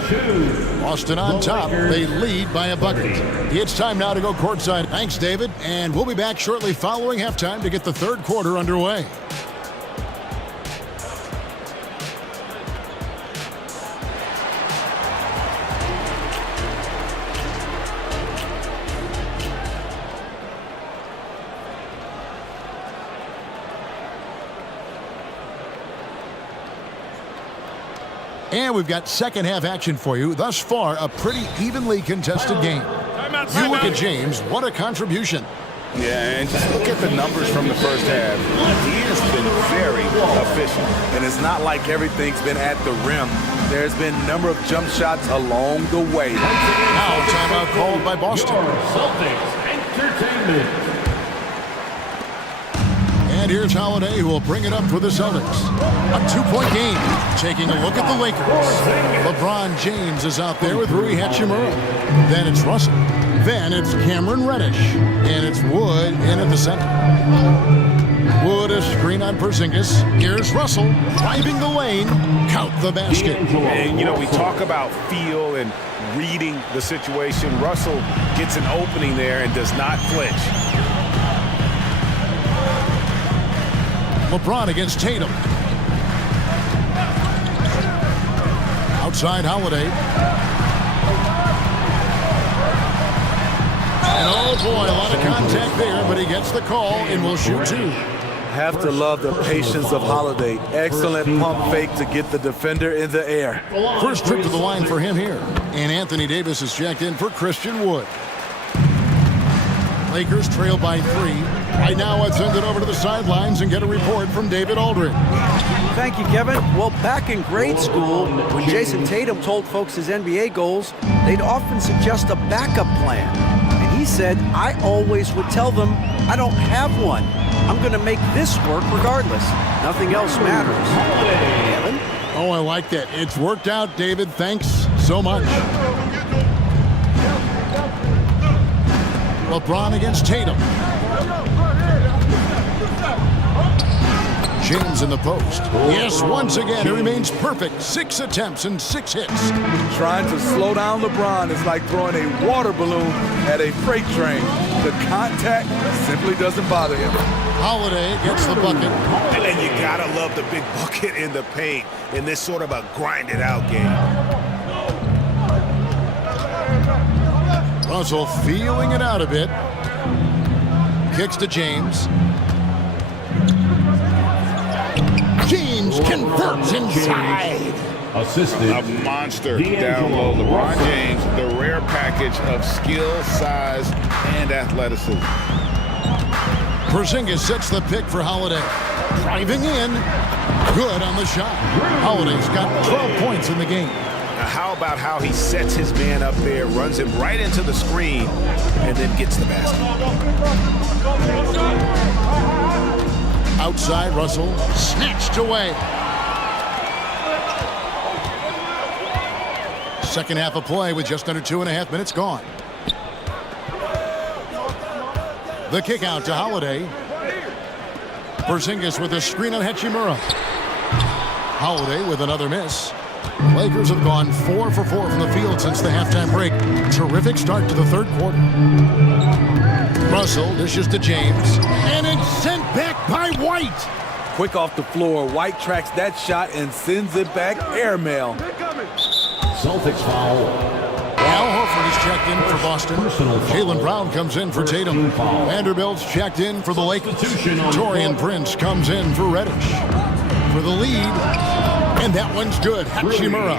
Boston on top. They lead by a bucket. It's time now to go courtside. Thanks, David. And we'll be back shortly following halftime to get the third quarter underway. And we've got second half action for you. Thus far, a pretty evenly contested game. You look at James, what a contribution. Yeah, and just look at the numbers from the first half. He has been very efficient. And it's not like everything's been at the rim. There's been a number of jump shots along the way. Now timeout called by Boston. Celtics Entertainment. And here's Holiday, who will bring it up for the Celtics. A 2-point game. Taking a look at the Lakers. LeBron James is out there with Rui Hachimura. Then it's Russell. Then it's Cameron Reddish. And it's Wood in at the center. Wood a screen on Porzingis. Here's Russell driving the lane. Count the basket. And, you know, we talk about feel and reading the situation. Russell gets an opening there and does not flinch. LeBron against Tatum. Outside Holiday. And oh boy, a lot of contact there, but he gets the call and will shoot 2. Have to love the patience of Holiday. Excellent pump fake to get the defender in the air. First trip to the line for him here. And Anthony Davis is checked in for Christian Wood. Lakers trail by 3. Right now, let's send it over to the sidelines and get a report from David Aldridge. Thank you, Kevin. Well, back in grade school, when Jason Tatum told folks his NBA goals, they'd often suggest a backup plan. And he said I always would tell them I don't have one. I'm going to make this work regardless. Nothing else matters. Kevin? Oh, I like that. It's worked out, David. Thanks so much. LeBron against Tatum. James in the post. Yes, once again, he remains perfect. 6 attempts and 6 hits. Trying to slow down LeBron is like throwing a water balloon at a freight train. The contact simply doesn't bother him. Holiday gets the bucket. And then you gotta love the big bucket in the paint in this sort of a grinded-out game. Russell feeling it out a bit. Kicks to James. James converts inside. Assisted. A monster down low. LeBron James, the rare package of skill, size, and athleticism. Porzingis sets the pick for Holiday. Driving in. Good on the shot. Holiday's got 12 points in the game. Now how about how he sets his man up there, runs him right into the screen, and then gets the basket. Outside, Russell snatched away. Second half of play with just under 2.5 minutes gone. The kick out to Holiday. Porzingis with a screen on Hachimura. Holiday with another miss. Lakers have gone 4 for 4 from the field since the halftime break. Terrific start to the third quarter. Russell dishes to James, and it's sent back by White. Quick off the floor, White tracks that shot and sends it back airmail. Celtics foul. Al Horford is checked in for Boston. Jaylen Brown comes in for Tatum. Vanderbilt's checked in for the Lakers. Taurean Prince comes in for Reddish. For the lead, and that one's good. Hachimura.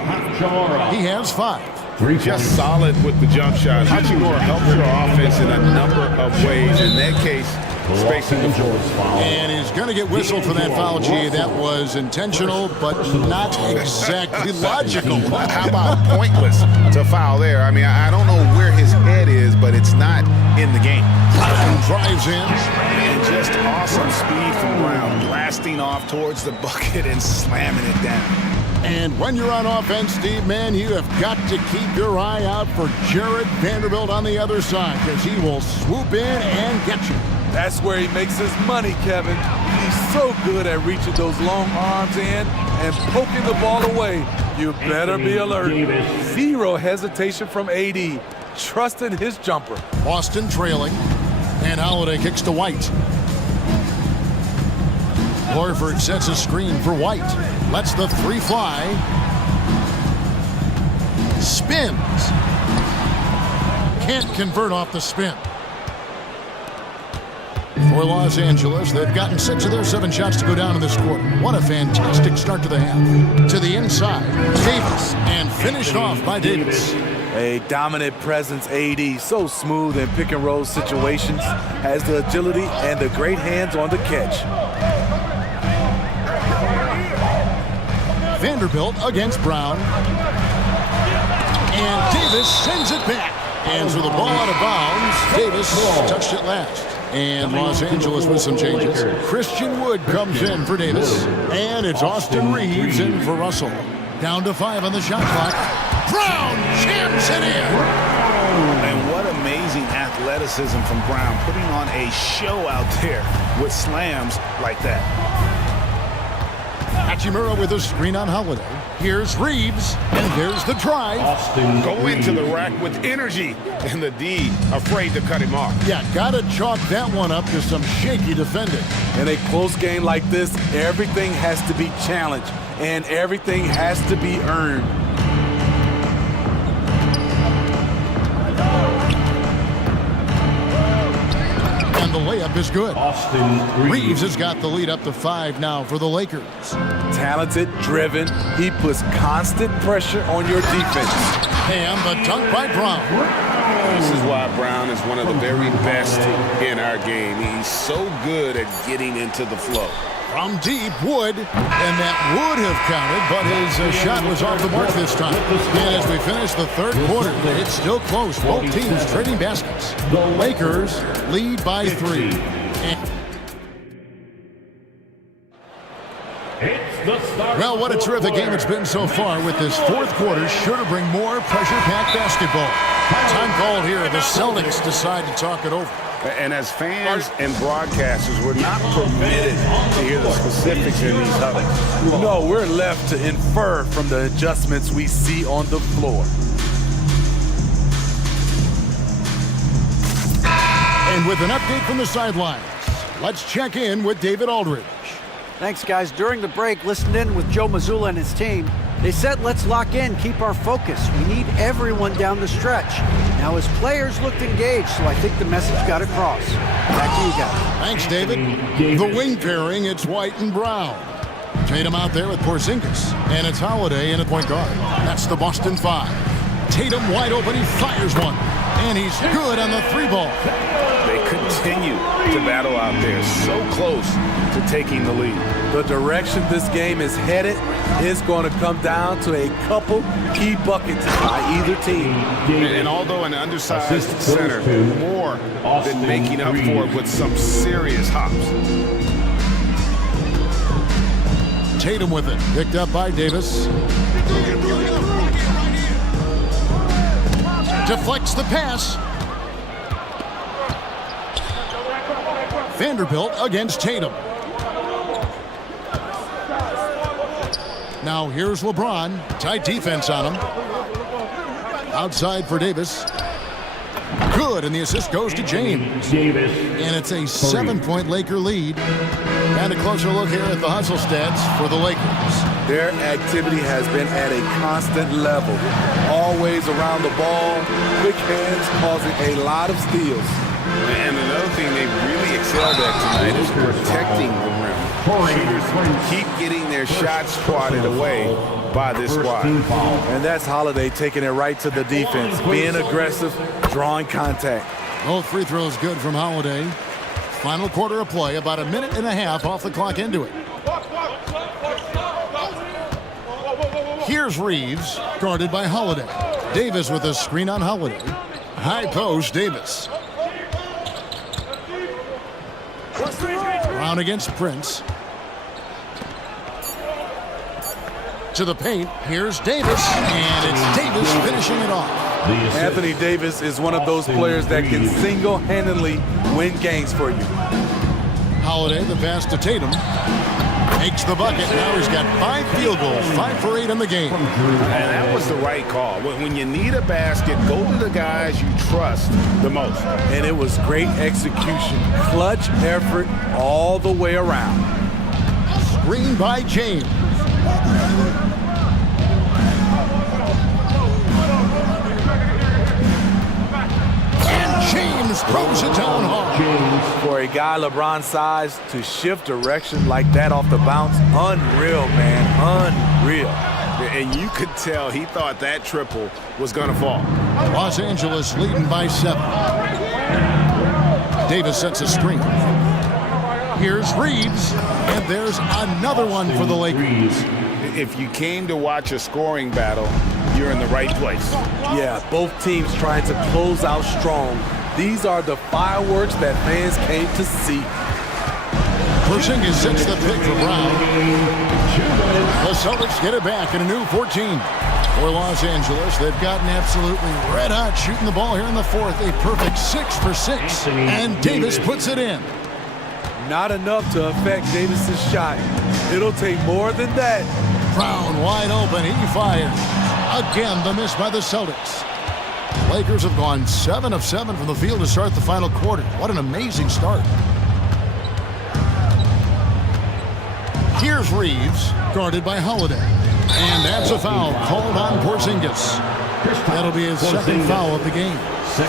He has 5. Just solid with the jump shot. Hachimura helps your offense in a number of ways. In that case, spacing the floor. And he's going to get whistled for that foul, G. That was intentional, but not exactly logical. How about pointless to foul there? I mean, I don't know where his head is, but it's not in the game. Drives in. And just awesome speed from Brown, blasting off towards the bucket and slamming it down. And when you're on offense, Steve, man, you have got to keep your eye out for Jared Vanderbilt on the other side, because he will swoop in and get you. That's where he makes his money, Kevin. He's so good at reaching those long arms in and poking the ball away. You better be alert. Zero hesitation from AD. Trusting his jumper. Boston trailing, and Holiday kicks to White. Horford sets a screen for White. Lets the 3 fly. Spins. Can't convert off the spin. For Los Angeles, they've gotten 6 of their 7 shots to go down in this quarter. What a fantastic start to the half. To the inside, Davis, and finished off by Davis. A dominant presence, AD, so smooth in pick and roll situations, has the agility and the great hands on the catch. Vanderbilt against Brown. And Davis sends it back. And so the ball out of bounds. Davis touched it last. And Los Angeles with some changes. Christian Wood comes in for Davis. And it's Austin Reeves in for Russell. Down to 5 on the shot clock. Brown jams it in. And what amazing athleticism from Brown, putting on a show out there with slams like that. Hachimura with a screen on Holiday. Here's Reeves, and there's the drive. Go into the rack with energy, and the D afraid to cut him off. Yeah, gotta chalk that one up to some shaky defending. In a close game like this, everything has to be challenged, and everything has to be earned. And the layup is good. Reeves has got the lead up to 5 now for the Lakers. Talented, driven, he puts constant pressure on your defense. And the dunk by Brown. This is why Brown is one of the very best in our game. He's so good at getting into the flow. From deep, Wood, and that would have counted, but his shot was off the mark this time. And as we finish the third quarter, it's still close. Both teams trading baskets. The Lakers lead by 3. Well, what a terrific game it's been so far, with this fourth quarter sure to bring more pressure-packed basketball. Time called here. The Celtics decide to talk it over. And as fans and broadcasters, we're not permitted to hear the specifics in these huddles. No, we're left to infer from the adjustments we see on the floor. And with an update from the sidelines, let's check in with David Aldridge. Thanks, guys. During the break, listened in with Joe Mazzulla and his team. They said, let's lock in, keep our focus. We need everyone down the stretch. Now, his players looked engaged, so I think the message got across. Back to you guys. Thanks, David. The wing pairing, it's White and Brown. Tatum out there with Porzingis, and it's Holiday in at point guard. That's the Boston 5. Tatum wide open, he fires one, and he's good on the 3-ball. They continue to battle out there, so close to taking the lead. The direction this game is headed is going to come down to a couple key buckets by either team. And although an undersized center, more than making up for it with some serious hops. Tatum with it, picked up by Davis. Deflects the pass. Vanderbilt against Tatum. Now here's LeBron. Tight defense on him. Outside for Davis. Good, and the assist goes to James. And it's a 7-point Laker lead. And a closer look here at the hustle stats for the Lakers. Their activity has been at a constant level. Always around the ball. Quick hands causing a lot of steals. And another thing they've really excelled at tonight is protecting the rim. Shooters keep getting their shots swatted away by this squad. And that's Holiday taking it right to the defense, being aggressive, drawing contact. Both free throws good from Holiday. Final quarter of play, about a minute and a half off the clock into it. Here's Reeves, guarded by Holiday. Davis with a screen on Holiday. High post, Davis. Brown against Prince. To the paint, here's Davis, and it's Davis finishing it off. Anthony Davis is one of those players that can single-handedly win games for you. Holiday, the pass to Tatum. Makes the bucket. Now he's got 5 field goals, 5 for 8 in the game. And that was the right call. When you need a basket, go to the guys you trust the most. And it was great execution. Clutch effort all the way around. Screen by James. And James throws it down hard. For a guy LeBron's size to shift direction like that off the bounce, unreal, man, unreal. And you could tell he thought that triple was going to fall. Los Angeles leading by 7. Davis sets a screen. Here's Reeves, and there's another one for the Lakers. If you came to watch a scoring battle, you're in the right place. Yeah, both teams trying to close out strong. These are the fireworks that fans came to see. Porzingis sets the pick for Brown. The Celtics get it back in a new 14. For Los Angeles, they've gotten absolutely red hot shooting the ball here in the fourth. A perfect 6 for 6. And Davis puts it in. Not enough to affect Davis's shot. It'll take more than that. Brown wide open. He fires. Again, the miss by the Celtics. Lakers have gone 7 of 7 from the field to start the final quarter. What an amazing start. Here's Reeves, guarded by Holiday. And that's a foul called on Porzingis. That'll be his second foul of the game.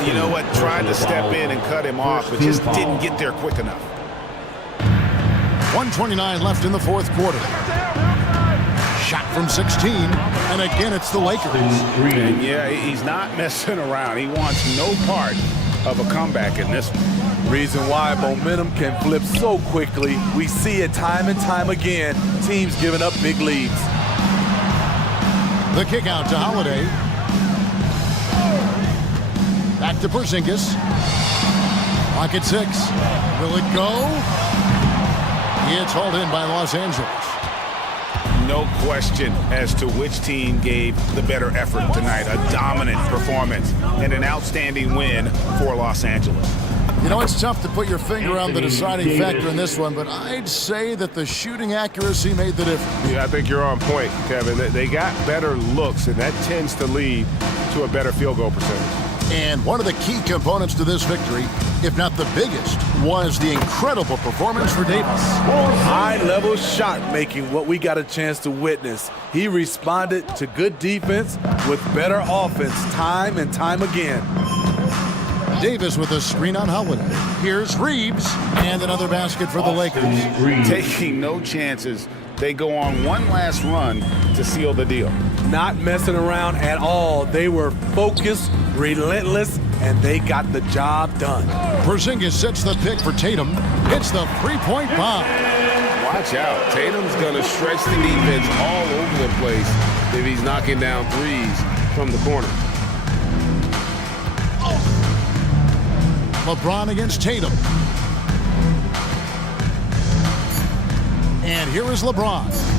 You know what? Tried to step in and cut him off, but just didn't get there quick enough. 1:29 left in the fourth quarter. Shot from 16, and again it's the Lakers. And yeah, he's not messing around. He wants no part of a comeback in this one. Reason why momentum can flip so quickly. We see it time and time again. Teams giving up big leads. The kick out to Holiday. Back to Porzingis. Clock at 6. Will it go? It's hauled in by Los Angeles. No question as to which team gave the better effort tonight. A dominant performance and an outstanding win for Los Angeles. You know, it's tough to put your finger on the deciding factor in this one, but I'd say that the shooting accuracy made the difference. Yeah, I think you're on point, Kevin. They got better looks, and that tends to lead to a better field goal percentage. And one of the key components to this victory, if not the biggest, was the incredible performance for Davis. High-level shot making, what we got a chance to witness. He responded to good defense with better offense time and time again. Davis with a screen on Holiday. Here's Reeves, and another basket for the Lakers. Taking no chances. They go on one last run to seal the deal. Not messing around at all. They were focused, relentless, and they got the job done. Porzingis sets the pick for Tatum. Hits the three-point bomb. Watch out. Tatum's going to stretch the defense all over the place if he's knocking down threes from the corner. LeBron against Tatum. And here is LeBron.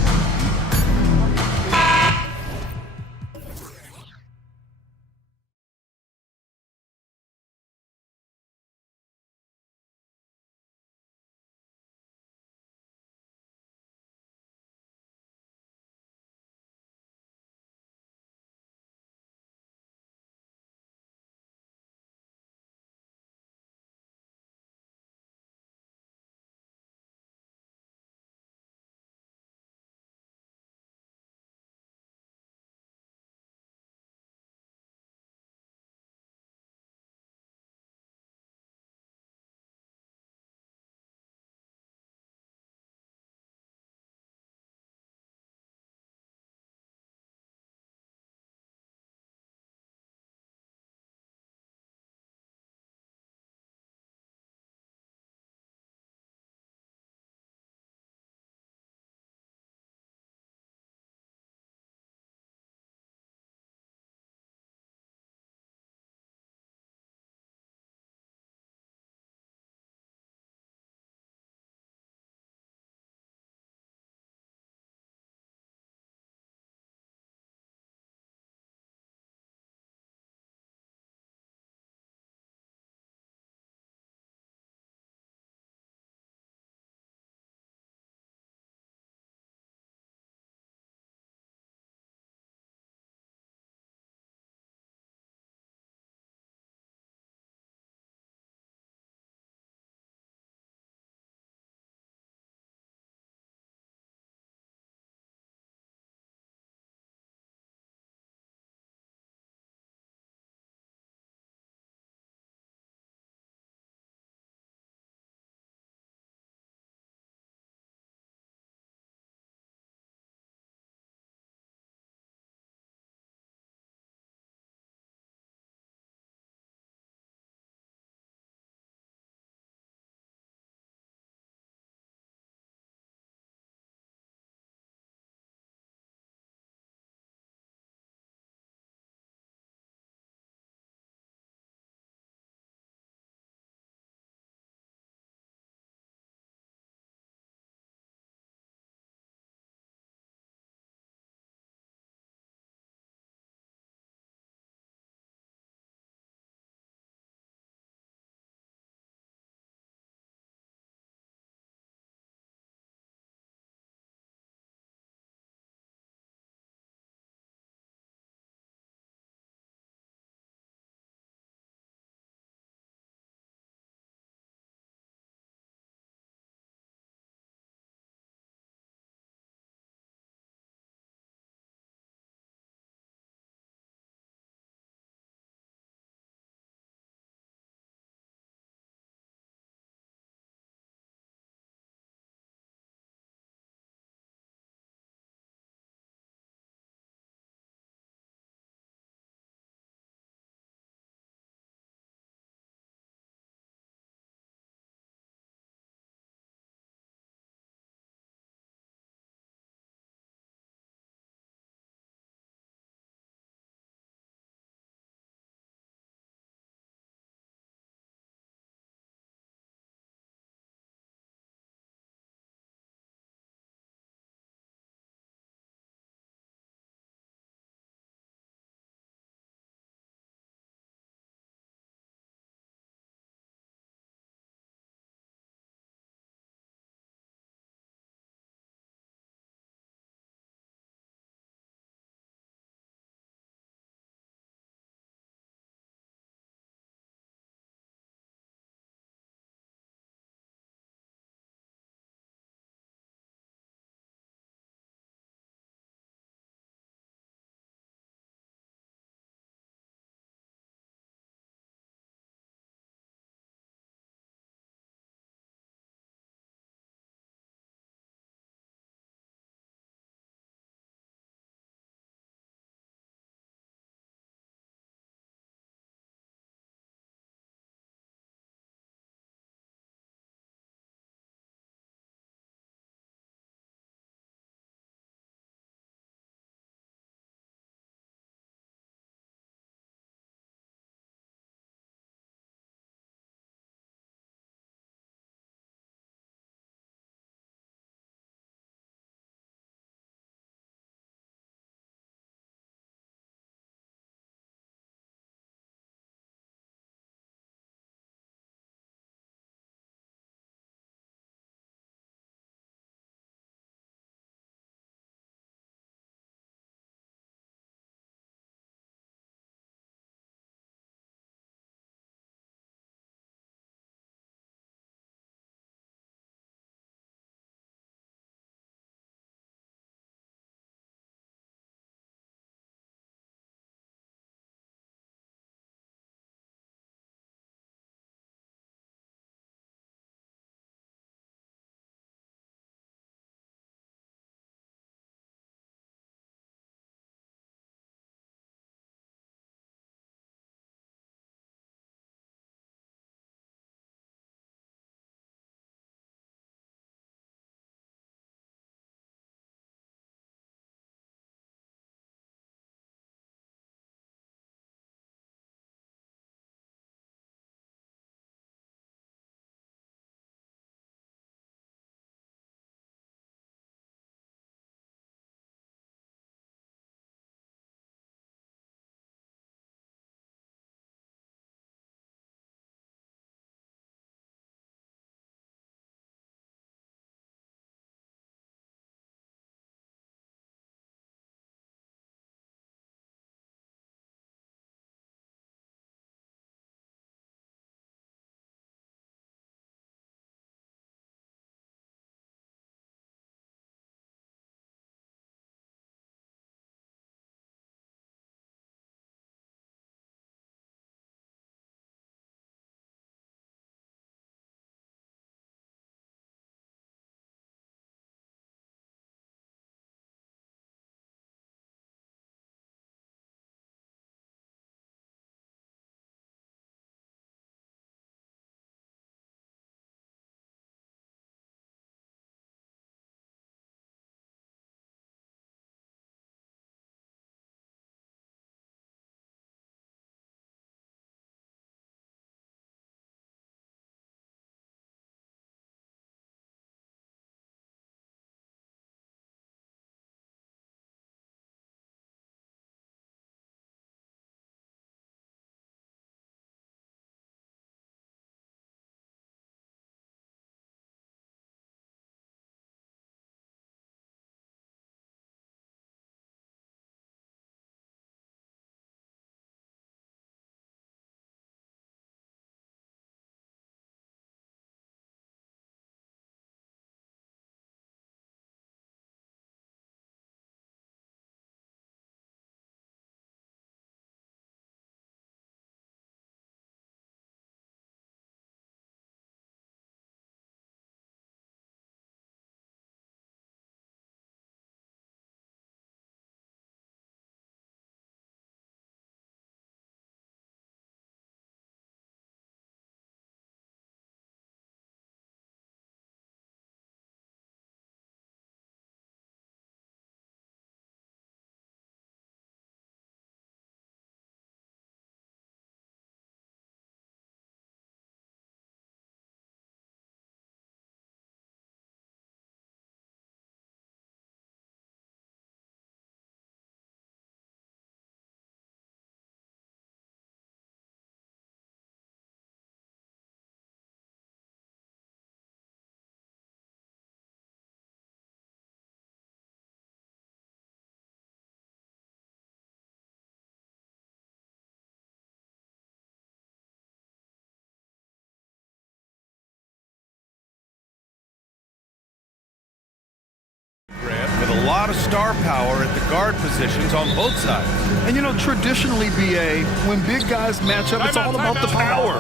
lot of star power at the guard positions on both sides. And you know, traditionally, BA, when big guys match up, it's all about the power.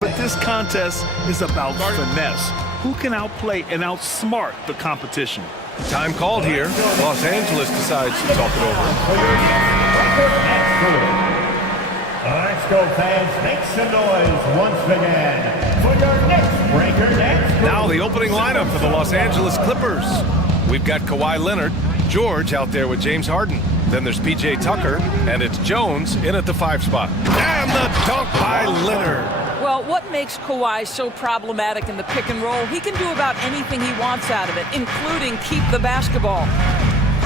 But this contest is about finesse. Who can outplay and outsmart the competition? Time called here. Los Angeles decides to talk it over. Let's go, fans. Make some noise once again for your next breaker next. Now the opening lineup for the Los Angeles Clippers. We've got Kawhi Leonard, George out there with James Harden. Then there's P.J. Tucker, and it's Jones in at the 5 spot. And the dunk by Leonard. Well, what makes Kawhi so problematic in the pick and roll? He can do about anything he wants out of it, including keep the basketball.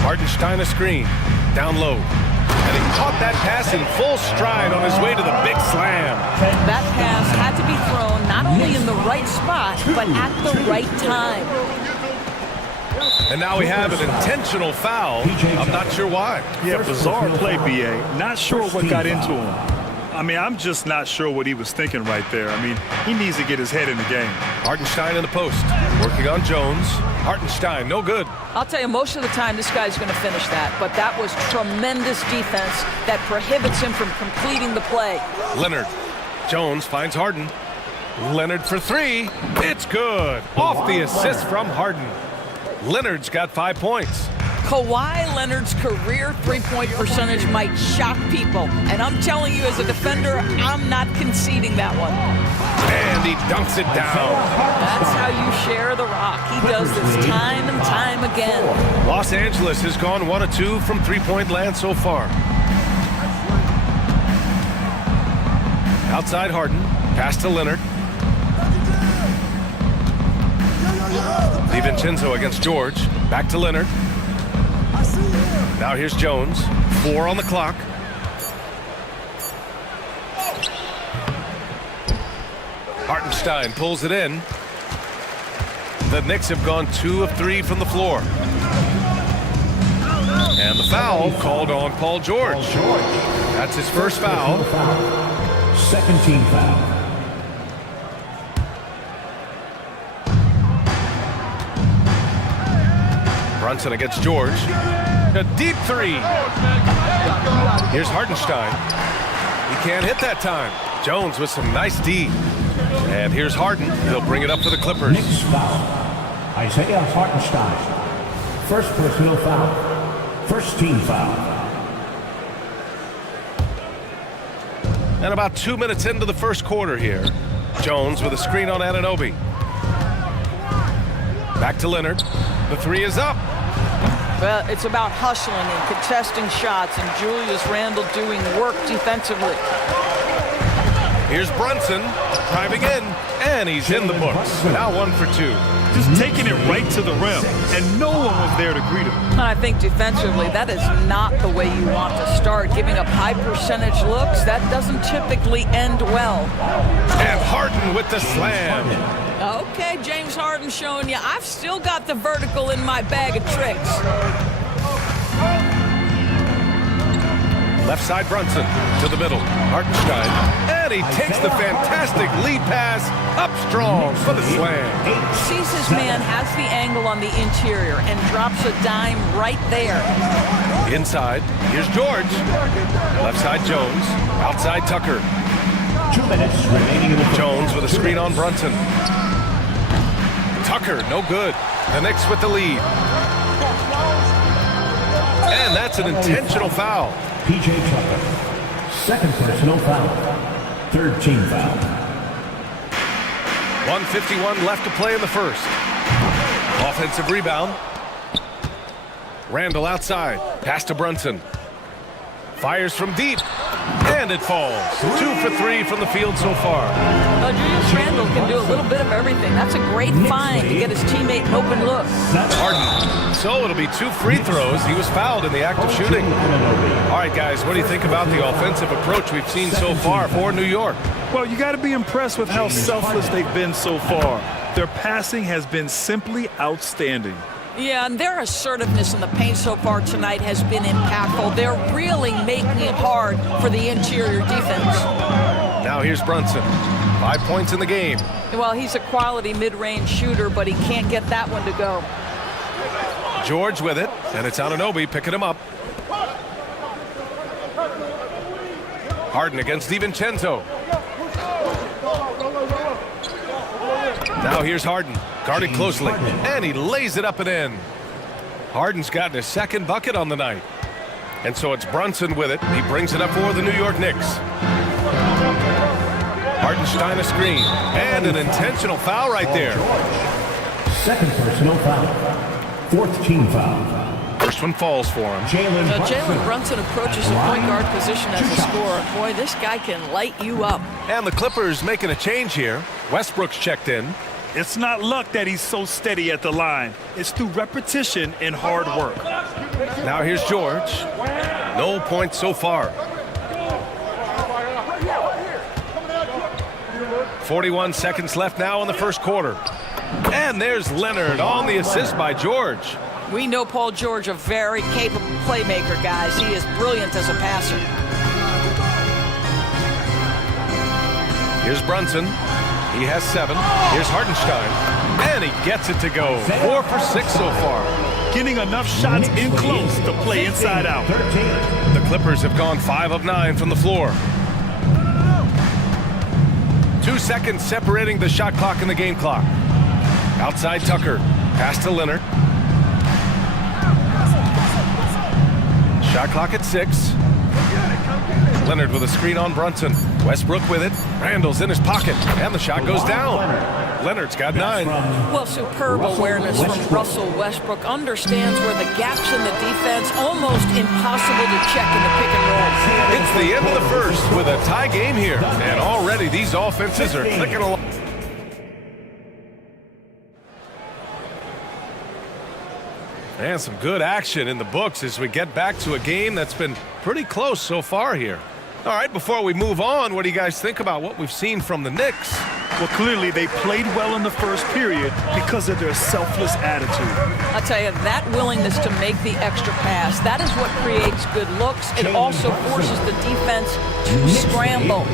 Hartenstein a screen, down low. And he caught that pass in full stride on his way to the big slam. That pass had to be thrown not only in the right spot, but at the right time. And now we have an intentional foul. I'm not sure why. Yeah, bizarre play, BA. Not sure what got into him. I mean, I'm just not sure what he was thinking right there. I mean, he needs to get his head in the game. Hartenstein in the post, working on Jones. Hartenstein, no good. I'll tell you, most of the time this guy's going to finish that, but that was tremendous defense that prohibits him from completing the play. Leonard. Jones finds Harden. Leonard for 3. It's good. Off the assist from Harden. Leonard's got 5 points. Kawhi Leonard's career three-point percentage might shock people. And I'm telling you, as a defender, I'm not conceding that one. And he dunks it down. That's how you share the rock. He does this time and time again. Los Angeles has gone 1 of 2 from three-point land so far. Outside Harden. Pass to Leonard. DiVincenzo against George. Back to Leonard. Now here's Jones. 4 on the clock. Hartenstein pulls it in. The Knicks have gone 2 of 3 from the floor. And the foul called on Paul George. That's his first foul. Second team foul. Brunson against George. A deep 3. Here's Hartenstein. He can't hit that time. Jones with some nice D. And here's Harden. He'll bring it up for the Clippers. Knicks foul. Isaiah Hartenstein. First personal foul. First team foul. And about 2 minutes into the first quarter here. Jones with a screen on Anunoby. Back to Leonard. The 3 is up. Well, it's about hustling and contesting shots, and Julius Randle doing work defensively. Here's Brunson driving in, and he's in the books. Now 1 for 2. Just taking it right to the rim, and no one was there to greet him. And I think defensively, that is not the way you want to start. Giving up high percentage looks, that doesn't typically end well. And Harden with the slam. Okay, James Harden showing you I've still got the vertical in my bag of tricks. Left side Brunson to the middle. Hartenstein. And he takes the fantastic lead pass up strong for the slam. Sees his man has the angle on the interior and drops a dime right there. Inside, here's George. Left side Jones. Outside Tucker. 2 minutes remaining in the Jones with a screen on Brunson. Tucker, no good. The Knicks with the lead. And that's an intentional foul. P.J. Tucker. Second personal foul. Third team foul. 1:51 left to play in the first. Offensive rebound. Randle outside. Pass to Brunson. Fires from deep. And it falls. 2 for 3 from the field so far. Julius Randle can do a little bit of everything. That's a great find to get his teammate an open look. Harden. So it'll be 2 free throws. He was fouled in the act of shooting. All right, guys, what do you think about the offensive approach we've seen so far for New York? Well, you got to be impressed with how selfless they've been so far. Their passing has been simply outstanding. Yeah, and their assertiveness in the paint so far tonight has been impactful. They're really making it hard for the interior defense. Now here's Brunson. 5 points in the game. Well, he's a quality mid-range shooter, but he can't get that one to go. George with it, and it's Anunoby picking him up. Harden against DiVincenzo. Now here's Harden, guarded closely, and he lays it up and in. Harden's gotten his second bucket on the night. And so it's Brunson with it. He brings it up for the New York Knicks. Hartenstein a screen, and an intentional foul right there. Second personal foul. 4th team foul. First one falls for him. Jalen Brunson approaches the point guard position as a scorer. Boy, this guy can light you up. And the Clippers making a change here. Westbrook's checked in. It's not luck that he's so steady at the line. It's through repetition and hard work. Now here's George. No points so far. 41 seconds left now in the first quarter. And there's Leonard on the assist by George. We know Paul George, a very capable playmaker, guys. He is brilliant as a passer. Here's Brunson. He has 7. Here's Hartenstein. And he gets it to go. 4 for 6 so far. Getting enough shots in close to play inside out. The Clippers have gone 5 of 9 from the floor. 2 seconds separating the shot clock and the game clock. Outside Tucker. Pass to Leonard. Shot clock at 6. Leonard with a screen on Brunson. Westbrook with it. Randall's in his pocket. And the shot goes down. Leonard's got 9. Well, superb awareness from Russell Westbrook. Understands where the gaps in the defense, almost impossible to check in the pick and roll. It's the end of the first with a tie game here. And already these offenses are clicking along. And some good action in the books as we get back to a game that's been pretty close so far here. All right, before we move on, what do you guys think about what we've seen from the Knicks? Well, clearly they played well in the first period because of their selfless attitude. I'll tell you, that willingness to make the extra pass, that is what creates good looks. It also forces the defense to scramble.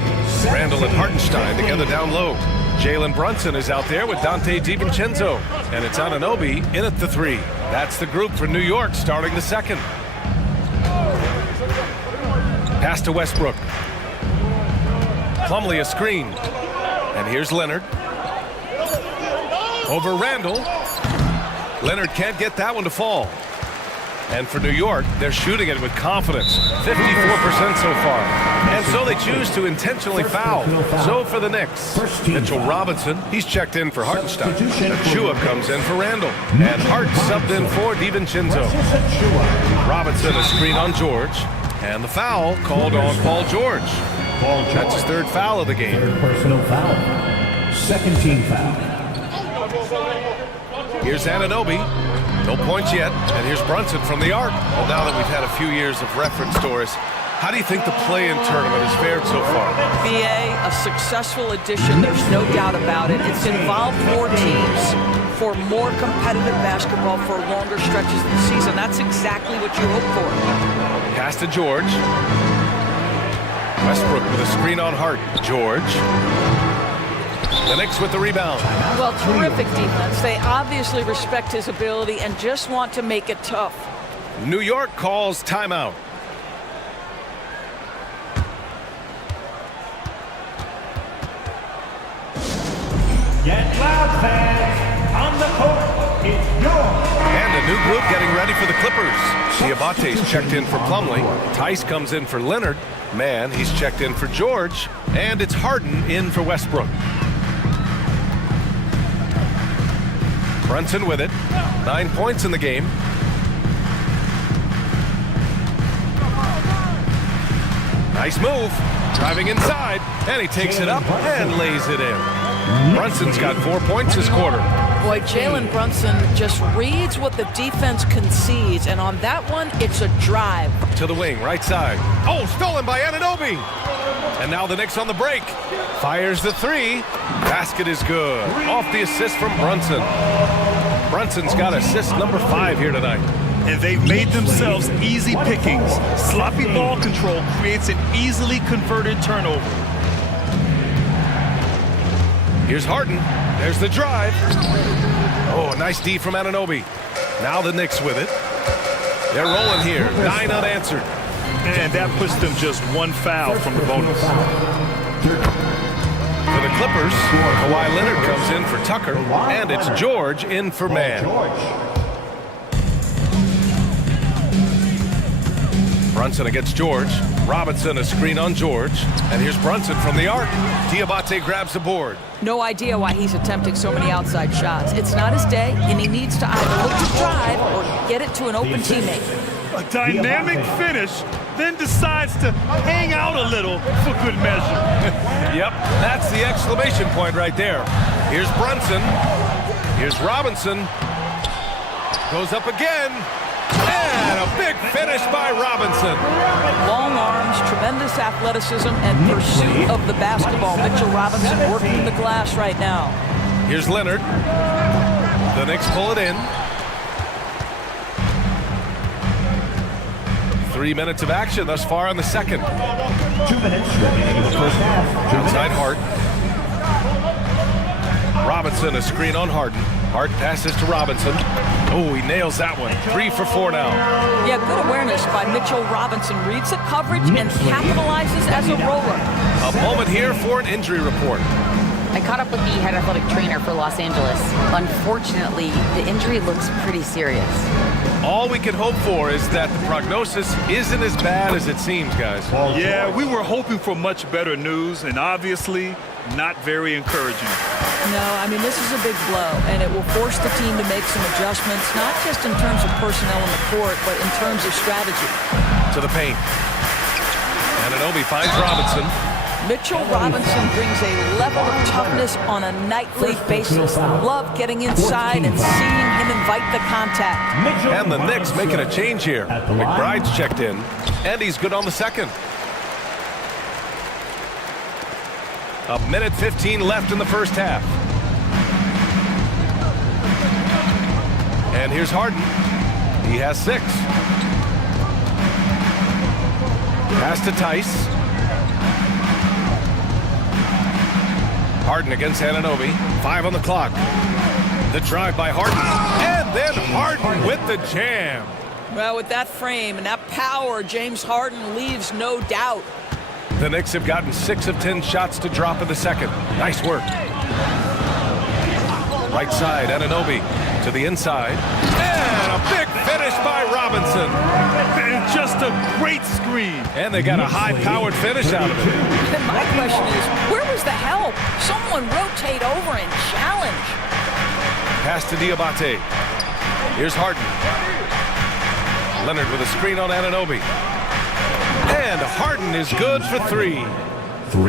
Randall and Hartenstein together down low. Jalen Brunson is out there with Dante DiVincenzo. And it's Anunoby in at the 3. That's the group for New York starting the second. Pass to Westbrook. Plumlee a screen. And here's Leonard. Over Randall. Leonard can't get that one to fall. And for New York, they're shooting it with confidence. 54% so far. And so they choose to intentionally foul. So for the Knicks, Mitchell Robinson, he's checked in for Hartenstein. Achua comes in for Randall. And Hart subbed in for DiVincenzo. Robinson a screen on George. And the foul called on Paul George. That's his 3rd foul of the game. Personal foul. 2nd team foul. Here's Anunoby. No points yet. And here's Brunson from the arc. Well, now that we've had a few years of reference, Doris, how do you think the play-in tournament has fared so far? BA, a successful addition. There's no doubt about it. It's involved more teams for more competitive basketball for longer stretches of the season. That's exactly what you hope for. Pass to George. Westbrook with a screen on Hart. George. The Knicks with the rebound. Well, terrific defense. They obviously respect his ability and just want to make it tough. New York calls timeout. Get loud, fans. On the court, it's yours. And a new group getting ready for the Clippers. Diabate's checked in for Plumlee. Tice comes in for Leonard. Mann, he's checked in for George. And it's Harden in for Westbrook. Brunson with it. 9 points in the game. Nice move. Driving inside, and he takes it up and lays it in. Brunson's got 4 points this quarter. Boy, Jalen Brunson just reads what the defense concedes, and on that one, it's a drive. To the wing, right side. Oh, stolen by Anunoby. And now the Knicks on the break. Fires the three. Basket is good. Off the assist from Brunson. Brunson's got assist number 5 here tonight. And they've made themselves easy pickings. Sloppy ball control creates an easily converted turnover. Here's Harden. There's the drive. Oh, nice D from Anunoby. Now the Knicks with it. They're rolling here. 9 unanswered. And that puts them just 1 foul from the bonus. For the Clippers, Kawhi Leonard comes in for Tucker, and it's George in for Mann. Brunson against George. Robinson a screen on George. And here's Brunson from the arc. Diabate grabs the board. No idea why he's attempting so many outside shots. It's not his day, and he needs to either look to drive or get it to an open teammate. A dynamic finish, then decides to hang out a little for good measure. Yep, that's the exclamation point right there. Here's Brunson. Here's Robinson. Goes up again. And a big finish by Robinson. Long arms, tremendous athleticism, and pursuit of the basketball. Mitchell Robinson working the glass right now. Here's Leonard. The Knicks pull it in. 3 minutes of action thus far in the second. 2 minutes remaining in the first half. Outside Hart. Robinson a screen on Harden. Hart passes to Robinson. Oh, he nails that one. 3 for 4 now. Yeah, good awareness by Mitchell Robinson. Reads the coverage and capitalizes as a roller. A moment here for an injury report. I caught up with the head athletic trainer for Los Angeles. Unfortunately, the injury looks pretty serious. All we can hope for is that the prognosis isn't as bad as it seems, guys. Yeah, we were hoping for much better news, and obviously not very encouraging. No, I mean, this is a big blow, and it will force the team to make some adjustments, not just in terms of personnel on the court, but in terms of strategy. To the paint. Anunoby finds Robinson. Mitchell Robinson brings a level of toughness on a nightly basis. Love getting inside and seeing him invite the contact. And the Knicks making a change here. McBride's checked in, and he's good on the second. 1:15 left in the first half. And here's Harden. He has 6. Pass to Tice. Harden against Anunoby. 5 on the clock. The drive by Harden. And then Harden with the jam. Well, with that frame and that power, James Harden leaves no doubt. The Knicks have gotten 6 of 10 shots to drop in the second. Nice work. Right side, Anunoby to the inside. And a big finish by Robinson. And just a great screen. And they got a high-powered finish out of it. And my question is, where was the help? Someone rotate over and challenge. Pass to Diabate. Here's Harden. Leonard with a screen on Anunoby. And Harden is good for 3.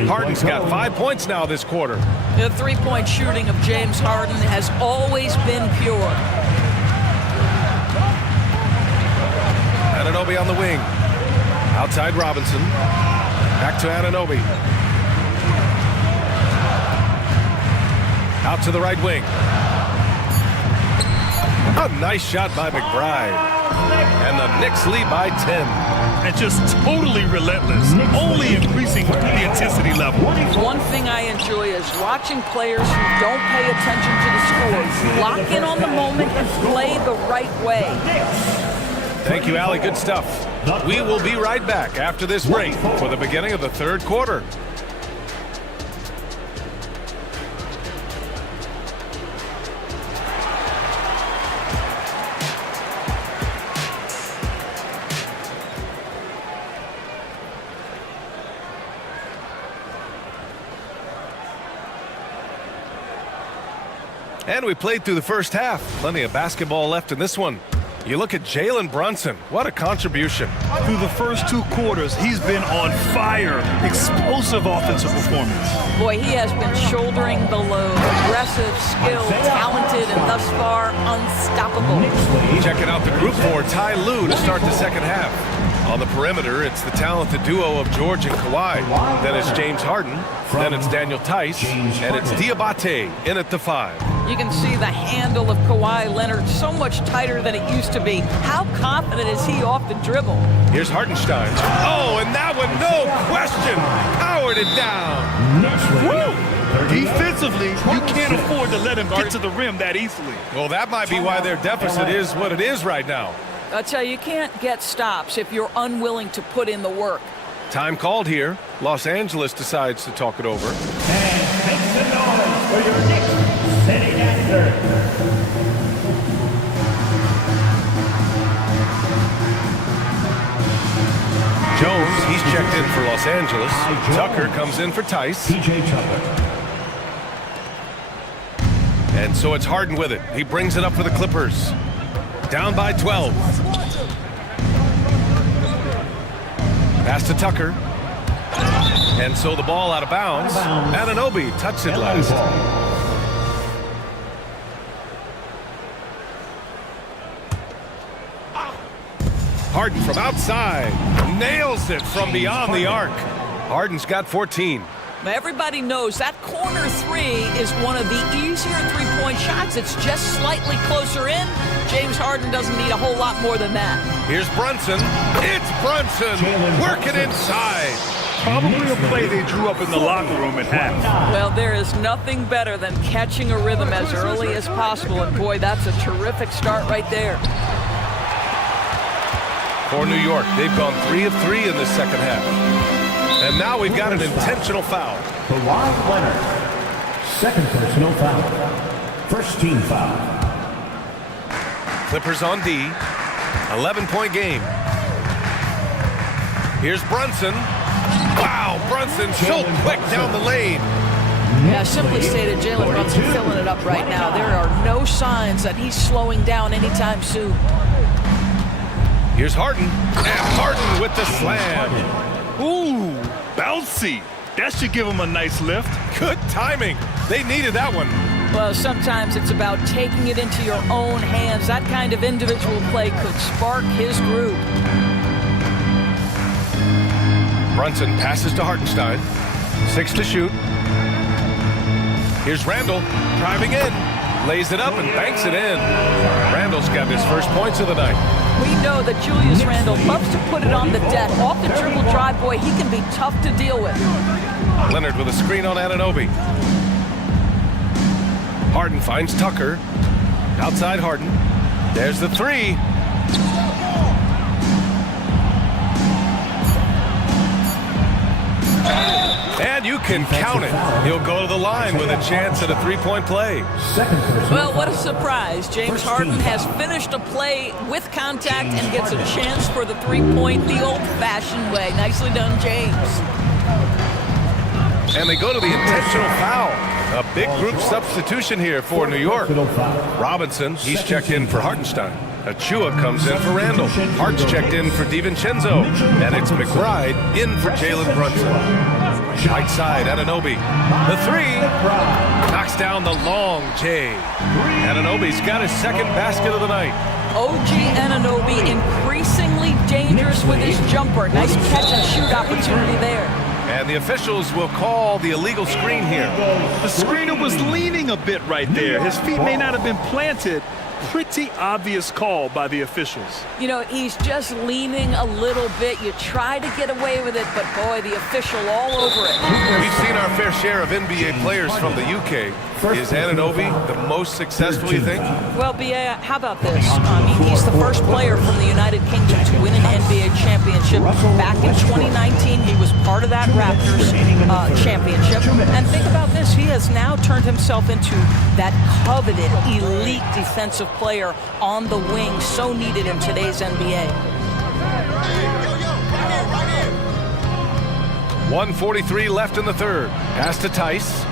Harden's got 5 points now this quarter. The three-point shooting of James Harden has always been pure. Anunoby on the wing. Outside Robinson. Back to Anunoby. Out to the right wing. A nice shot by McBride. And the Knicks lead by 10. And just totally relentless, only increasing the intensity level. One thing I enjoy is watching players who don't pay attention to the score lock in on the moment and play the right way. Thank you, Allie. Good stuff. We will be right back after this break for the beginning of the third quarter. And we played through the first half. Plenty of basketball left in this one. You look at Jalen Brunson. What a contribution. Through the first 2 quarters, he's been on fire. Explosive offensive performance. Boy, he has been shouldering the load. Aggressive, skilled, talented, and thus far unstoppable. Checking out the group for Ty Lue to start the second half. On the perimeter, it's the talented duo of George and Kawhi. Then it's James Harden. Then it's Daniel Tice. And it's Diabate in at the 5. You can see the handle of Kawhi Leonard so much tighter than it used to be. How confident is he off the dribble? Here's Hartenstein. Oh, and that one, no question, powered it down. Woo! Defensively, you can't afford to let him get to the rim that easily. Well, that might be why their deficit is what it is right now. I tell you, you can't get stops if you're unwilling to put in the work. Time called here. Los Angeles decides to talk it over. And make some noise for your Knicks sitting at third. Jones, he's checked in for Los Angeles. Tucker comes in for Tice. PJ Tucker. And so it's Harden with it. He brings it up for the Clippers. Down by 12. Pass to Tucker. And so the ball out of bounds. Anunoby touched it last. Harden from outside. Nails it from beyond the arc. Harden's got 14. Everybody knows that corner 3 is one of the easier three-point shots. It's just slightly closer in. James Harden doesn't need a whole lot more than that. Here's Brunson. It's Brunson working inside. Probably a play they drew up in the locker room at half. Well, there is nothing better than catching a rhythm as early as possible. And boy, that's a terrific start right there. For New York, they've gone 3 of 3 in the second half. And now we've got an intentional foul. Kawhi Leonard. Second personal foul. First team foul. Clippers on D. 11-point game. Here's Brunson. Wow, Brunson so quick down the lane. Yeah, simply stated, Jalen Brunson filling it up right now. There are no signs that he's slowing down anytime soon. Here's Harden. And Harden with the slam. Ooh, bouncy. That should give him a nice lift. Good timing. They needed that one. Well, sometimes it's about taking it into your own hands. That kind of individual play could spark his groove. Brunson passes to Hartenstein. 6 to shoot. Here's Randall driving in. Lays it up and banks it in. Randall's got his first points of the night. We know that Julius Randle loves to put it on the deck. Off the dribble drive, boy, he can be tough to deal with. Leonard with a screen on Anunoby. Harden finds Tucker. Outside Harden. There's the 3. And you can count it. He'll go to the line with a chance at a three-point play. Well, what a surprise. James Harden has finished a play with contact and gets a chance for the three-point the old-fashioned way. Nicely done, James. And they go to the intentional foul. A big group substitution here for New York. Robinson, he's checked in for Hartenstein. Achua comes in for Randall. Hart's checked in for DiVincenzo. And it's McBride in for Jalen Brunson. Right side, Anunoby. The 3 knocks down the long J. Anunoby's got his second basket of the night. OG Anunoby increasingly dangerous with his jumper. Nice catch and shoot opportunity there. And the officials will call the illegal screen here. The screener was leaning a bit right there. His feet may not have been planted. Pretty obvious call by the officials. You know, he's just leaning a little bit. You try to get away with it, but boy, the official all over it. We've seen our fair share of NBA players from the UK. Is Anunoby the most successful, you think? Well, B.A., how about this? He's the first player from the United Kingdom to win an NBA championship. Back in 2019, he was part of that Raptors championship. And think about this. He has now turned himself into that coveted, elite defensive player on the wing, so needed in today's NBA. 1:43 left in the third. Pass to Tice.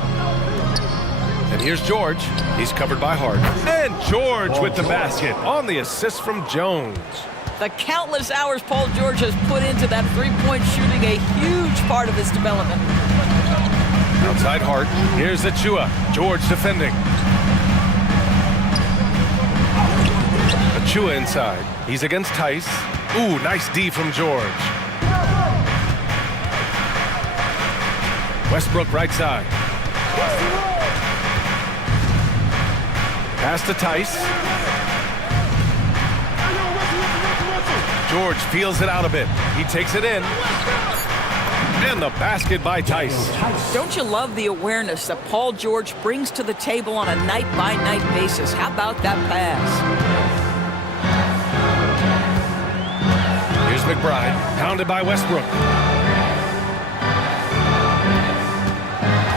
And here's George. He's covered by Hart. And George with the basket on the assist from Jones. The countless hours Paul George has put into that three-point shooting, a huge part of his development. Outside Hart. Here's Achua. George defending. Achua inside. He's against Tice. Ooh, nice D from George. Westbrook right side. Pass to Tice. George feels it out a bit. He takes it in. And the basket by Tice. Don't you love the awareness that Paul George brings to the table on a night-by-night basis? How about that pass? Here's McBride, pounded by Westbrook.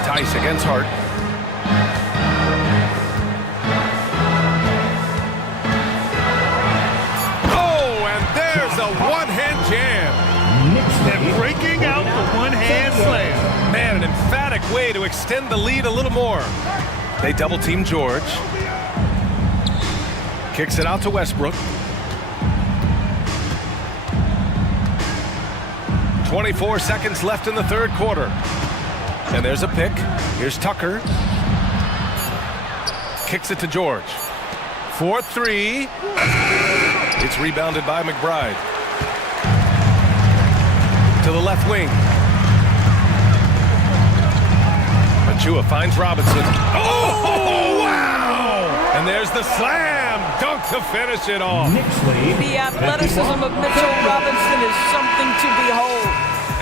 Tice against Hart. Oh, and there's a one-hand jam. And breaking out the one-hand slam. Man, an emphatic way to extend the lead a little more. They double-team George. Kicks it out to Westbrook. 24 seconds left in the third quarter. And there's a pick. Here's Tucker. Kicks it to George. 4-3. It's rebounded by McBride. To the left wing. Achua finds Robinson. Oh, wow! And there's the slam dunk to finish it off. The athleticism of Mitchell Robinson is something to behold.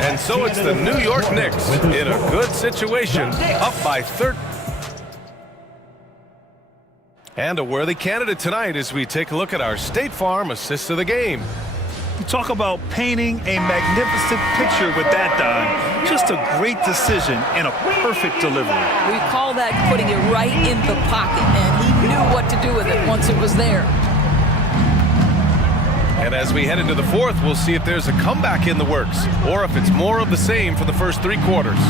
And so it's the New York Knicks in a good situation, up by 13. And a worthy candidate tonight as we take a look at our State Farm assist of the game. You talk about painting a magnificent picture with that dime. Just a great decision and a perfect delivery. We call that putting it right in the pocket, and he knew what to do with it once it was there. And as we head into the fourth, we'll see if there's a comeback in the works or if it's more of the same for the first three quarters.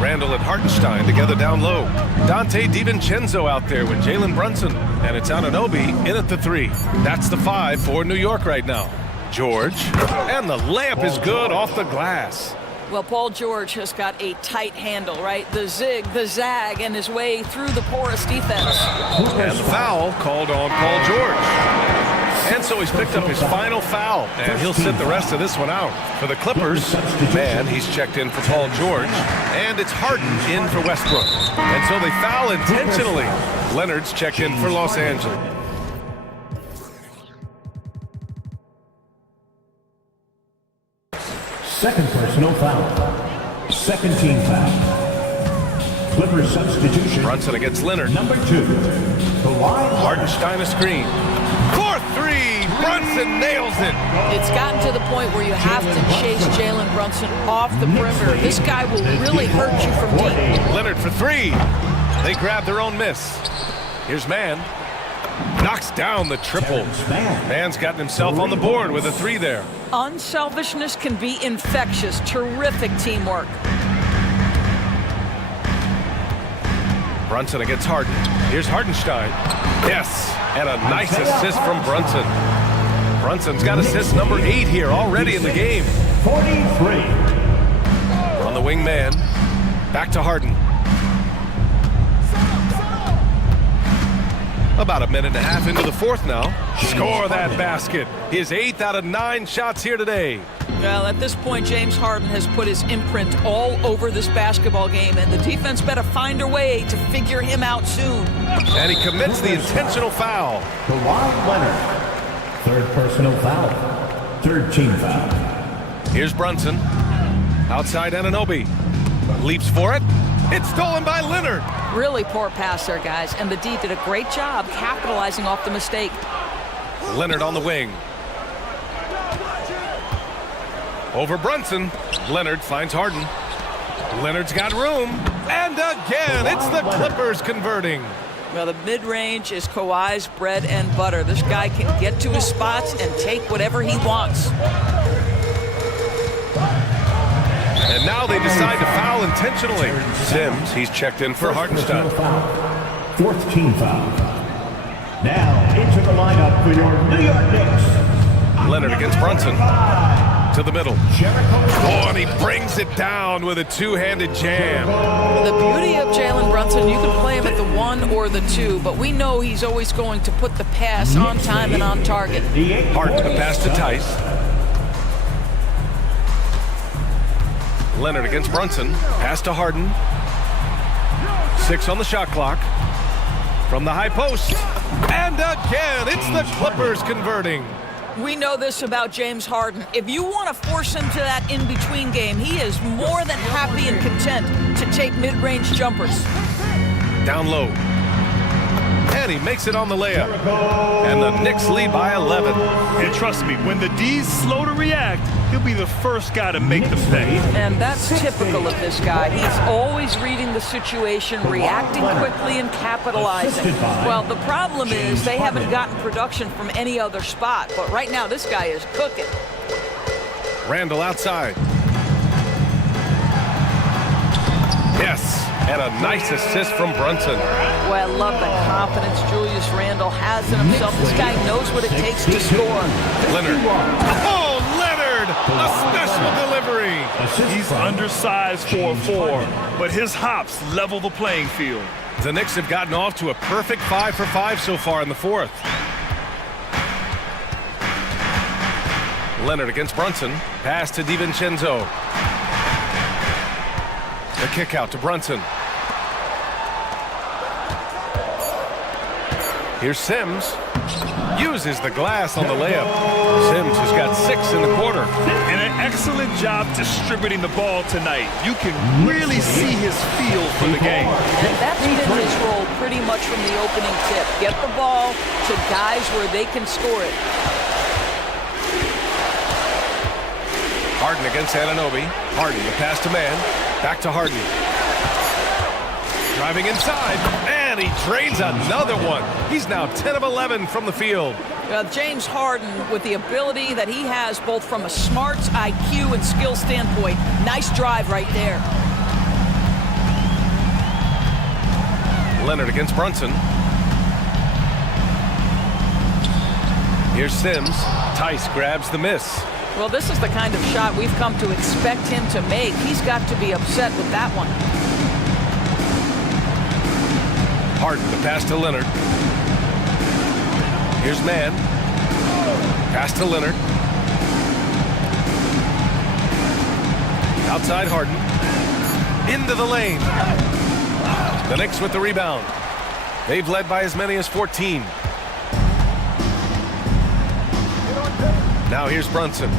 Randall and Hartenstein together down low. Dante DiVincenzo out there with Jalen Brunson. And it's Anunoby in at the three. That's the 5 for New York right now. George. And the layup is good off the glass. Well, Paul George has got a tight handle, right? The zig, the zag, and his way through the porous defense. And the foul called on Paul George. And so he's picked up his final foul, and he'll sit the rest of this one out. For the Clippers, man, he's checked in for Paul George, and it's Harden in for Westbrook. And so they foul intentionally. Leonard's checked in for Los Angeles. Second personal foul. Second team foul. Clippers substitution. Brunson against Leonard. Number 2. Hartenstein a screen. 4-3. Brunson nails it. It's gotten to the point where you have to chase Jalen Brunson off the perimeter. This guy will really hurt you from deep. Leonard for 3. They grab their own miss. Here's Mann. Knocks down the triple. Mann's gotten himself on the board with a 3 there. Unselfishness can be infectious. Terrific teamwork. Brunson against Harden. Here's Hartenstein. Yes, and a nice assist from Brunson. Brunson's got assist number 8 here already in the game. 43. On the wing man. Back to Harden. About a minute and a half into the fourth now. Score that basket. His 8th out of 9 shots here today. Well, at this point, James Harden has put his imprint all over this basketball game, and the defense better find a way to figure him out soon. And he commits the intentional foul. Kawhi Leonard. Third personal foul. Third team foul. Here's Brunson. Outside Anunoby. Leaps for it. It's stolen by Leonard. Really poor pass there, guys, and the D did a great job capitalizing off the mistake. Leonard on the wing. Over Brunson. Leonard finds Harden. Leonard's got room. And again, it's the Clippers converting. Well, the mid-range is Kawhi's bread and butter. This guy can get to his spots and take whatever he wants. And now they decide to foul intentionally. Sims, he's checked in for Hartenstein. Fourth team foul. Now into the lineup for your New York Knicks. Leonard against Brunson. To the middle. Oh, and he brings it down with a two-handed jam. The beauty of Jalen Brunson, you can play him at the 1 or the 2, but we know he's always going to put the pass on time and on target. Harden the pass to Tice. Leonard against Brunson. Pass to Harden. 6 on the shot clock. From the high post. And again, it's the Clippers converting. We know this about James Harden. If you want to force him to that in-between game, he is more than happy and content to take mid-range jumpers. Down low. And he makes it on the layup. And the Knicks lead by 11. And trust me, when the D's slow to react, he'll be the first guy to make the play. And that's typical of this guy. He's always reading the situation, reacting quickly and capitalizing. Well, the problem is they haven't gotten production from any other spot. But right now, this guy is cooking. Randall outside. Yes, and a nice assist from Brunson. Well, I love the confidence Julius Randle has in himself. This guy knows what it takes to score. Leonard. Oh, Leonard! A special delivery. He's undersized for a 4, but his hops level the playing field. The Knicks have gotten off to a perfect 5 for 5 so far in the fourth. Leonard against Brunson. Pass to DiVincenzo. The kick out to Brunson. Here's Sims. Uses the glass on the layup. Sims has got 6 in the quarter. And an excellent job distributing the ball tonight. You can really see his feel for the game. And that's been his role pretty much from the opening tip. Get the ball to guys where they can score it. Harden against Anunoby. Harden, the pass to man. Back to Harden. Driving inside, and he drains another one. He's now 10 of 11 from the field. James Harden, with the ability that he has both from a smarts, IQ, and skill standpoint, nice drive right there. Leonard against Brunson. Here's Sims. Tice grabs the miss. Well, this is the kind of shot we've come to expect him to make. He's got to be upset with that one. Harden, the pass to Leonard. Here's Mann. Pass to Leonard. Outside Harden. Into the lane. The Knicks with the rebound. They've led by as many as 14. Now here's Brunson.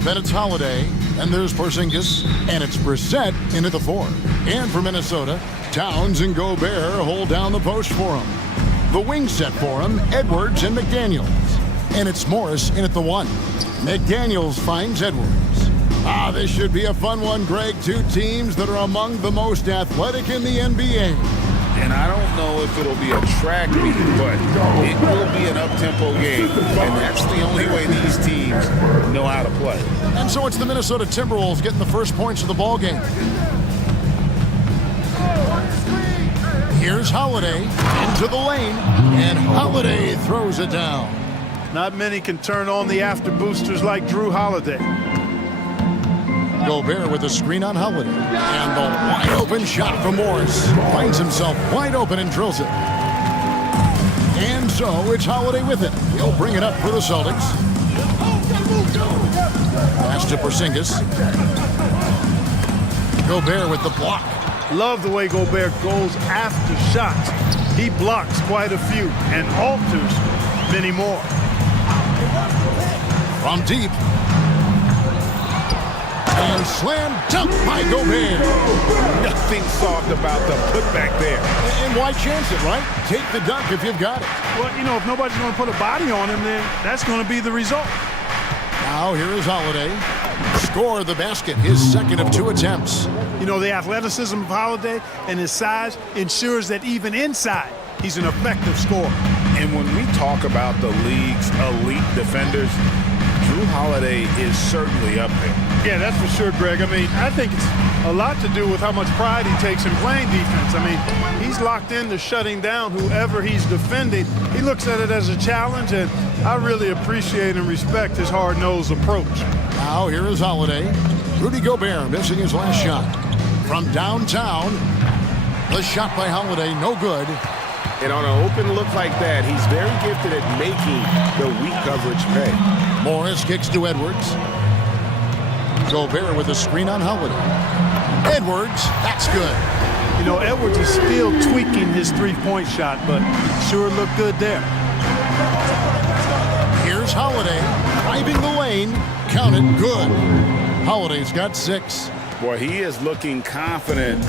Then it's Holiday, and there's Porzingis, and it's Brissett into the 4. And for Minnesota, Towns and Gobert hold down the post for him. The wing set for him, Edwards and McDaniels. And it's Morris in at the 1. McDaniels finds Edwards. This should be a fun one, Greg. Two teams that are among the most athletic in the NBA. And I don't know if it'll be a track meet, but it will be an up-tempo game. And that's the only way these teams know how to play. And so it's the Minnesota Timberwolves getting the first points of the ball game. Here's Holiday into the lane, and Holiday throws it down. Not many can turn on the after boosters like Drew Holiday. Gobert with a screen on Holiday. And the wide open shot from Morris. Finds himself wide open and drills it. And so it's Holiday with it. He'll bring it up for the Celtics. Pass to Porzingis. Gobert with the block. Love the way Gobert goes after shots. He blocks quite a few and alters many more. From deep. And slam dunk by Gobert. Nothing soft about the putback there. And why chance it, right? Take the dunk if you've got it. Well, you know, if nobody's going to put a body on him, then that's going to be the result. Now here is Holiday. Score the basket, his second of 2 attempts. You know, the athleticism of Holiday and his size ensures that even inside, he's an effective scorer. And when we talk about the league's elite defenders, Drew Holiday is certainly up there. Yeah, that's for sure, Greg. I mean, I think it's a lot to do with how much pride he takes in playing defense. I mean, he's locked into shutting down whoever he's defending. He looks at it as a challenge, and I really appreciate and respect his hard-nosed approach. Now here is Holiday. Rudy Gobert missing his last shot. From downtown, the shot by Holiday, no good. And on an open look like that, he's very gifted at making the weak coverage pay. Morris kicks to Edwards. Gobert with a screen on Holiday. Edwards, that's good. You know, Edwards is still tweaking his three-point shot, but sure looked good there. Here's Holiday, driving the lane. Count it, good. Holiday's got 6. Boy, he is looking confident.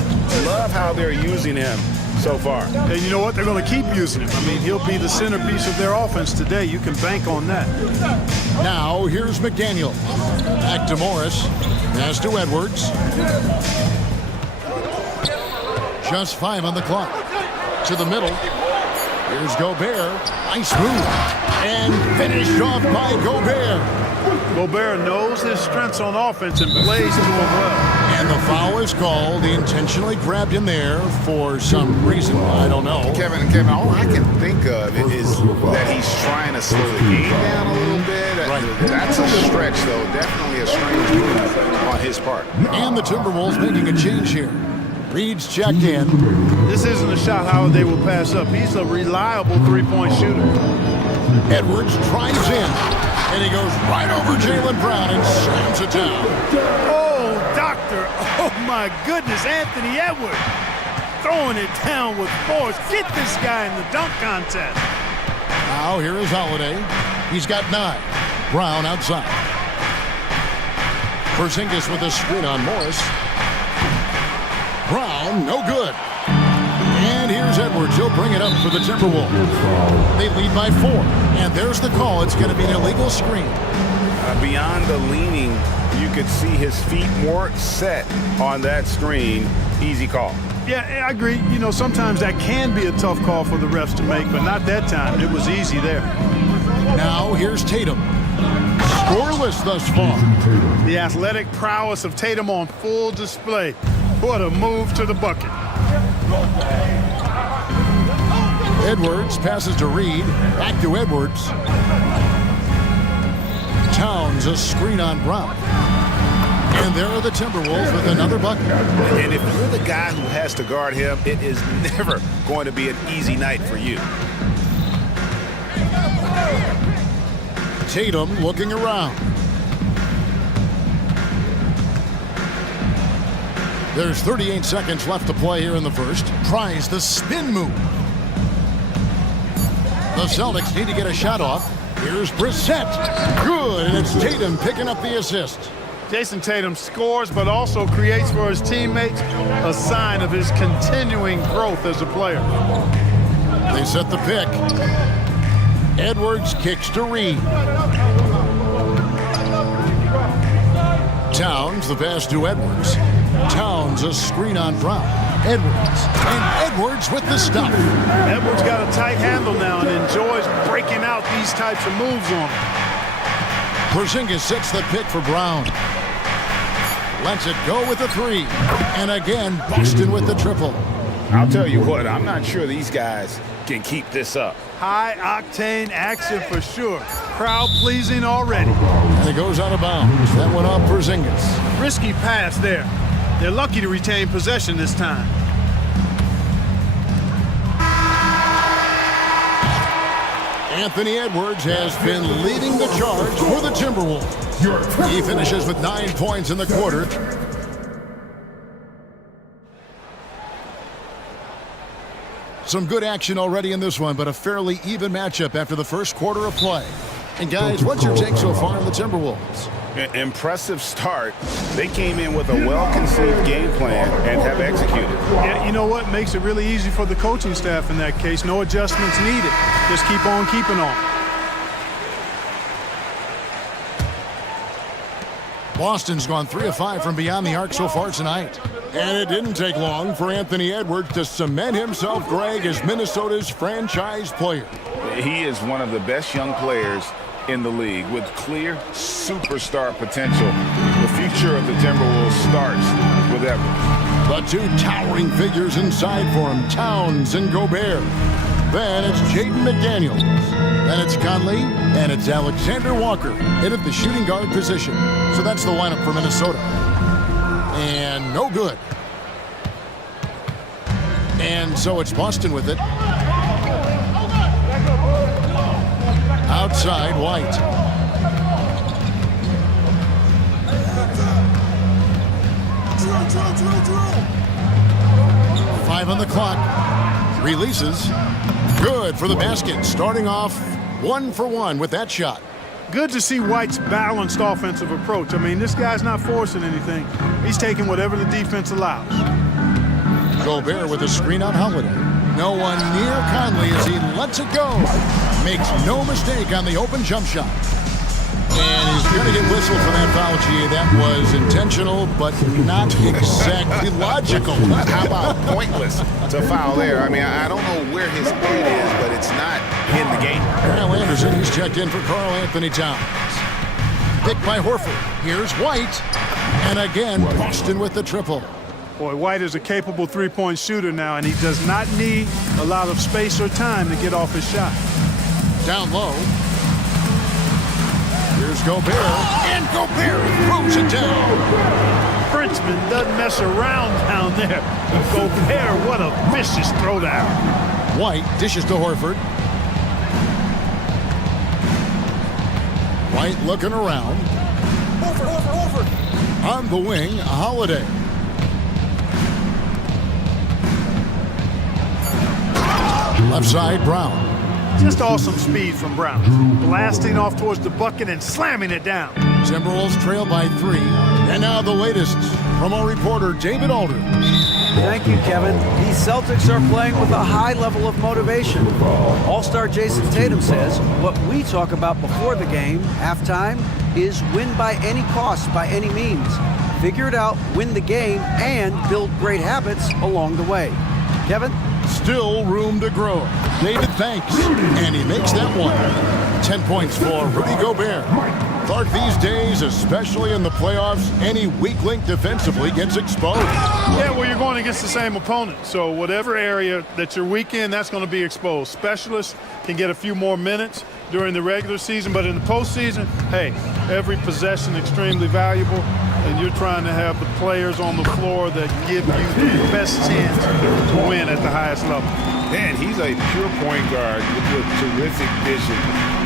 Love how they're using him so far. And you know what? They're going to keep using him. I mean, he'll be the centerpiece of their offense today. You can bank on that. Now, here's McDaniel. Back to Morris. Pass to Edwards. Just 5 on the clock. To the middle. Here's Gobert. Nice move. And finished off by Gobert. Gobert knows his strengths on offense and plays to him well. And the foul is called. He intentionally grabbed him there for some reason. I don't know. Kevin, all I can think of is that he's trying to slow the game down a little bit. Right. That's a stretch, though. Definitely a strange move on his part. And the Timberwolves making a change here. Reed's checked in. This isn't a shot Holiday will pass up. He's a reliable three-point shooter. Edwards drives in. And he goes right over Jaylen Brown and slams it down. Oh, doctor. Oh, my goodness. Anthony Edwards throwing it down with force. Get this guy in the dunk contest. Now here is Holiday. He's got 9. Brown outside. Porzingis with a screen on Morris. Brown, no good. And here's Edwards. He'll bring it up for the Timberwolves. They lead by 4. And there's the call. It's going to be an illegal screen. Beyond the leaning, you could see his feet more set on that screen. Easy call. Yeah, I agree. You know, sometimes that can be a tough call for the refs to make, but not that time. It was easy there. Now here's Tatum. Scoreless thus far. The athletic prowess of Tatum on full display. What a move to the bucket. Edwards passes to Reed. Back to Edwards. Towns a screen on Brown. And there are the Timberwolves with another bucket. And if you're the guy who has to guard him, it is never going to be an easy night for you. Tatum looking around. There's 38 seconds left to play here in the first. Tries the spin move. The Celtics need to get a shot off. Here's Brissett. Good, and it's Tatum picking up the assist. Jason Tatum scores, but also creates for his teammates a sign of his continuing growth as a player. They set the pick. Edwards kicks to Reed. Towns, the pass to Edwards. Towns, a screen on Brown. Edwards, and Edwards with the stop. Edwards got a tight handle now and enjoys breaking out these types of moves on him. Porzingis sets the pick for Brown. Lets it go with the three. And again, Boston with the triple. I'll tell you what, I'm not sure these guys can keep this up. High-octane action for sure. Crowd-pleasing already. And it goes out of bounds. That went off Porzingis. Risky pass there. They're lucky to retain possession this time. Anthony Edwards has been leading the charge for the Timberwolves. He finishes with 9 points in the quarter. Some good action already in this one, but a fairly even matchup after the first quarter of play. And guys, what's your take so far on the Timberwolves? Impressive start. They came in with a well-conceived game plan and have executed. Yeah, you know what makes it really easy for the coaching staff in that case? No adjustments needed. Just keep on keeping on. Boston's gone 3 of 5 from beyond the arc so far tonight. And it didn't take long for Anthony Edwards to cement himself, Greg, as Minnesota's franchise player. He is one of the best young players in the league with clear superstar potential. The future of the Timberwolves starts with Edwards. The two towering figures inside for him, Towns and Gobert. Then it's Jaden McDaniels. Then it's Conley, and it's Alexander Walker in at the shooting guard position. So that's the lineup for Minnesota. And no good. And so it's Boston with it. Outside, White. Five on the clock. Releases. Good for the basket. Starting off 1 for 1 with that shot. Good to see White's balanced offensive approach. I mean, this guy's not forcing anything. He's taking whatever the defense allows. Gobert with a screen on Holiday. No one near Conley as he lets it go. Makes no mistake on the open jump shot. And he's going to get whistled for that foul, G. That was intentional, but not exactly logical. How about pointless to foul there? I mean, I don't know where his head is, but it's not in the game. Kyle Anderson, he's checked in for Karl Anthony Towns. Picked by Horford. Here's White. And again, Boston with the triple. Boy, White is a capable three-point shooter now, and he does not need a lot of space or time to get off his shot. Down low. Here's Gobert, and Gobert throws it down. Frenchman doesn't mess around down there. Gobert, what a vicious throwdown. White dishes to Horford. White looking around. Horford. On the wing, Holiday. Left side, Brown. Just awesome speed from Brown. Blasting off towards the bucket and slamming it down. Timberwolves trail by 3. And now the latest from our reporter, David Aldridge. Thank you, Kevin. These Celtics are playing with a high level of motivation. All-star Jason Tatum says what we talk about before the game, halftime, is win by any cost, by any means. Figure it out, win the game, and build great habits along the way. Kevin? Still room to grow. David thanks, and he makes that one. 10 points for Rudy Gobert. Clark, these days, especially in the playoffs, any weak link defensively gets exposed. Yeah, well, you're going against the same opponent. So whatever area that you're weak in, that's going to be exposed. Specialists can get a few more minutes during the regular season, but in the postseason, hey, every possession extremely valuable, and you're trying to have the players on the floor that give you the best chance to win at the highest level. Man, he's a pure point guard with terrific vision.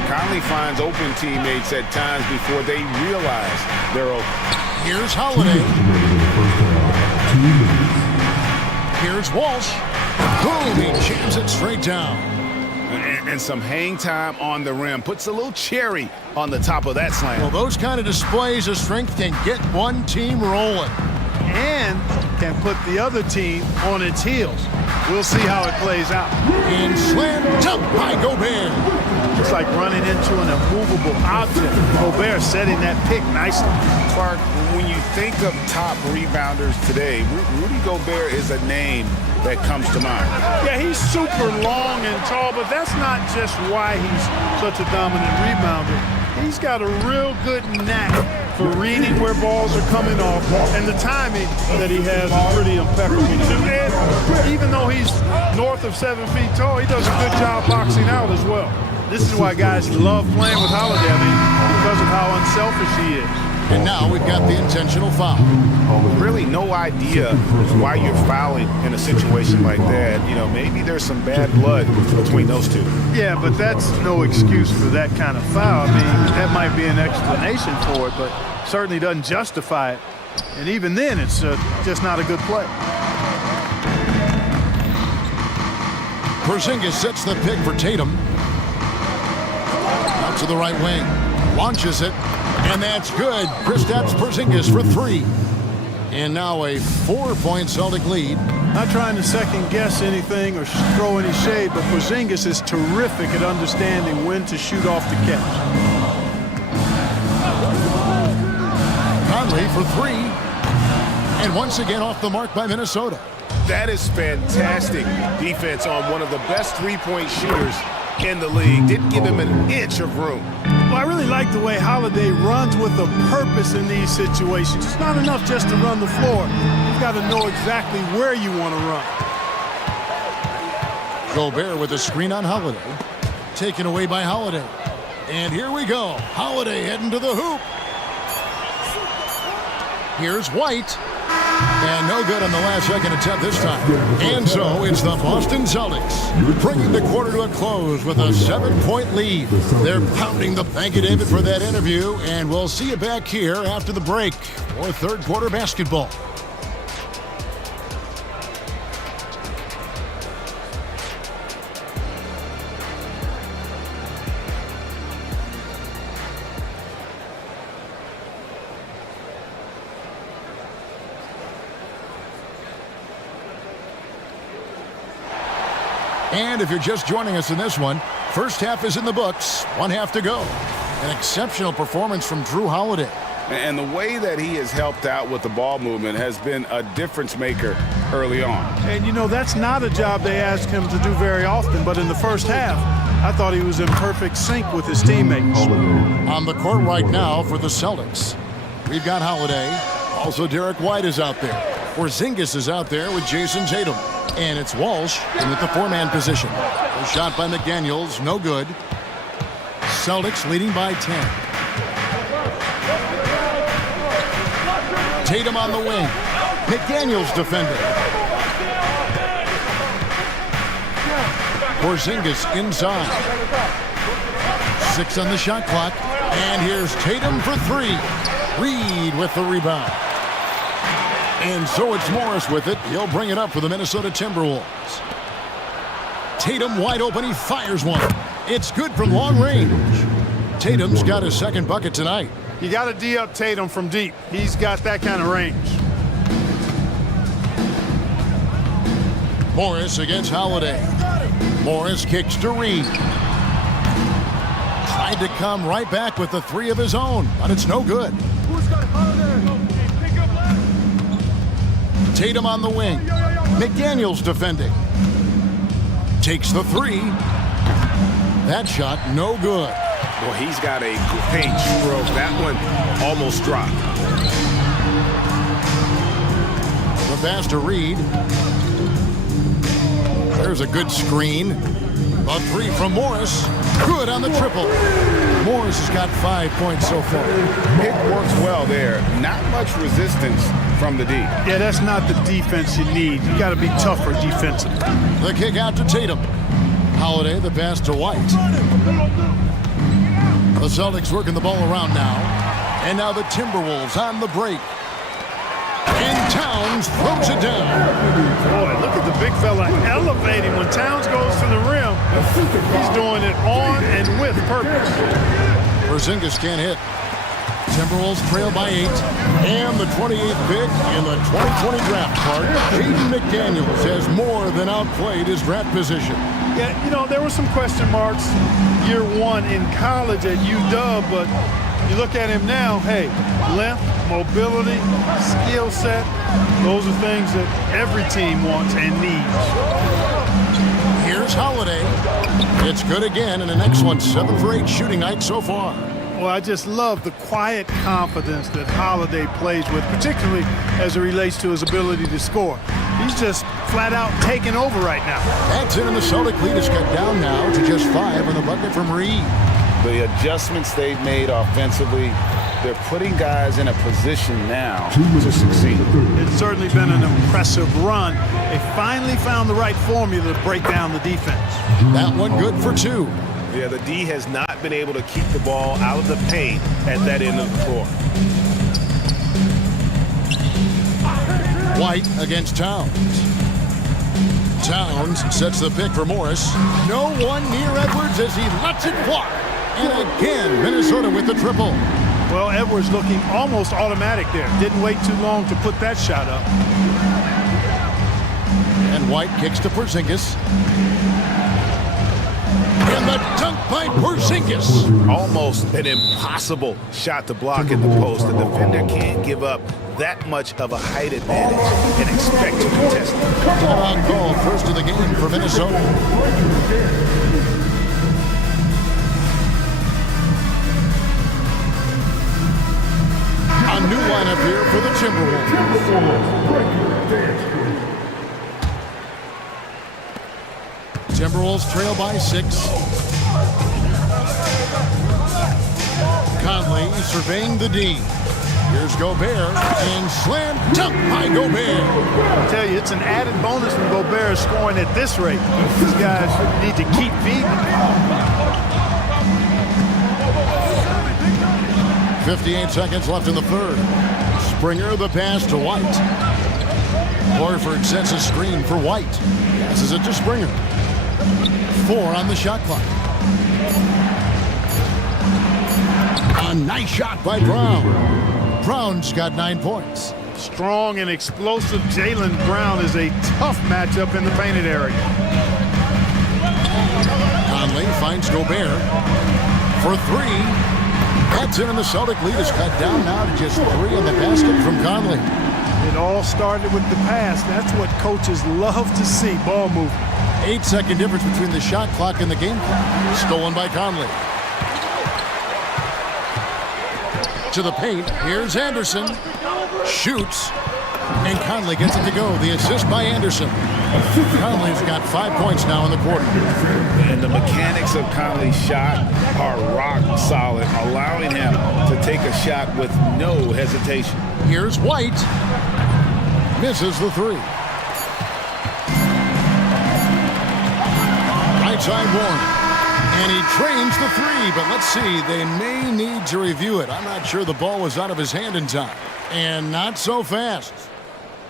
Conley finds open teammates at times before they realize they're open. Here's Holiday. Here's Walsh. Boom, he jams it straight down. And some hang time on the rim. Puts a little cherry on the top of that slam. Well, those kind of displays of strength can get one team rolling. And can put the other team on its heels. We'll see how it plays out. And slam dunk by Gobert. It's like running into an immovable object. Gobert setting that pick nicely. Clark, when you think of top rebounders today, Rudy Gobert is a name that comes to mind. Yeah, he's super long and tall, but that's not just why he's such a dominant rebounder. He's got a real good knack for reading where balls are coming off, and the timing that he has is pretty impeccable too. And even though he's north of 7 feet tall, he does a good job boxing out as well. This is why guys love playing with Holiday, I mean, because of how unselfish he is. And now we've got the intentional foul. Really no idea why you're fouling in a situation like that. You know, maybe there's some bad blood between those two. Yeah, but that's no excuse for that kind of foul. I mean, that might be an explanation for it, but certainly doesn't justify it. And even then, it's just not a good play. Porzingis sets the pick for Tatum. Out to the right wing. Launches it. And that's good. Kristaps Porzingis for three. And now a 4-point Celtic lead. Not trying to second-guess anything or throw any shade, but Porzingis is terrific at understanding when to shoot off the catch. Conley for three. And once again off the mark by Minnesota. That is fantastic defense on one of the best three-point shooters in the league. Didn't give him an inch of room. Well, I really like the way Holiday runs with a purpose in these situations. It's not enough just to run the floor. You've got to know exactly where you want to run. Gobert with a screen on Holiday. Taken away by Holiday. And here we go. Holiday heading to the hoop. Here's White. And no good on the last second attempt this time. And so it's the Boston Celtics bringing the quarter to a close with a 7-point lead. They're pounding the Thank You David for that interview, and we'll see you back here after the break for third quarter basketball. And if you're just joining us in this one, first half is in the books, one half to go. An exceptional performance from Drew Holiday. And the way that he has helped out with the ball movement has been a difference maker early on. And, you know, that's not a job they ask him to do very often, but in the first half, I thought he was in perfect sync with his teammates. On the court right now for the Celtics, we've got Holiday. Also, Derek White is out there. Porzingis is out there with Jason Tatum. And it's Walsh in at the four-man position. A shot by McDaniels, no good. Celtics leading by 10. Tatum on the wing. McDaniels defending. Porzingis inside. 6 on the shot clock. And here's Tatum for three. Reed with the rebound. And so it's Morris with it. He'll bring it up for the Minnesota Timberwolves. Tatum wide open. He fires one. It's good from long range. Tatum's got his second bucket tonight. You got to D-up Tatum from deep. He's got that kind of range. Morris against Holiday. Morris kicks to Reed. Tried to come right back with the three of his own, but it's no good. Tatum on the wing. McDaniels defending. Takes the three. That shot no good. Well, he's got a great stroke. That one almost dropped. The pass to Reed. There's a good screen. A three from Morris. Good on the triple. Morris has got 5 points so far. It works well there. Not much resistance from the D. Yeah, that's not the defense you need. You got to be tougher defensively. The kick out to Tatum. Holiday, the pass to White. The Celtics working the ball around now. And now the Timberwolves on the break. And Towns throws it down. Boy, look at the big fella elevating. When Towns goes to the rim, he's doing it on and with purpose. Porzingis can't hit. Timberwolves trail by 8. And the 28th pick in the 2020 draft card, Jaden McDaniels has more than outplayed his draft position. Yeah, you know, there were some question marks year one in college at UW, but you look at him now, hey, length, mobility, skill set, those are things that every team wants and needs. Here's Holiday. It's good again and an excellent 7 for 8 shooting night so far. Well, I just love the quiet confidence that Holiday plays with, particularly as it relates to his ability to score. He's just flat out taking over right now. That's it, and the Celtic lead is cut down now to just 5 on the bucket from Reed. The adjustments they've made offensively, they're putting guys in a position now to succeed. It's certainly been an impressive run. They finally found the right formula to break down the defense. That one good for 2. Yeah, the D has not been able to keep the ball out of the paint at that end of the floor. White against Towns. Towns sets the pick for Morris. No one near Edwards as he lets it fly. And again, Minnesota with the triple. Well, Edwards looking almost automatic there. Didn't wait too long to put that shot up. And White kicks to Porzingis. And the dunk by Porzingis. Almost an impossible shot to block in the post. The defender can't give up that much of a height advantage and expect to contest it. Timeout called, first of the game for Minnesota. A new lineup here for the Timberwolves. Timberwolves trail by 6. Conley surveying the D. Here's Gobert and slam dunk by Gobert. I tell you, it's an added bonus when Gobert is scoring at this rate. These guys need to keep feeding. 58 seconds left in the third. Springer the pass to White. Horford sets a screen for White. Passes it to Springer. 4 on the shot clock. A nice shot by Brown. Brown's got 9 points. Strong and explosive Jaylen Brown is a tough matchup in the painted area. Conley finds Gobert for 3. That's in, and the Celtic lead is cut down now to just 3 on the basket from Conley. It all started with the pass. That's what coaches love to see, ball movement. 8-second difference between the shot clock and the game clock. Stolen by Conley. To the paint. Here's Anderson. Shoots. And Conley gets it to go. The assist by Anderson. Conley's got 5 points now in the quarter. And the mechanics of Conley's shot are rock solid, allowing him to take a shot with no hesitation. Here's White. Misses the 3. Right side Warren. And he trains the 3, but let's see. They may need to review it. I'm not sure the ball was out of his hand in time. And not so fast.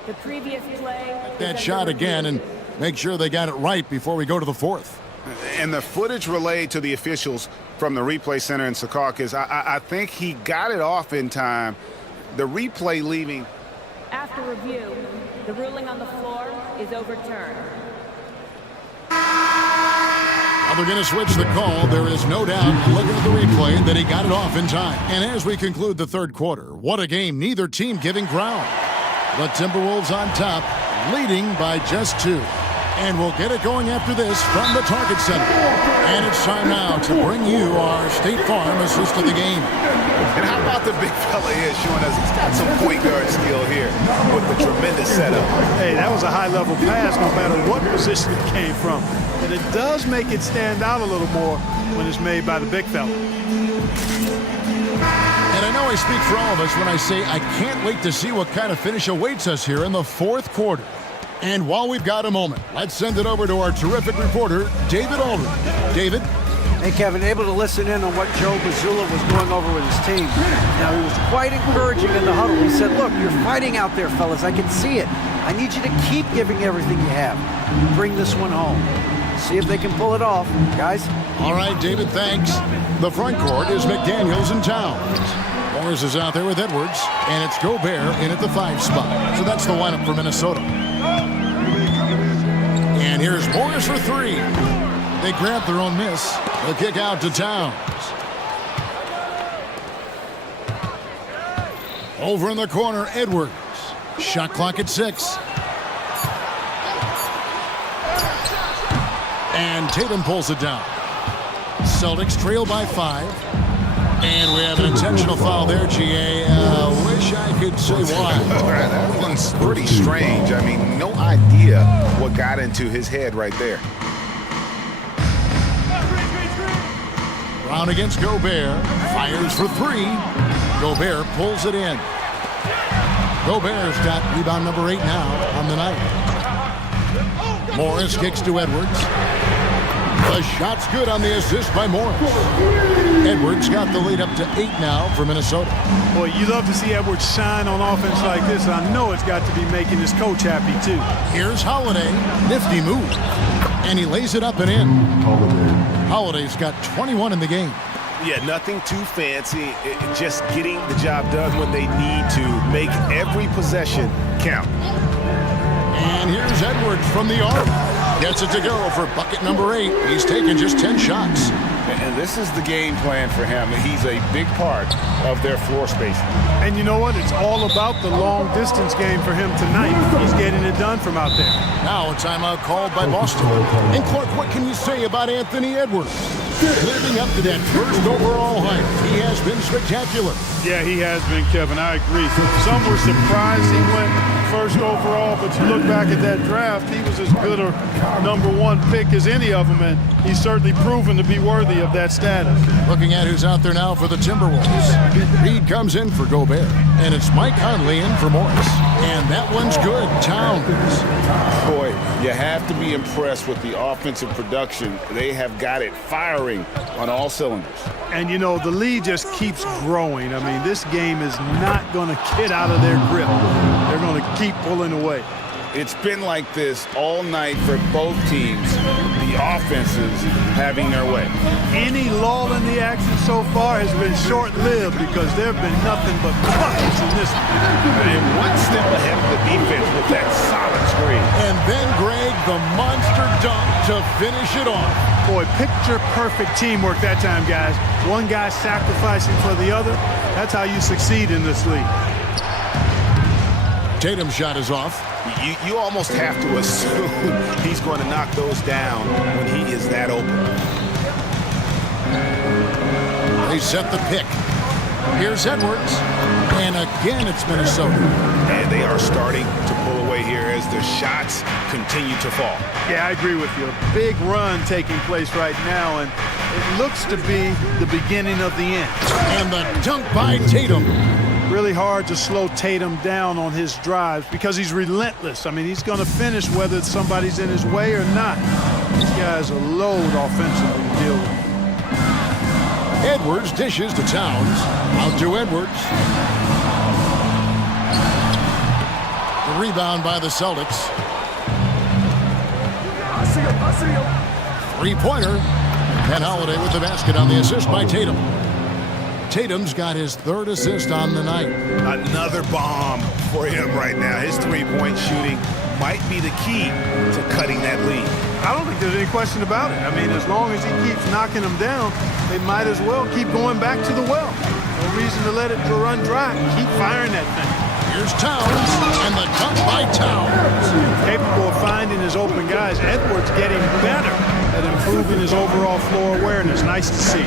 The previous play. That shot again and make sure they got it right before we go to the 4th. And the footage relayed to the officials from the replay center in Secaucus, I think he got it off in time. The replay leaving. After review, the ruling on the floor is overturned. Now they're going to switch the call. There is no doubt, looking at the replay, that he got it off in time. And as we conclude the third quarter, what a game. Neither team giving ground. The Timberwolves on top, leading by just 2. And we'll get it going after this from the Target Center. And it's time now to bring you our State Farm assist of the game. And how about the big fella here showing us he's got some point guard skill here with the tremendous setup. Hey, that was a high-level pass no matter what position it came from. And it does make it stand out a little more when it's made by the big fella. And I know I speak for all of us when I say I can't wait to see what kind of finish awaits us here in the 4th quarter. And while we've got a moment, let's send it over to our terrific reporter, David Aldridge. David? Hey, Kevin, able to listen in on what Joe Mazzulla was going over with his team. Now, he was quite encouraging in the huddle. He said, look, you're fighting out there, fellas. I can see it. I need you to keep giving everything you have. Bring this one home. See if they can pull it off, guys. All right, David, thanks. The front court is McDaniels and Towns. Morris is out there with Edwards, and it's Gobert in at the 5 spot. So that's the lineup for Minnesota. And here's Morris for 3. They grab their own miss. The kick out to Towns. Over in the corner, Edwards. Shot clock at 6. And Tatum pulls it down. Celtics trail by 5. And we have an intentional foul there, GA. Wish I could say why. That one's pretty strange. I mean, no idea what got into his head right there. Brown against Gobert. Fires for 3. Gobert pulls it in. Gobert's got rebound number 8 now on the night. Morris kicks to Edwards. The shot's good on the assist by Morris. Edwards got the lead up to 8 now for Minnesota. Boy, you love to see Edwards shine on offense like this. I know it's got to be making his coach happy, too. Here's Holiday. Nifty move. And he lays it up and in. Holiday's got 21 in the game. Yeah, nothing too fancy. Just getting the job done when they need to. Make every possession count. And here's Edwards from the arc. Gets it to go for bucket number 8. He's taken just 10 shots. And this is the game plan for him. He's a big part of their floor spacing. And you know what? It's all about the long-distance game for him tonight. He's getting it done from out there. Now a timeout called by Boston. And Clark, what can you say about Anthony Edwards? Living up to that first overall hype, he has been spectacular. Yeah, he has been, Kevin. I agree. Some were surprised he went first overall, but you look back at that draft, he was as good a number 1 pick as any of them, and he's certainly proven to be worthy of that status. Looking at who's out there now for the Timberwolves. Reed comes in for Gobert, and it's Mike Conley in for Morris. And that one's good. Towns. Boy, you have to be impressed with the offensive production. They have got it firing on all cylinders. And, you know, the lead just keeps growing. I mean, this game is not going to get out of their grip. They're going to keep pulling away. It's been like this all night for both teams. The offenses having their way. Any lull in the action so far has been short-lived because there have been nothing but buckets in this one. And one step ahead of the defense with that solid screen. And then Greg, the monster dunk to finish it off. Boy, picture-perfect teamwork that time, guys. One guy sacrificing for the other. That's how you succeed in this league. Tatum's shot is off. You almost have to assume he's going to knock those down when he is that open. They set the pick. Here's Edwards. And again, it's Minnesota. And they are starting to pull away here as the shots continue to fall. Yeah, I agree with you. A big run taking place right now, and it looks to be the beginning of the end. And the dunk by Tatum. Really hard to slow Tatum down on his drives because he's relentless. I mean, he's going to finish whether somebody's in his way or not. This guy's a load offensively to deal with. Edwards dishes to Towns. Out to Edwards. The rebound by the Celtics. Three-pointer. And Holiday with the basket on the assist by Tatum. Tatum's got his 3rd assist on the night. Another bomb for him right now. His three-point shooting might be the key to cutting that lead. I don't think there's any question about it. I mean, as long as he keeps knocking them down, they might as well keep going back to the well. No reason to let it run dry. Keep firing that thing. Here's Towns, and the dunk by Towns. Capable of finding his open guys. Edwards getting better at improving his overall floor awareness. Nice to see.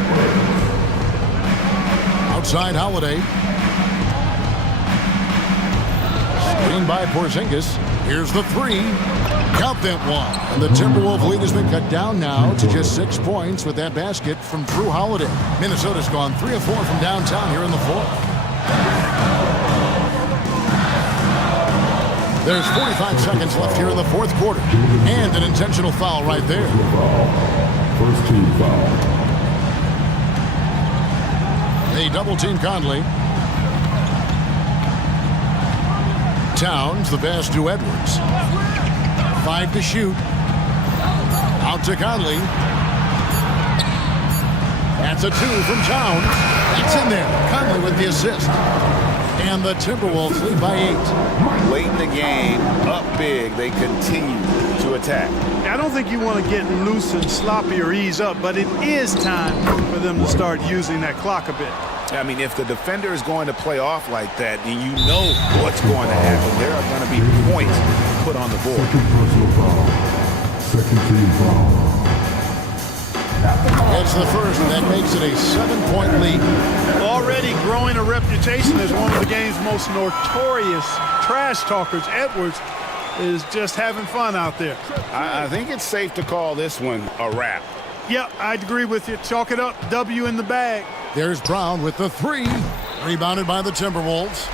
Outside Holiday. Screen by Porzingis. Here's the 3. Count that one. And the Timberwolves lead has been cut down now to just 6 points with that basket from Drew Holiday. Minnesota's gone 3 of 4 from downtown here in the 4th. There's 45 seconds left here in the 4th quarter. And an intentional foul right there. First team foul. They double-team Conley. Towns, the pass to Edwards. 5 to shoot. Out to Conley. That's a 2 from Towns. That's in there. Conley with the assist. And the Timberwolves lead by 8. Late in the game, up big, they continue to attack. I don't think you want to get loose and sloppy or ease up, but it is time for them to start using that clock a bit. I mean, if the defender is going to play off like that, then you know what's going to happen. There are going to be points put on the board. Second team foul. It's the first, and that makes it a 7-point lead. Already growing a reputation as one of the game's most notorious trash talkers, Edwards is just having fun out there. I think it's safe to call this one a wrap. Yep, I'd agree with you. Chalk it up, W in the bag. There's Brown with the 3. Rebounded by the Timberwolves.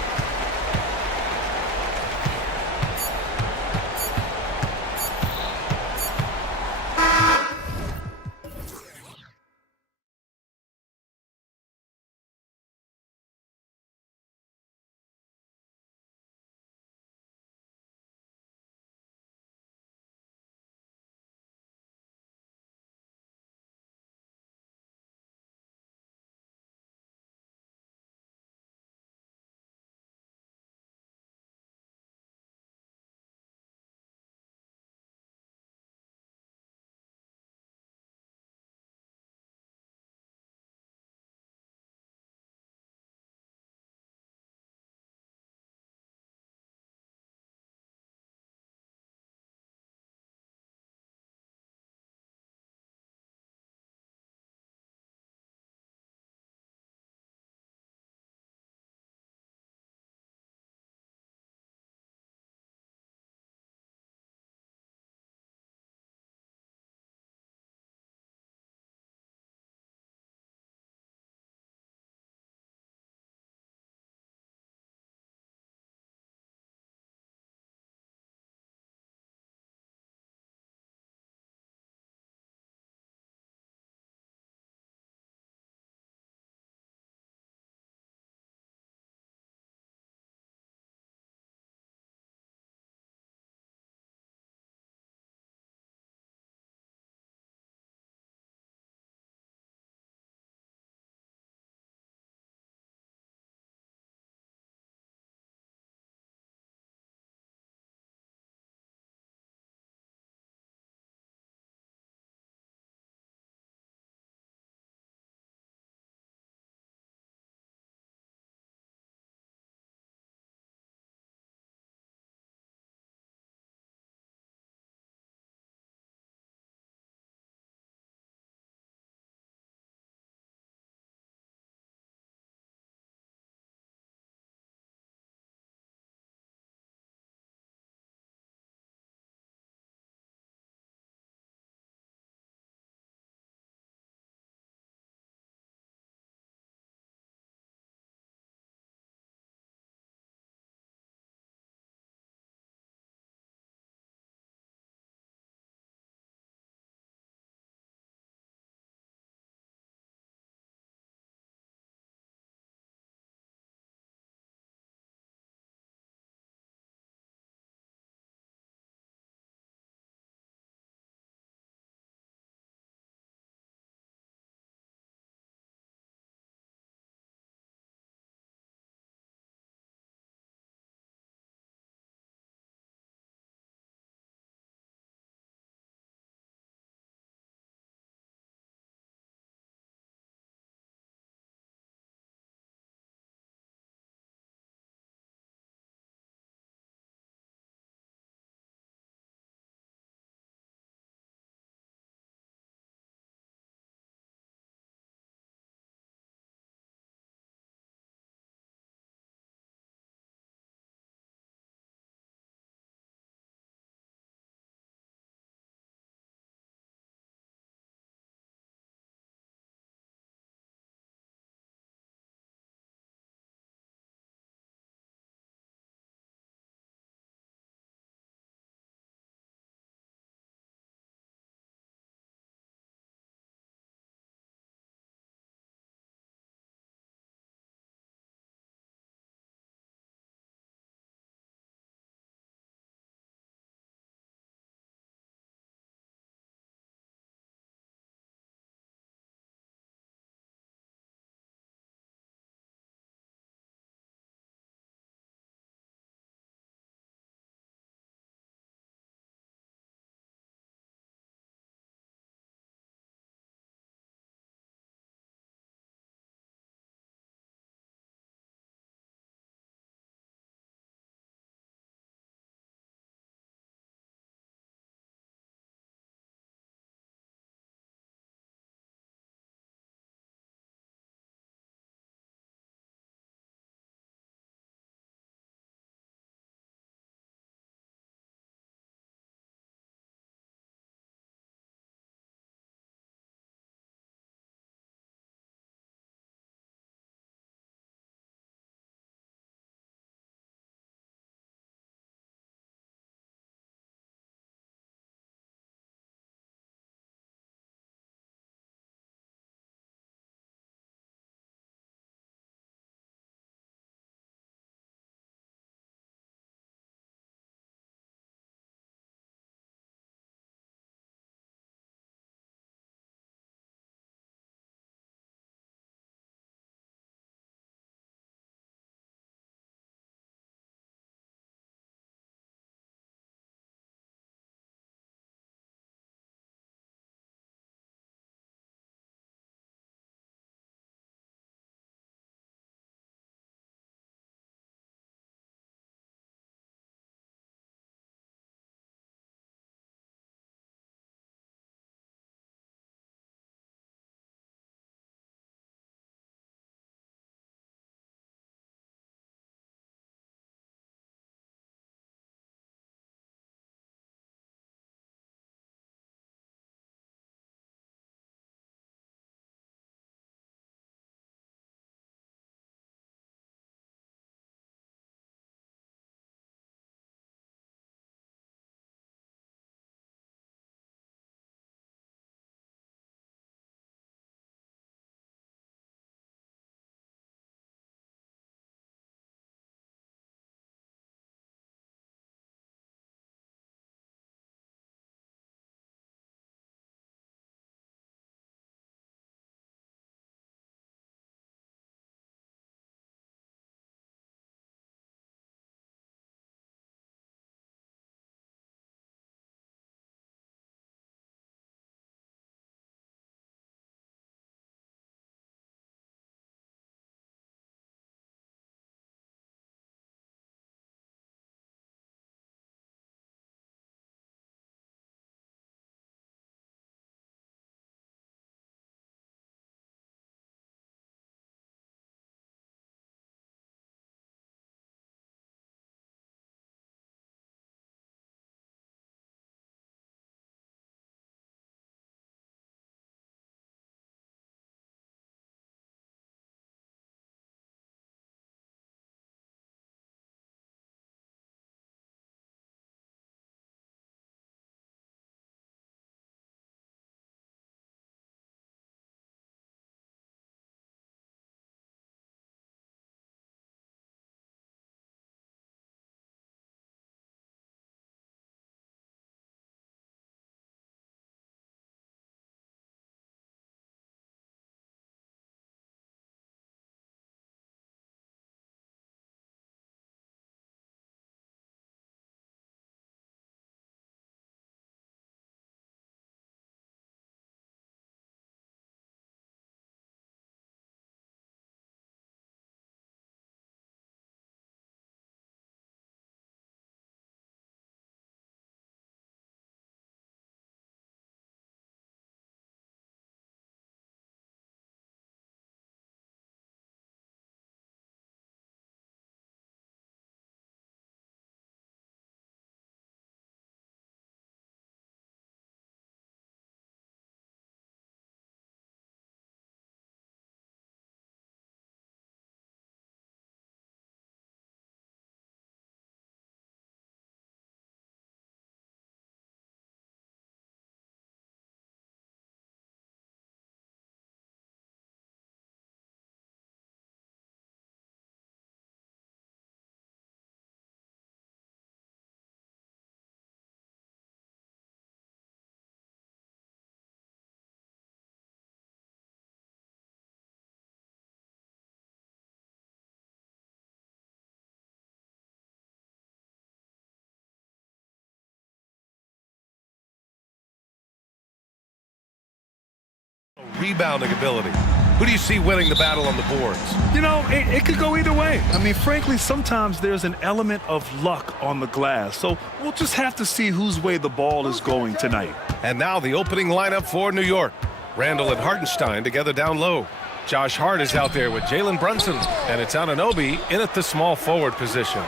rebounding ability. Who do you see winning the battle on the boards? You know, it could go either way. I mean, frankly, sometimes there's an element of luck on the glass. So we'll just have to see whose way the ball is going tonight. And now the opening lineup for New York. Randall and Hartenstein together down low. Josh Hart is out there with Jalen Brunson, and it's Anunoby in at the small forward position.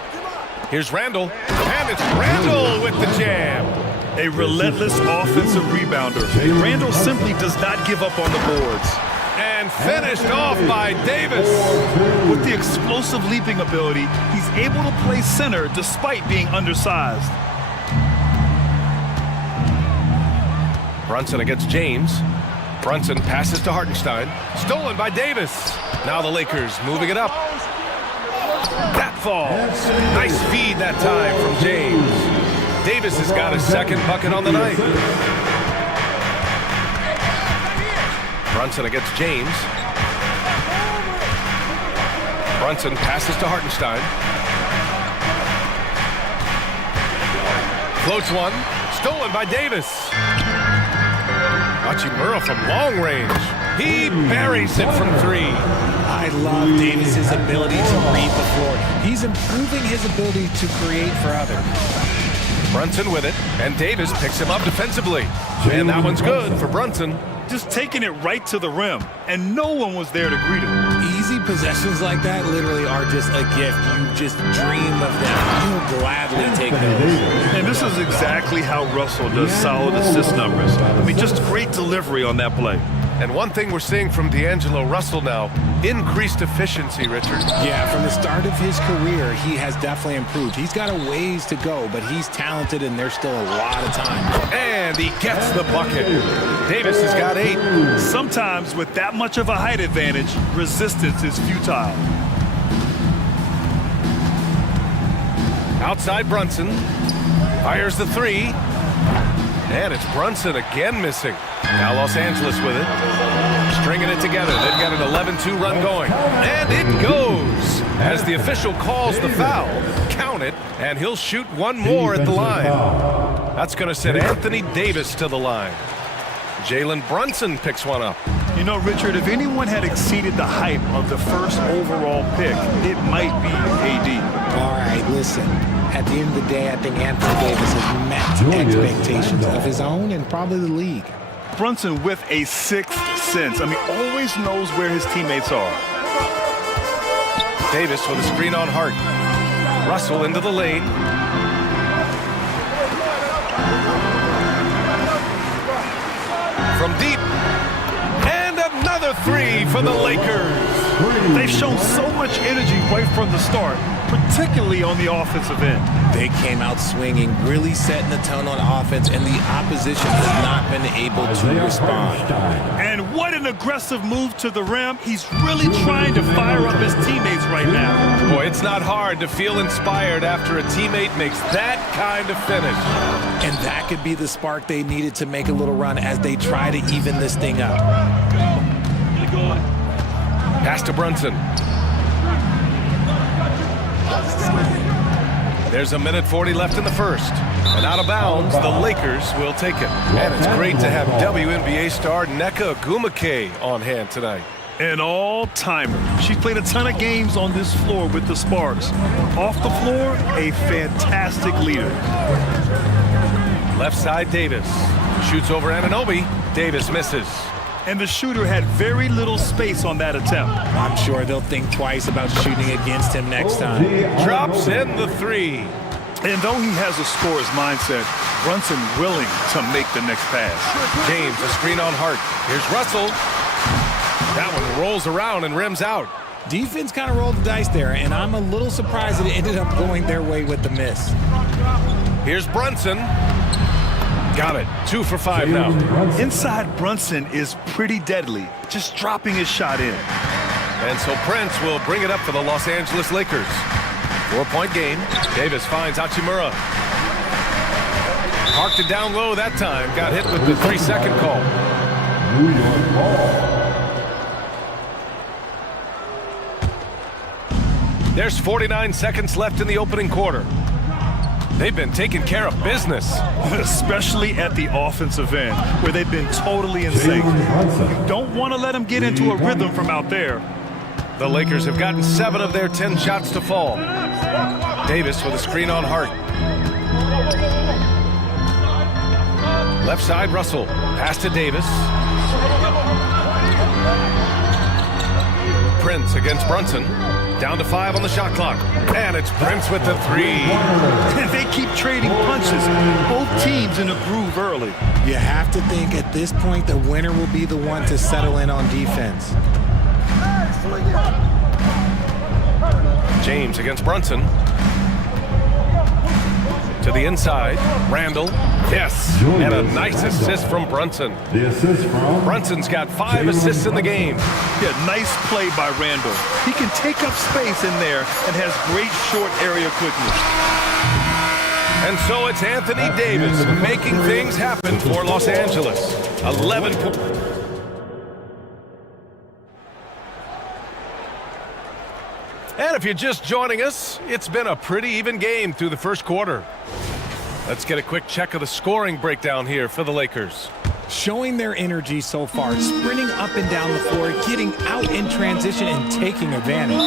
Here's Randall, and it's Randall with the jam. A relentless offensive rebounder. Randall simply does not give up on the boards. And finished off by Davis. With the explosive leaping ability, he's able to play center despite being undersized. Brunson against James. Brunson passes to Hartenstein. Stolen by Davis. Now the Lakers moving it up. That falls. Nice feed that time from James. Davis has got his second bucket on the night. Brunson against James. Brunson passes to Hartenstein. Floats one. Stolen by Davis. Hachimura from long range. He buries it from three. I love Davis's ability to read the floor. He's improving his ability to create for others. Brunson with it, and Davis picks him up defensively. And that one's good for Brunson. Just taking it right to the rim, and no one was there to greet him. Easy possessions like that literally are just a gift. You just dream of them. You'll gladly take those. And this is exactly how Russell does solid assist numbers. I mean, just great delivery on that play. And one thing we're seeing from D'Angelo Russell now, increased efficiency, Richard. Yeah, from the start of his career, he has definitely improved. He's got a ways to go, but he's talented and there's still a lot of time. And he gets the bucket. Davis has got 8. Sometimes with that much of a height advantage, resistance is futile. Outside Brunson. Fires the 3. And it's Brunson again missing. Now Los Angeles with it. Stringing it together. They've got an 11-2 run going. And it goes. As the official calls the foul. Count it. And he'll shoot one more at the line. That's going to send Anthony Davis to the line. Jalen Brunson picks one up. You know, Richard, if anyone had exceeded the hype of the first overall pick, it might be AD. All right, listen. At the end of the day, I think Anthony Davis has met expectations of his own and probably the league. Brunson with a sixth sense. I mean, always knows where his teammates are. Davis with a screen on Hart. Russell into the lane. From deep. And another 3 for the Lakers. They've shown so much energy right from the start, particularly on the offensive end. They came out swinging, really setting the tone on offense, and the opposition has not been able to respond. And what an aggressive move to the rim. He's really trying to fire up his teammates right now. Boy, it's not hard to feel inspired after a teammate makes that kind of finish. And that could be the spark they needed to make a little run as they try to even this thing up. Pass to Brunson. There's a minute 40 left in the first. And out of bounds, the Lakers will take it. And it's great to have WNBA star Nneka Ogwumike on hand tonight. An all-timer. She's played a ton of games on this floor with the Sparks. Off the floor, a fantastic leader. Left side, Davis. Shoots over Anunoby. Davis misses. And the shooter had very little space on that attempt. I'm sure they'll think twice about shooting against him next time. Drops in the 3. And though he has a scorer's mindset, Brunson willing to make the next pass. James, a screen on Hart. Here's Russell. That one rolls around and rims out. Defense kind of rolled the dice there, and I'm a little surprised that it ended up going their way with the miss. Here's Brunson. Got it. 2 for 5 now. Inside Brunson is pretty deadly, just dropping his shot in. And so Prince will bring it up for the Los Angeles Lakers. 4-point game. Davis finds Hachimura. Parked it down low that time. Got hit with the 3-second call. There's 49 seconds left in the opening quarter. They've been taking care of business. Especially at the offensive end, where they've been totally in sync. You don't want to let them get into a rhythm from out there. The Lakers have gotten 7 of their 10 shots to fall. Davis with a screen on Hart. Left side, Russell. Pass to Davis. Prince against Brunson. Down to 5 on the shot clock. And it's Prince with the 3. And they keep trading punches. Both teams in a groove early. You have to think at this point the winner will be the one to settle in on defense. James against Brunson. To the inside. Randall. Yes. And a nice assist from Brunson. The assist from Brunson's got 5 assists in the game. Yeah, nice play by Randall. He can take up space in there and has great short area quickness. And so it's Anthony Davis making things happen for Los Angeles. 11 points. And if you're just joining us, it's been a pretty even game through the first quarter. Let's get a quick check of the scoring breakdown here for the Lakers. Showing their energy so far, sprinting up and down the floor, getting out in transition and taking advantage.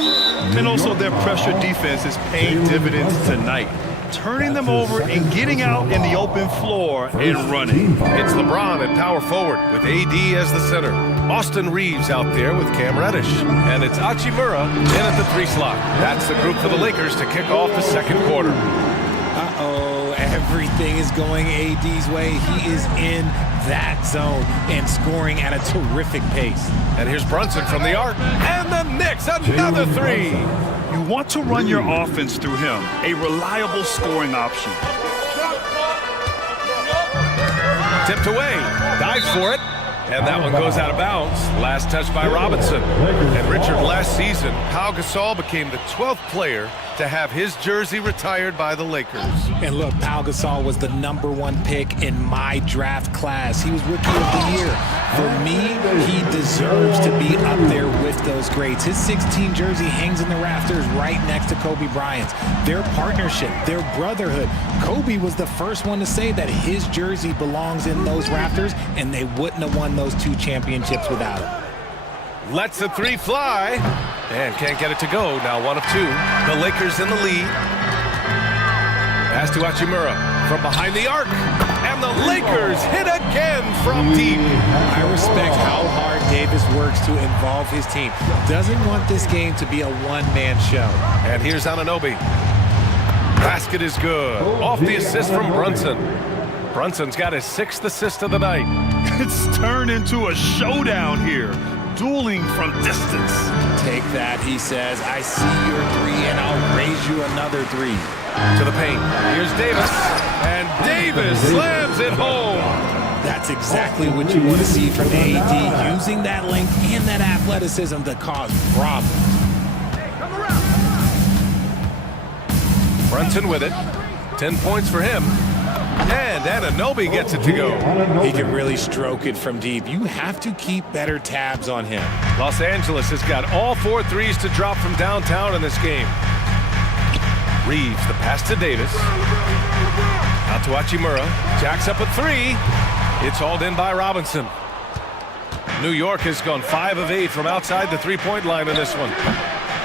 And also their pressure defense is paying dividends tonight. Turning them over and getting out in the open floor and running. It's LeBron at power forward with AD as the center. Austin Reeves out there with Cam Reddish. And it's Hachimura in at the 3 slot. That's the group for the Lakers to kick off the second quarter. Uh-oh, everything is going AD's way. He is in that zone and scoring at a terrific pace. And here's Brunson from the arc. And the Knicks, another 3. You want to run your offense through him, a reliable scoring option. Tipped away, dives for it, and that one goes out of bounds. Last touch by Robinson. And Richard, last season, Pau Gasol became the 12th player to have his jersey retired by the Lakers. And look, Pau Gasol was the #1 pick in my draft class. He was Rookie of the Year. For me, he deserves to be up there with those greats. His 16 jersey hangs in the rafters right next to Kobe Bryant's. Their partnership, their brotherhood. Kobe was the first one to say that his jersey belongs in those rafters, and they wouldn't have won those 2 championships without it. Lets the 3 fly, and can't get it to go. Now 1 of 2. The Lakers in the lead. Pass to Hachimura from behind the arc. And the Lakers hit again from deep. I respect how hard Davis works to involve his team. Doesn't want this game to be a one-man show. And here's Anunoby. Basket is good. Off the assist from Brunson. Brunson's got his 6th assist of the night. It's turned into a showdown here. Dueling from distance. Take that, he says. I see your 3, and I'll raise you another 3. To the paint. Here's Davis. And Davis slams it home. That's exactly what you want to see from AD, using that length and that athleticism to cause problems. Brunson with it. 10 points for him. And Anunoby gets it to go. He can really stroke it from deep. You have to keep better tabs on him. Los Angeles has got all 4 threes to drop from downtown in this game. Reeves, the pass to Davis. Out to Hachimura. Jacks up a 3. It's hauled in by Robinson. New York has gone 5 of 8 from outside the 3-point line in this one.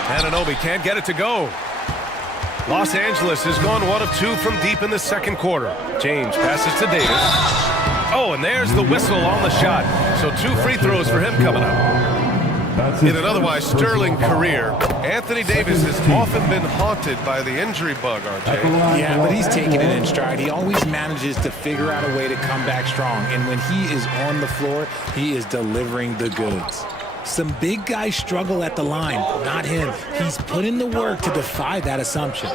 Anunoby can't get it to go. Los Angeles has gone 1 of 2 from deep in the second quarter. James passes to Davis. Oh, and there's the whistle on the shot. So 2 free throws for him coming up. In an otherwise sterling career, Anthony Davis has often been haunted by the injury bug, RJ. Yeah, but he's taking it in stride. He always manages to figure out a way to come back strong. And when he is on the floor, he is delivering the goods. Some big guys struggle at the line, not him. He's put in the work to defy that assumption.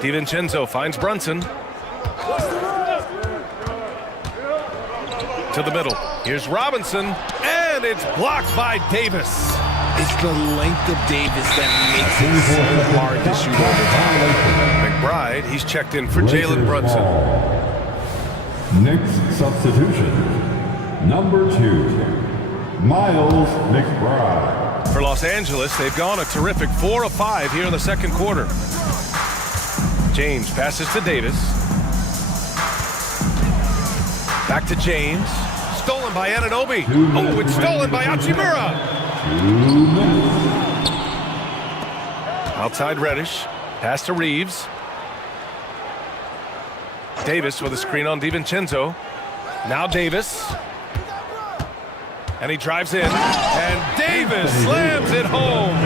DiVincenzo finds Brunson. To the middle. Here's Robinson, and it's blocked by Davis. It's the length of Davis that makes it so hard to shoot over top. McBride, he's checked in for Jalen Brunson. Next substitution, number 2, Miles McBride. For Los Angeles, they've gone a terrific 4 of 5 here in the second quarter. James passes to Davis. Back to James. Stolen by Anunoby. Oh, it's stolen by Hachimura. Outside Reddish. Pass to Reeves. Davis with a screen on DiVincenzo. Now Davis. And he drives in. And Davis slams it home.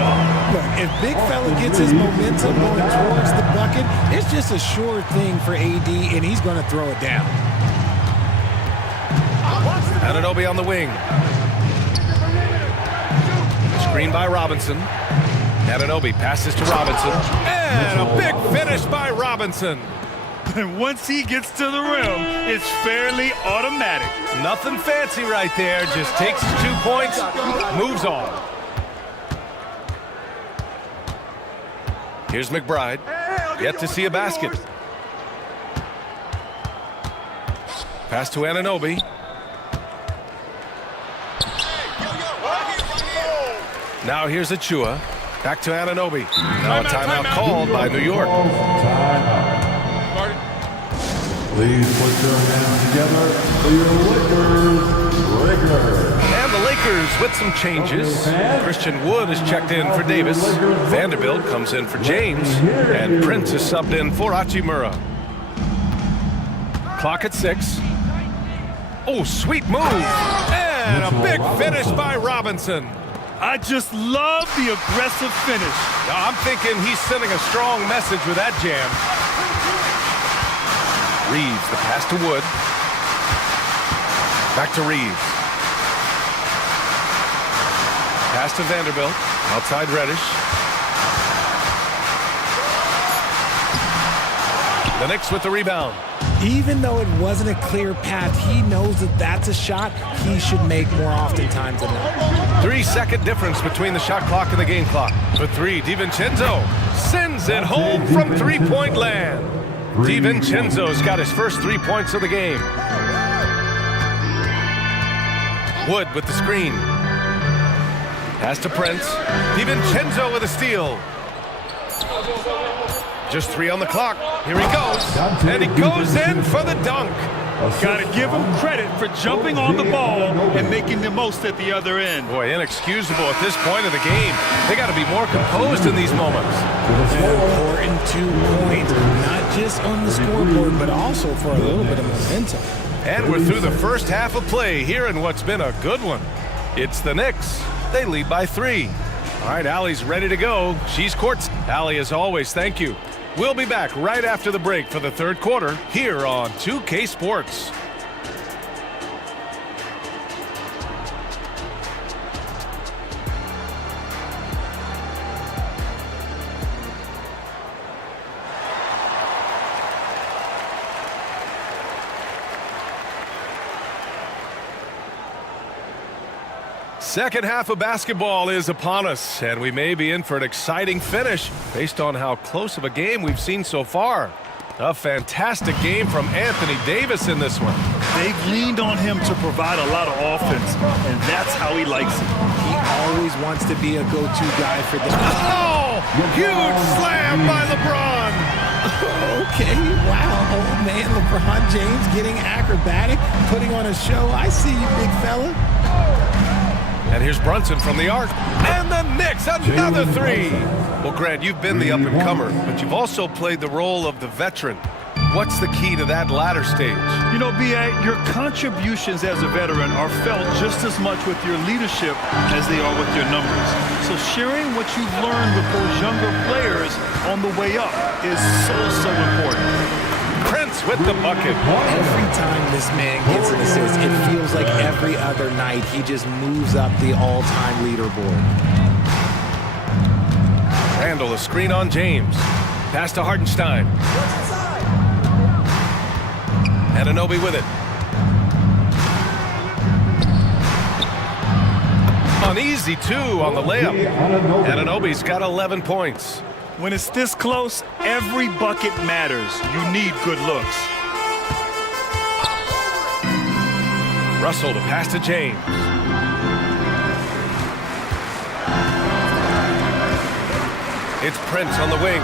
Look, if Big Fella gets his momentum going towards the bucket, it's just a sure thing for AD, and he's going to throw it down. Anunoby on the wing. Screen by Robinson. Anunoby passes to Robinson. And a big finish by Robinson. And once he gets to the rim, it's fairly automatic. Nothing fancy right there. Just takes his 2 points, moves on. Here's McBride. Yet to see a basket. Pass to Anunoby. Now here's Achua. Back to Anunoby. Now a timeout called by New York. Please put your hands together for your Lakers. And the Lakers with some changes. Christian Wood is checked in for Davis. Vanderbilt comes in for James. And Prince is subbed in for Hachimura. Clock at 6. Oh, sweet move. And a big finish by Robinson. I just love the aggressive finish. Now, I'm thinking he's sending a strong message with that jam. Reeves, the pass to Wood. Back to Reeves. Pass to Vanderbilt. Outside Reddish. The Knicks with the rebound. Even though it wasn't a clear path, he knows that that's a shot he should make more oftentimes than not. 3-second difference between the shot clock and the game clock. For 3, DiVincenzo sends it home from three-point land. DiVincenzo's got his first 3 points of the game. Wood with the screen. Pass to Prince. DiVincenzo with a steal. Just 3 on the clock. Here he goes. And he goes in for the dunk. Got to give him credit for jumping on the ball and making the most at the other end. Boy, inexcusable at this point of the game. They got to be more composed in these moments. An important 2 points, not just on the scoreboard, but also for a little bit of momentum. And we're through the first half of play here in what's been a good one. It's the Knicks. They lead by 3. All right, Allie's ready to go. She's court. Allie, as always, thank you. We'll be back right after the break for the third quarter here on 2K Sports. Second half of basketball is upon us, and we may be in for an exciting finish based on how close of a game we've seen so far. A fantastic game from Anthony Davis in this one. They've leaned on him to provide a lot of offense, and that's how he likes it. He always wants to be a go-to guy for them. Oh! Huge slam by LeBron! Okay, wow, old man LeBron James getting acrobatic, putting on a show. I see you, big fella. And here's Brunson from the arc. And the Knicks, another 3. Well, Grant, you've been the up-and-comer, but you've also played the role of the veteran. What's the key to that latter stage? You know, B.A., your contributions as a veteran are felt just as much with your leadership as they are with your numbers. So sharing what you've learned with those younger players on the way up is so important. Prince with the bucket. Every time this man gets an assist, it feels like every other night he just moves up the all-time leaderboard. Randall, a screen on James. Pass to Hartenstein. Anunoby with it. Uneasy 2 on the layup. Anunoby's got 11 points. When it's this close, every bucket matters. You need good looks. Russell to pass to James. It's Prince on the wing.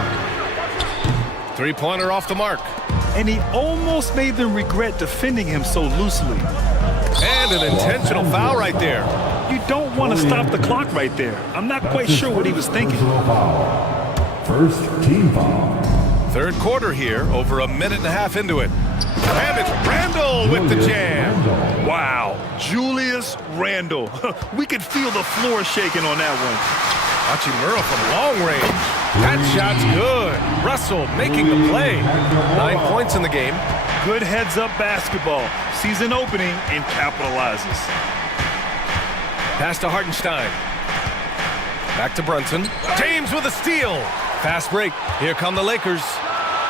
Three-pointer off the mark. And he almost made them regret defending him so loosely. And an intentional foul right there. You don't want to stop the clock right there. I'm not quite sure what he was thinking. First team foul. Third quarter here, over a minute and a half into it. And it's Randle with the jam. Wow, Julius Randle. We could feel the floor shaking on that one. Hachimura from long range. That shot's good. Russell making the play. 9 points in the game. Good heads-up basketball. Sees an opening and capitalizes. Pass to Hartenstein. Back to Brunson. James with a steal. Fast break. Here come the Lakers.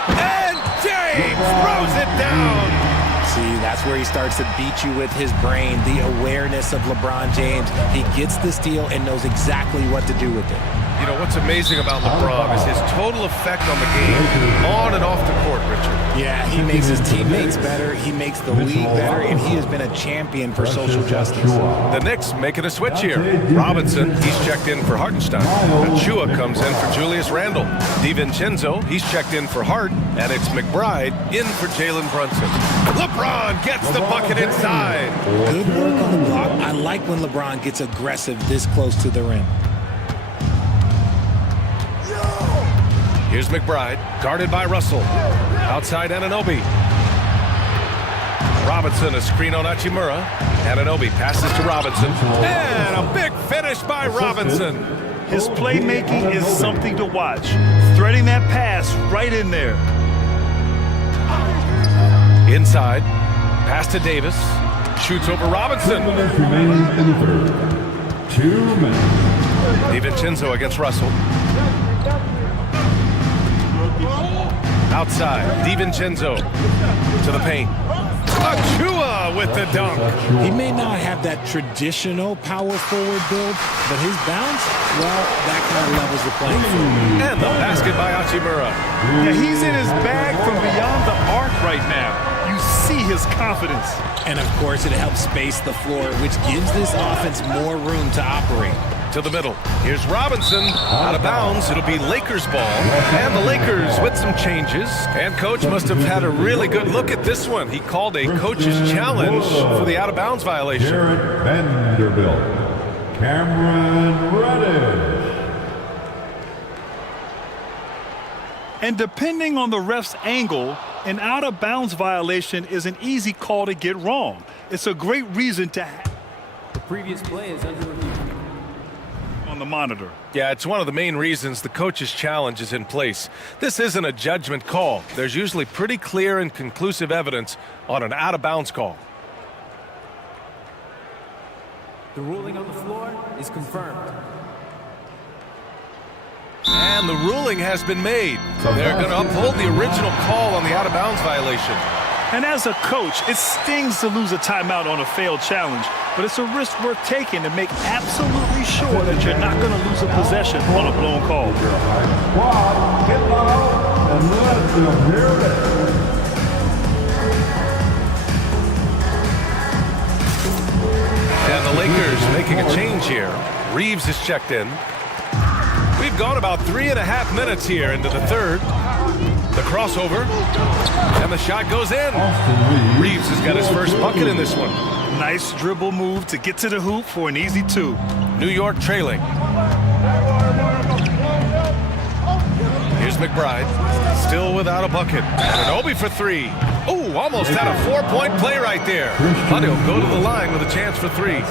And James throws it down. See, that's where he starts to beat you with his brain, the awareness of LeBron James. He gets the steal and knows exactly what to do with it. You know, what's amazing about LeBron is his total effect on the game, on and off the court, Richard. Yeah, he makes his teammates better, he makes the league better, and he has been a champion for social justice. The Knicks making a switch here. Robinson, he's checked in for Hartenstein. Achua comes in for Julius Randle. DiVincenzo, he's checked in for Hart, and it's McBride in for Jalen Brunson. LeBron gets the bucket inside. Good work on the block. I like when LeBron gets aggressive this close to the rim. Here's McBride, guarded by Russell. Outside Anunoby. Robinson, a screen on Hachimura. Anunoby passes to Robinson. And a big finish by Robinson. His playmaking is something to watch. Threading that pass right in there. Inside, pass to Davis. Shoots over Robinson. 2 minutes remaining in the third. 2 minutes. DiVincenzo against Russell. Outside, DiVincenzo to the paint. Achua with the dunk. He may not have that traditional power forward build, but his bounce, well, that kind of levels the playing field. And the basket by Hachimura. Yeah, he's in his bag from beyond the arc right now. You see his confidence. And of course, it helps space the floor, which gives this offense more room to operate. To the middle. Here's Robinson. Out of bounds. It'll be Lakers ball. And the Lakers with some changes. And coach must have had a really good look at this one. He called a coach's challenge for the out-of-bounds violation. Jarrett Vanderbilt. Cameron Reddish. And depending on the ref's angle, an out-of-bounds violation is an easy call to get wrong. It's a great reason to The previous play is under review. On the monitor. Yeah, it's one of the main reasons the coach's challenge is in place. This isn't a judgment call. There's usually pretty clear and conclusive evidence on an out-of-bounds call. The ruling on the floor is confirmed. And the ruling has been made. They're going to uphold the original call on the out-of-bounds violation. And as a coach, it stings to lose a timeout on a failed challenge, but it's a risk worth taking to make absolutely sure that you're not going to lose a possession on a blown call. Squad, get low and let them hear it. And the Lakers making a change here. Reeves is checked in. We've gone about 3.5 minutes here into the third. The crossover, and the shot goes in. Reeves has got his first bucket in this one. Nice dribble move to get to the hoop for an easy 2. New York trailing. Here's McBride, still without a bucket. Anunoby for 3. Oh, almost had a 4-point play right there. But he'll go to the line with a chance for 3.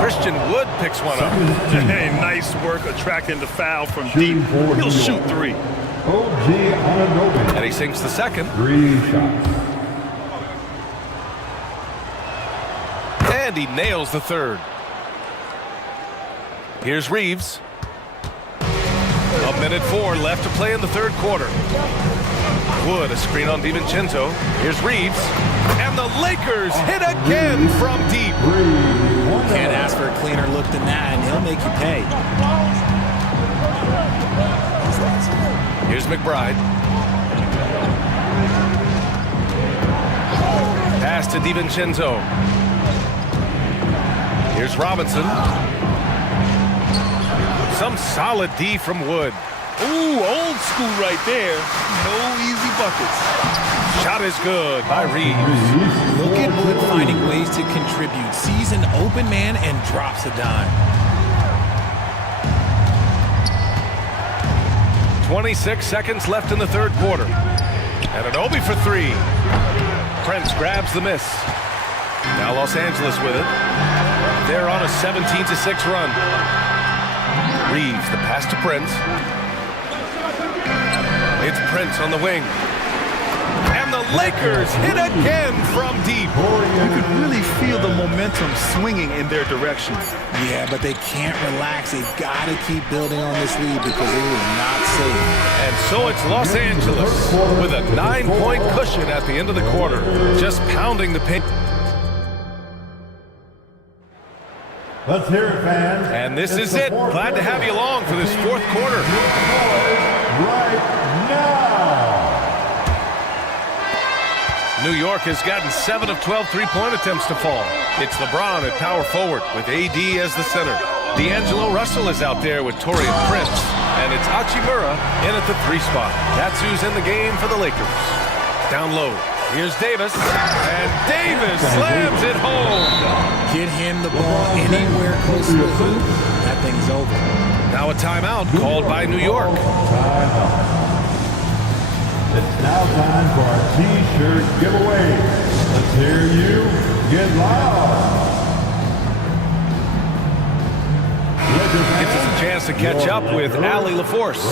Christian Wood picks one up. Hey, nice work attracting the foul from deep. He'll shoot 3. And he sinks the second. 3 shots. And he nails the third. Here's Reeves. 1:04 left to play in the third quarter. Wood, a screen on DiVincenzo. Here's Reeves. And the Lakers hit again from deep. Can't ask for a cleaner look than that, and he'll make you pay. Here's McBride. Pass to DiVincenzo. Here's Robinson. Some solid D from Wood. Ooh, old school right there. No easy buckets. Shot is good by Reeves. Look at Wood finding ways to contribute. Sees an open man and drops a dime. 26 seconds left in the third quarter. And an Obi for three. Prince grabs the miss. Now Los Angeles with it. They're on a 17-6 run. Reeves, the pass to Prince. It's Prince on the wing. And the Lakers hit again from deep. You could really feel the momentum swinging in their direction. Yeah, but they can't relax. They gotta keep building on this lead because it is not safe. And so it's Los Angeles with a 9-point cushion at the end of the quarter, just pounding the paint. Let's hear it, fans. And this is it. Glad to have you along for this fourth quarter. Right now. New York has gotten 7 of 12 three-point attempts to fall. It's LeBron at power forward with AD as the center. D'Angelo Russell is out there with Taurean Prince. And it's Hachimura in at the 3 spot. That's who's in the game for the Lakers. Down low. Here's Davis. And Davis slams it home. Get him the ball anywhere close to the hoop. That thing's over. Now a timeout called by New York. It's now time for our T-shirt giveaway. Let's hear you get loud. Gives us a chance to catch up with Allie LaForce.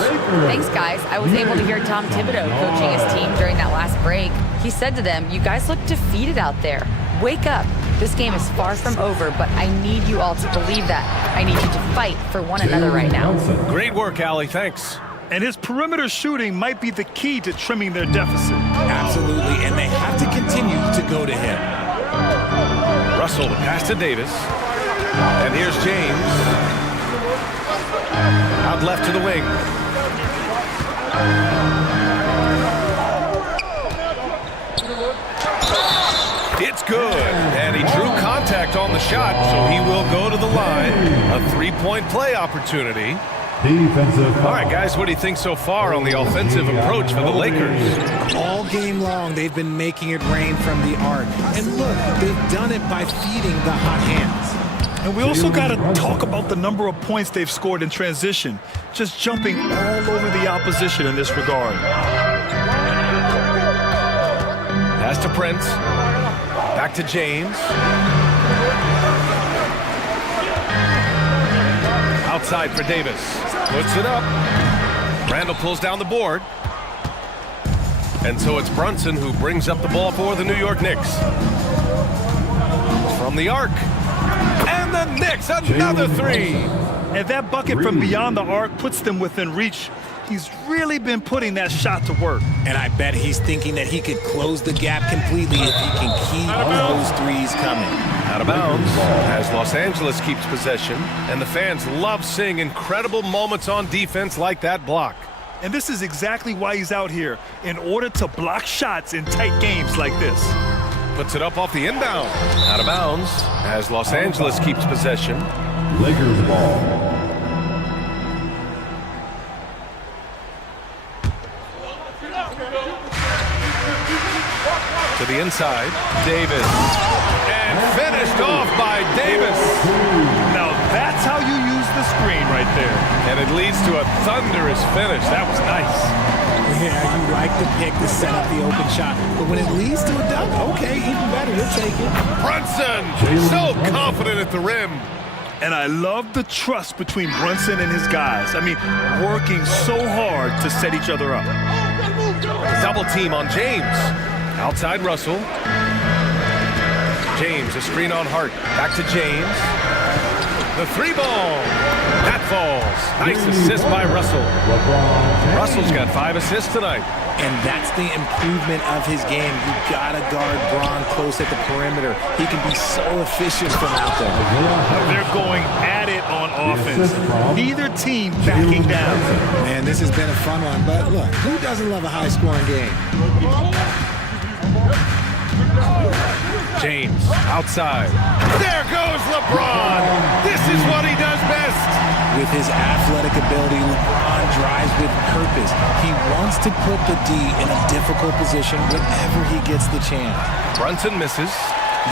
Thanks, guys. I was able to hear Tom Thibodeau coaching his team during that last break. He said to them, "You guys look defeated out there. Wake up. This game is far from over, but I need you all to believe that. I need you to fight for one another right now." Great work, Allie. Thanks. And his perimeter shooting might be the key to trimming their deficit. Absolutely, and they have to continue to go to him. Russell, the pass to Davis. And here's James. Out left to the wing. It's good. And he drew contact on the shot, so he will go to the line. A 3-point play opportunity. Defensive. All right, guys, what do you think so far on the offensive approach for the Lakers? All game long, they've been making it rain from the arc. And look, they've done it by feeding the hot hands. And we also got to talk about the number of points they've scored in transition, just jumping all over the opposition in this regard. Pass to Prince. Back to James. Outside for Davis. Puts it up. Randall pulls down the board. And so it's Brunson who brings up the ball for the New York Knicks. From the arc. And the Knicks, another 3. And that bucket from beyond the arc puts them within reach. He's really been putting that shot to work. And I bet he's thinking that he could close the gap completely if he can keep those threes coming. Out of bounds as Los Angeles keeps possession. And the fans love seeing incredible moments on defense like that block. And this is exactly why he's out here, in order to block shots in tight games like this. Puts it up off the inbound. Out of bounds as Los Angeles keeps possession. Lakers ball. To the inside, Davis. And finished off by Davis. Now that's how you use the screen right there. And it leads to a thunderous finish. That was nice. Yeah, you like the pick to set up the open shot. But when it leads to a dunk, okay, even better, you'll take it. Brunson, so confident at the rim. And I love the trust between Brunson and his guys. I mean, working so hard to set each other up. Double team on James. Outside Russell. James, a screen on Hart. Back to James. The 3 ball. That falls. Nice assist by Russell. Russell's got 5 assists tonight. And that's the improvement of his game. You gotta guard Braun close at the perimeter. He can be so efficient from out there. They're going at it on offense. Neither team backing down. Man, this has been a fun one. But look, who doesn't love a high-scoring game? James, outside. There goes LeBron. This is what he does best. With With his athletic ability, LeBron drives with purpose. He wants to put the D in a difficult position whenever he gets the chance. Brunson misses.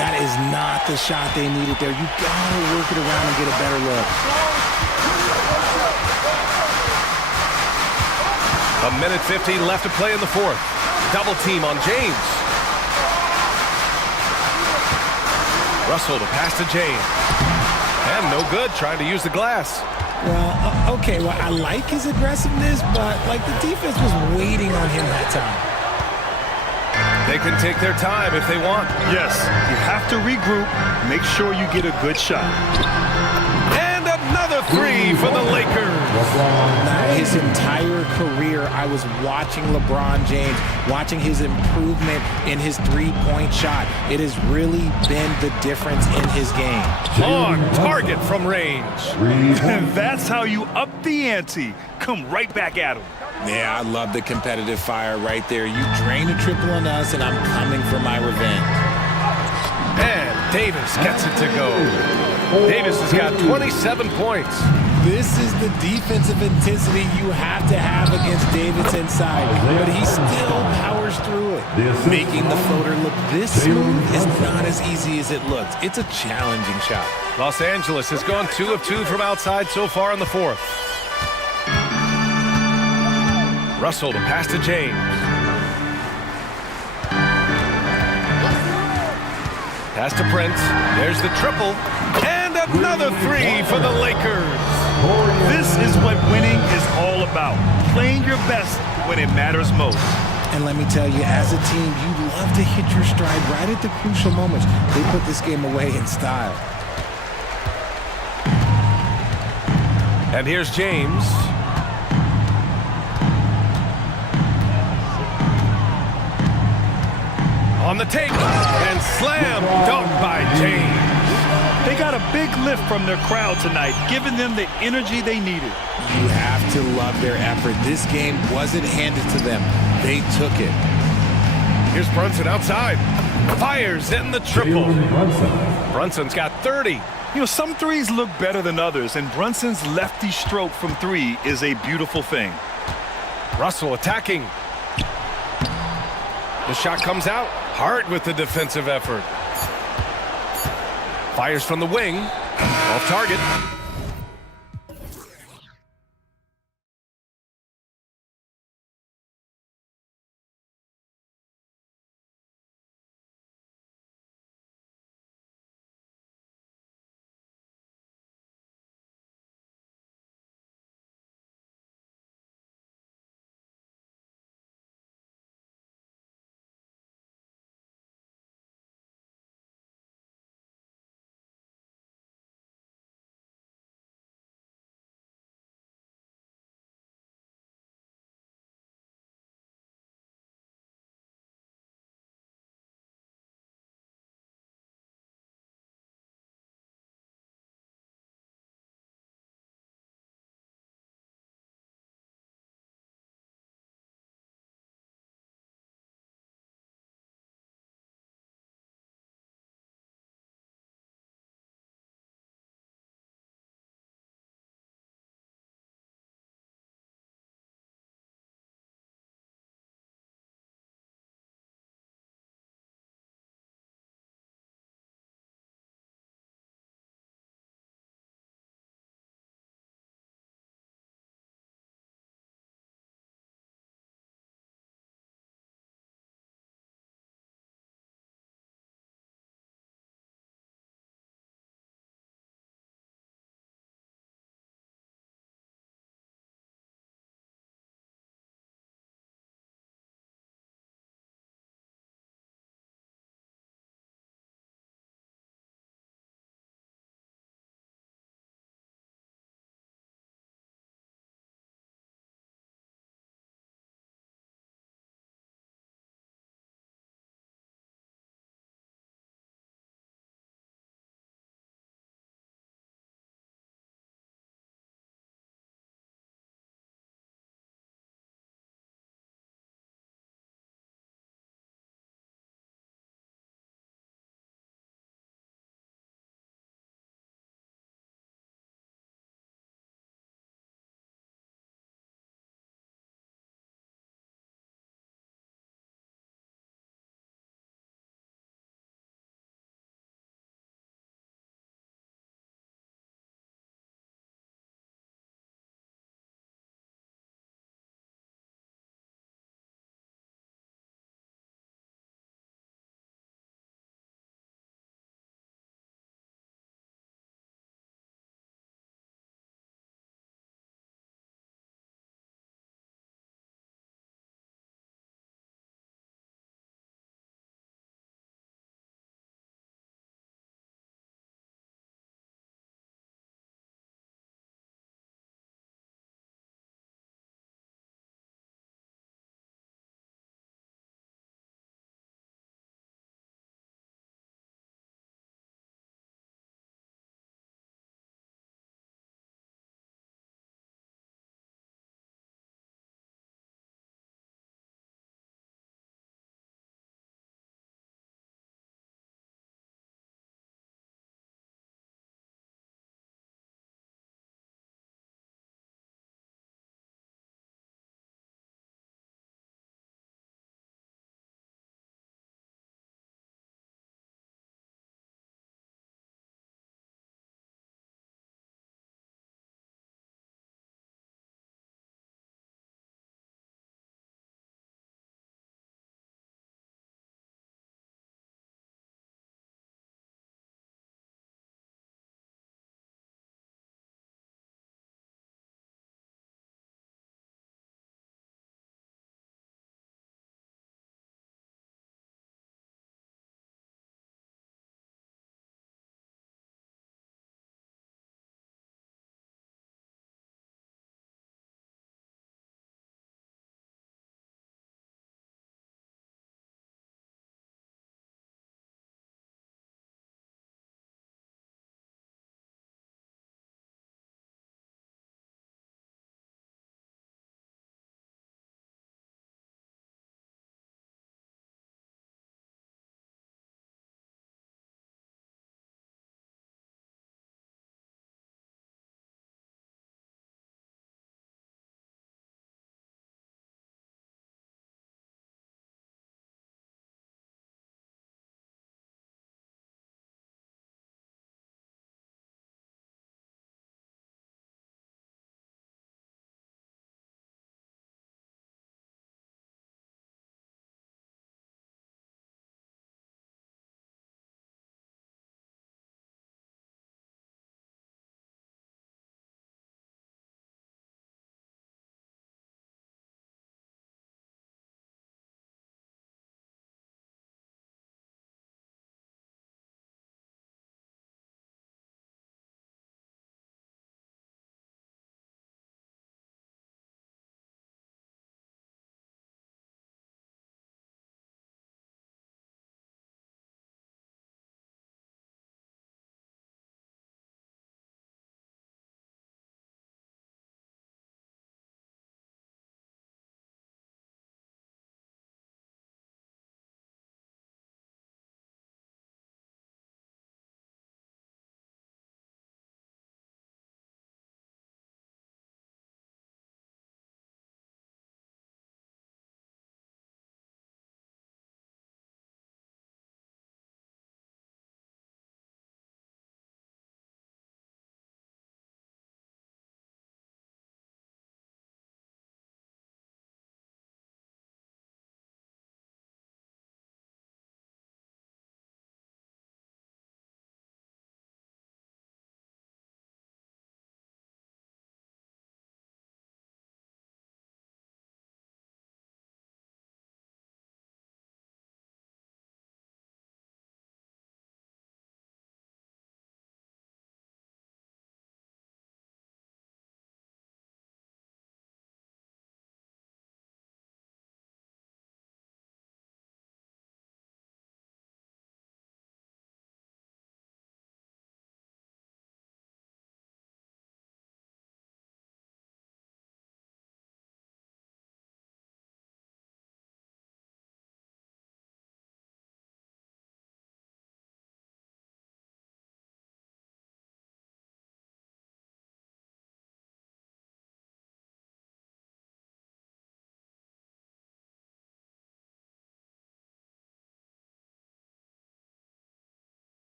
That is not the shot they needed there. You gotta work it around and get a better look. A minute 50 left to play in the fourth. Double team on James. Russell to pass to James. And no good, trying to use the glass. Well, okay, well, I like his aggressiveness, but, like, the defense was waiting on him that time. They can take their time if they want. Yes, you have to regroup, make sure you get a good shot. And another three for the Lakers. Now, his entire career, I was watching LeBron James, watching his improvement in his three-point shot. It has really been the difference in his game. On target from range. And that's how you up the ante. Come right back at him. Yeah, I love the competitive fire right there. You drain a triple on us, and I'm coming for my revenge. And Davis gets it to go. Davis has got 27 points. This is the defensive intensity you have to have against Davis inside, but he still powers through it. Making the floater look this smooth is not as easy as it looks. It's a challenging shot. Los Angeles has gone 2 of 2 from outside so far in the fourth. Russell to pass to James. Pass to Prince. There's the triple. And another three for the Lakers. This is what winning is all about. Playing your best when it matters most. And let me tell you, as a team, you love to hit your stride right at the crucial moments. They put this game away in style. And here's James. On the take, and slam dunk by James. They got a big lift from their crowd tonight, giving them the energy they needed. You have to love their effort. This game wasn't handed to them. They took it. Here's Brunson outside. Fires in the triple. Brunson's got 30. You know, some threes look better than others, and Brunson's lefty stroke from three is a beautiful thing. Russell attacking. The shot comes out. Hart with the defensive effort. Fires from the wing. Off target.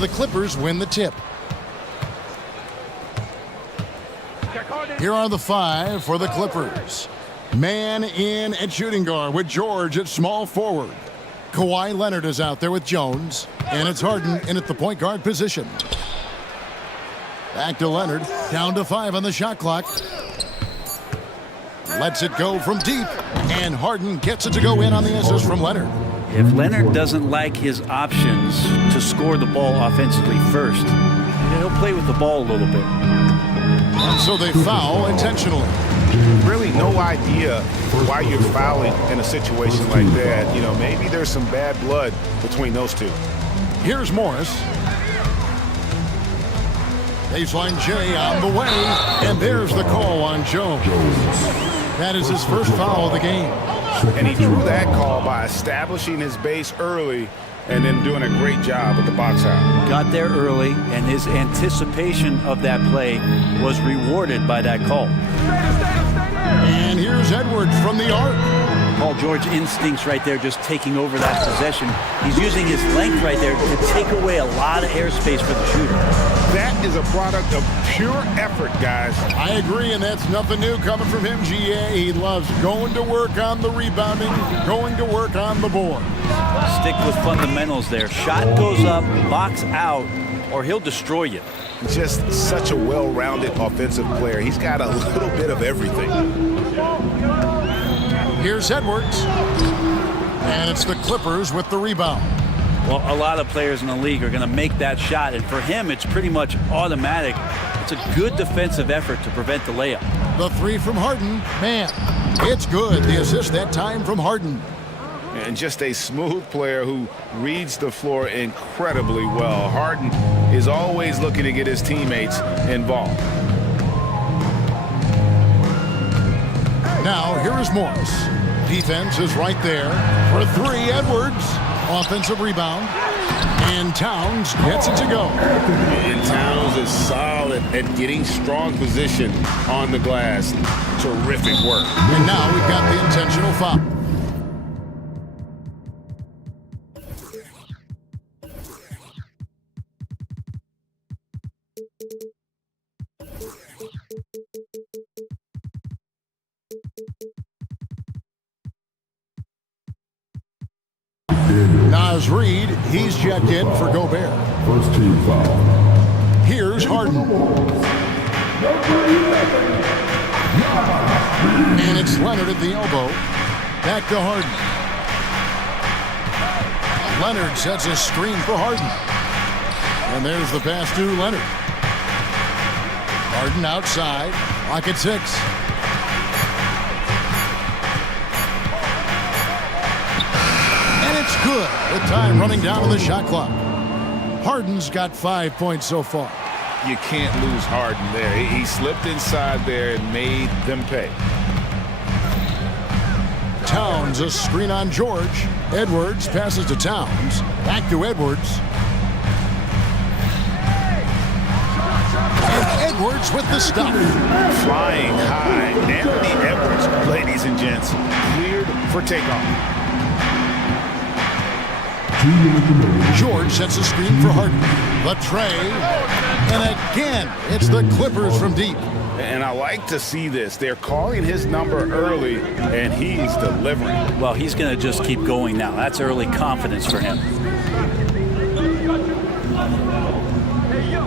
so the Clippers win the tip. Here are the 5 for the Clippers. Man in at shooting guard with George at small forward. Kawhi Leonard is out there with Jones, and it's Harden in at the point guard position. Back to Leonard, down to 5 on the shot clock. Lets it go from deep, and Harden gets it to go in on the assist from Leonard. If Leonard doesn't like his options to score the ball offensively first, he'll play with the ball a little bit. And so they foul intentionally. Really no idea why you're fouling in a situation like that. You know, maybe there's some bad blood between those two. Here's Morris. Baseline J on the way, and there's the call on Jones. That is his first foul of the game. And he drew that call by establishing his base early and then doing a great job with the box out. Got there early, and his anticipation of that play was rewarded by that call. And here's Edwards from the arc. Paul George instincts right there, just taking over that possession. He's using his length right there to take away a lot of airspace for the shooter. That is a product of pure effort, guys. I agree, and that's nothing new coming from him, GA. He loves going to work on the rebounding, going to work on the board. Stick with fundamentals there. Shot goes up, box out, or he'll destroy you. Just such a well-rounded offensive player. He's got a little bit of everything. Here's Edwards. And it's the Clippers with the rebound. Well, a lot of players in the league are going to make that shot, and for him, it's pretty much automatic. It's a good defensive effort to prevent the layup. The 3 from Harden. Man, it's good. The assist that time from Harden. And just a smooth player who reads the floor incredibly well. Harden is always looking to get his teammates involved. Now, here is Morris. Defense is right there. For 3, Edwards. Offensive rebound. And Towns gets it to go. And Towns is solid at getting strong position on the glass. Terrific work. And now we've got the intentional foul. Naz Reid, he's checked in for Gobert. First team foul. Here's Harden. And it's Leonard at the elbow. Back to Harden. Leonard sets a screen for Harden. And there's the pass to Leonard. Harden outside. Clock at 6. Good, with time running down on the shot clock. Harden's got 5 points so far. You can't lose Harden there. He slipped inside there and made them pay. Towns, a screen on George. Edwards passes to Towns. Back to Edwards. And Edwards with the stop. Flying high. Anthony Edwards, ladies and gents, cleared for takeoff. George sets a screen for Harden. The tray. And again, it's the Clippers from deep. And I like to see this. They're calling his number early, and he's delivering. Well, he's going to just keep going now. That's early confidence for him.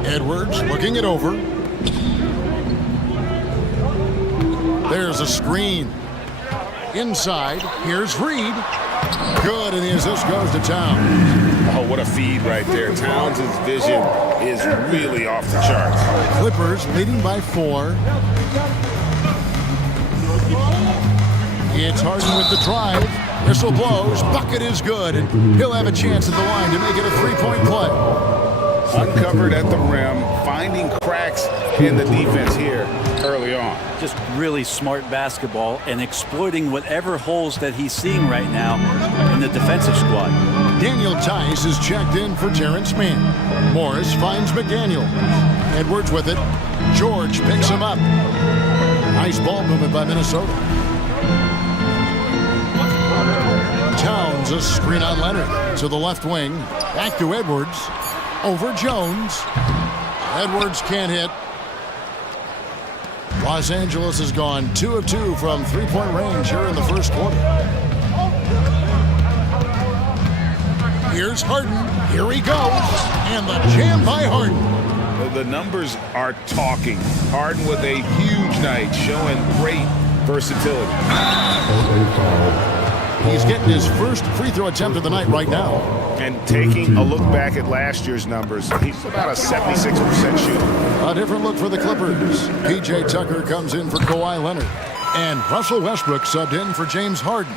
Edwards looking it over. There's a screen. Inside, here's Reid. Good, and the assist goes to Towns. Oh, what a feed right there. Towns' vision is really off the charts. Clippers leading by 4. It's Harden with the drive. Whistle blows. Bucket is good, and he'll have a chance at the line to make it a 3-point play. Uncovered at the rim, finding cracks in the defense here early on. Just really smart basketball and exploiting whatever holes that he's seeing right now in the defensive squad. Daniel Tice is checked in for Terrence Mann. Morris finds McDaniel. Edwards with it. George picks him up. Nice ball movement by Minnesota. Towns, a screen on Leonard. To the left wing. Back to Edwards. Over Jones. Edwards can't hit. Los Angeles has gone 2 of 2 from three-point range here in the first quarter. Here's Harden. Here he goes. And the jam by Harden. The numbers are talking. Harden with a huge night, showing great versatility. He's getting his first free throw attempt of the night right now. And taking a look back at last year's numbers, he's about a 76% shooter. A different look for the Clippers. P.J. Tucker comes in for Kawhi Leonard. And Russell Westbrook subbed in for James Harden.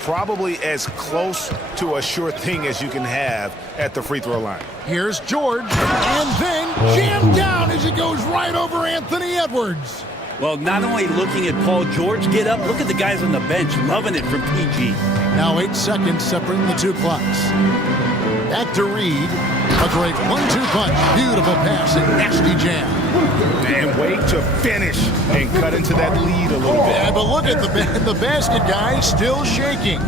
Probably as close to a sure thing as you can have at the free throw line. Here's George. And then jammed down as he goes right over Anthony Edwards. Well, not only looking at Paul George get up, look at the guys on the bench loving it from PG. Now 8 seconds separating the two clocks. Back to Reed. A great 1-2 punch. Beautiful pass and nasty jam. And wait to finish and cut into that lead a little bit. Yeah, but look at the basket guy still shaking.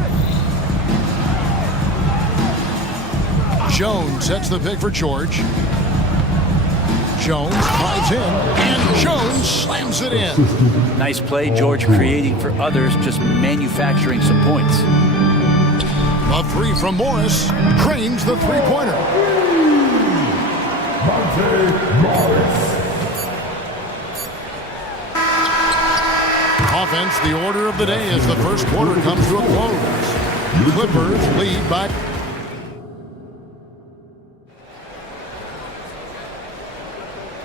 Jones sets the pick for George. Jones drives in, and Jones slams it in. Nice play, George creating for others, just manufacturing some points. A three from Morris drains the three-pointer. Offense, the order of the day as the first quarter comes to a close. Clippers lead by...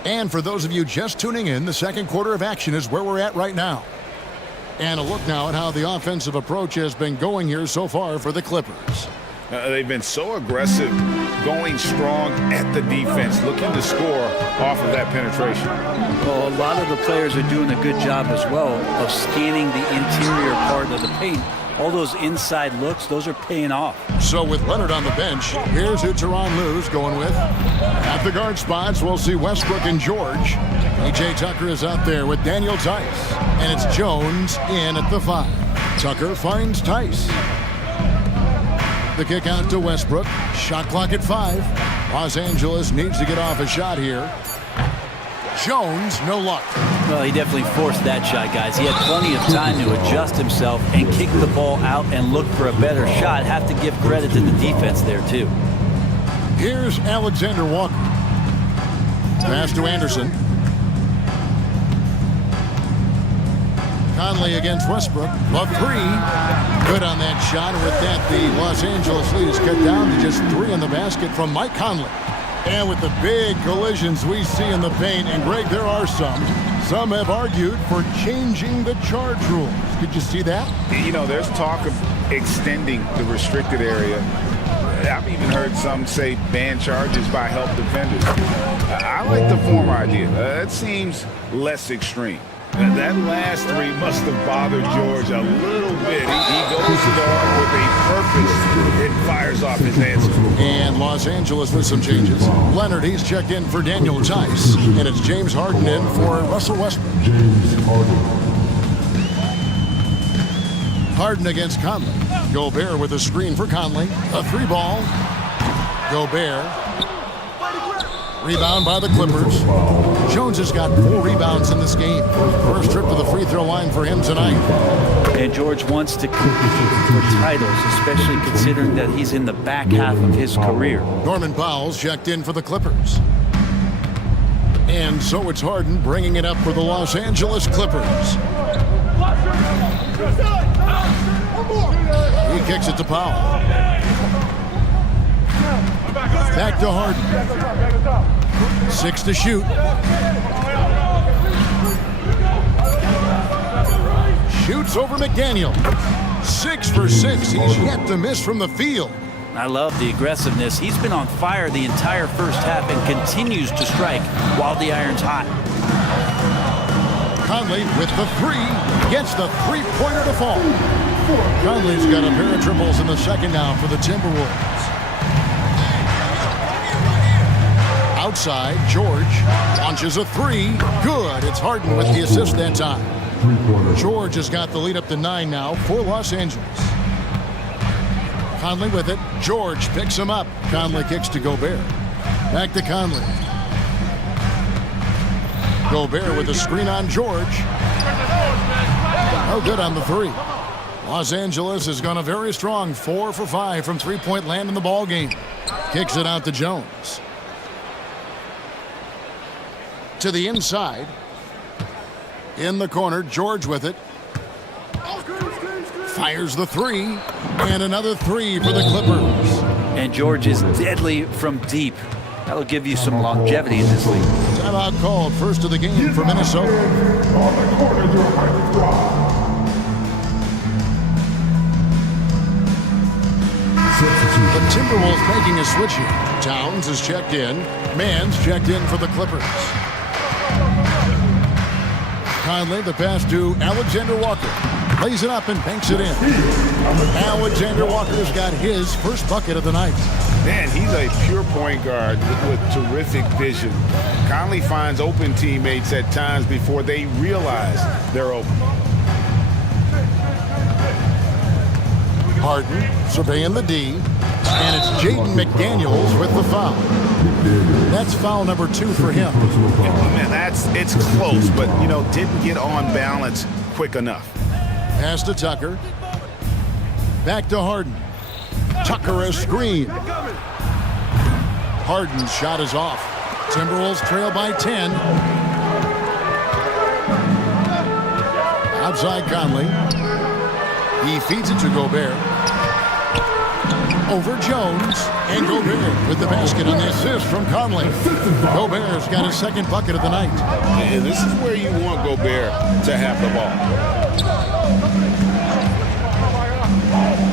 And for those of you just tuning in, the second quarter of action is where we're at right now. And a look now at how the offensive approach has been going here so far for the Clippers. They've been so aggressive, going strong at the defense, looking to score off of that penetration. Well, a lot of the players are doing a good job as well of scanning the interior part of the paint. All those inside looks, those are paying off. So with Leonard on the bench, here's who Tyronn Lue's going with. At the guard spots, we'll see Westbrook and George. P.J. Tucker is out there with Daniel Tice. And it's Jones in at the 5. Tucker finds Tice. The kick out to Westbrook. Shot clock at 5. Los Angeles needs to get off a shot here. Jones, no luck. Well, he definitely forced that shot, guys. He had plenty of time to adjust himself and kick the ball out and look for a better shot. Have to give credit to the defense there, too. Here's Alexander Walker. Pass to Anderson. Conley against Westbrook. Love 3. Good on that shot. And with that, the Los Angeles lead is cut down to just 3 in the basket from Mike Conley. And with the big collisions we see in the paint, and Greg, there are some have argued for changing the charge rules. Did you see that? You know, there's talk of extending the restricted area. I've even heard some say ban charges by help defenders. I like the former idea. It seems less extreme. That last 3 must have bothered George a little bit. He goes guard with a purpose and fires off his answer. And Los Angeles with some changes. Leonard, he's checked in for Daniel Tice. And it's James Harden in for Russell Westbrook. Harden against Conley. Gobert with a screen for Conley. A 3-ball. Gobert. Rebound by the Clippers. Jones has got 4 rebounds in this game. First trip to the free throw line for him tonight. And George wants to compete for titles, especially considering that he's in the back half of his career. Norman Powell's checked in for the Clippers. And so it's Harden bringing it up for the Los Angeles Clippers. He kicks it to Powell. Back to Harden. 6 to shoot. Shoots over McDaniel. 6 for 6. He's yet to miss from the field. I love the aggressiveness. He's been on fire the entire first half and continues to strike while the iron's hot. Conley with the 3. Gets the three-pointer to fall. Conley's got a pair of triples in the second now for the Timberwolves. Outside, George launches a 3. Good. It's Harden with the assist that time. George has got the lead up to 9 now for Los Angeles. Conley with it. George picks him up. Conley kicks to Gobert. Back to Conley. Gobert with a screen on George. No good on the three. Los Angeles has gone a very strong 4 for 5 from three-point land in the ball game. Kicks it out to Jones. To the inside. In the corner, George with it. Fires the three. And another three for the Clippers. And George is deadly from deep. That'll give you some longevity in this league. Timeout called, first of the game for Minnesota. The Timberwolves making a switch here. Towns is checked in. Mann's checked in for the Clippers. Conley, the pass to Alexander Walker. Lays it up and banks it in. Alexander Walker's got his first bucket of the night. Man, he's a pure point guard with terrific vision. Conley finds open teammates at times before they realize they're open. Harden surveying the D. And it's Jaden McDaniels with the foul. That's foul number 2 for him. Man, it's close, but, didn't get on balance quick enough. Pass to Tucker. Back to Harden. Tucker a screen. Harden's shot is off. Timberwolves trail by 10. Outside Conley. He feeds it to Gobert. Over Jones. And Gobert with the basket on the assist from Conley. Gobert's got his second bucket of the night. And this is where you want Gobert to have the ball.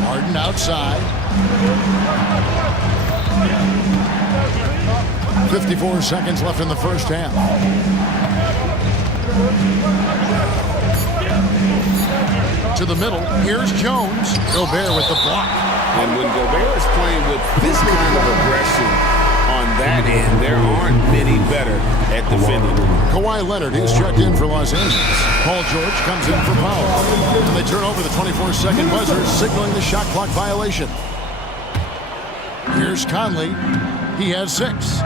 Harden outside. 54 seconds left in the first half. To the middle. Here's Jones. Gobert with the block. And when Gobert is playing with this kind of aggression on that end, there aren't many better at defending. Kawhi Leonard is checked in for Los Angeles. Paul George comes in for foul. And they turn over the 24-second buzzer, signaling the shot clock violation. Here's Conley. He has 6.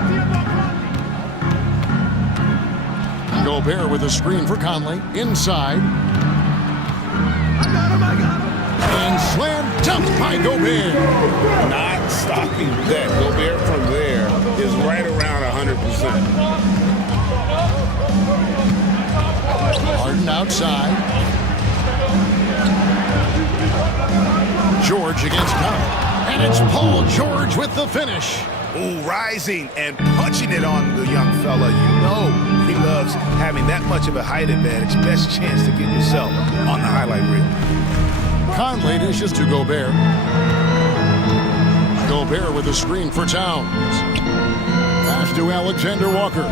Gobert with a screen for Conley. Inside. And slam dunked by Gobert. Not stopping that. Gobert from there is right around 100%. Harden outside. George against Conley. And it's Paul George with the finish. Ooh, rising and punching it on the young fella. He loves having that much of a height advantage. Best chance to get yourself on the highlight reel. Conley dishes to Gobert. Gobert with a screen for Towns. Pass to Alexander Walker.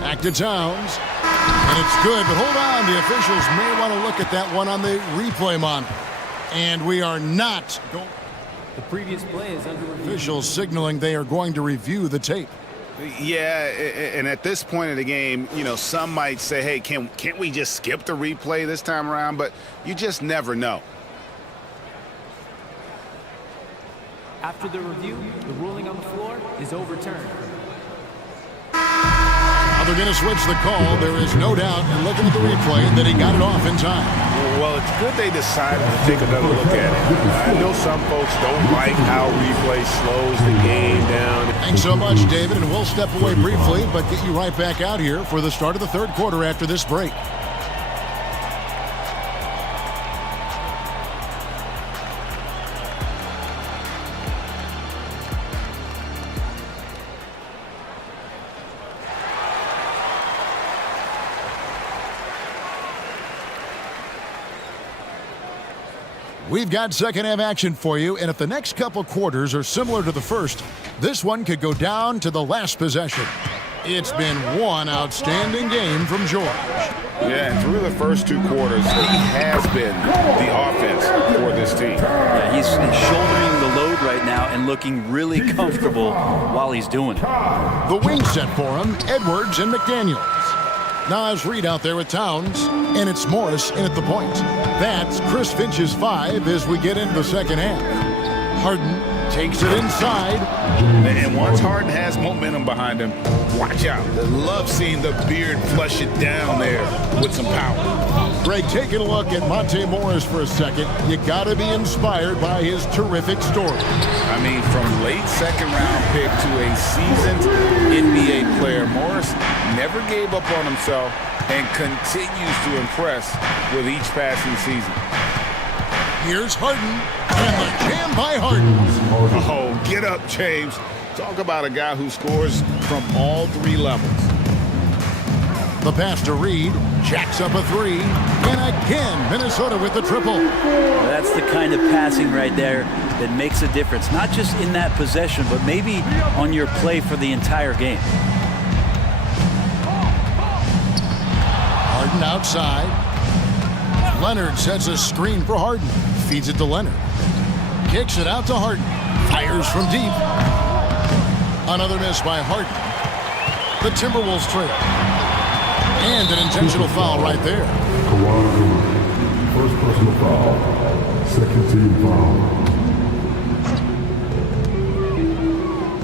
Back to Towns. And it's good, but hold on. The officials may want to look at that one on the replay monitor. And we are not going. The previous play is under review. Officials signaling they are going to review the tape. Yeah, and at this point of the game, some might say, hey, can't we just skip the replay this time around? But you just never know. After the review, the ruling on the floor is overturned. They're going to switch the call. There is no doubt, and looking at the replay, that he got it off in time. Well, it's good they decided to take another look at it. I know some folks don't like how replay slows the game down. Thanks so much, David, and we'll step away briefly, but get you right back out here for the start of the third quarter after this break. We've got second half action for you, and if the next couple quarters are similar to the first, this one could go down to the last possession. It's been one outstanding game from George. Yeah, and through the first 2 quarters, he has been the offense for this team. Yeah, he's shouldering the load right now and looking really comfortable while he's doing it. The wing set for him, Edwards and McDaniels. Nas Reed out there with Towns, and it's Morris in at the point. That's Chris Finch's 5 as we get into the second half. Harden Takes it inside. And once Harden has momentum behind him, watch out. Love seeing the beard flush it down there with some power. Greg, taking a look at Monte Morris for a second, you got to be inspired by his terrific story. I mean, from late second round pick to a seasoned NBA player, Morris never gave up on himself and continues to impress with each passing season. Here's Harden, and the jam by Harden. Oh, get up, James. Talk about a guy who scores from all three levels. The pass to Reed, jacks up a three, and again, Minnesota with the triple. That's the kind of passing right there that makes a difference, not just in that possession, but maybe on your play for the entire game. Harden outside. Leonard sets a screen for Harden. Feeds it to Leonard. Kicks it out to Harden. Fires from deep. Another miss by Harden. The Timberwolves trail. And an intentional foul right there. First personal foul. Second team foul.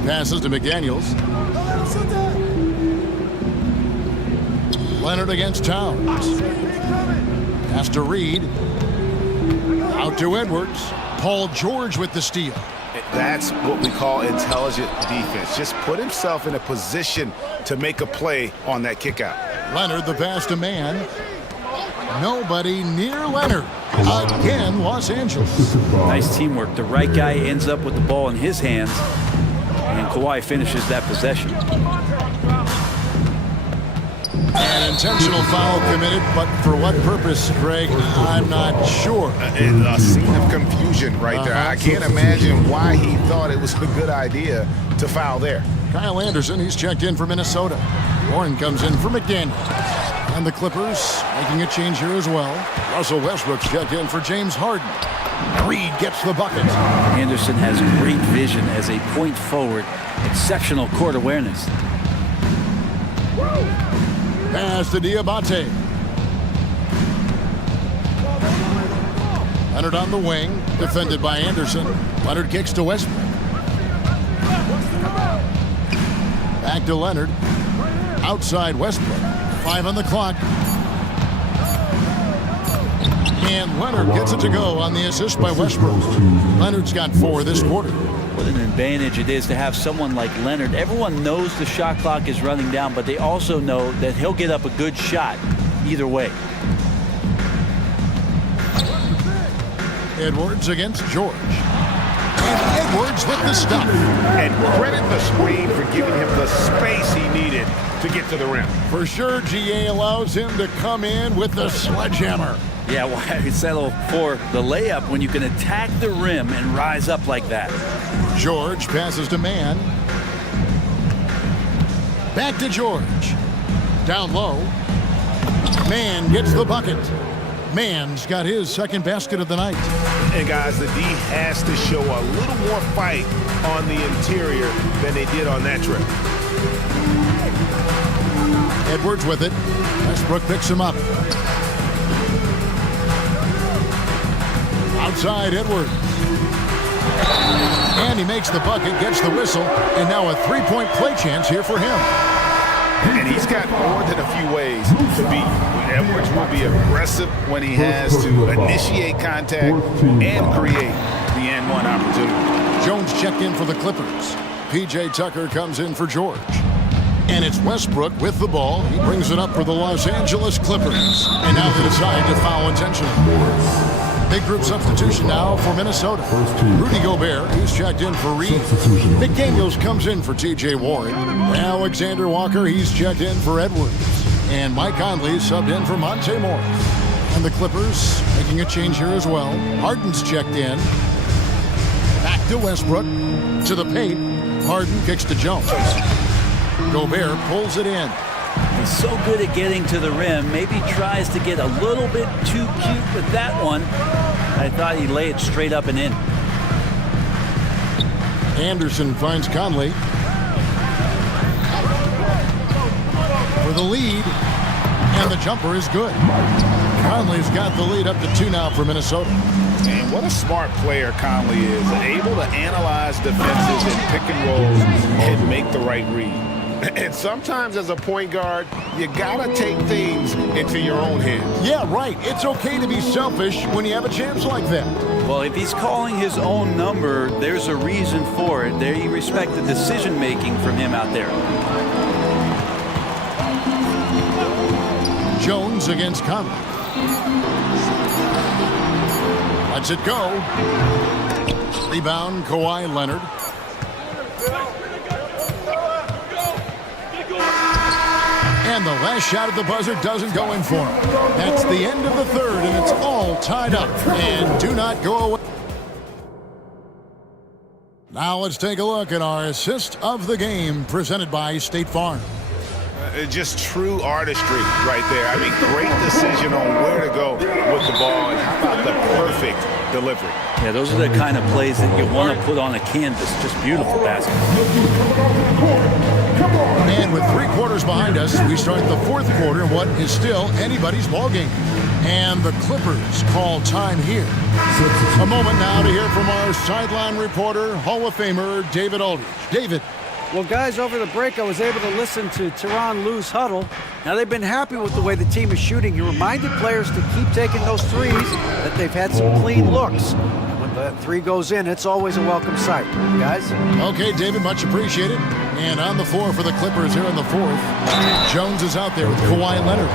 Passes to McDaniels. Leonard against Towns. Pass to Reed. Out to Edwards. Paul George with the steal. That's what we call intelligent defense. Just put himself in a position to make a play on that kick out. Leonard, the pass to man. Nobody near Leonard. Again, Los Angeles. Nice teamwork. The right guy ends up with the ball in his hands, and Kawhi finishes that possession. An intentional foul committed, but for what purpose, Greg? I'm not sure. A scene of confusion right there. I can't imagine why he thought it was a good idea to foul there. Kyle Anderson, he's checked in for Minnesota. Warren comes in for McDaniels. And the Clippers making a change here as well. Russell Westbrook's checked in for James Harden. Reed gets the bucket. Anderson has great vision as a point forward. Exceptional court awareness. Pass to Diabate. Leonard on the wing, defended by Anderson. Leonard kicks to Westbrook. Back to Leonard. Outside Westbrook. 5 on the clock. And Leonard gets it to go on the assist by Westbrook. Leonard's got 4 this quarter. What an advantage it is to have someone like Leonard. Everyone knows the shot clock is running down, but they also know that he'll get up a good shot either way. Edwards against George. And Edwards with the stop. And credit the screen for giving him the space he needed to get to the rim. For sure, GA allows him to come in with the sledgehammer. Yeah, why settle for the layup when you can attack the rim and rise up like that? George passes to Mann. Back to George. Down low. Mann gets the bucket. Mann's got his second basket of the night. And guys, the D has to show a little more fight on the interior than they did on that trip. Edwards with it. Westbrook picks him up. Outside Edwards. And he makes the bucket, gets the whistle, and now a three-point play chance here for him. And he's got more than a few ways to beat. Edwards will be aggressive when he has to initiate contact and create the and-one opportunity. Jones checked in for the Clippers. P.J. Tucker comes in for George. And it's Westbrook with the ball. He brings it up for the Los Angeles Clippers. And now they decide to foul intentionally. Big group substitution now for Minnesota. Rudy Gobert, he's checked in for Reed. McDaniels comes in for T.J. Warren. Alexander Walker, he's checked in for Edwards. And Mike Conley subbed in for Monte Morris. And the Clippers making a change here as well. Harden's checked in. Back to Westbrook. To the paint. Harden kicks to Jones. Gobert pulls it in. He's so good at getting to the rim. Maybe tries to get a little bit too cute with that one. I thought he'd lay it straight up and in. Anderson finds Conley. For the lead. And the jumper is good. Conley's got the lead up to 2 now for Minnesota. And what a smart player Conley is. Able to analyze defenses and pick and rolls and make the right read. And sometimes as a point guard, you gotta take things into your own hands. Yeah, right. It's okay to be selfish when you have a chance like that. Well, if he's calling his own number, there's a reason for it. There you respect the decision-making from him out there. Jones against Conley. Lets it go. Rebound, Kawhi Leonard. And the last shot at the buzzer doesn't go in for him. That's the end of the third, and it's all tied up. And do not go away. Now let's take a look at our assist of the game presented by State Farm. Just true artistry right there. I mean, great decision on where to go with the ball, and how about the perfect delivery. Yeah, those are the kind of plays that you want to put on a canvas. Just beautiful basketball. And with 3 quarters behind us, we start the 4th quarter in what is still anybody's ball game. And the Clippers call time here. A moment now to hear from our sideline reporter, Hall of Famer David Aldridge. David. Well, guys, over the break, I was able to listen to Tyronn Lue's huddle. Now, they've been happy with the way the team is shooting. He reminded players to keep taking those threes, that they've had some clean looks. And when that 3 goes in, it's always a welcome sight. Guys? Okay, David, much appreciated. And on the floor for the Clippers here in the 4th, Jones is out there with Kawhi Leonard.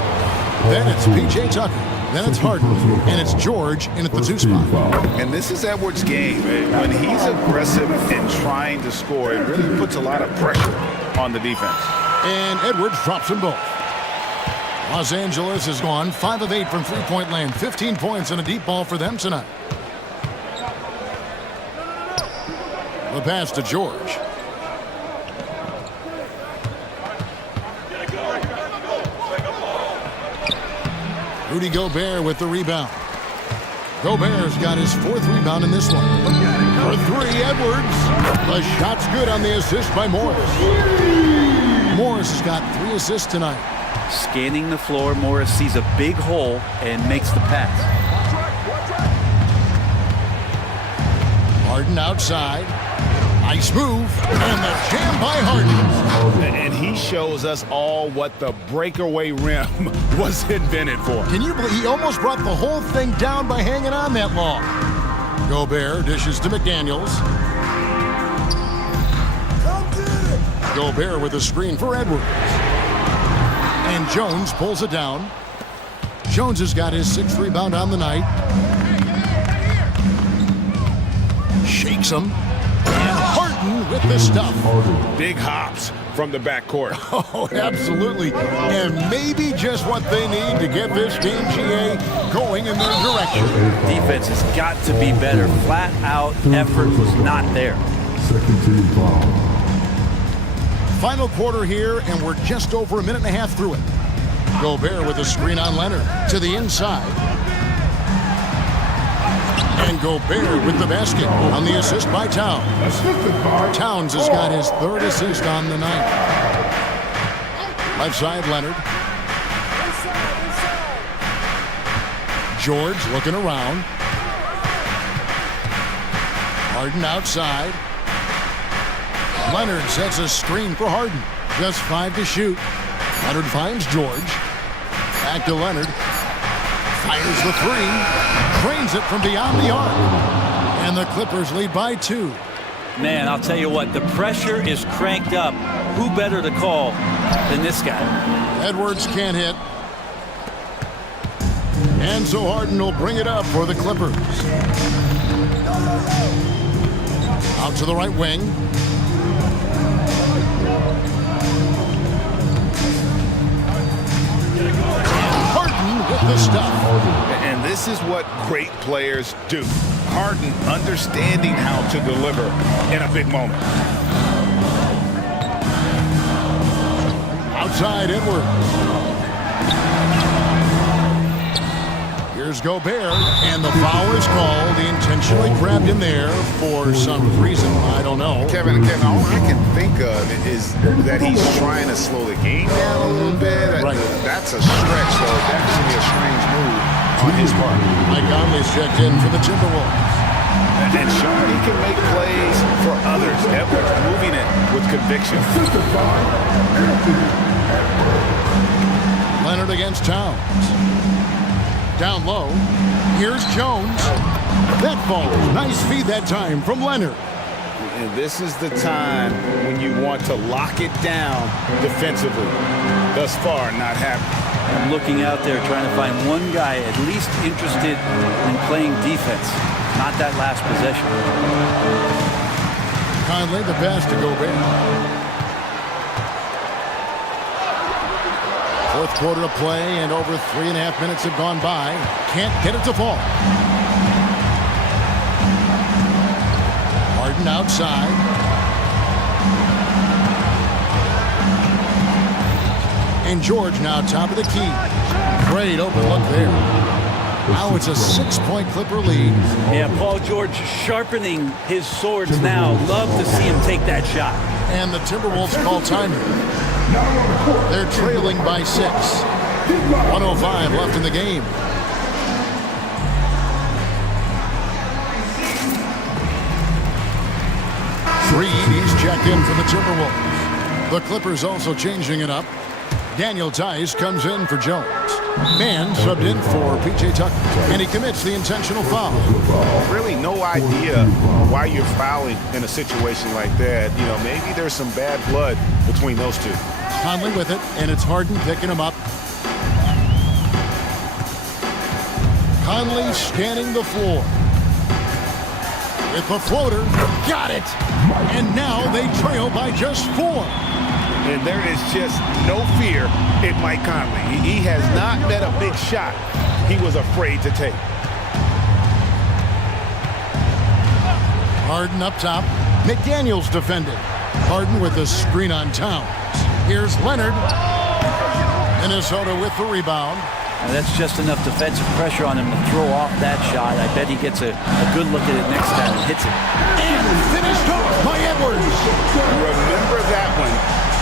Then it's P.J. Tucker. Then it's Harden, and it's George in at the 2 spot. And this is Edwards' game. When he's aggressive and trying to score, it really puts a lot of pressure on the defense. And Edwards drops them both. Los Angeles has gone 5 of 8 from three-point land, 15 points and a deep ball for them tonight. The pass to George. Rudy Gobert with the rebound. Gobert's got his 4th rebound in this one. For 3, Edwards. The shot's good on the assist by Morris. Morris has got 3 assists tonight. Scanning the floor, Morris sees a big hole and makes the pass. Harden outside. Nice move. And the jam by Harden. And he shows us all what the breakaway rim was invented for. Can you believe he almost brought the whole thing down by hanging on that long? Gobert dishes to McDaniels. Gobert with a screen for Edwards. And Jones pulls it down. Jones has got his 6th rebound on the night. Shakes him. And Harden with the stuff. Big hops from the backcourt. Oh, absolutely. And maybe just what they need to get this team, GA, going in their direction. Defense has got to be better. Flat out effort was not there. Second team foul. Final quarter here, and we're just over a minute and a half through it. Gobert with a screen on Leonard to the inside. And Gobert with the basket on the assist by Towns. Towns has got his 3rd assist on the night. Left side, Leonard. George looking around. Harden outside. Leonard sets a screen for Harden. Just 5 to shoot. Leonard finds George. Back to Leonard. Fires the 3. Drains it from beyond the arc. And the Clippers lead by 2. Man, I'll tell you what, the pressure is cranked up. Who better to call than this guy? Edwards can't hit. And so Harden will bring it up for the Clippers. Out to the right wing. Harden with the stuff. And this is what great players do. Harden understanding how to deliver in a big moment. Outside Edwards. Here's Here's Gobert, and the foul is called. He intentionally grabbed him there for some reason. I don't know. Kevin, all I can think of is that he's trying to slow the game down a little bit. Right. That's a stretch, though. That could be a strange move on his part. Mike Conley's checked in for the Timberwolves. And showing he can make plays for others. Edwards moving it with conviction. Leonard against Towns. Down low. Here's Jones. That falls. Nice feed that time from Leonard. And this is the time when you want to lock it down defensively. Thus far, not happening. I'm looking out there trying to find one guy at least interested in playing defense. Not that last possession. Conley, the pass to Gobert. Fourth quarter of play, and over 3.5 minutes have gone by. Can't get it to fall. Harden outside. And George now top of the key. Great open look there. Now it's a 6-point Clipper lead. Yeah, Paul George sharpening his swords now. Love to see him take that shot. And the Timberwolves call timeout. They're trailing by 6. 1:05 left in the game. Reed, he's checked in for the Timberwolves. The Clippers also changing it up. Daniel Tice comes in for Jones. Mann subbed in for P.J. Tucker, and he commits the intentional foul. Really no idea why you're fouling in a situation like that. You know, maybe there's some bad blood between those two. Conley with it, and it's Harden picking him up. Conley scanning the floor. With the floater, got it! And now they trail by just 4. And there is just no fear in Mike Conley. He has not met a big shot he was afraid to take. Harden up top. McDaniels defended. Harden with a screen on Towns. Here's Leonard. Minnesota with the rebound. Now that's just enough defensive pressure on him to throw off that shot. I bet he gets a good look at it next time and hits it. And finished off by Edwards. Remember that one.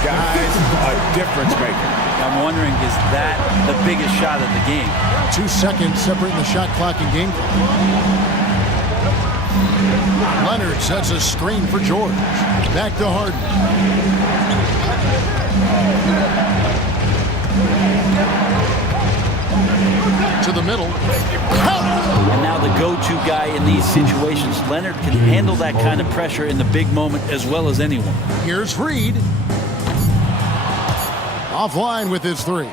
Guys, a difference maker. I'm wondering, is that the biggest shot of the game? 2 seconds separating the shot clock and game clock. Leonard sets a screen for George. Back to Harden. To the middle. And now the go-to guy in these situations. Leonard can handle that kind of pressure in the big moment as well as anyone. Here's Reed. Offline with his 3.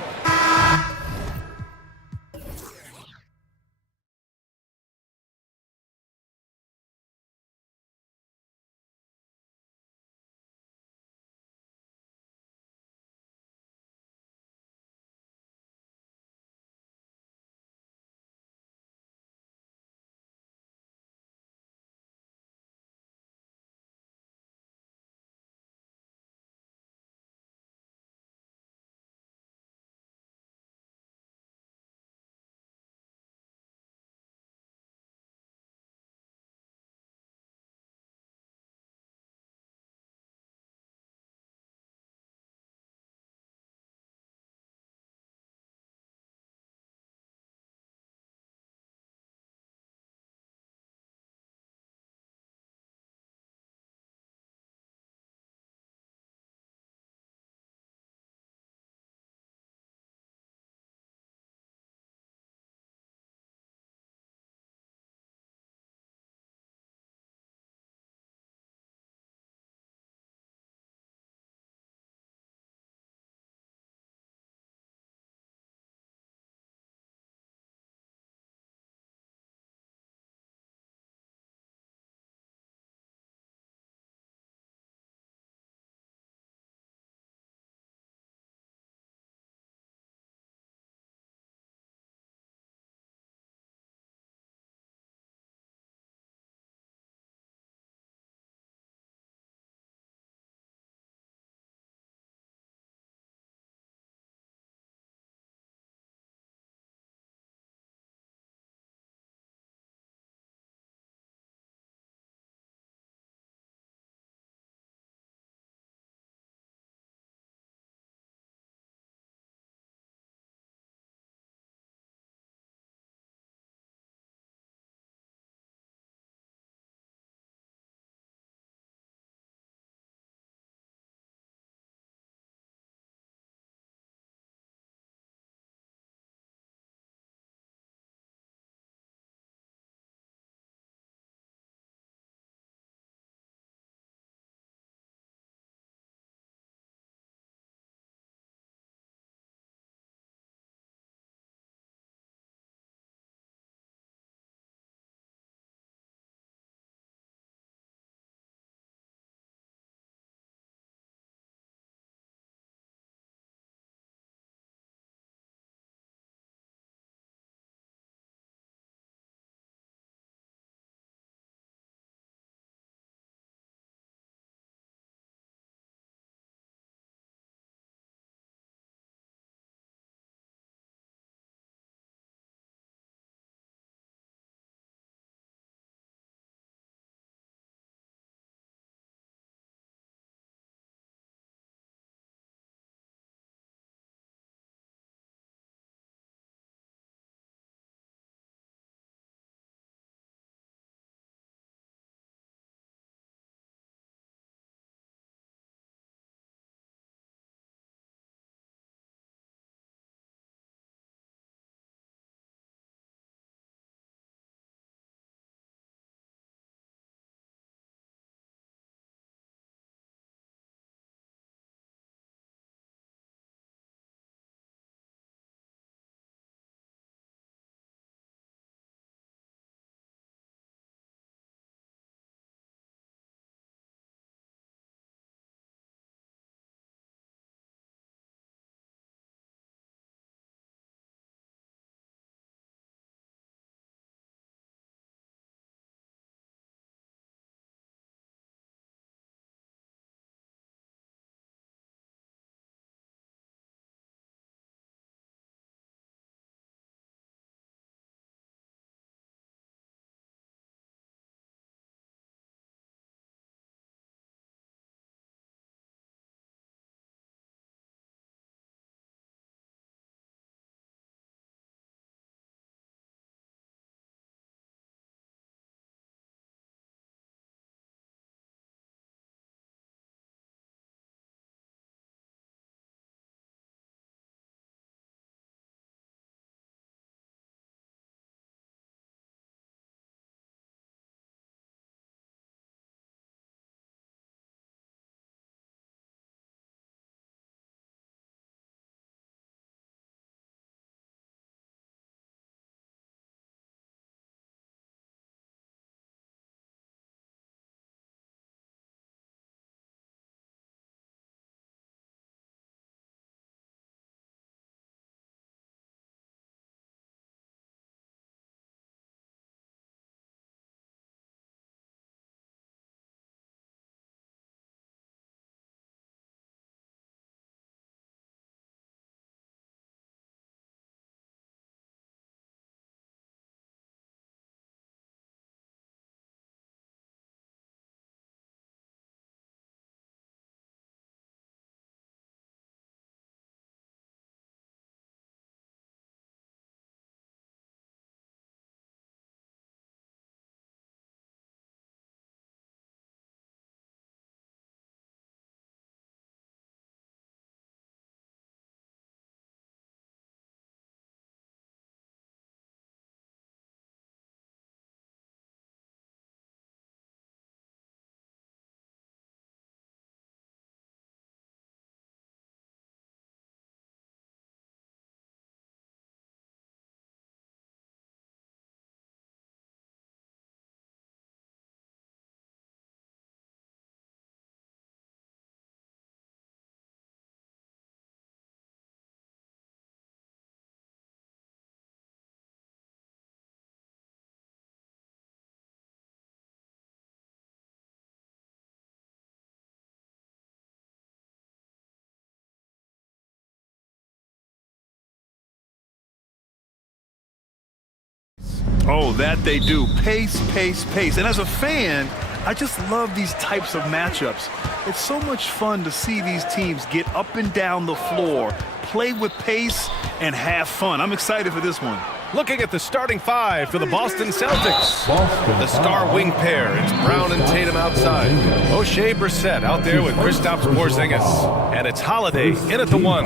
Oh, that they do. Pace, pace, pace. And as a fan, I just love these types of matchups. It's so much fun to see these teams get up and down the floor, play with pace, and have fun. I'm excited for this one. Looking at the starting five for the Boston Celtics. The star wing pair, it's Brown and Tatum outside. O'Shea Brissett out there with Kristaps Porzingis. And it's Holiday in at the one.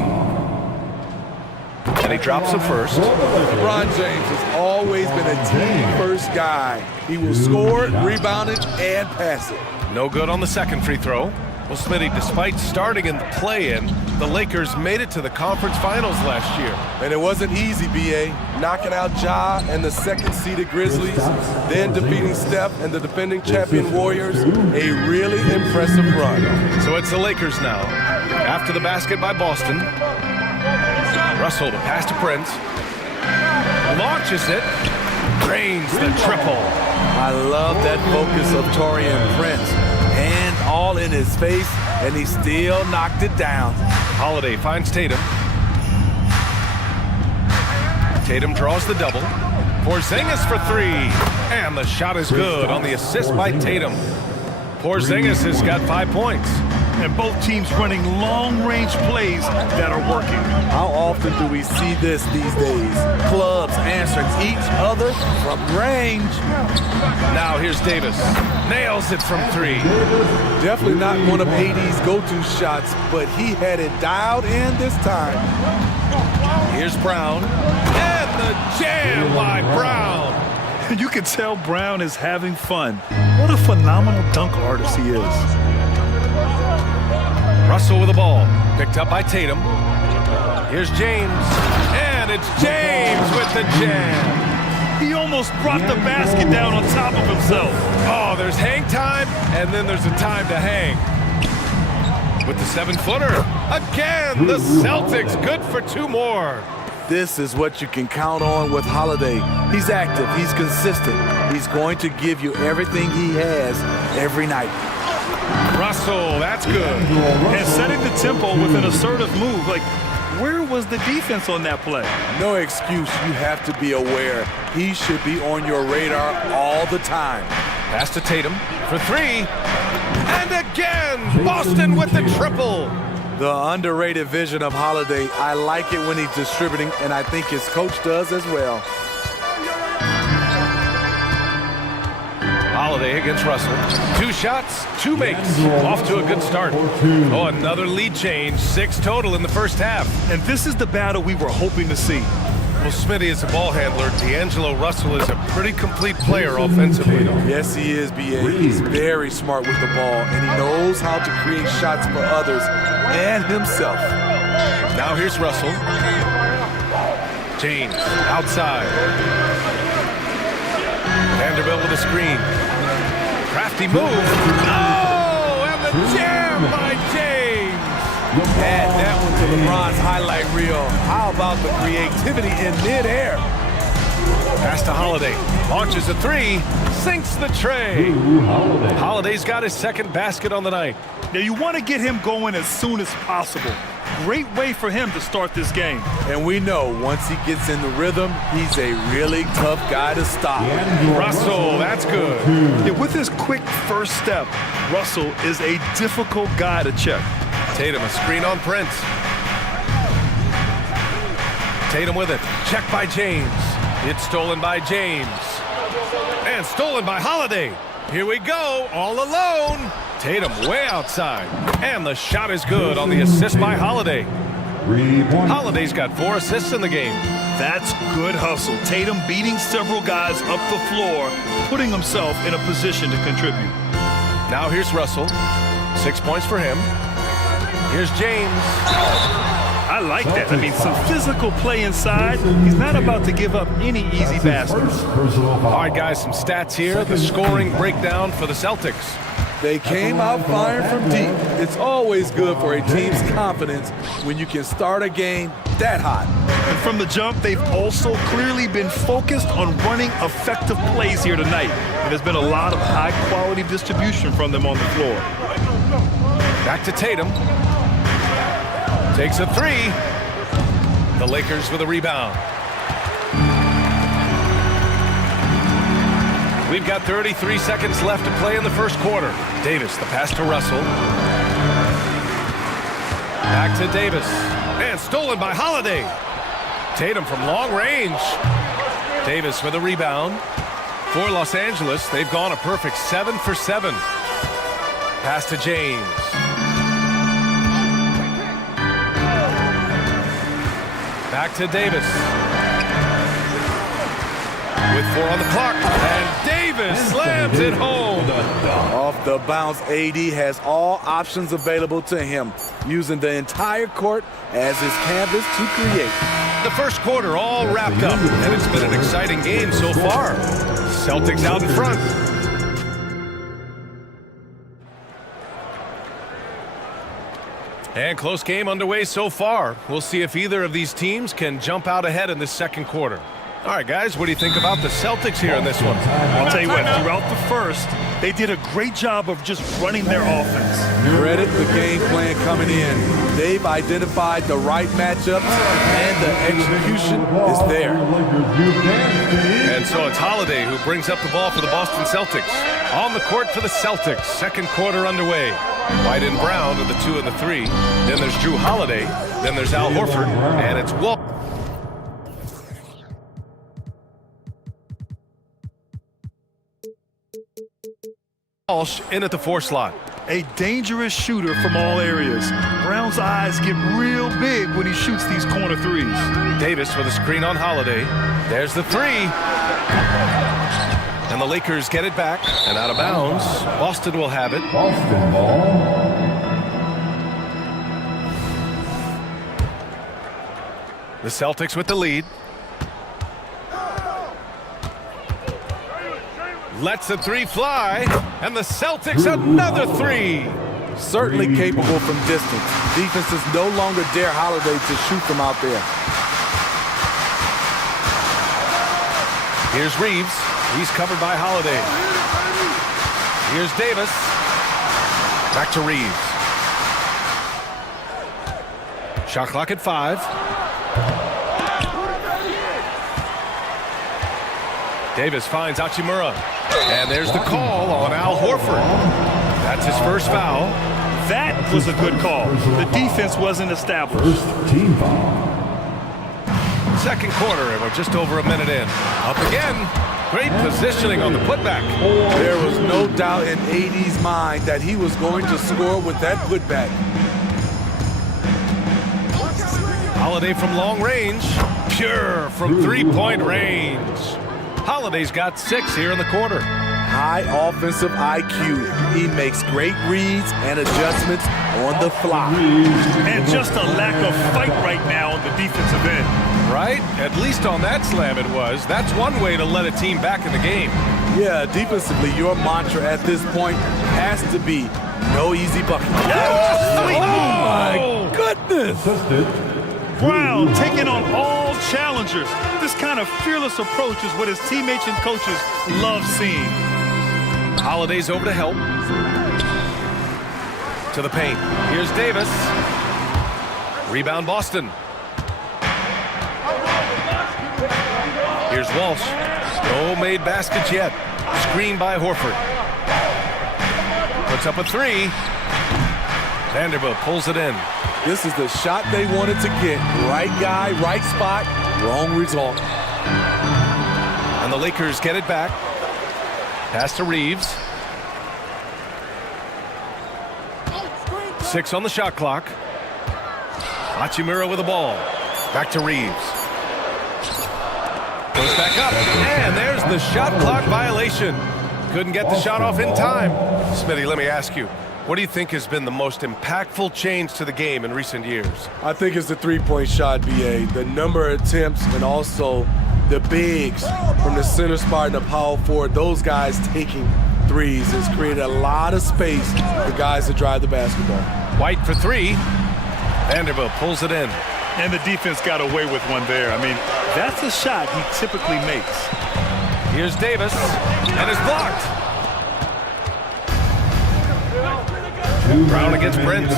And he drops it first. LeBron James has always been a team-first guy. He will score, rebound it, and pass it. No good on the second free throw. Well, Smitty, despite starting in the play-in, the Lakers made it to the conference finals last year. And it wasn't easy, B.A. Knocking out Ja and the second-seeded Grizzlies, then defeating Steph and the defending champion Warriors. A really impressive run. So it's the Lakers now. After the basket by Boston. Russell to pass to Prince. Launches it. Drains the triple. I love that focus of Taurean Prince. Hand all in his face, and he still knocked it down. Holiday finds Tatum. Tatum draws the double. Porzingis for three. And the shot is good on the assist by Tatum. Porzingis has got 5 points. And both teams running long-range plays that are working. How often do we see this these days? Clubs answering each other from range. Now here's Davis. Nails it from three. Definitely not one of AD's go-to shots, but he had it dialed in this time. Here's Brown. And the jam by Brown. You can tell Brown is having fun. What a phenomenal dunk artist he is. Russell with the ball. Picked up by Tatum. Here's James. And it's James with the jam. He almost brought the basket down on top of himself. Oh, there's hang time, and then there's a time to hang. With the 7-footer. Again, the Celtics good for 2 more. This is what you can count on with Holiday. He's active. He's consistent. He's going to give you everything he has every night. Russell, that's good. And setting the tempo with an assertive move. Like, where was the defense on that play? No excuse. You have to be aware. He should be on your radar all the time. Pass to Tatum for three. And again, Boston with the triple. The underrated vision of Holiday. I like it when he's distributing, and I think his coach does as well. Holiday against Russell. 2 shots, 2 makes. Off to a good start. Oh, another lead change. 6 total in the first half. And this is the battle we were hoping to see. Well, Smitty is a ball handler. D'Angelo Russell is a pretty complete player offensively. Yes, he is, B.A. He's very smart with the ball, and he knows how to create shots for others and himself. Now here's Russell. James outside. Vanderbilt with a screen. Crafty move. Oh, and the jam by James. Add that one to LeBron's highlight reel. How about the creativity in midair? Pass to Holiday. Launches a 3. Sinks the tray. Holiday's got his second basket on the night. Now you want to get him going as soon as possible. Great way for him to start this game. And we know once he gets in the rhythm, he's a really tough guy to stop. Russell, that's good. Yeah, with his quick first step, Russell is a difficult guy to check. Tatum, a screen on Prince. Tatum with it. Check by James. It's stolen by James. And stolen by Holiday. Here we go, all alone. Tatum way outside. And the shot is good on the assist by Holiday. Holiday's got 4 assists in the game. That's good hustle. Tatum beating several guys up the floor, putting himself in a position to contribute. Now here's Russell. 6 points for him. Here's James. I like that. I mean, some physical play inside. He's not about to give up any easy baskets. All right, guys, some stats here. The scoring breakdown for the Celtics. They came out firing from deep. It's always good for a team's confidence when you can start a game that hot. And from the jump, they've also clearly been focused on running effective plays here tonight. And there's been a lot of high-quality distribution from them on the floor. Back to Tatum. Takes a 3. The Lakers with a rebound. We've got 33 seconds left to play in the first quarter. Davis, the pass to Russell. Back to Davis. And stolen by Holiday. Tatum from long range. Davis with a rebound. For Los Angeles, they've gone a perfect 7 for 7. Pass to James. Back to Davis. With 4 on the clock. And Davis slams it home. Off the bounce, AD has all options available to him, using the entire court as his canvas to create. The first quarter all wrapped up, and it's been an exciting game so far. Celtics out in front. And close game underway so far. We'll see if either of these teams can jump out ahead in this second quarter. All right, guys, what do you think about the Celtics here in this one? I'll tell you what, throughout the first, they did a great job of just running their offense. Credit the game plan coming in. They've identified the right matchups, and the execution is there. And so it's Holiday who brings up the ball for the Boston Celtics. On the court for the Celtics, second quarter underway. White and Brown are the 2 and the 3. Then there's Drew Holiday. Then there's Al Horford. And it's Walsh in at the 4 slot. A dangerous shooter from all areas. Brown's eyes get real big when he shoots these corner threes. Davis with a screen on Holiday. There's the 3. And the Lakers get it back and out of bounds. Boston will have it. Boston ball. The Celtics with the lead. Lets the 3 fly, and the Celtics another 3. Certainly capable from distance. Defenses no longer dare Holiday to shoot from out there. Here's Reeves. He's covered by Holiday. Here's Davis. Back to Reeves. Shot clock at 5. Davis finds Hachimura. And there's the call on Al Horford. That's his first foul. That was a good call. The defense wasn't established. First team foul. Second quarter, and we're just over a minute in. Up again. Great positioning on the putback. There was no doubt in AD's mind that he was going to score with that putback. Holiday from long range. Pure from three-point range. Holiday's got 6 here in the quarter. High offensive IQ. He makes great reads and adjustments on the fly. And just a lack of fight right now on the defensive end. Right? At least on that slam it was. That's one way to let a team back in the game. Yeah, defensively, your mantra at this point has to be no easy bucket. Oh, my goodness! Brown taking on all challengers. This kind of fearless approach is what his teammates and coaches love seeing. Holiday's over to help. To the paint. Here's Davis. Rebound Boston. Here's Walsh. No made baskets yet. Screen by Horford. Puts up a 3. Vanderbilt pulls it in. This is the shot they wanted to get. Right guy, right spot, wrong result. And the Lakers get it back. Pass to Reeves. 6 on the shot clock. Hachimura with the ball. Back to Reeves. Goes back up. And there's the shot clock violation. Couldn't get the shot off in time. Smitty, let me ask you. What do you think has been the most impactful change to the game in recent years? I think it's the three-point shot, BA. The number of attempts and also the bigs from the center spot and the power forward. Those guys taking threes has created a lot of space for guys to drive the basketball. White for 3. Vanderbilt pulls it in. And the defense got away with one there. I mean, that's a shot he typically makes. Here's Davis, and it's blocked. Brown against Brent.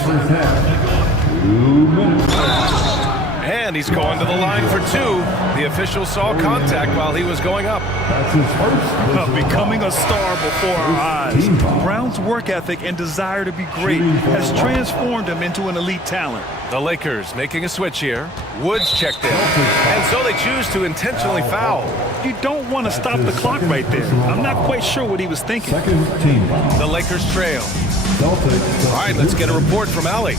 And he's going to the line for two. The official saw contact while he was going up. That's his first. Becoming a star before our eyes. Brown's work ethic and desire to be great has transformed him into an elite talent. The Lakers making a switch here. Woods checked in. And so they choose to intentionally foul. You don't want to stop the clock right there. I'm not quite sure what he was thinking. Second team foul. The Lakers trail. Celtics. All right, let's get a report from Allie.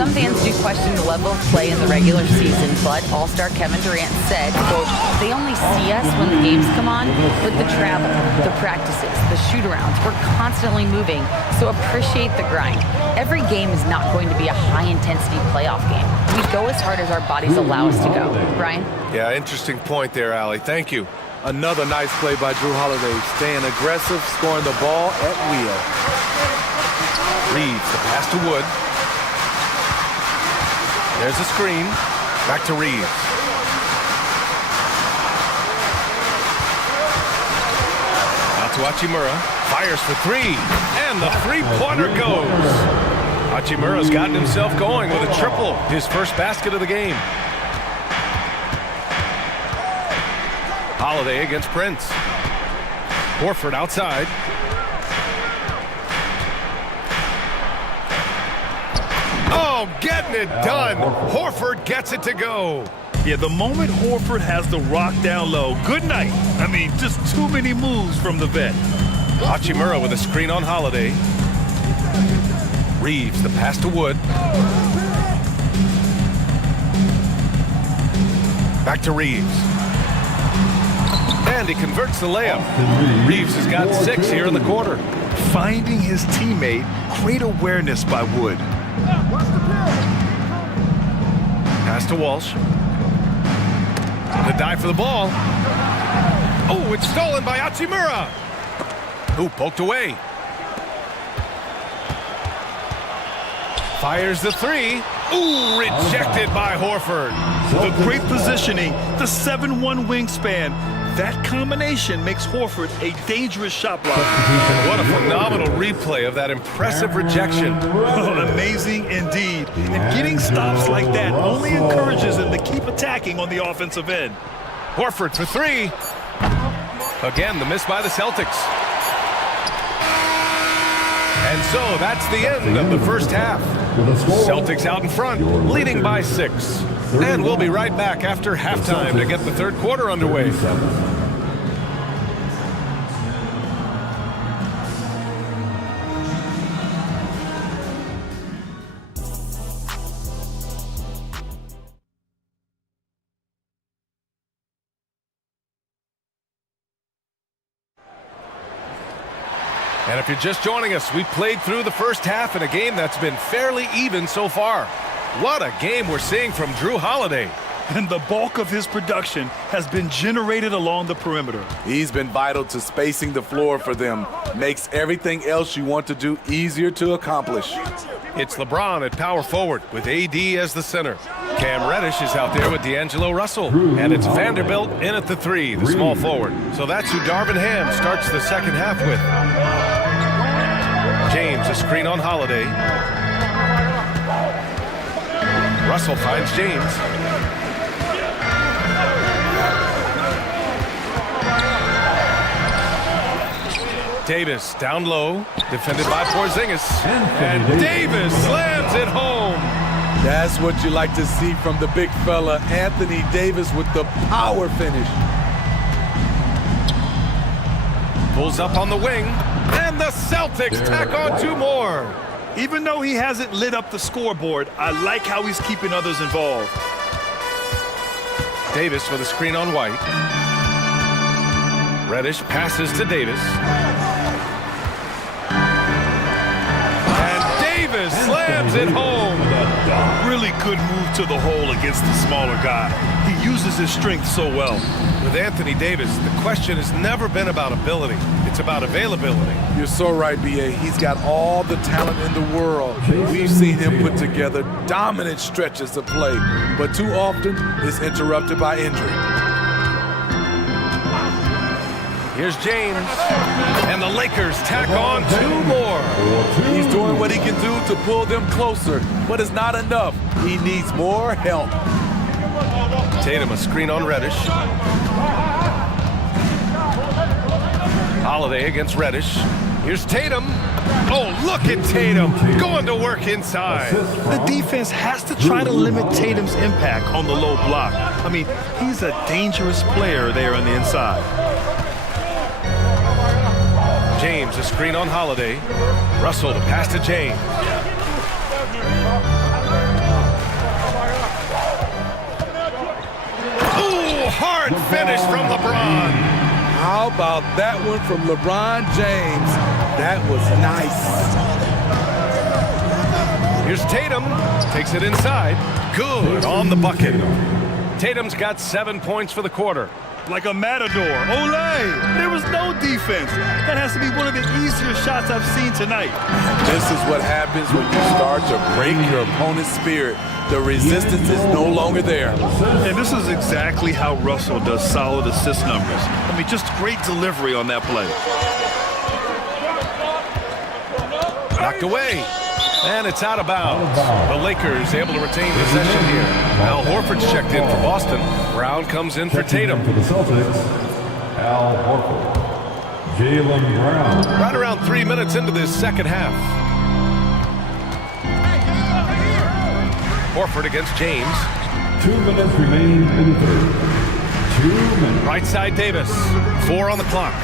Some fans do question the level of play in the regular season, but All-Star Kevin Durant said, quote, they only see us when the games come on, but the travel, the practices, the shoot-arounds, we're constantly moving, so appreciate the grind. Every game is not going to be a high-intensity playoff game. We go as hard as our bodies allow us to go. Brian? Yeah, interesting point there, Allie. Thank you. Another nice play by Drew Holiday, staying aggressive, scoring the ball at will. Reeves, the pass to Wood. There's a screen. Back to Reeves. Out to Hachimura. Fires for three. And the three-pointer goes. Hachimura's gotten himself going with a triple. His first basket of the game. Holiday against Prince. Horford outside. Oh, getting it done. Horford gets it to go. Yeah, the moment Horford has the rock down low, good night. I mean, just too many moves from the vet. Hachimura with a screen on Holiday. Reeves, the pass to Wood. Back to Reeves. And he converts the layup. Reeves has got 6 here in the quarter. Finding his teammate, great awareness by Wood. Pass to Walsh. The dive for the ball. Oh, it's stolen by Hachimura. Who poked away. Fires the three. Ooh, rejected by Horford. The great positioning, the 7'1" wingspan. That combination makes Horford a dangerous shot blocker. What a phenomenal replay of that impressive rejection. Oh, amazing indeed. And getting stops like that only encourages him to keep attacking on the offensive end. Horford for three. Again, the miss by the Celtics. And so that's the end of the first half. Celtics out in front, leading by 6. And we'll be right back after halftime to get the third quarter underway. And if you're just joining us, we played through the first half in a game that's been fairly even so far. What a game we're seeing from Drew Holiday. And the bulk of his production has been generated along the perimeter. He's been vital to spacing the floor for them. Makes everything else you want to do easier to accomplish. It's LeBron at power forward with AD as the center. Cam Reddish is out there with D'Angelo Russell. And it's Vanderbilt in at the 3, the small forward. So that's who Darvin Ham starts the second half with. James, a screen on Holiday. Russell finds James. Davis down low, defended by Porzingis. And Davis slams it home. That's what you like to see from the big fella, Anthony Davis, with the power finish. Pulls up on the wing, and the Celtics tack on 2 more. Even though he hasn't lit up the scoreboard, I like how he's keeping others involved. Davis with a screen on White. Reddish passes to Davis. And Davis slams it home. Really good move to the hole against the smaller guy. He uses his strength so well. With Anthony Davis, the question has never been about ability. It's about availability. You're so right, B.A. He's got all the talent in the world. We've seen him put together dominant stretches of play, but too often is interrupted by injury. Here's James, and the Lakers tack on 2 more. He's doing what he can do to pull them closer, but it's not enough. He needs more help. Tatum, a screen on Reddish. Holiday against Reddish. Here's Tatum. Oh, look at Tatum going to work inside. The defense has to try to limit Tatum's impact on the low block. I mean, he's a dangerous player there on the inside. James, a screen on Holiday. Russell to pass to James. Ooh, hard finish from LeBron. How about that one from LeBron James? That was nice. Here's Tatum. Takes it inside. Good on the bucket. Tatum's got 7 points for the quarter. Like a matador. Olay! There was no defense. That has to be one of the easier shots I've seen tonight. This is what happens when you start to break your opponent's spirit. The resistance is no longer there. And this is exactly how Russell does solid assist numbers. I mean, just great delivery on that play. Knocked away. And it's out of bounds. The Lakers able to retain possession here. Al Horford's checked in for Boston. Brown comes in for Tatum. For the Celtics, Al Horford. Jaylen Brown. Right around 3 minutes into this second half. Horford against James. 2 minutes remaining in the third. 2 minutes. Right side Davis. 4 on the clock.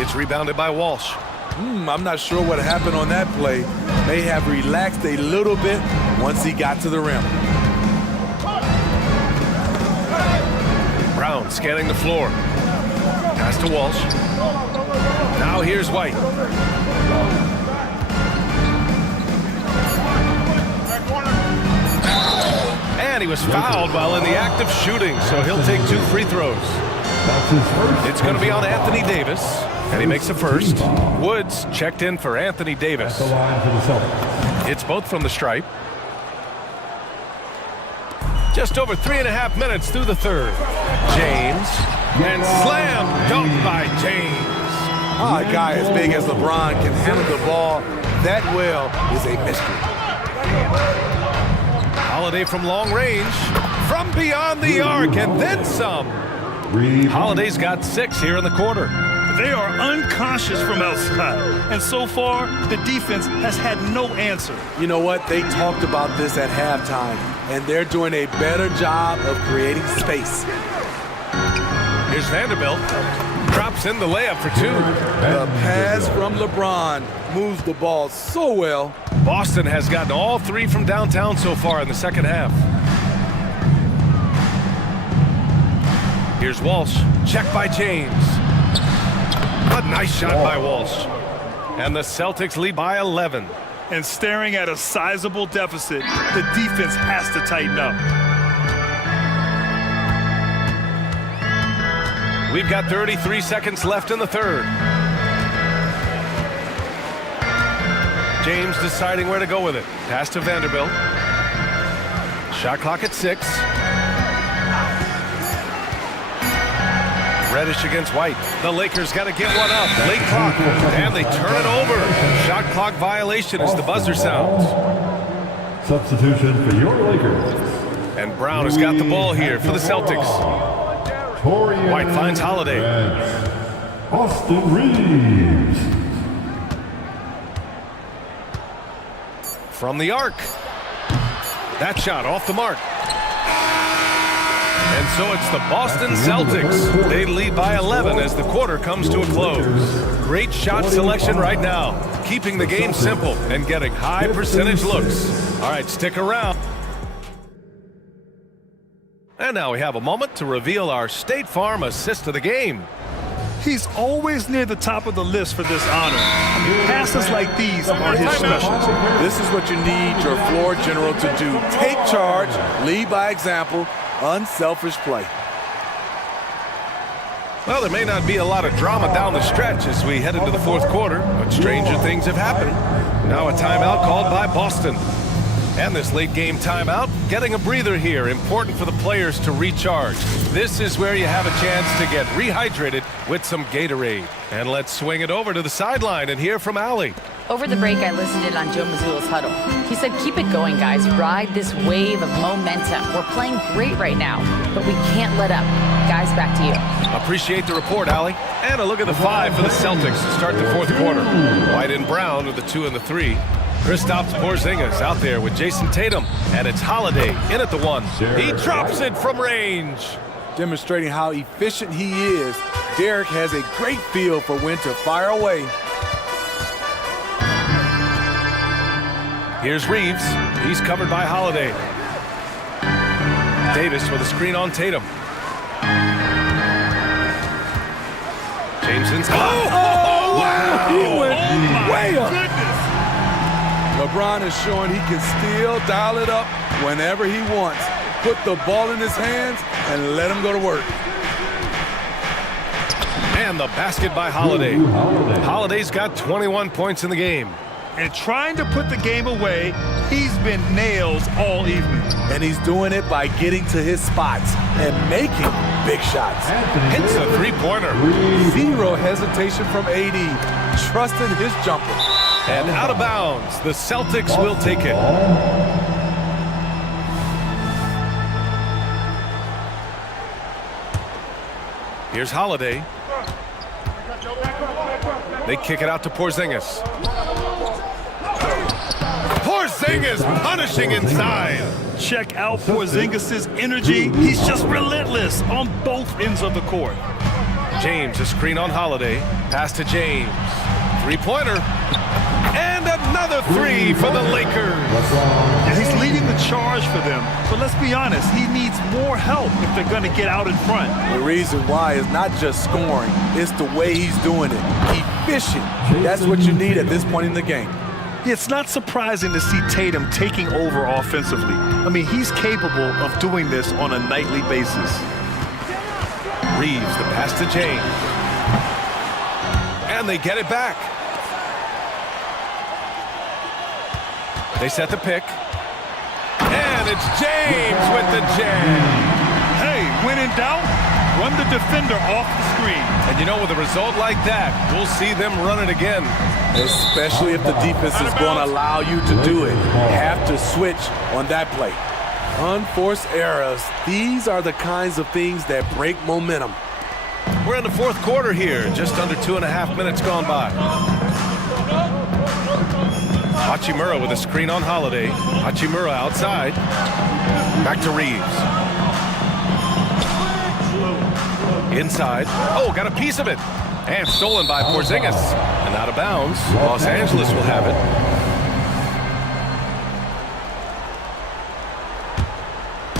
It's rebounded by Walsh. I'm not sure what happened on that play. May have relaxed a little bit once he got to the rim. Brown scanning the floor. Pass to Walsh. Now here's White. And he was fouled while in the act of shooting, so he'll take 2 free throws. That's his first. It's going to be on Anthony Davis, and he makes a first. Woods checked in for Anthony Davis. The line for the Celtics. It's both from the stripe. Just over 3.5 minutes through the third. James, and slam dunk by James. A guy as big as LeBron can handle the ball that well is a mystery. Holiday from long range, from beyond the arc, and then some. Holiday's got 6 here in the quarter. They are unconscious from outside. And so far, the defense has had no answer. You know what? They talked about this at halftime, and they're doing a better job of creating space. Here's Vanderbilt. Drops in the layup for 2. The pass from LeBron moves the ball so well. Boston has gotten all 3 from downtown so far in the second half. Here's Walsh. Checked by James. A nice shot by Walsh. And the Celtics lead by 11. And staring at a sizable deficit, the defense has to tighten up. We've got 33 seconds left in the third. James deciding where to go with it. Pass to Vanderbilt. Shot clock at 6. Reddish against White. The Lakers got to get one up. Late clock. And they turn it over. Shot clock violation as the buzzer sounds. Substitution for your Lakers. And Brown has got the ball here for the Celtics. White finds Holiday. Austin Reeves. From the arc. That shot off the mark. And so it's the Boston Celtics. They lead by 11 as the quarter comes to a close. Great shot selection right now, keeping the game simple and getting high percentage looks. All right, stick around. And now we have a moment to reveal our State Farm assist of the game. He's always near the top of the list for this honor. Passes like these are his specialty. This is what you need your floor general to do. Take charge, lead by example, unselfish play. Well, there may not be a lot of drama down the stretch as we head into the fourth quarter, but stranger things have happened. Now a timeout called by Boston. And this late game timeout, getting a breather here, important for the players to recharge. This is where you have a chance to get rehydrated with some Gatorade. And let's swing it over to the sideline and hear from Allie. Over the break, I listened in on Joe Mazzulla's huddle. He said, keep it going, guys. Ride this wave of momentum. We're playing great right now, but we can't let up. Guys, back to you. Appreciate the report, Allie. And a look at the 5 for the Celtics to start the fourth quarter. White and Brown with the 2 and the 3. Kristaps Porzingis out there with Jason Tatum. And it's Holiday in at the 1. He drops it from range. Demonstrating how efficient he is, Derek has a great feel for when to fire away. Here's Reeves. He's covered by Holiday. Davis with a screen on Tatum. James inside. Oh, wow! He went way up. Goodness. LeBron is showing he can still dial it up whenever he wants. Put the ball in his hands and let him go to work. And the basket by Holiday. Holiday's got 21 points in the game. And trying to put the game away, he's been nails all evening. And he's doing it by getting to his spots and making big shots. Hits a three-pointer. Zero hesitation from AD, trusting his jumper. And out of bounds, the Celtics will take it. Here's Holiday. They kick it out to Porzingis. Porzingis punishing inside. Check out Porzingis' energy. He's just relentless on both ends of the court. James, a screen on Holiday. Pass to James. Three-pointer. And another 3 for the Lakers. And he's leading the charge for them. But let's be honest, he needs more help if they're going to get out in front. The reason why is not just scoring, it's the way he's doing it. Efficient. That's what you need at this point in the game. It's not surprising to see Tatum taking over offensively. I mean, he's capable of doing this on a nightly basis. Reeves, the pass to James. And they get it back. They set the pick. And it's James with the jam. Hey, when in doubt, run the defender off the screen. And you know, with a result like that, we'll see them run it again. Especially if the defense is going to allow you to do it. You have to switch on that play. Unforced errors. These are the kinds of things that break momentum. We're in the fourth quarter here. Just under 2.5 minutes gone by. Hachimura with a screen on Holiday. Hachimura outside. Back to Reeves. Inside. Oh, got a piece of it. And stolen by Porzingis. And out of bounds. Los Angeles will have it.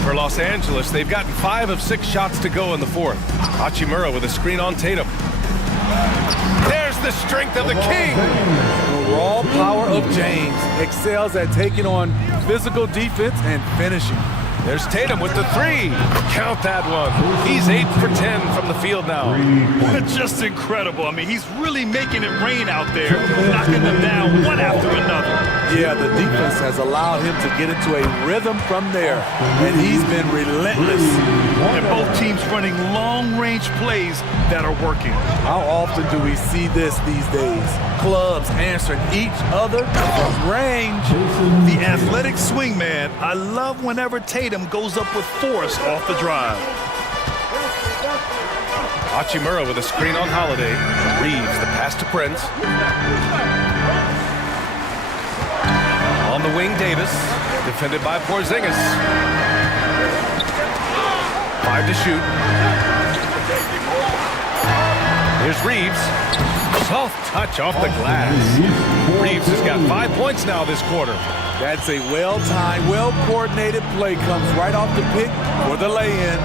For Los Angeles, they've gotten 5 of 6 shots to go in the fourth. Hachimura with a screen on Tatum. There's the strength of the king. The raw power of James excels at taking on physical defense and finishing. There's Tatum with the 3. Count that one. He's 8 for 10 from the field now. Just incredible. I mean, he's really making it rain out there, knocking them down one after another. Yeah, the defense has allowed him to get into a rhythm from there, and he's been relentless. And both teams running long-range plays that are working. How often do we see this these days? Clubs answering each other from range. The athletic swingman, I love whenever Tatum goes up with force off the drive. Hachimura with a screen on Holiday. Reeves, the pass to Prince. On the wing, Davis. Defended by Porzingis. 5 to shoot. Here's Reeves. Soft touch off the glass. Reeves has got 5 points now this quarter. That's a well-timed, well-coordinated play. Comes right off the pick for the lay-in.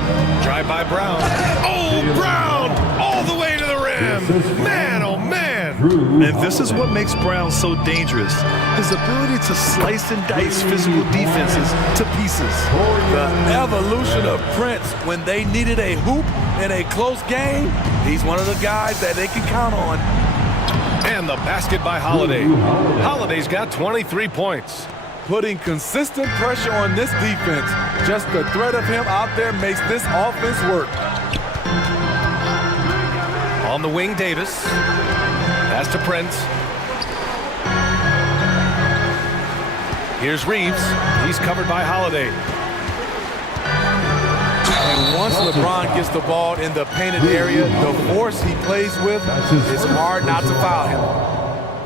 Drive by Brown. Oh, Brown! All the way to the rim. Man, oh, man. And this is what makes Brown so dangerous. His ability to slice and dice physical defenses to pieces. The evolution of Prince when they needed a hoop in a close game. He's one of the guys that they can count on. And the basket by Holiday. Holiday's got 23 points. Putting consistent pressure on this defense. Just the threat of him out there makes this offense work. On the wing, Davis. Pass to Prince. Here's Reeves. He's covered by Holiday. And once LeBron gets the ball in the painted area, the force he plays with, it's hard not to foul him.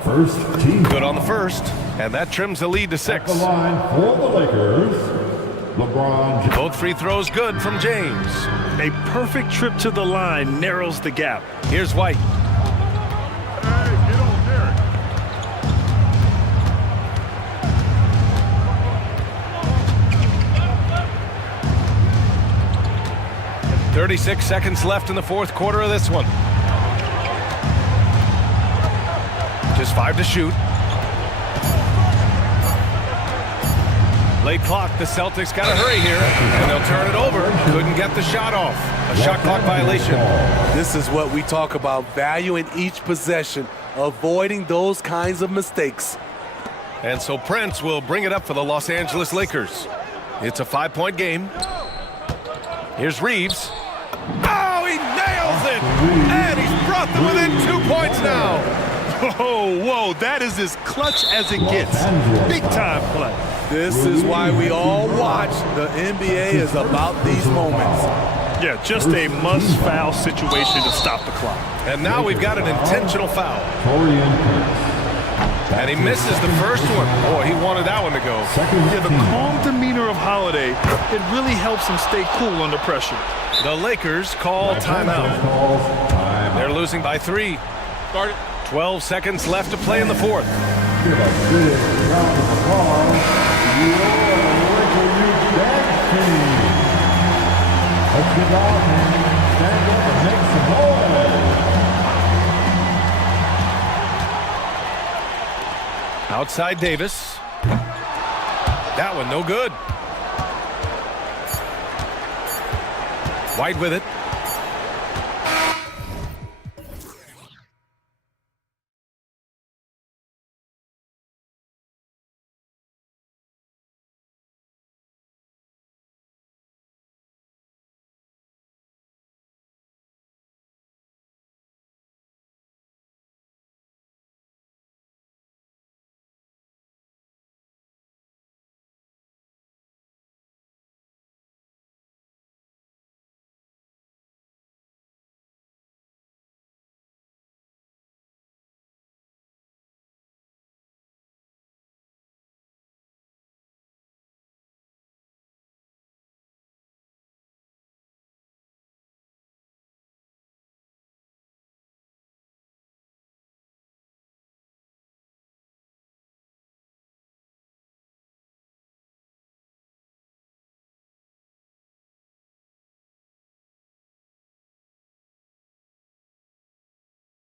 First team. Good on the first, and that trims the lead to 6. At the line for the Lakers, LeBron James. Both free throws good from James. A perfect trip to the line narrows the gap. Here's White. Hey, get on there. 36 seconds left in the fourth quarter of this one. Just 5 to shoot. Late clock, the Celtics got to hurry here, and they'll turn it over. Couldn't get the shot off. A shot clock violation. This is what we talk about, value in each possession, avoiding those kinds of mistakes. And so Prince will bring it up for the Los Angeles Lakers. It's a 5-point game. Here's Reeves. Oh, he nails it! And he's brought them within 2 points now. Oh, whoa, that is as clutch as it gets. Big time play. This is why we all watch. The NBA is about these moments. Yeah, just a must-foul situation to stop the clock. And now we've got an intentional foul. Torian Prince. And he misses the first one. Boy, he wanted that one to go. Yeah, the calm demeanor of Holiday, it really helps him stay cool under pressure. The Lakers call timeout. They're losing by 3. 12 seconds left to play in the fourth. Give a big round of applause to your local youth dance team. Let's get off and stand up and make some noise. Outside Davis. That one no good. White with it.